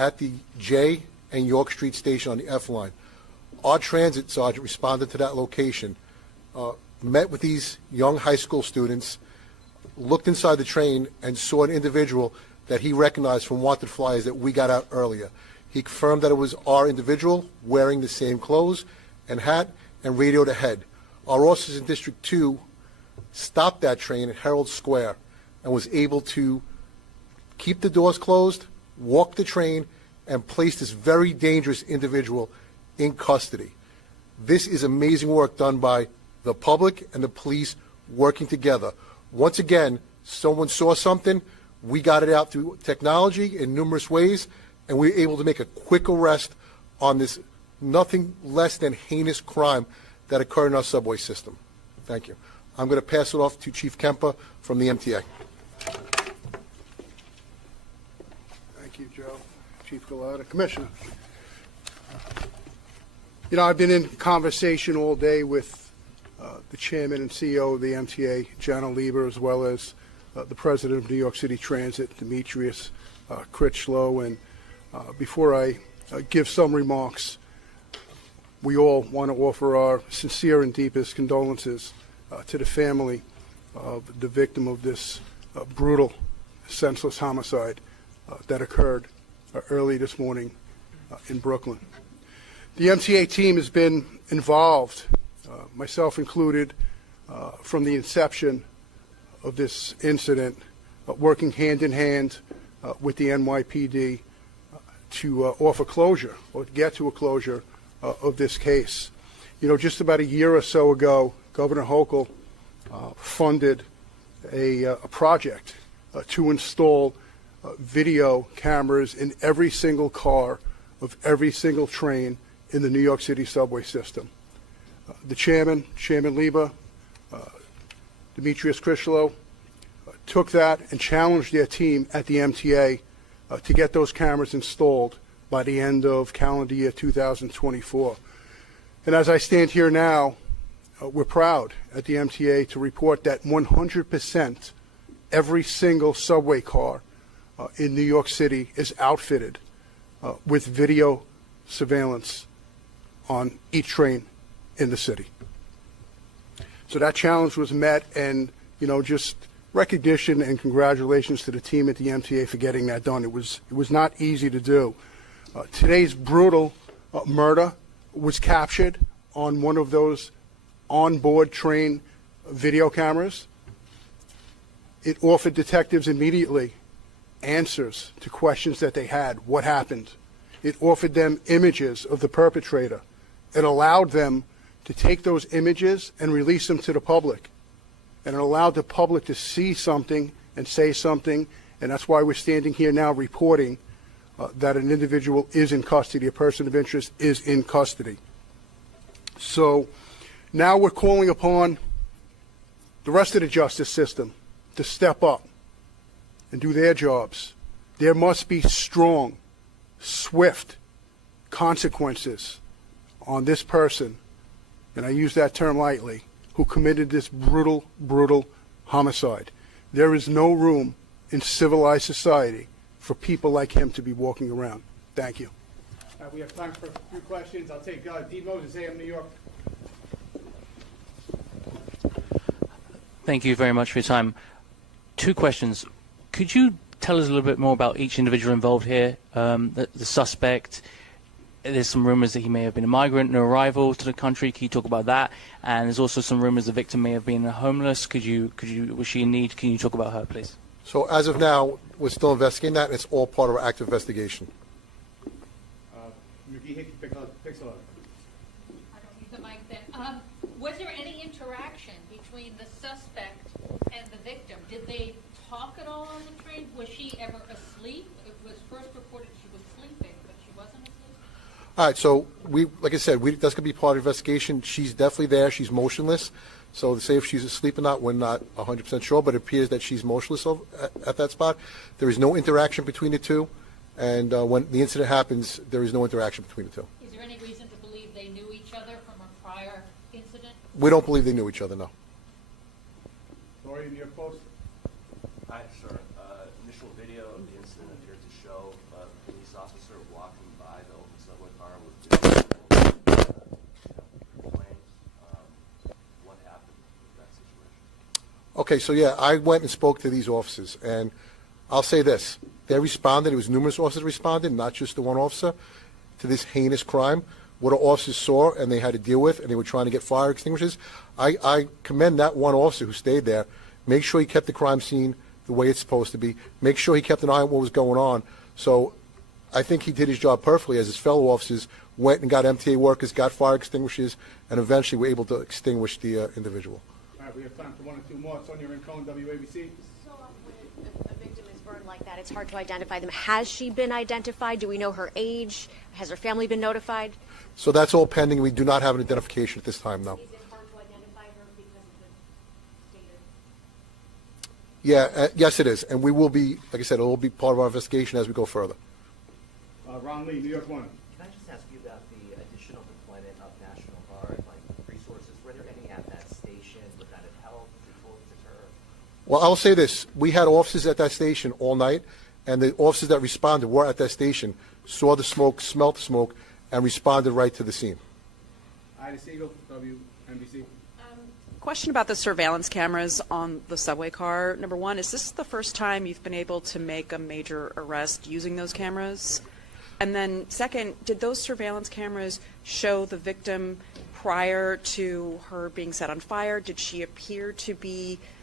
at the J and York Street station on the F line. Our transit sergeant responded to that location, met with these young high school students, looked inside the train, and saw an individual that he recognized from wanted flyers that we got out earlier. He confirmed that it was our individual wearing the same clothes and hat and radioed ahead. Our officers in District 2 stopped that train at Herald Square and was able to keep the doors closed, walk the train, and place this very dangerous individual in custody. This is amazing work done by the public and the police working together. Once again, someone saw something, we got it out through technology in numerous ways, and we were able to make a quick arrest on this nothing less than heinous crime that occurred in our subway system. Thank you. I'm going to pass it off to Chief Kemper from the MTA. Thank you, Joe. Chief Gada. Commissioner. You know, I've been in conversation all day with the chairman and CEO of the MTA, John Lieber, as well as the president of New York City Transit, Demetrius Critchlow. And before I give some remarks, we all want to offer our sincere and deepest condolences to the family of the victim of this brutal, senseless homicide that occurred early this morning in Brooklyn. The MTA team has been involved, myself included, from the inception of this incident, working hand in hand with the NYPD to offer closure or get to a closure of this case. You know, just about a year or so ago, Governor Hochul funded a project to install video cameras in every single car of every single train in the New York City subway system. The chairman, Chairman Lieber, Demetrius Critchlow, took that and challenged their team at the MTA to get those cameras installed by the end of calendar year 2024. And as I stand here now, we're proud at the MTA to report that 100% every single subway car in New York City is outfitted with video surveillance on each train in the city. So that challenge was met, and you know, just recognition and congratulations to the team at the MTA for getting that done. It was not easy to do. Today's brutal murder was captured on one of those onboard train video cameras. It offered detectives immediately answers to questions that they had. What happened? It offered them images of the perpetrator. It allowed them to take those images and release them to the public. And it allowed the public to see something and say something, and that's why we're standing here now reporting that an individual is in custody, a person of interest is in custody. So now we're calling upon the rest of the justice system to step up and do their jobs. There must be strong, swift consequences on this person, and I use that term lightly, who committed this brutal, brutal homicide. There is no room in civilized society for people like him to be walking around. Thank you. We have time for a few questions. I'll take D. Moses, AM New York. Thank you very much for your time. Two questions. Could you tell us a little bit more about each individual involved here? The suspect, there's some rumors that he may have been a migrant, no arrival to the country. Can you talk about that? And there's also some rumors the victim may have been homeless. Was she in need? Can you talk about her, please? So as of now, we're still investigating that, and it's all part of our active investigation. McGee, Pixel. I don't need the mic then. Was there any interaction between the suspect and the victim? Did they talk at all on the train? Was she ever asleep? It was first reported she was sleeping, but she wasn't asleep? All right, so like I said, that's going to be part of the investigation. She's definitely there. She's motionless. So to say if she's asleep or not, we're not 100% sure, but it appears that she's motionless at that spot. There is no interaction between the two, and when the incident happens, there is no interaction between the two. Is there any reason to believe they knew each other from a prior incident? We don't believe they knew each other, no. Lori, New York Post. Hi, sir. Initial video of the incident appeared to show a police police officer walking by the open subway car with flames. What happened with that situation? Okay, so yeah, I went and spoke to these officers, and I'll say this. They responded. It was numerous officers responded, not just the one officer, to this heinous crime. What our officers saw and they had to deal with, and they were trying to get fire extinguishers. I commend that one officer who stayed there. Make sure he kept the crime scene the way it's supposed to be. Make sure he kept an eye on what was going on. So I think he did his job perfectly, as his fellow officers went and got MTA workers, got fire extinguishers, and eventually were able to extinguish the individual. All right, we have time for one or two more. Sonia Rincon, WABC. So when a victim is burned like that, it's hard to identify them. Has she been identified? Do we know her age? Has her family been notified? So that's all pending. We do not have an identification at this time, though. Is it hard to identify her because of the stated? Yeah, yes, it is. And we will be, like I said, it will be part of our investigation as we go further. Ron Lee, New York One. Can I just ask you about the additional deployment of National Guard, like resources? Were there any at that station? Would that have helped before deter? Well, I'll say this. We had officers at that station all night, and the officers that responded were at that station, saw the smoke, smelled the smoke, and responded right to the scene. Ida Siegel, WNBC. Question about the surveillance cameras on the subway car. Number one, is this the first time you've been able to make a major arrest using those cameras? And then second, did those surveillance cameras show the victim prior to her being set on fire? Did she appear to be